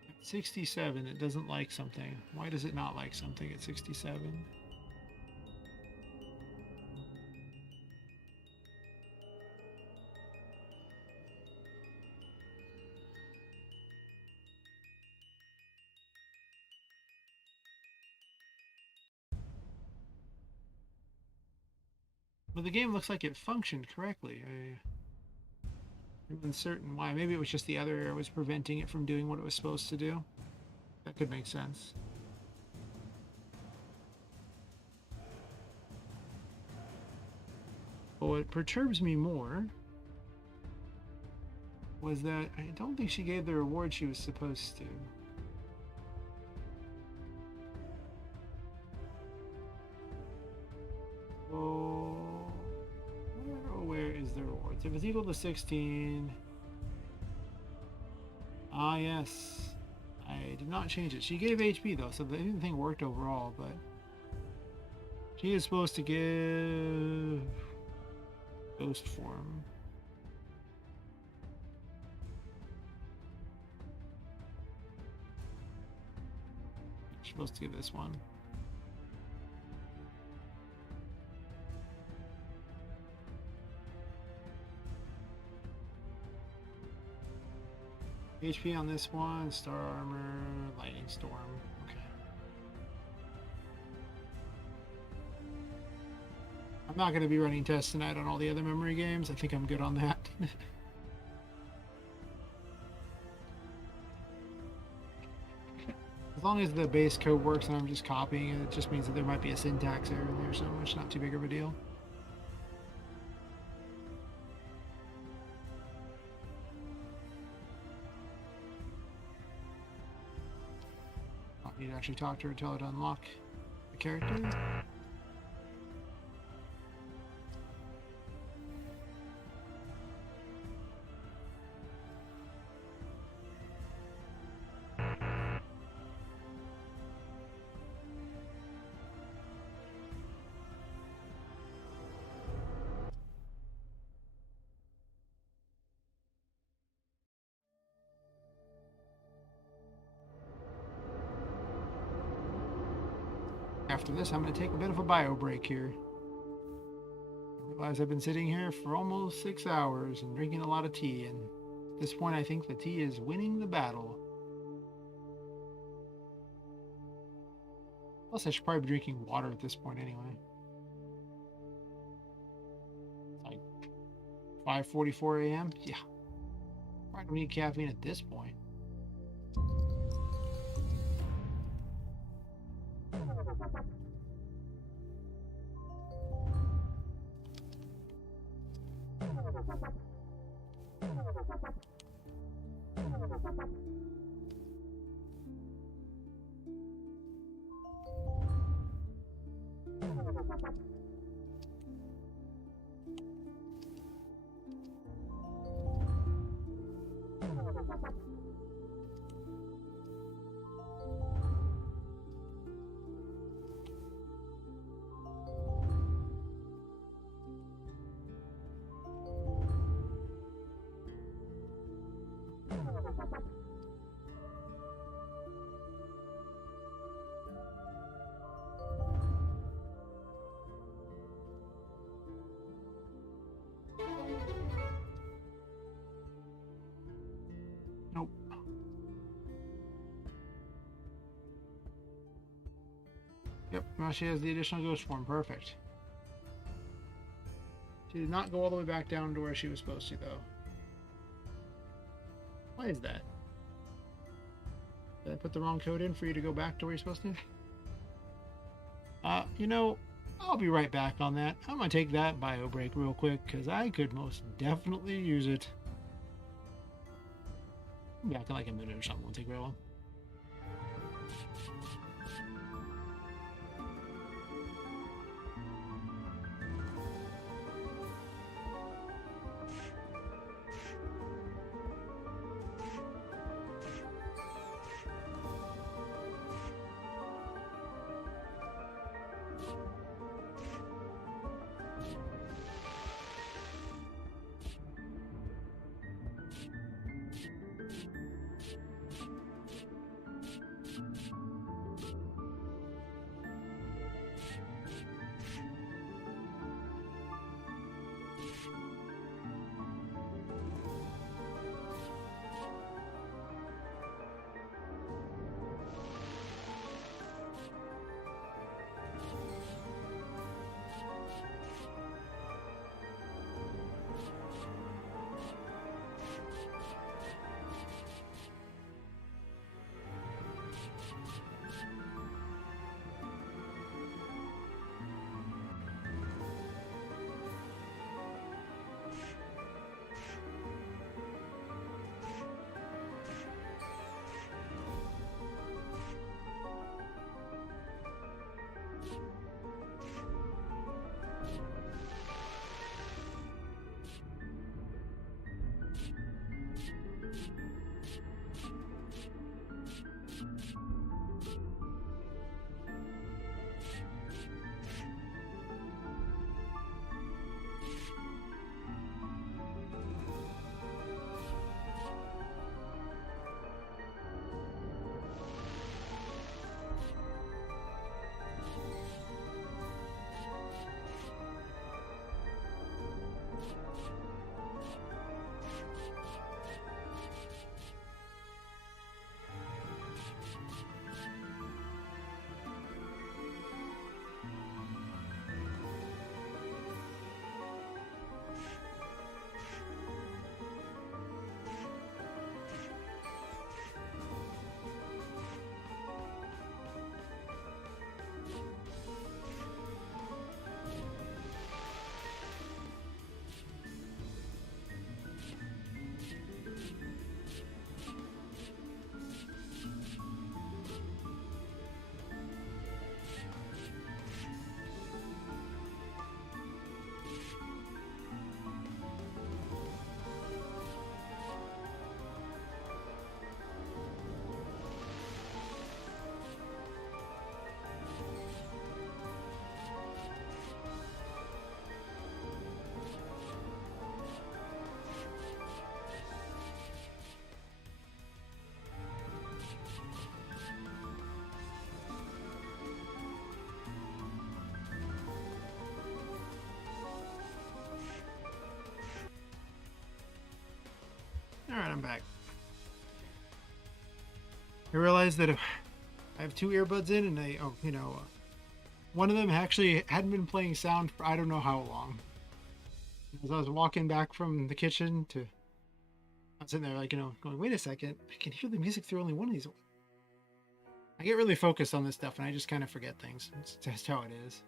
At 67, it doesn't like something. Why does it not like something at 67? But the game looks like it functioned correctly. I'm uncertain why. Maybe it was just the other error was preventing it from doing what it was supposed to do. That could make sense. But what perturbs me more was that I don't think she gave the reward she was supposed to. Oh, where is the reward? If it's equal to 16... Ah, yes. I did not change it. She gave HP, though, so the thing worked overall, but... She is supposed to give... Ghost form. She's supposed to give this one. HP on this one, Star Armor, Lightning Storm. Okay. I'm not going to be running tests tonight on all the other memory games. I think I'm good on that. As long as the base code works and I'm just copying it, it just means that there might be a syntax error in there, so it's not too big of a deal. I'll need to actually talk to her until it unlock the character. After this, I'm going to take a bit of a bio break here. I realize I've been sitting here for almost 6 hours and drinking a lot of tea, and at this point, I think the tea is winning the battle. Plus, I should probably be drinking water at this point anyway. It's like 5:44 a.m. Yeah. Why do we need caffeine at this point? Nope. Yep, now she has the additional ghost form. Perfect. She did not go all the way back down to where she was supposed to, though. Why is that? Did I put the wrong code in for you to go back to where you're supposed to? You know, I'll be right back on that. I'm gonna take that bio break real quick, because I could most definitely use it. I'll be back in like a minute or something. Won't take very long. All right, I'm back. I realized that if I have two earbuds in, and one of them actually hadn't been playing sound for I don't know how long. As I was walking back from the kitchen to, I was sitting there like, going, wait a second, I can hear the music through only one of these. I get really focused on this stuff, and I just kind of forget things. It's just how it is.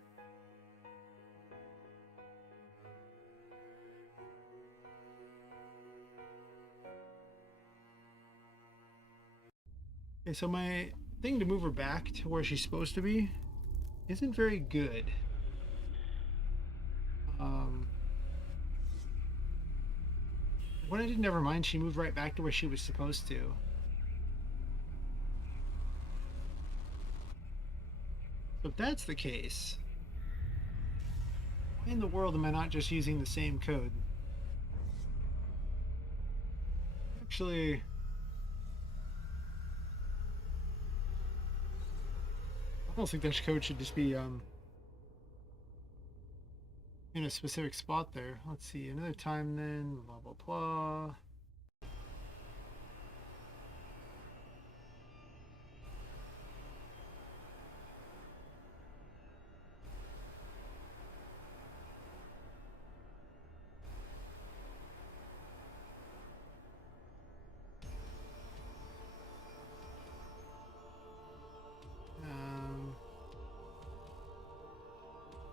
Okay, so my thing to move her back to where she's supposed to be isn't very good. Um, when I did Nevermind, she moved right back to where she was supposed to. So if that's the case, why in the world am I not just using the same code? Actually, I don't think that code should just be in a specific spot there. Let's see, another time then, blah blah blah.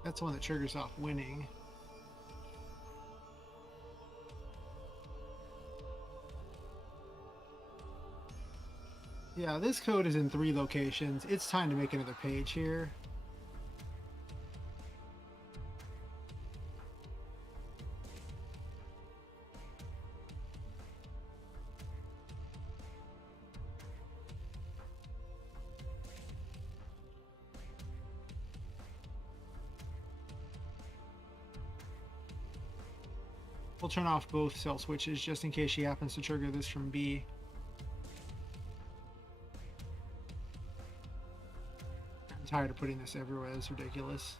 That's the one that triggers off winning. Yeah, this code is in 3 locations. It's time to make another page here. We'll turn off both cell switches just in case she happens to trigger this from B. I'm tired of putting this everywhere. It's ridiculous.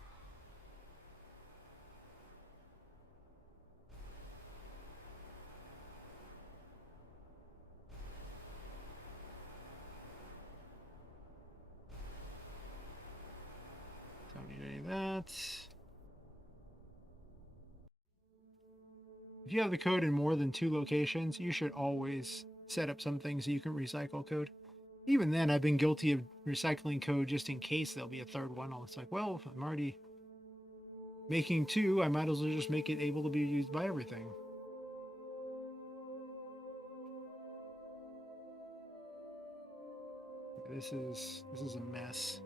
Don't need any of that. If you have the code in more than 2 locations, you should always set up some things so you can recycle code. Even then, I've been guilty of recycling code just in case there'll be a third one. It's like, well, if I'm already making 2, I might as well just make it able to be used by everything. This is a mess.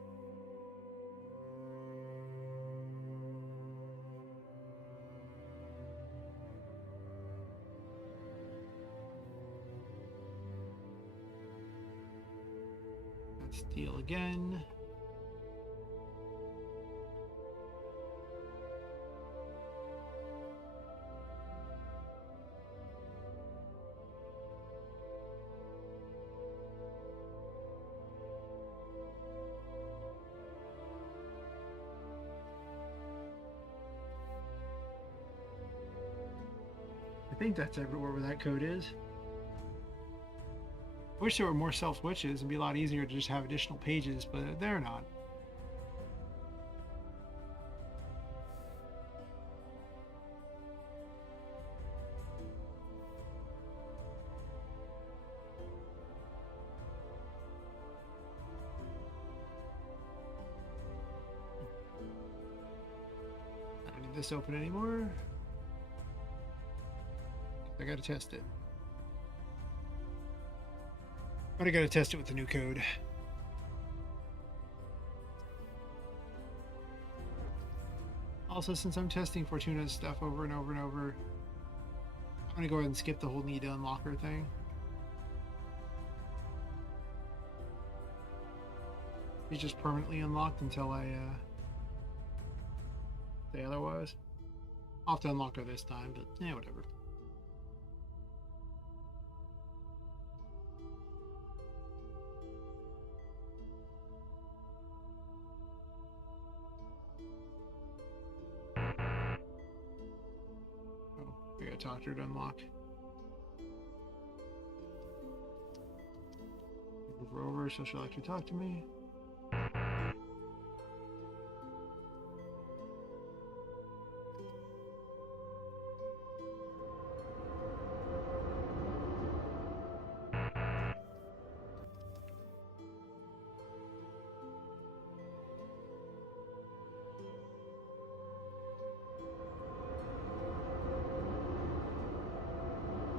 Let's deal again. I think that's everywhere where that code is. I wish there were more self switches. It'd be a lot easier to just have additional pages, but they're not. I don't need this open anymore. I gotta test it. But I gotta test it with the new code. Also, since I'm testing Fortuna's stuff over and over and over, I'm gonna go ahead and skip the whole need to unlock her thing. He's just permanently unlocked until I say otherwise. I'll have to unlock her this time, but yeah, whatever. Oh, we gotta talk to her to unlock. her over so she'll actually talk to me.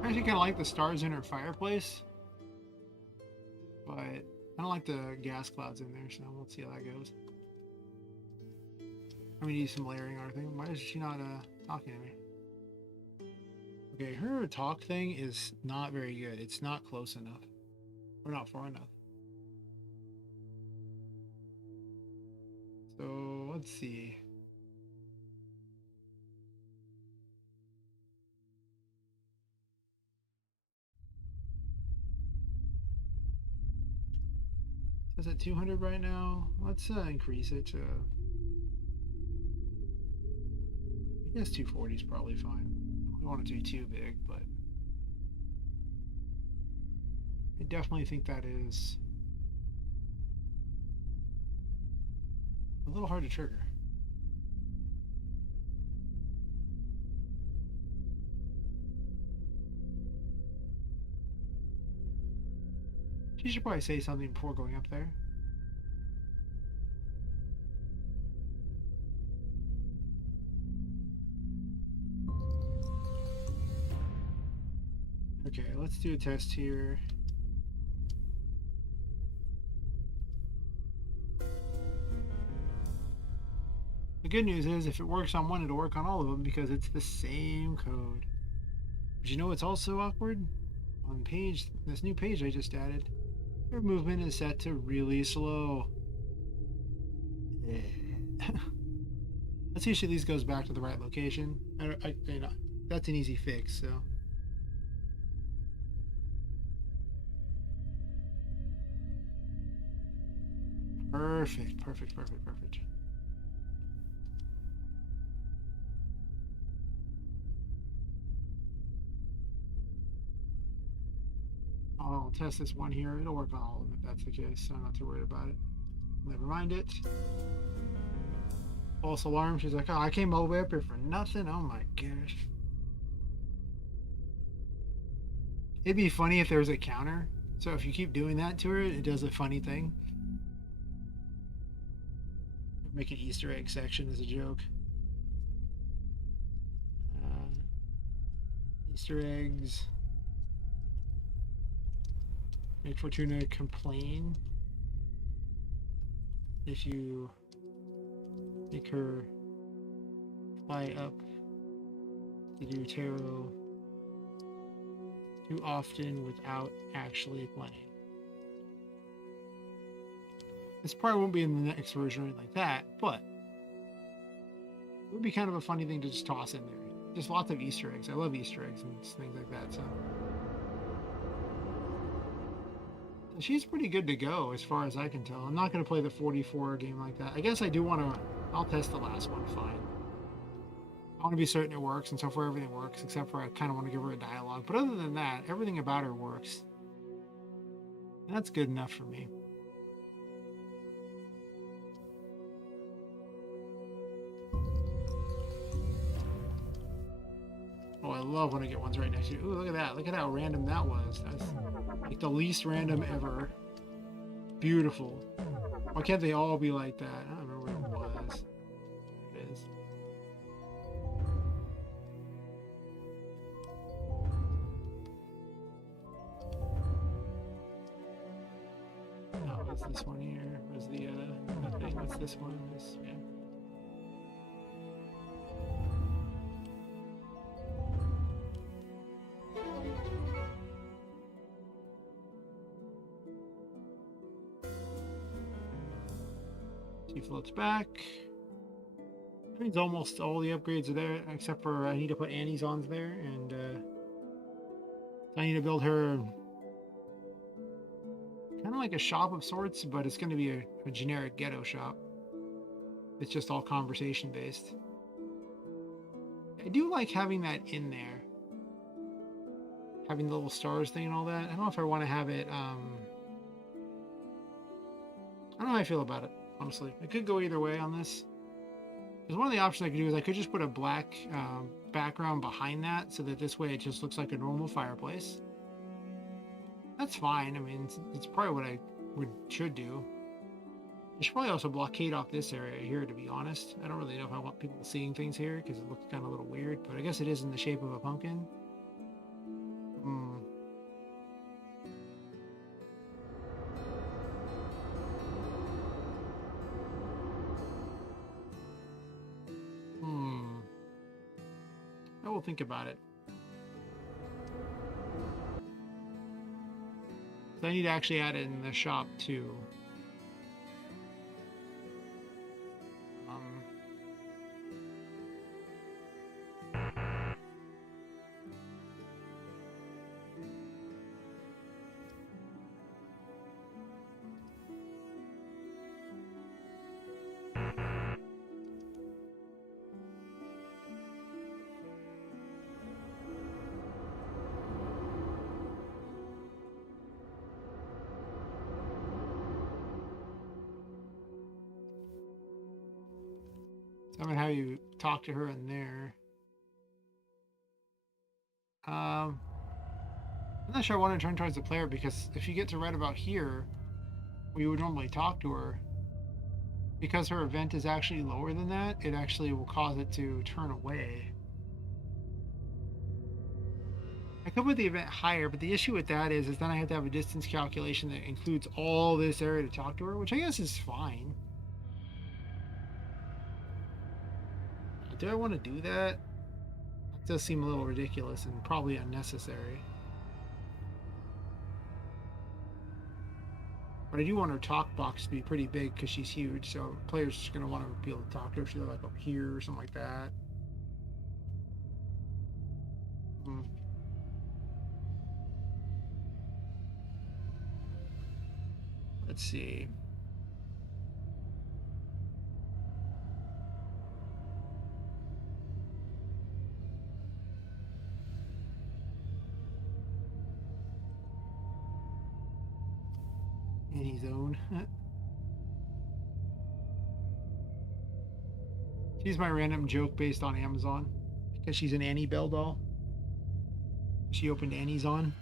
I actually kind of like the stars in her fireplace, but I don't like the gas clouds in there, so we'll see how that goes. I'm gonna use some layering on her thing. Why is she not talking to me? Okay, her talk thing is not very good. It's not close enough. Or not far enough. So let's see. It's at 200 right now. Let's increase it to. I guess 240 is probably fine. I don't want it to be too big, but I definitely think that is a little hard to trigger. She should probably say something before going up there. Okay, let's do a test here. The good news is if it works on one, it'll work on all of them because it's the same code. But you know what's also awkward? On this new page I just added, their movement is set to really slow. Let's see if at least goes back to the right location. That's an easy fix, so. Perfect. I'll test this one here. It'll work on all of them if that's the case, so I'm not too worried about it. Never mind it. False alarm. She's like, oh, I came all the way up here for nothing. Oh my gosh. It'd be funny if there was a counter. So if you keep doing that to her, it does a funny thing. Make an Easter egg section as a joke. Easter eggs. Make Fortuna complain if you make her fly up to do tarot too often without actually playing. This probably won't be in the next version or anything like that, but it would be kind of a funny thing to just toss in there. Just lots of Easter eggs. I love Easter eggs and things like that, so she's pretty good to go as far as I can tell. I'm not going to play the 44 game like that. I guess I do want to. I'll test the last one fine. I want to be certain it works, and so far everything works, except for I kind of want to give her a dialogue. But other than that, everything about her works. And that's good enough for me. Oh, I love when I get ones right next to you. Ooh, look at that. Look at how random that was. That's like the least random ever. Beautiful. Why can't they all be like that? I don't remember what it was. It is. Oh, what's this one here? What's the thing? What's this one? Yeah. She floats back. That means almost all the upgrades are there, except for I need to put Annie's on there, and I need to build her kind of like a shop of sorts, but it's going to be a generic ghetto shop. It's just all conversation based. I do like having that in there. Having the little stars thing and all that. I don't know if I want to have it I don't know how I feel about it, honestly. I could go either way on this. Because one of the options I could do is I could just put a black background behind that so that this way it just looks like a normal fireplace. That's fine. I mean, it's probably what I should do. I should probably also blockade off this area here, to be honest. I don't really know if I want people seeing things here because it looks kind of a little weird, but I guess it is in the shape of a pumpkin. Hmm. Hmm. I will think about it. So I need to actually add it in the shop too. Um, so I'm gonna have you talk to her in there. Um, I'm not sure I want to turn towards the player because if you get to right about here, we would normally talk to her. Because her event is actually lower than that, it actually will cause it to turn away. I could put the event higher, but the issue with that is then I have to have a distance calculation that includes all this area to talk to her, which I guess is fine. Do I want to do that? It does seem a little ridiculous and probably unnecessary. But I do want her talk box to be pretty big because she's huge, so players are going to want to be able to talk to her. She's like up here or something like that. Hmm. Let's see. Any zone. She's my random joke based on Amazon because she's an Annie Bell doll. She opened Annie's on.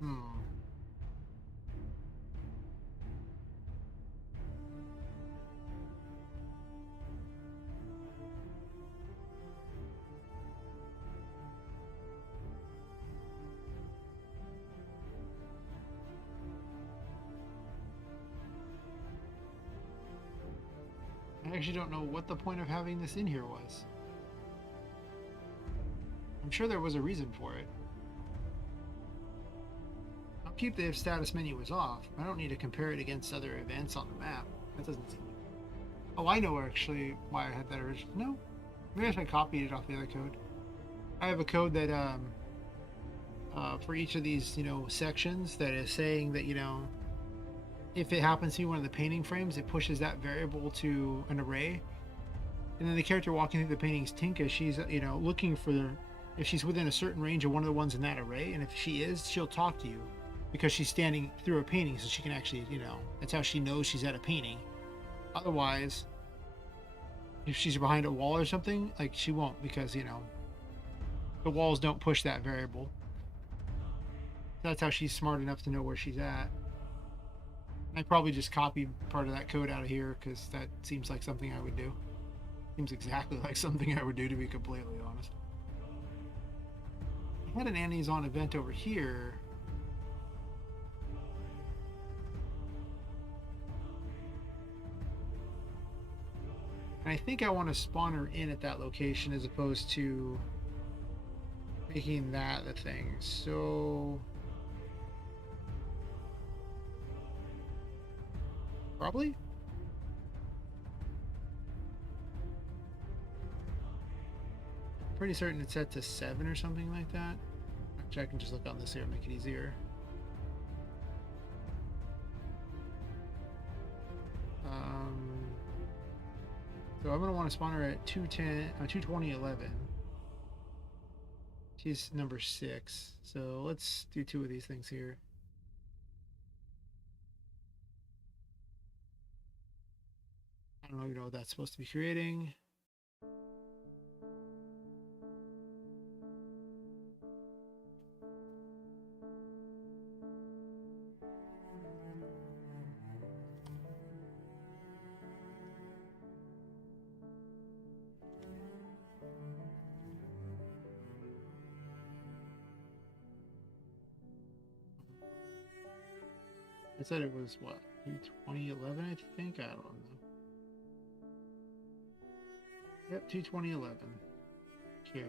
Hmm. I actually don't know what the point of having this in here was. I'm sure there was a reason for it. I'll keep the if status menu is off. I don't need to compare it against other events on the map. That doesn't seem. Oh, I know actually why I had that original. No, maybe I copied it off the other code. I have a code that for each of these sections that is saying that if it happens to be one of the painting frames, it pushes that variable to an array. And then the character walking through the paintings, Tinka, she's looking for if she's within a certain range of one of the ones in that array, and if she is, she'll talk to you because she's standing through a painting, so she can actually that's how she knows she's at a painting. Otherwise, if she's behind a wall or something, like she won't because the walls don't push that variable. That's how she's smart enough to know where she's at. I probably just copied part of that code out of here because that seems like something I would do. Seems exactly like something I would do, to be completely honest. I had an Annie's on event over here. And I think I want to spawn her in at that location as opposed to making that the thing. So probably. Pretty certain it's set to 7 or something like that. Which I can just look on this here and make it easier. So I'm going to want to spawn her at 22011. She's number 6. So let's do 2 of these things here. I don't even know what that's supposed to be creating. I said it was what, 2011, I think? I don't know. Yep, 2011. Okay.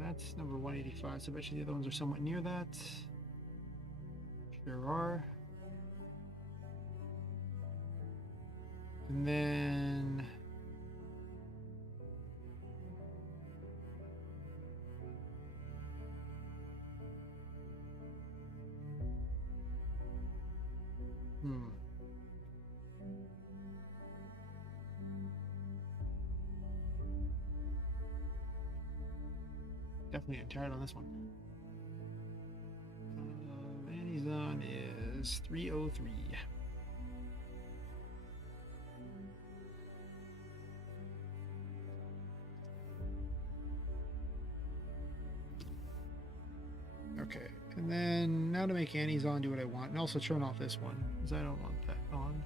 That's number 185, so I bet you the other ones are somewhat near that. Sure are. And then definitely getting tired on this one. Amazon is 303. Okay, and then now to make Annie's on, do what I want, and also turn off this one because I don't want that on.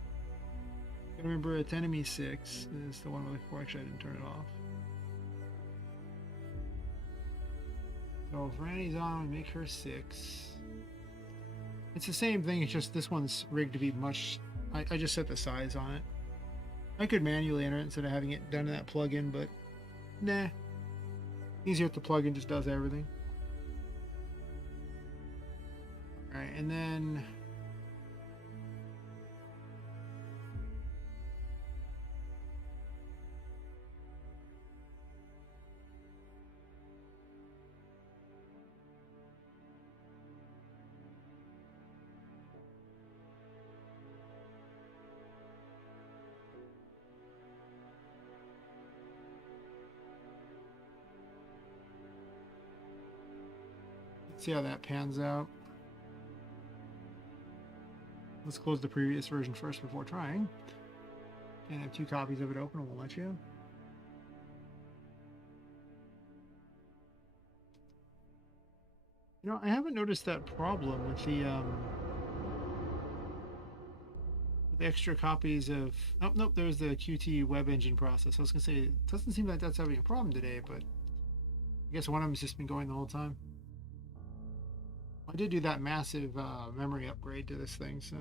Remember, it's enemy 6 is the one we're looking for. Actually, I didn't turn it off. So if Annie's on, we make her 6. It's the same thing. It's just this one's rigged to be much. I just set the size on it. I could manually enter it instead of having it done in that plugin, but nah. Easier if the plugin just does everything. Alright, and then let's see how that pans out. Let's close the previous version first before trying. And I have 2 copies of it open, and we'll let you. You know, I haven't noticed that problem with the extra copies of. Oh, nope, there's the Qt web engine process. I was gonna say it doesn't seem like that's having a problem today, but I guess one of them's just been going the whole time. I did do that massive memory upgrade to this thing, so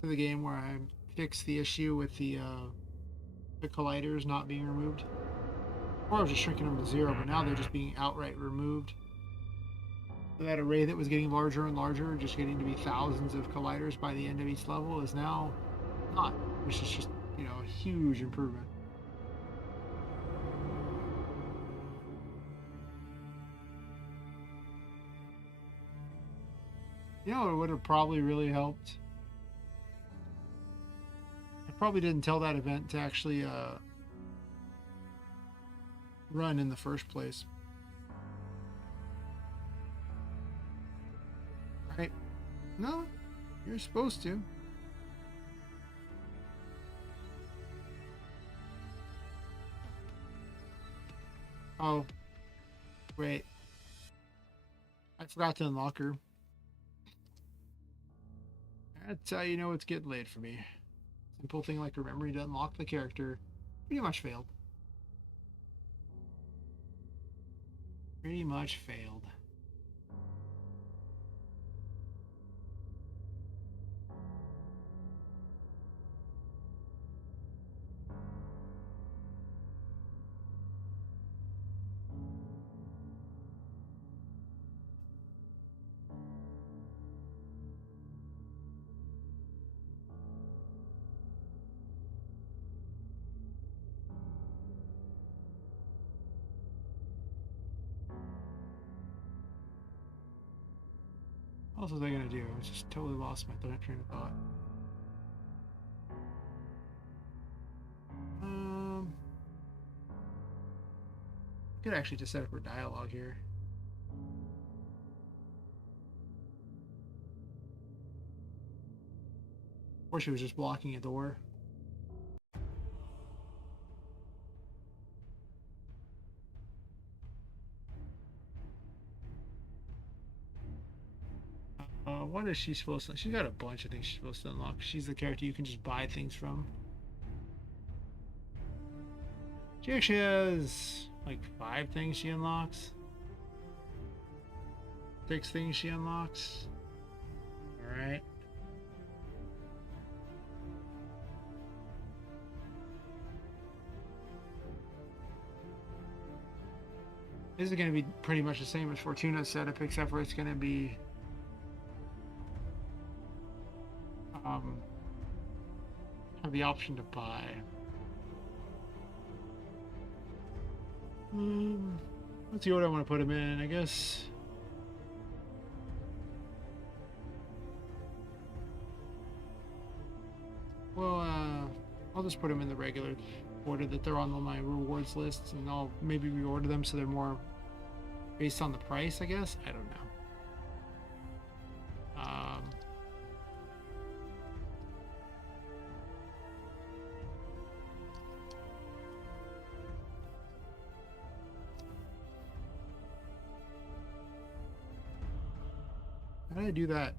to the game where I fixed the issue with the colliders not being removed. Or I was just shrinking them to 0, but now they're just being outright removed. So that array that was getting larger and larger, just getting to be thousands of colliders by the end of each level, is now not, which is just, you know, a huge improvement. You know, it would have probably really helped. I probably didn't tell that event to actually run in the first place. Right? No, you're supposed to. Oh, wait. I forgot to unlock her. That's how you know it's getting late for me. Simple thing like remembering to unlock the character pretty much failed. Pretty much failed. else was I gonna do? I just totally lost my train of thought. I could actually just set up for dialogue here. Or she was just blocking a door. What is she supposed to? She's got a bunch of things she's supposed to unlock. She's the character you can just buy things from. She actually has like 5 things she unlocks. 6 things she unlocks. Alright. This is going to be pretty much the same as Fortuna's setup, except for it's going to be have the option to buy. Let's see what I want to put him in, I guess. Well, I'll just put them in the regular order that they're on my rewards lists, and I'll maybe reorder them so they're more based on the price, I guess. I don't know. How did I do that?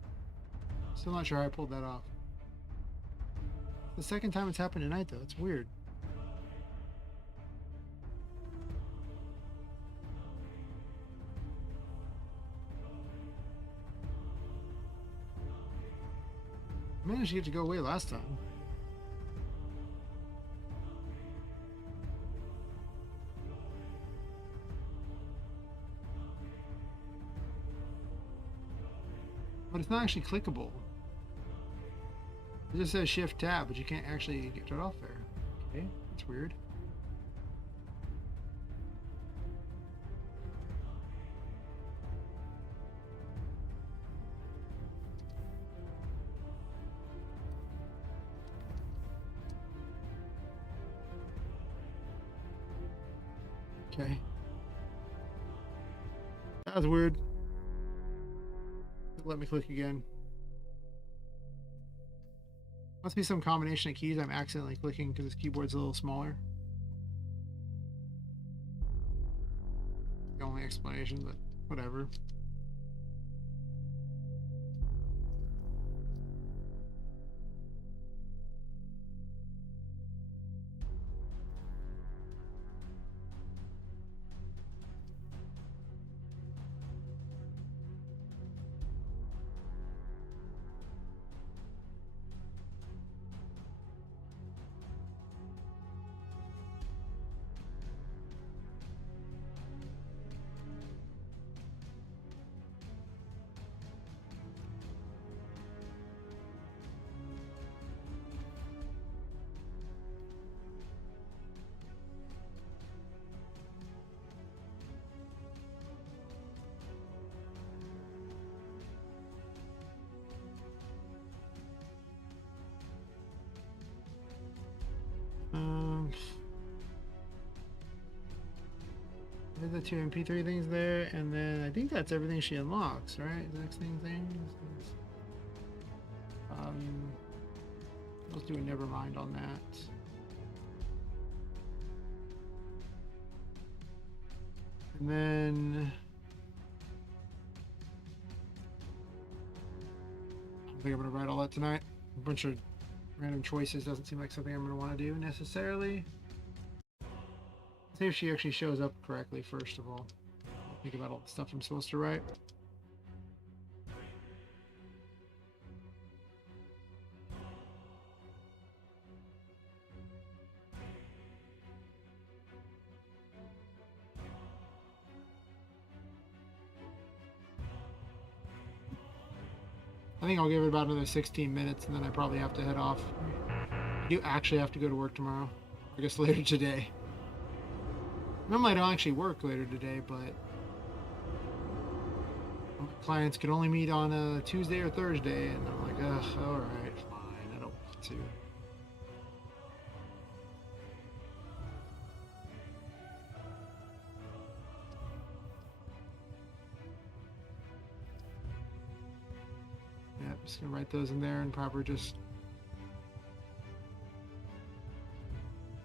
Still not sure how I pulled that off. The second time it's happened tonight, though. It's weird. I managed to get to go away last time. But it's not actually clickable. It just says Shift Tab, but you can't actually get it off there. Okay, that's weird. Okay. That was weird. Let me click again. Must be some combination of keys I'm accidentally clicking because this keyboard's a little smaller. The only explanation, but whatever. There's the 2 MP3 things there, and then I think that's everything she unlocks, right? The next thing is, let's do a nevermind on that. And then I think I'm gonna write all that tonight. A bunch of random choices doesn't seem like something I'm gonna want to do necessarily. See if she actually shows up correctly, first of all. Think about all the stuff I'm supposed to write. I think I'll give it about another 16 minutes, and then I probably have to head off. I do actually have to go to work tomorrow. I guess later today. Normally I don't actually work later today, but clients could only meet on a Tuesday or Thursday, and I'm like, ugh, all right, fine, I don't want to. Yeah, just gonna write those in there and probably just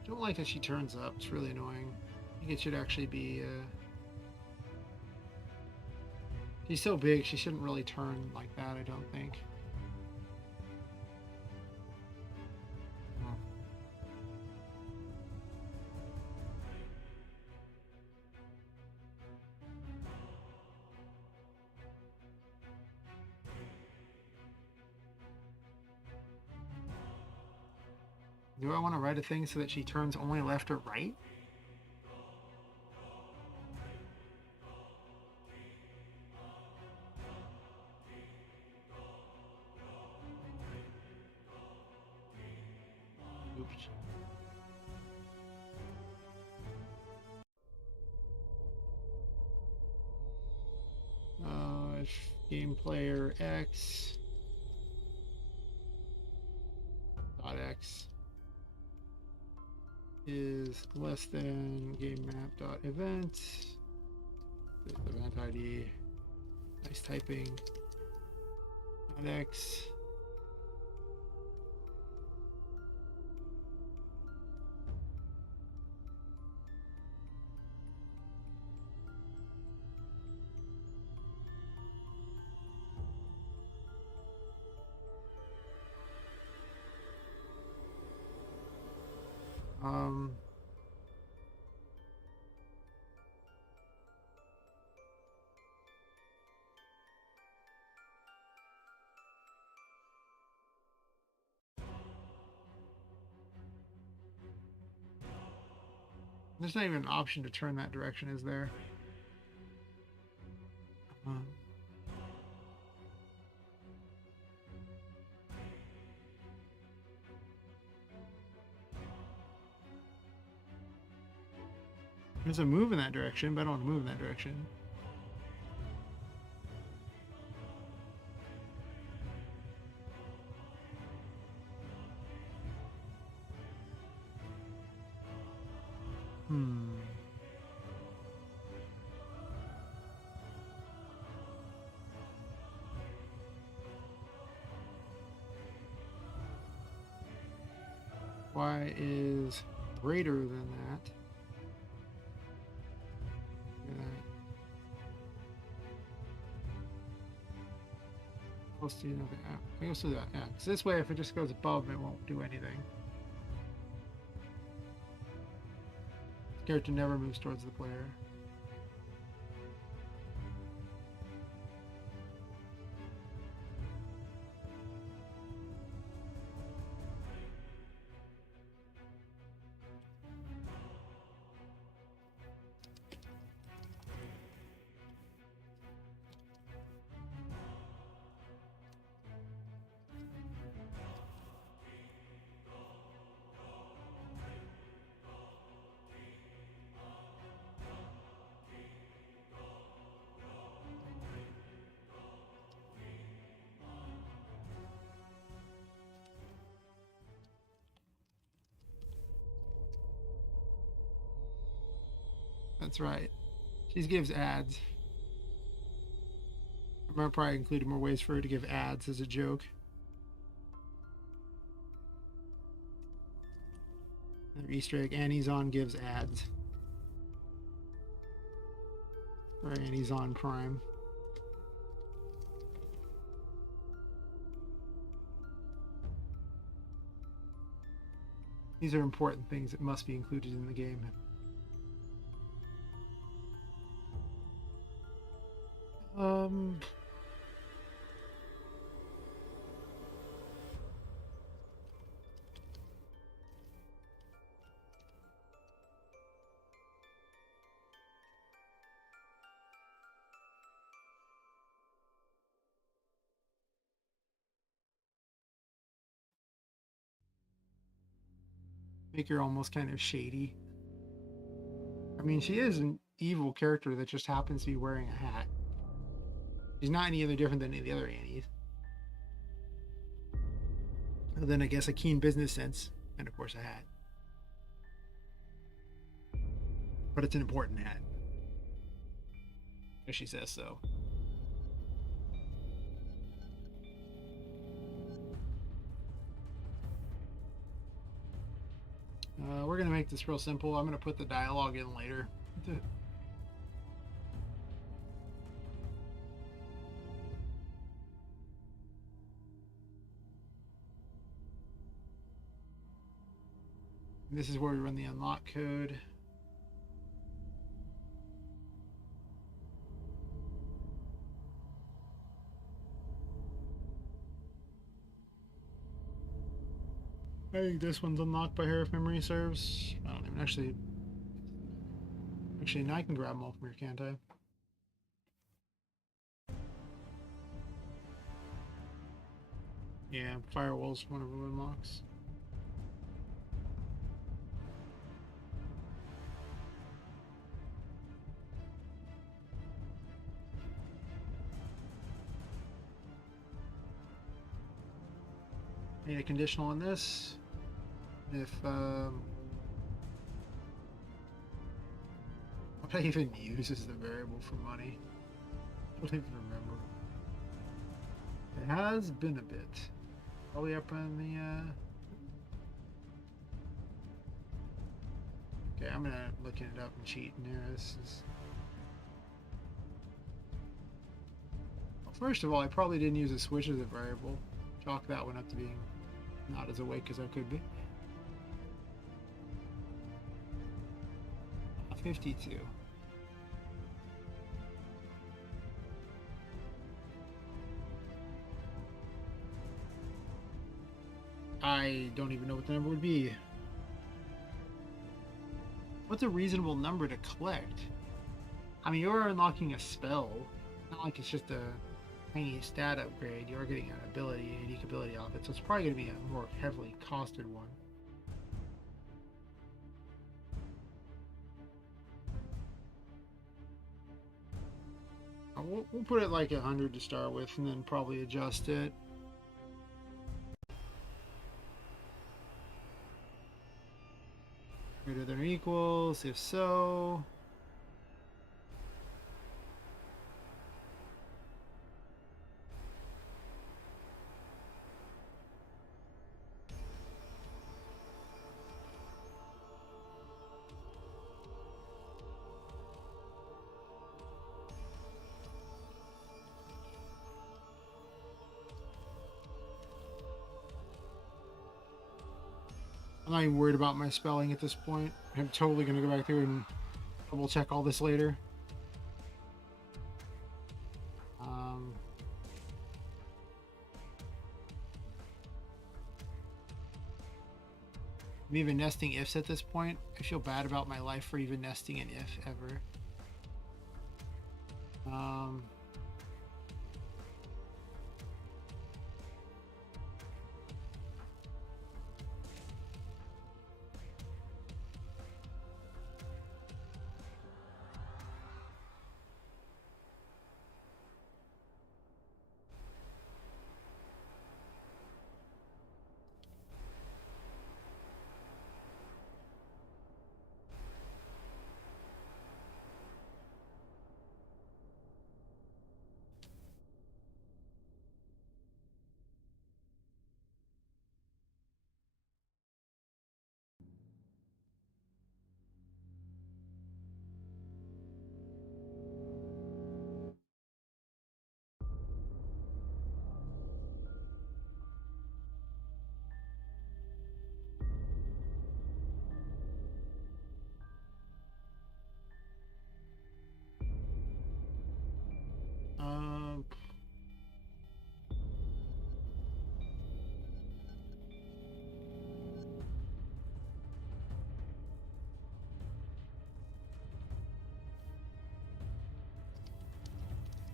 don't like that she turns up. It's really annoying. I think it should actually be. She's so big, she shouldn't really turn like that. I don't think. Do I want to write a thing so that she turns only left or right? Oops. If game player X dot X is less than game map dot event, event ID, nice typing, dot X. Um, there's not even an option to turn that direction, is there? Um, there's a move in that direction, but I don't want to move in that direction. Hmm. Y is greater than that. Close to, okay, I guess do that, yeah. Because this way, if it just goes above, it won't do anything. The character never moves towards the player. That's right. She gives ads. I'm gonna probably include more ways for her to give ads as a joke. Another Easter egg, Annie's on gives ads. Or Annie's on Prime. These are important things that must be included in the game. Um, make her almost kind of shady. I mean, she is an evil character that just happens to be wearing a hat. She's not any other different than any of the other Annies. Other than, I guess, a keen business sense, and of course a hat. But it's an important hat. If she says so. We're going to make this real simple. I'm going to put the dialogue in later. This is where we run the unlock code. I think this one's unlocked by her if memory serves. I don't even actually. Actually, now I can grab them all from here, can't I? Yeah, firewall's one of them unlocks. Need a conditional on this. If what I even use as the variable for money, I don't even remember. It has been a bit. Probably up on the. Okay, I'm gonna looking it up and cheating here. This is. Well, first of all, I probably didn't use a switch as a variable. Chalk that one up to being not as awake as I could be. 52. I don't even know what the number would be. What's a reasonable number to collect? I mean, you're unlocking a spell. Not like it's just a tiny stat upgrade. You're getting an ability, a unique ability off it, so it's probably going to be a more heavily costed one. We'll put it like 100 to start with, and then probably adjust it. Greater than or equals, if so. I'm not even worried about my spelling at this point. I'm totally going to go back through and double check all this later. I'm even nesting ifs at this point. I feel bad about my life for even nesting an if ever.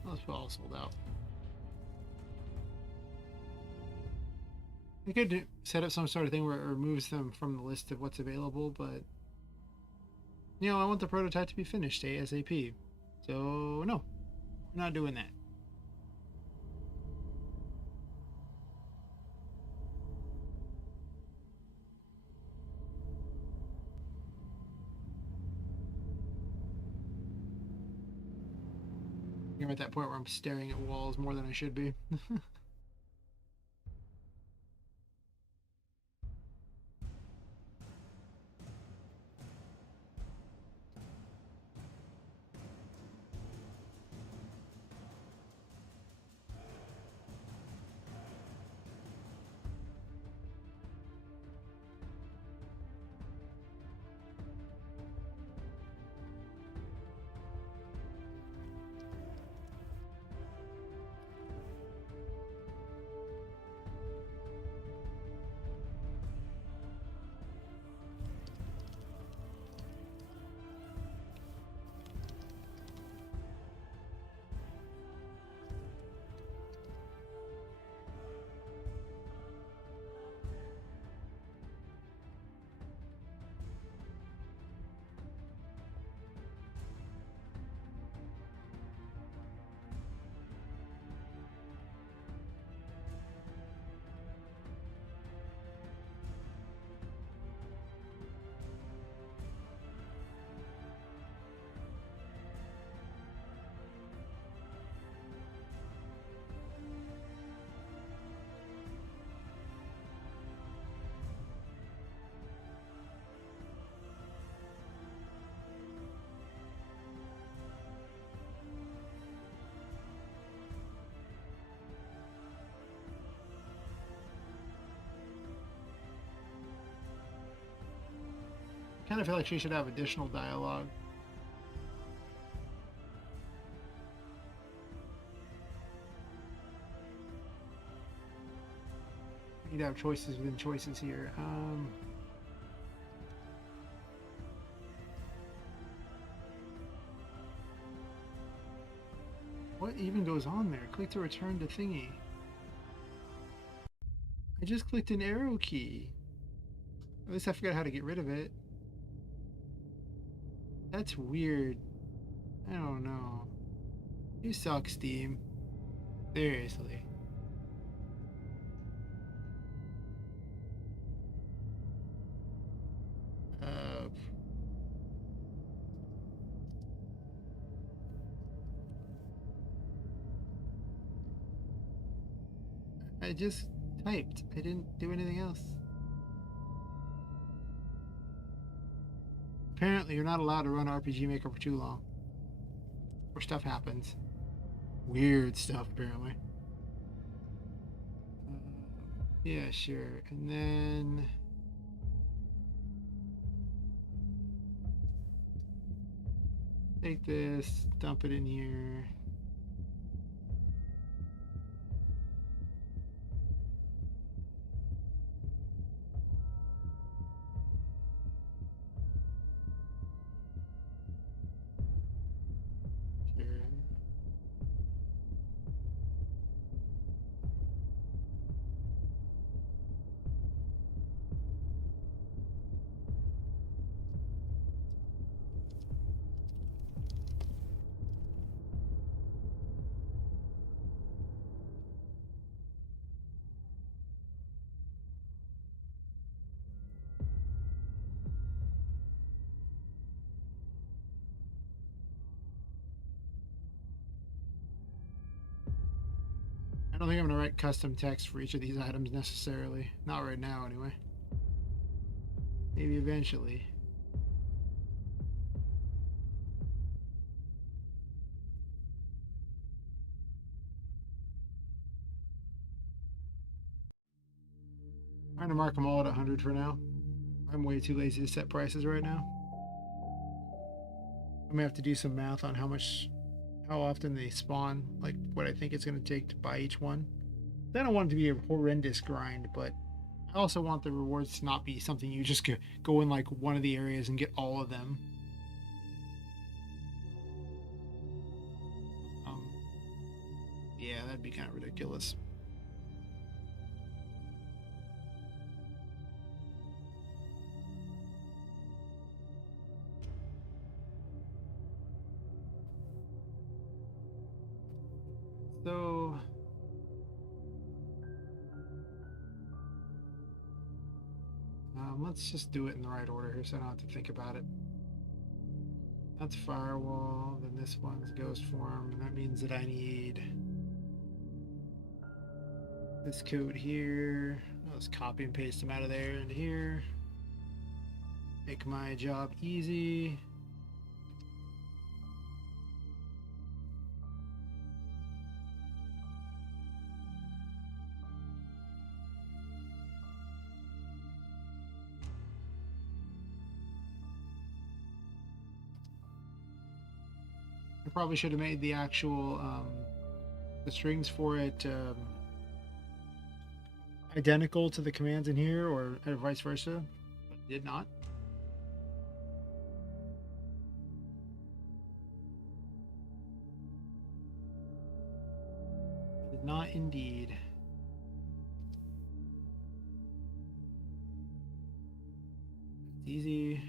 Those all sold out. I could set up some sort of thing where it removes them from the list of what's available, but you know, I want the prototype to be finished ASAP. So no, we're not doing that. I'm at that point where I'm staring at walls more than I should be. Kind of feel like she should have additional dialogue. We need to have choices within choices here. What even goes on there? Click to return to thingy. I just clicked an arrow key. At least I forgot how to get rid of it. That's weird. I don't know. You suck, Steam. Seriously. Uh, I just typed. I didn't do anything else. Apparently, you're not allowed to run RPGMaker for too long. Or stuff happens. Weird stuff, apparently. Yeah, sure. And then... take this, dump it in here. Sure. I don't think I'm going to write custom text for each of these items necessarily. Not right now, anyway. Maybe eventually. I'm going to mark them all at 100 for now. I'm way too lazy to set prices right now. I'm going to have to do some math on how often they spawn, like what I think it's going to take to buy each one. I don't want it to be a horrendous grind, but I also want the rewards to not be something you just go in like one of the areas and get all of them. Um, yeah, that'd be kind of ridiculous. So let's just do it in the right order here so I don't have to think about it. That's firewall. Then this one's ghost form, and that means that I need this code here. I'll just copy and paste them out of there into here. Make my job easy. I probably should have made the actual the strings for it identical to the commands in here, or vice versa, but did not. Did not indeed. It's easy.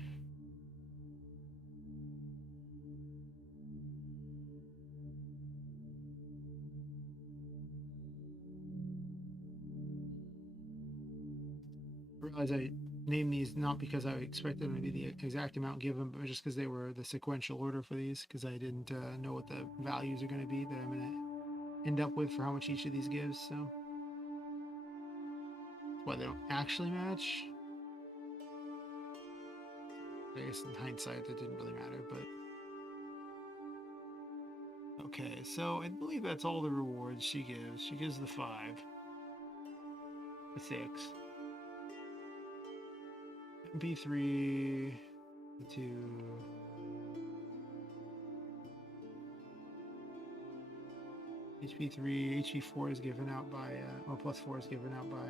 I realize I named these not because I expected them to be the exact amount given, but just because they were the sequential order for these, because I didn't know what the values are going to be that I'm going to end up with for how much each of these gives. So that's why they don't actually match. I guess in hindsight, it didn't really matter, but okay. So I believe that's all the rewards she gives. She gives the 5, the 6, MP3, the 2. HP3, HP4 is given out by, or plus 4 is given out by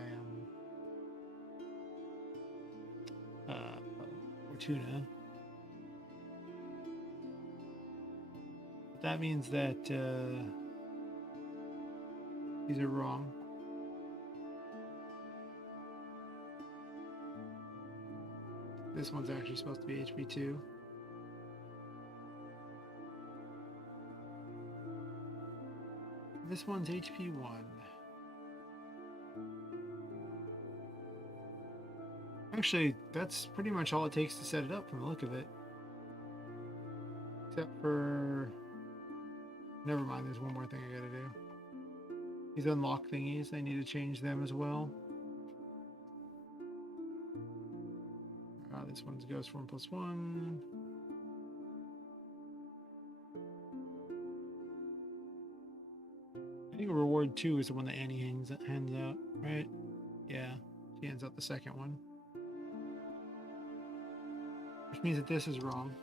Fortuna. That means that these are wrong. This one's actually supposed to be HP2. This one's HP1. Actually, that's pretty much all it takes to set it up from the look of it. Except for... Never mind, there's one more thing I gotta do. These unlock thingies, I need to change them as well. This one goes for 1 plus 1. I think reward 2 is the one that Annie hands out, right? Yeah, she hands out the second one. Which means that this is wrong.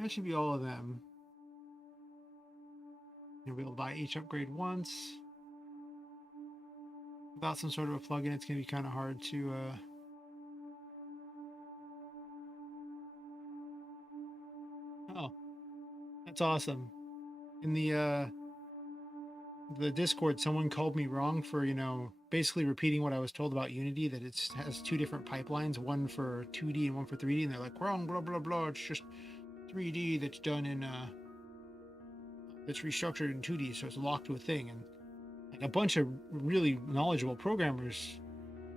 That should be all of them. You'll be able to buy each upgrade once. Without some sort of a plugin, it's going to be kind of hard to... Oh, that's awesome. In the Discord, someone called me wrong for, basically repeating what I was told about Unity, that it has 2 different pipelines, one for 2D and one for 3D, and they're like, wrong, blah, blah, blah, it's just 3D that's done in, that's restructured in 2D, so it's locked to a thing. And like a bunch of really knowledgeable programmers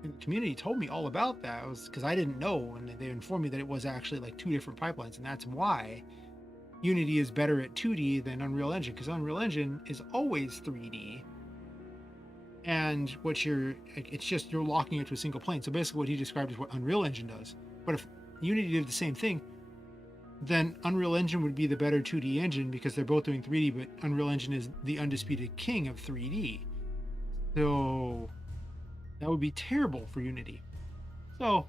in the community told me all about that. It was because I didn't know, and they informed me that it was actually like 2 different pipelines, and that's why Unity is better at 2D than Unreal Engine, because Unreal Engine is always 3D. And it's just you're locking it to a single plane. So basically what he described is what Unreal Engine does. But if Unity did the same thing, then Unreal Engine would be the better 2D engine because they're both doing 3D, but Unreal Engine is the undisputed king of 3D. So that would be terrible for Unity. So,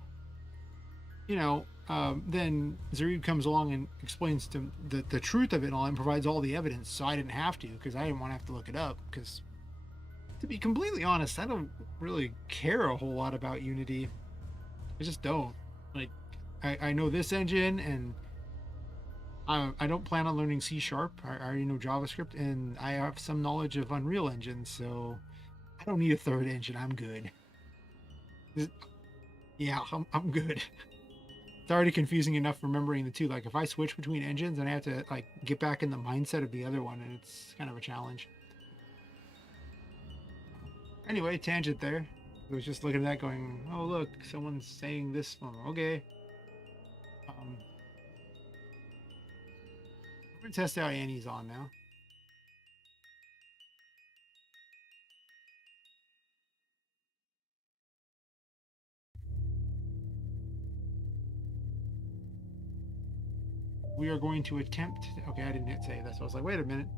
then Zarib comes along and explains to the truth of it all and provides all the evidence, so I didn't have to because I didn't want to have to look it up. Because to be completely honest, I don't really care a whole lot about Unity. I just don't. Like, I know this engine, and I don't plan on learning C sharp. I already know JavaScript, and I have some knowledge of Unreal Engine, so I don't need a third engine. I'm good. Yeah, I'm good. It's already confusing enough remembering the two. Like, if I switch between engines, and I have to like get back in the mindset of the other one, and it's kind of a challenge. Anyway, tangent there. I was just looking at that, going, "Oh look, someone's saying this." Okay. Um, we're gonna test out Annie's on now. We are going to attempt. Okay, I didn't hit save. That's why I was like, wait a minute.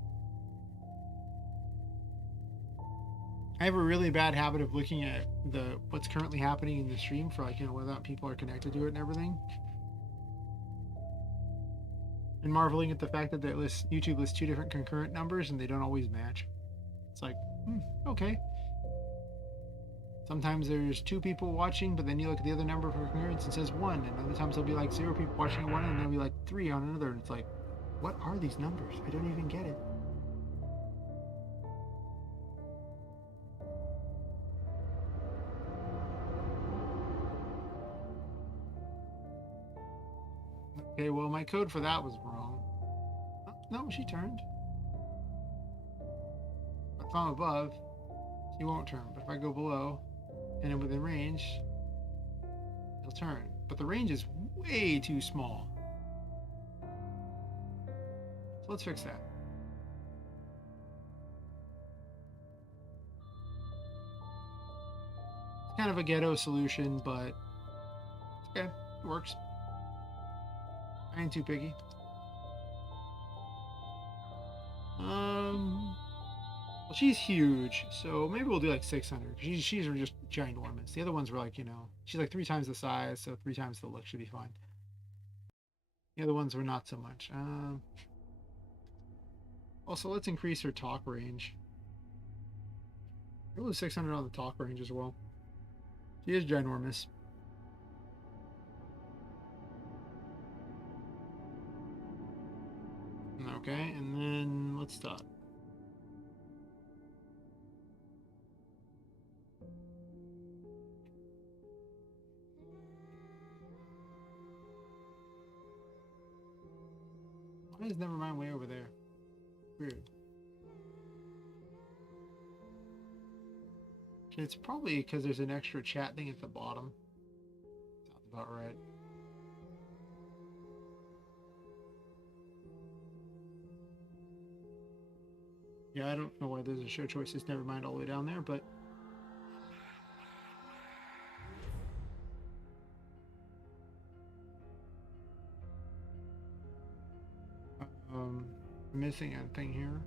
I have a really bad habit of looking at the what's currently happening in the stream for like whether or not people are connected to it and everything, and marveling at the fact that YouTube lists two different concurrent numbers and they don't always match. It's like, okay. Sometimes there's two people watching, but then you look at the other number for concurrence and it says one, and other times there'll be like 0 people watching on one, and there'll be like 3 on another, and it's like, what are these numbers? I don't even get it. Okay, well, my code for that was wrong. Oh, no, she turned. If I'm above, she won't turn. But if I go below and then within range, it'll turn. But the range is way too small. So let's fix that. It's kind of a ghetto solution, but okay, it works. I ain't too picky. Well, she's huge, so maybe we'll do like 600. She's just ginormous. The other ones were like, she's like 3 times the size, so 3 times the look should be fine. The other ones were not so much. Also, let's increase her talk range. It was 600 on the talk range as well. She is ginormous. Okay, and then let's stop. Why is Nevermind way over there? Weird. It's probably because there's an extra chat thing at the bottom. Sounds about right. Yeah, I don't know why there's a show choices Nevermind all the way down there, but missing a thing here.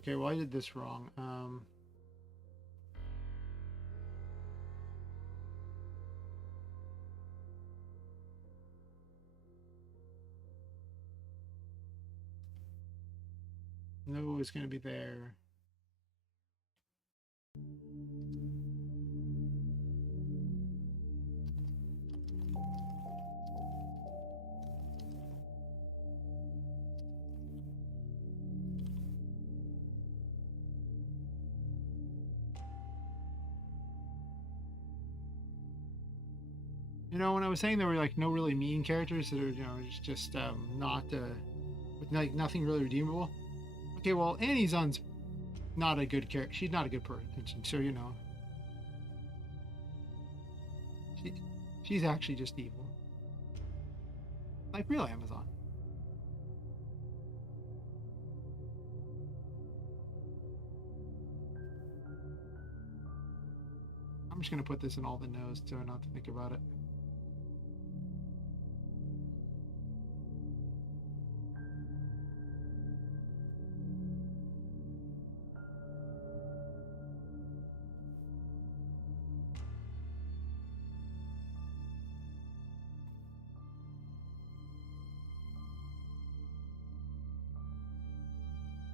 Okay, well I did this wrong. No, it's going to be there. When I was saying there were like no really mean characters that are just not with like nothing really redeemable. Okay, well Annie's Un's not a good character. She's not a good person, so she, she's actually just evil, like real Amazon. I'm just going to put this in all the no's so not to think about it.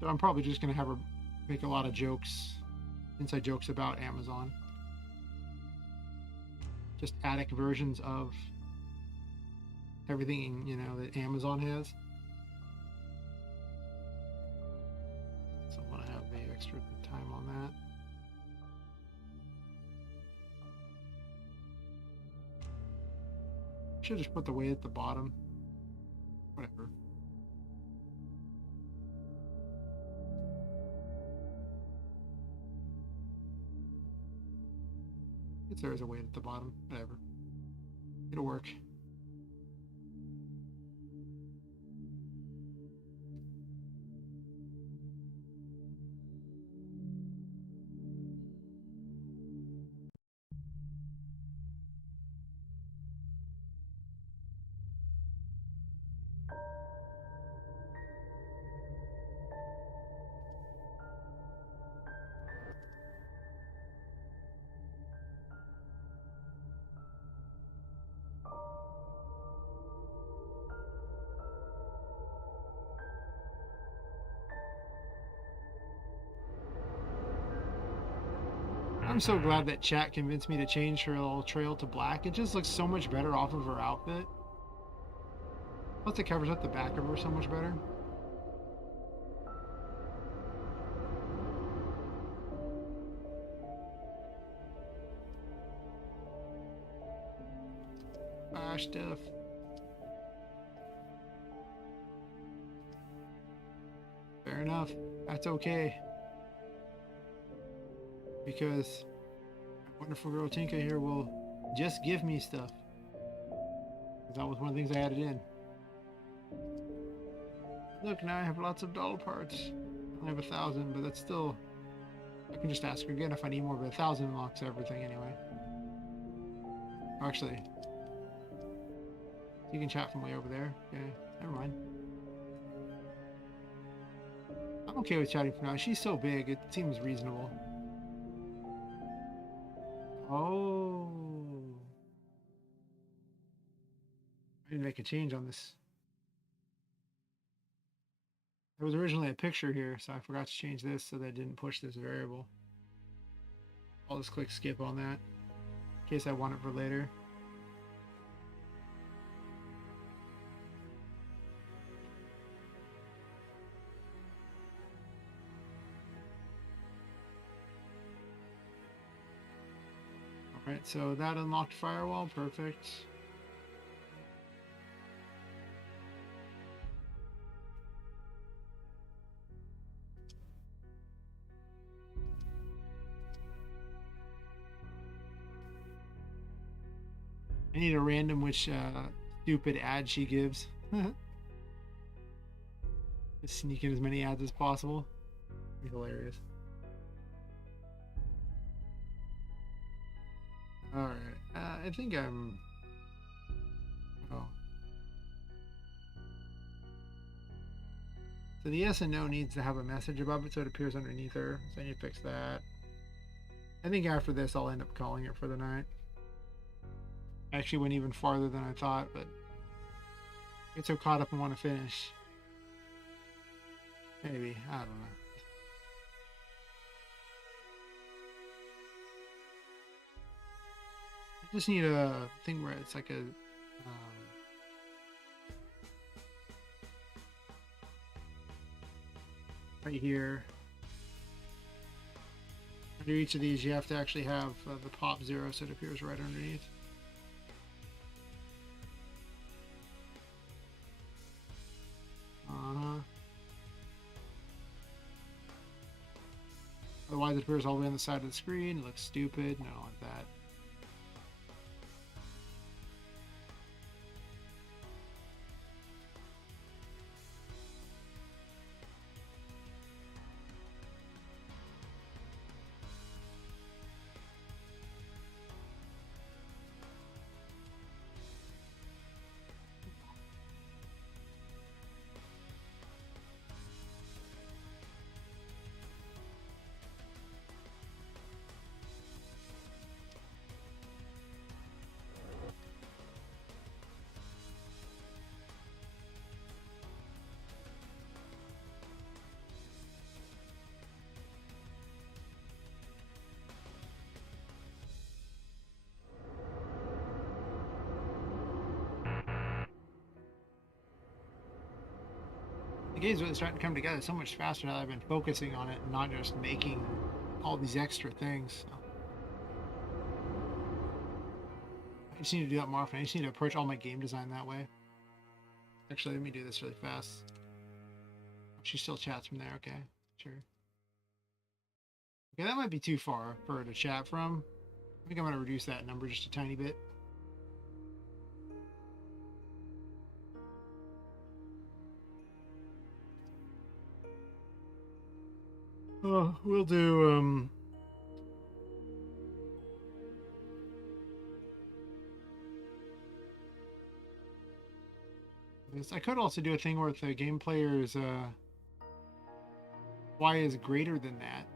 So I'm probably just going to have her make a lot of jokes, inside jokes about Amazon. Just attic versions of everything, you know, that Amazon has. So I want to have the extra time on that. Should just put the weight at the bottom. Whatever. It's there as a weight at the bottom. Whatever. It'll work. I'm so glad that chat convinced me to change her little trail to black. It just looks so much better off of her outfit. Plus it covers up the back of her so much better. Ah, stuff. Fair enough. That's okay. Because wonderful girl Tinka here will just give me stuff. That was one of the things I added in. Look, now I have lots of doll parts. I only have 1,000, but that's still... I can just ask her again if I need more, but 1,000 unlocks everything anyway. Actually, you can chat from way over there. Okay, never mind. I'm okay with chatting for now. She's so big, it seems reasonable. Oh. I didn't make a change on this. There was originally a picture here, so I forgot to change this so that it didn't push this variable. I'll just click skip on that in case I want it for later. Alright, so that unlocked firewall, perfect. I need a random which stupid ad she gives. Just sneak in as many ads as possible. Be hilarious. Alright, I think I'm... Oh. So the yes and no needs to have a message above it so it appears underneath her. So I need to fix that. I think after this I'll end up calling it for the night. I actually went even farther than I thought, but I get so caught up and want to finish. Maybe, I don't know. I just need a thing where it's like a right here. Under each of these you have to actually have the pop 0 so it appears right underneath. Otherwise it appears all the way on the side of the screen. It looks stupid. No, I don't want that. game's really starting to come together so much faster now that I've been focusing on it and not just making all these extra things. So I just need to do that more often. I just need to approach all my game design that way. Actually, let me do this really fast. She still chats from there. Okay, sure. Okay, that might be too far for her to chat from. I think I'm going to reduce that number just a tiny bit. Oh, we'll do, this. I could also do a thing where if the game player's, Y is greater than that.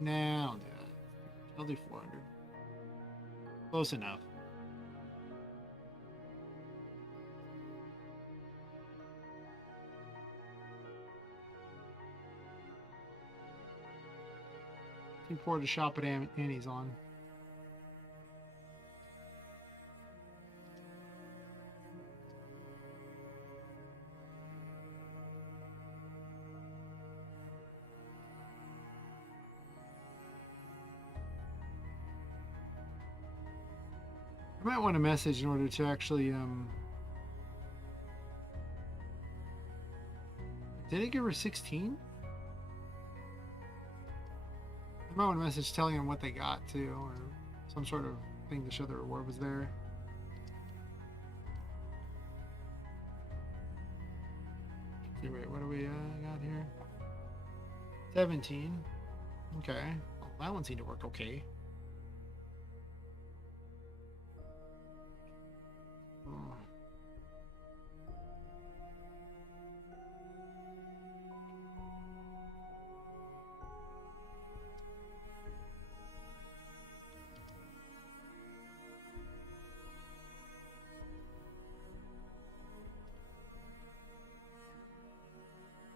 Nah, I'll do that. I'll do 400. Close enough. Too poor to shop at Annie's on. I might want a message in order to actually, did it give her 16? I might want a message telling them what they got, too, or some sort of thing to show the reward was there. Okay, wait, what do we got here? 17. Okay. Well, that one seemed to work okay.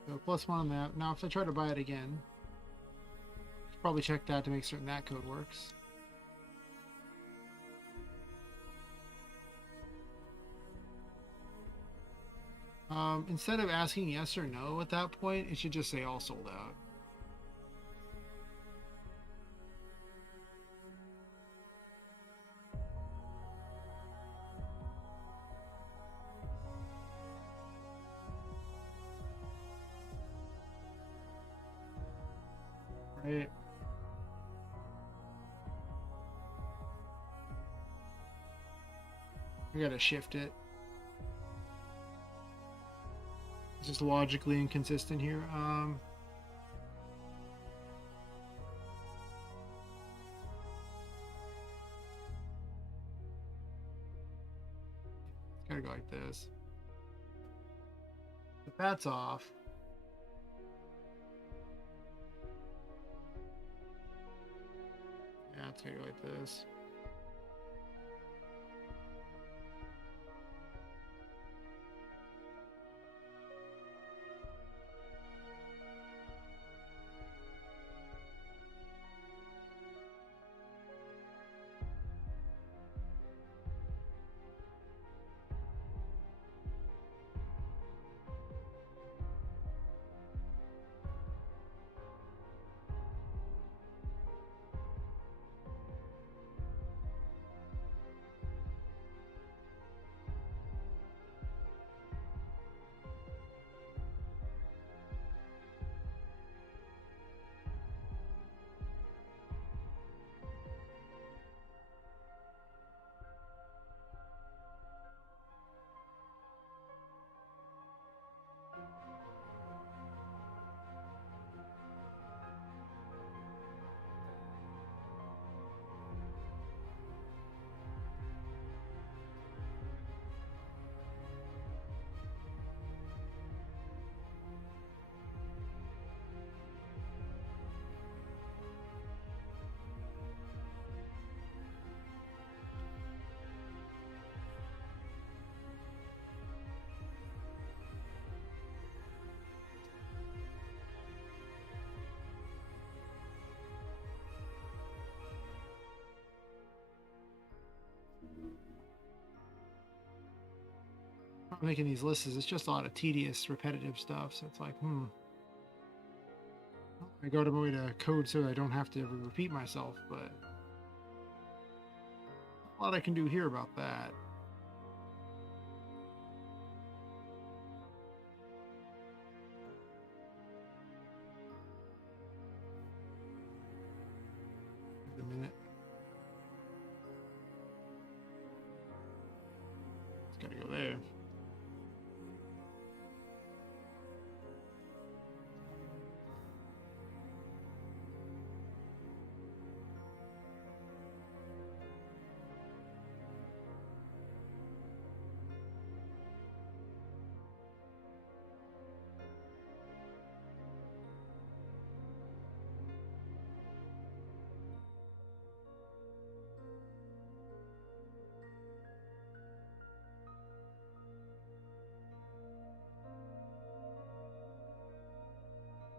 So +1 on that. Now, if I try to buy it again, probably check that to make certain that code works. Instead of asking yes or no at that point, it should just say all sold out. Right. I gotta shift it. It's just logically inconsistent here. It's gotta go like this. If that's off. Yeah, it's gonna go like this. making these lists is it's just a lot of tedious, repetitive stuff. So it's like, I go to my way to code so I don't have to ever repeat myself, but a lot I can do here about that. Wait a minute. It's gotta go there.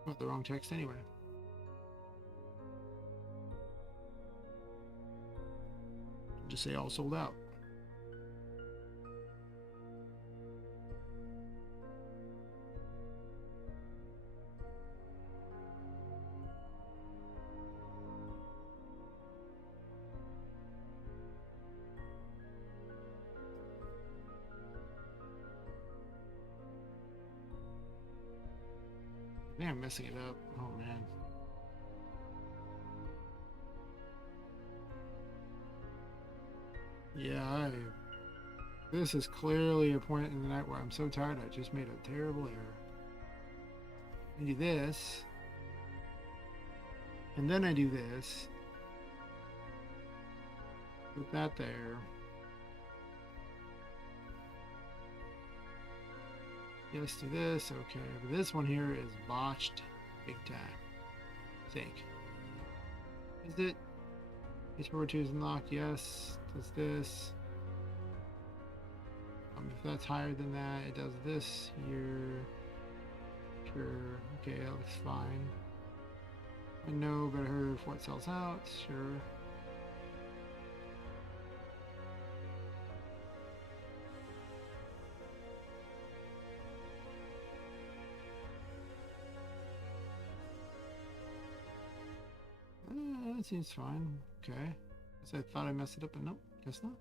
Oh, the wrong text anyway. Just say all sold out. I think I'm messing it up. Oh man. Yeah, this is clearly a point in the night where I'm so tired I just made a terrible error. I do this, and then I do this. Put that there. Yes, do this. Okay, but this one here is botched big time. I think. Is it? H42 is unlocked. Yes. Does this? If that's higher than that, it does this here. Sure. Okay, that looks fine. I know, but I heard if what sells out. Sure. That seems fine. Okay. So I thought I messed it up, but nope, guess not.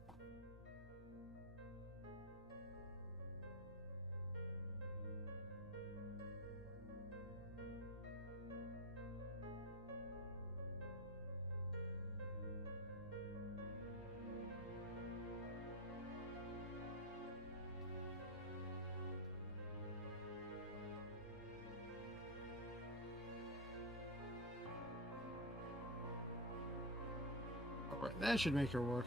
Alright, that should make her work.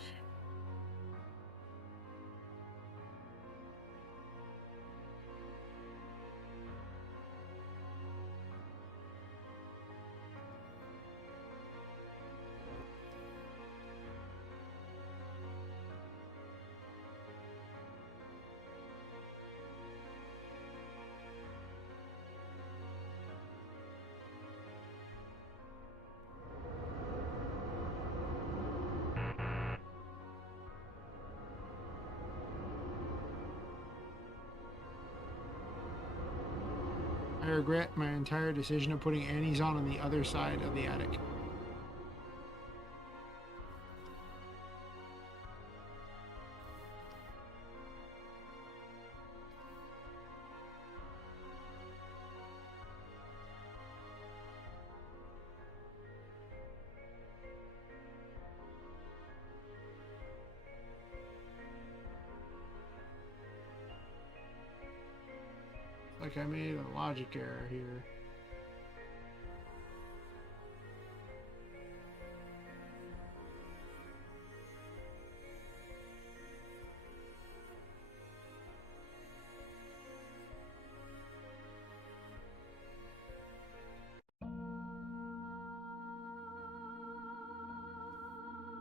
I regret my entire decision of putting Annie's on the other side of the attic. Like I made a logic error here.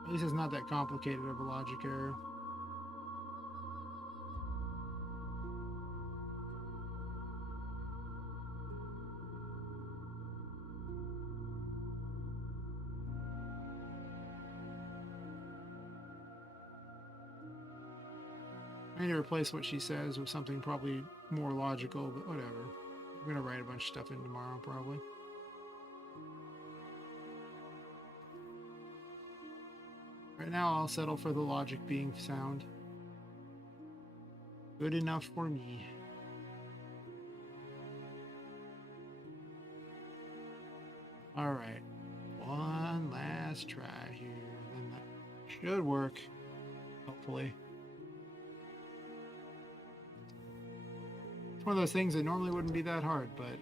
At least it's not that complicated of a logic error. Trying to replace what she says with something probably more logical, but whatever. I'm gonna write a bunch of stuff in tomorrow, probably. Right now, I'll settle for the logic being sound. Good enough for me. All right, one last try here, then that should work, hopefully. It's one of those things that normally wouldn't be that hard, but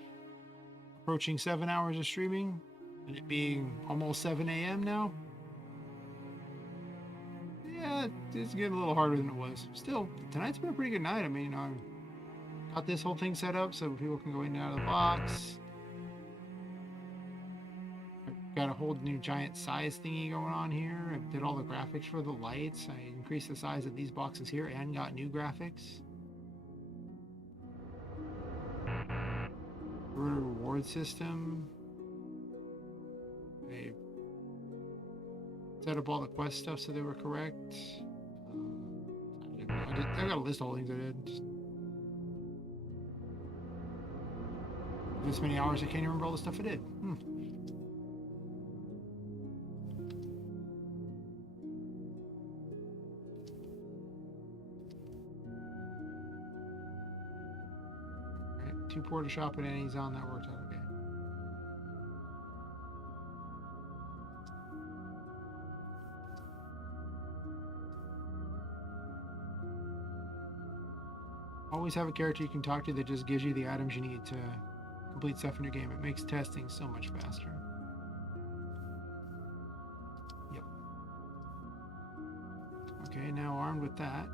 approaching 7 hours of streaming and it being almost 7 a.m. now, yeah, it's getting a little harder than it was. Still, tonight's been a pretty good night. I mean, I got this whole thing set up so people can go in and out of the box. I've got a whole new giant size thingy going on here. I did all the graphics for the lights. I increased the size of these boxes here and got new graphics. Reward system. I set up all the quest stuff so they were correct. I got a list of all the things I did. Just this many hours I can't even remember all the stuff I did. Alright, 2 porta shop and Annie's on, that worked out okay. Always have a character you can talk to that just gives you the items you need to complete stuff in your game. It makes testing so much faster. Yep. Okay, now armed with that,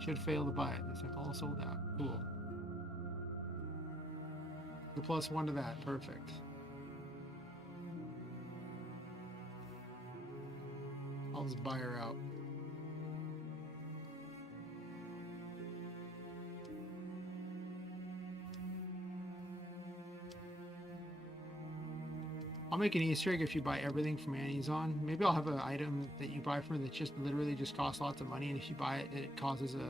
should fail to buy it. It's all sold out. Cool. The +1 to that. Perfect. I'll just buy her out. I'll make an Easter egg if you buy everything from Annie's on. Maybe I'll have an item that you buy from her that just literally just costs lots of money, and if you buy it, it causes a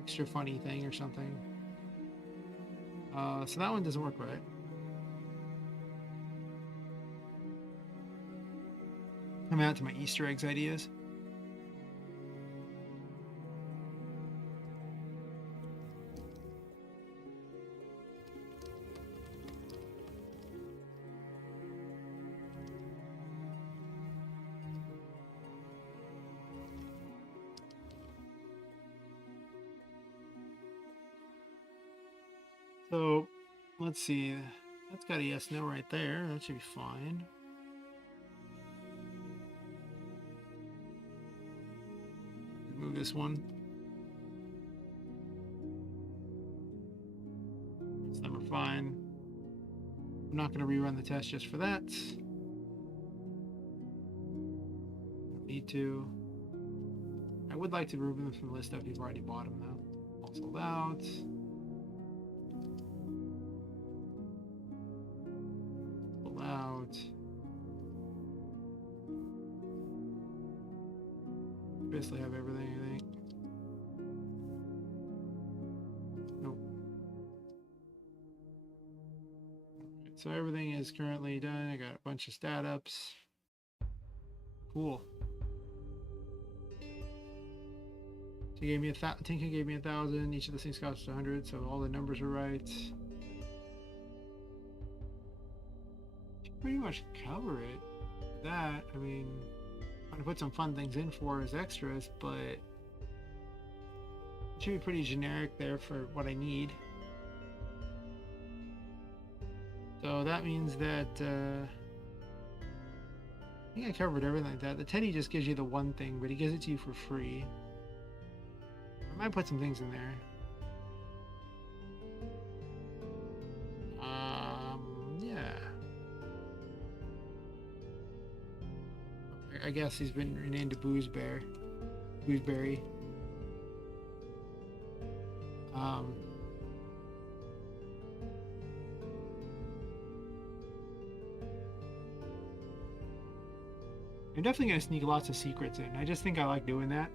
extra funny thing or something. So that one doesn't work right. I'm out to my Easter eggs ideas. So, let's see. That's got a yes, no right there. That should be fine. Move this one. It's number fine. I'm not going to rerun the test just for that. Don't need to. I would like to remove them from the list if you've already bought them, though. All sold out. Basically have everything, I think. Nope. Right, so everything is currently done. I got a bunch of stat ups. Cool. She gave me Tinka gave me 1,000. Each of the things costs 100, so all the numbers are right. Pretty much cover it. That, I mean, I'm gonna put some fun things in for as extras, but it should be pretty generic there for what I need. So that means that I think I covered everything like that. The Teddy just gives you the one thing, but he gives it to you for free. I might put some things in there. Yeah. I guess he's been renamed to Boozeberry. I'm definitely gonna sneak lots of secrets in. I just think I like doing that.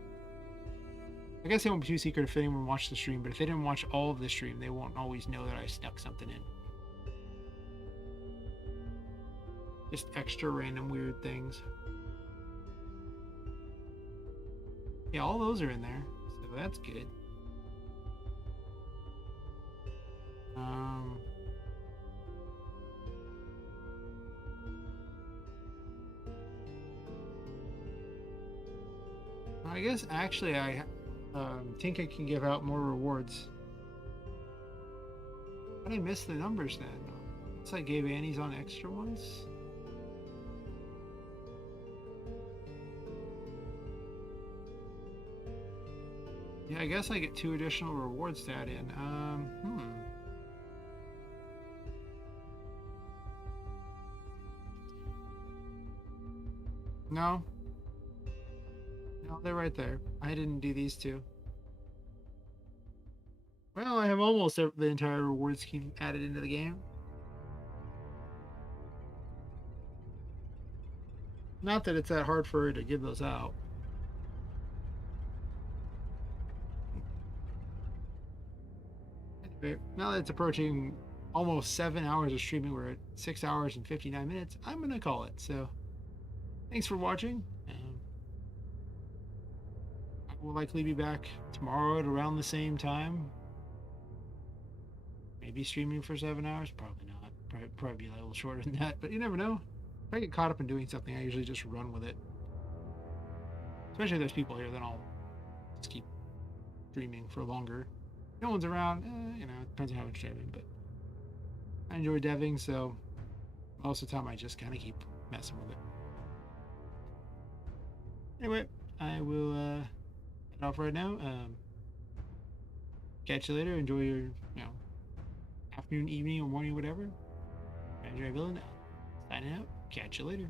I guess it won't be too secret if anyone watched the stream, but if they didn't watch all of the stream, they won't always know that I snuck something in. Just extra random weird things. Yeah, all those are in there, so that's good. I guess actually I think I can give out more rewards. How did I miss the numbers then? It's like gave Annie's on extra ones. Yeah, I guess I get 2 additional rewards to add in. No. No, they're right there. I didn't do these 2. Well, I have almost the entire reward scheme added into the game. Not that it's that hard for her to give those out. Anyway, now that it's approaching almost 7 hours of streaming, we're at 6 hours and 59 minutes. I'm going to call it. So, thanks for watching. I will likely be back tomorrow at around the same time. Maybe streaming for 7 hours. Probably not. Probably be a little shorter than that. But you never know. If I get caught up in doing something, I usually just run with it. Especially if there's people here, then I'll just keep streaming for longer. If no one's around, you know, it depends on how much streaming. But I enjoy deving, so most of the time I just kind of keep messing with it. Anyway, I will head off right now. Catch you later. Enjoy your, afternoon, evening, or morning, whatever. Enjoy Villain. Signing out. Catch you later.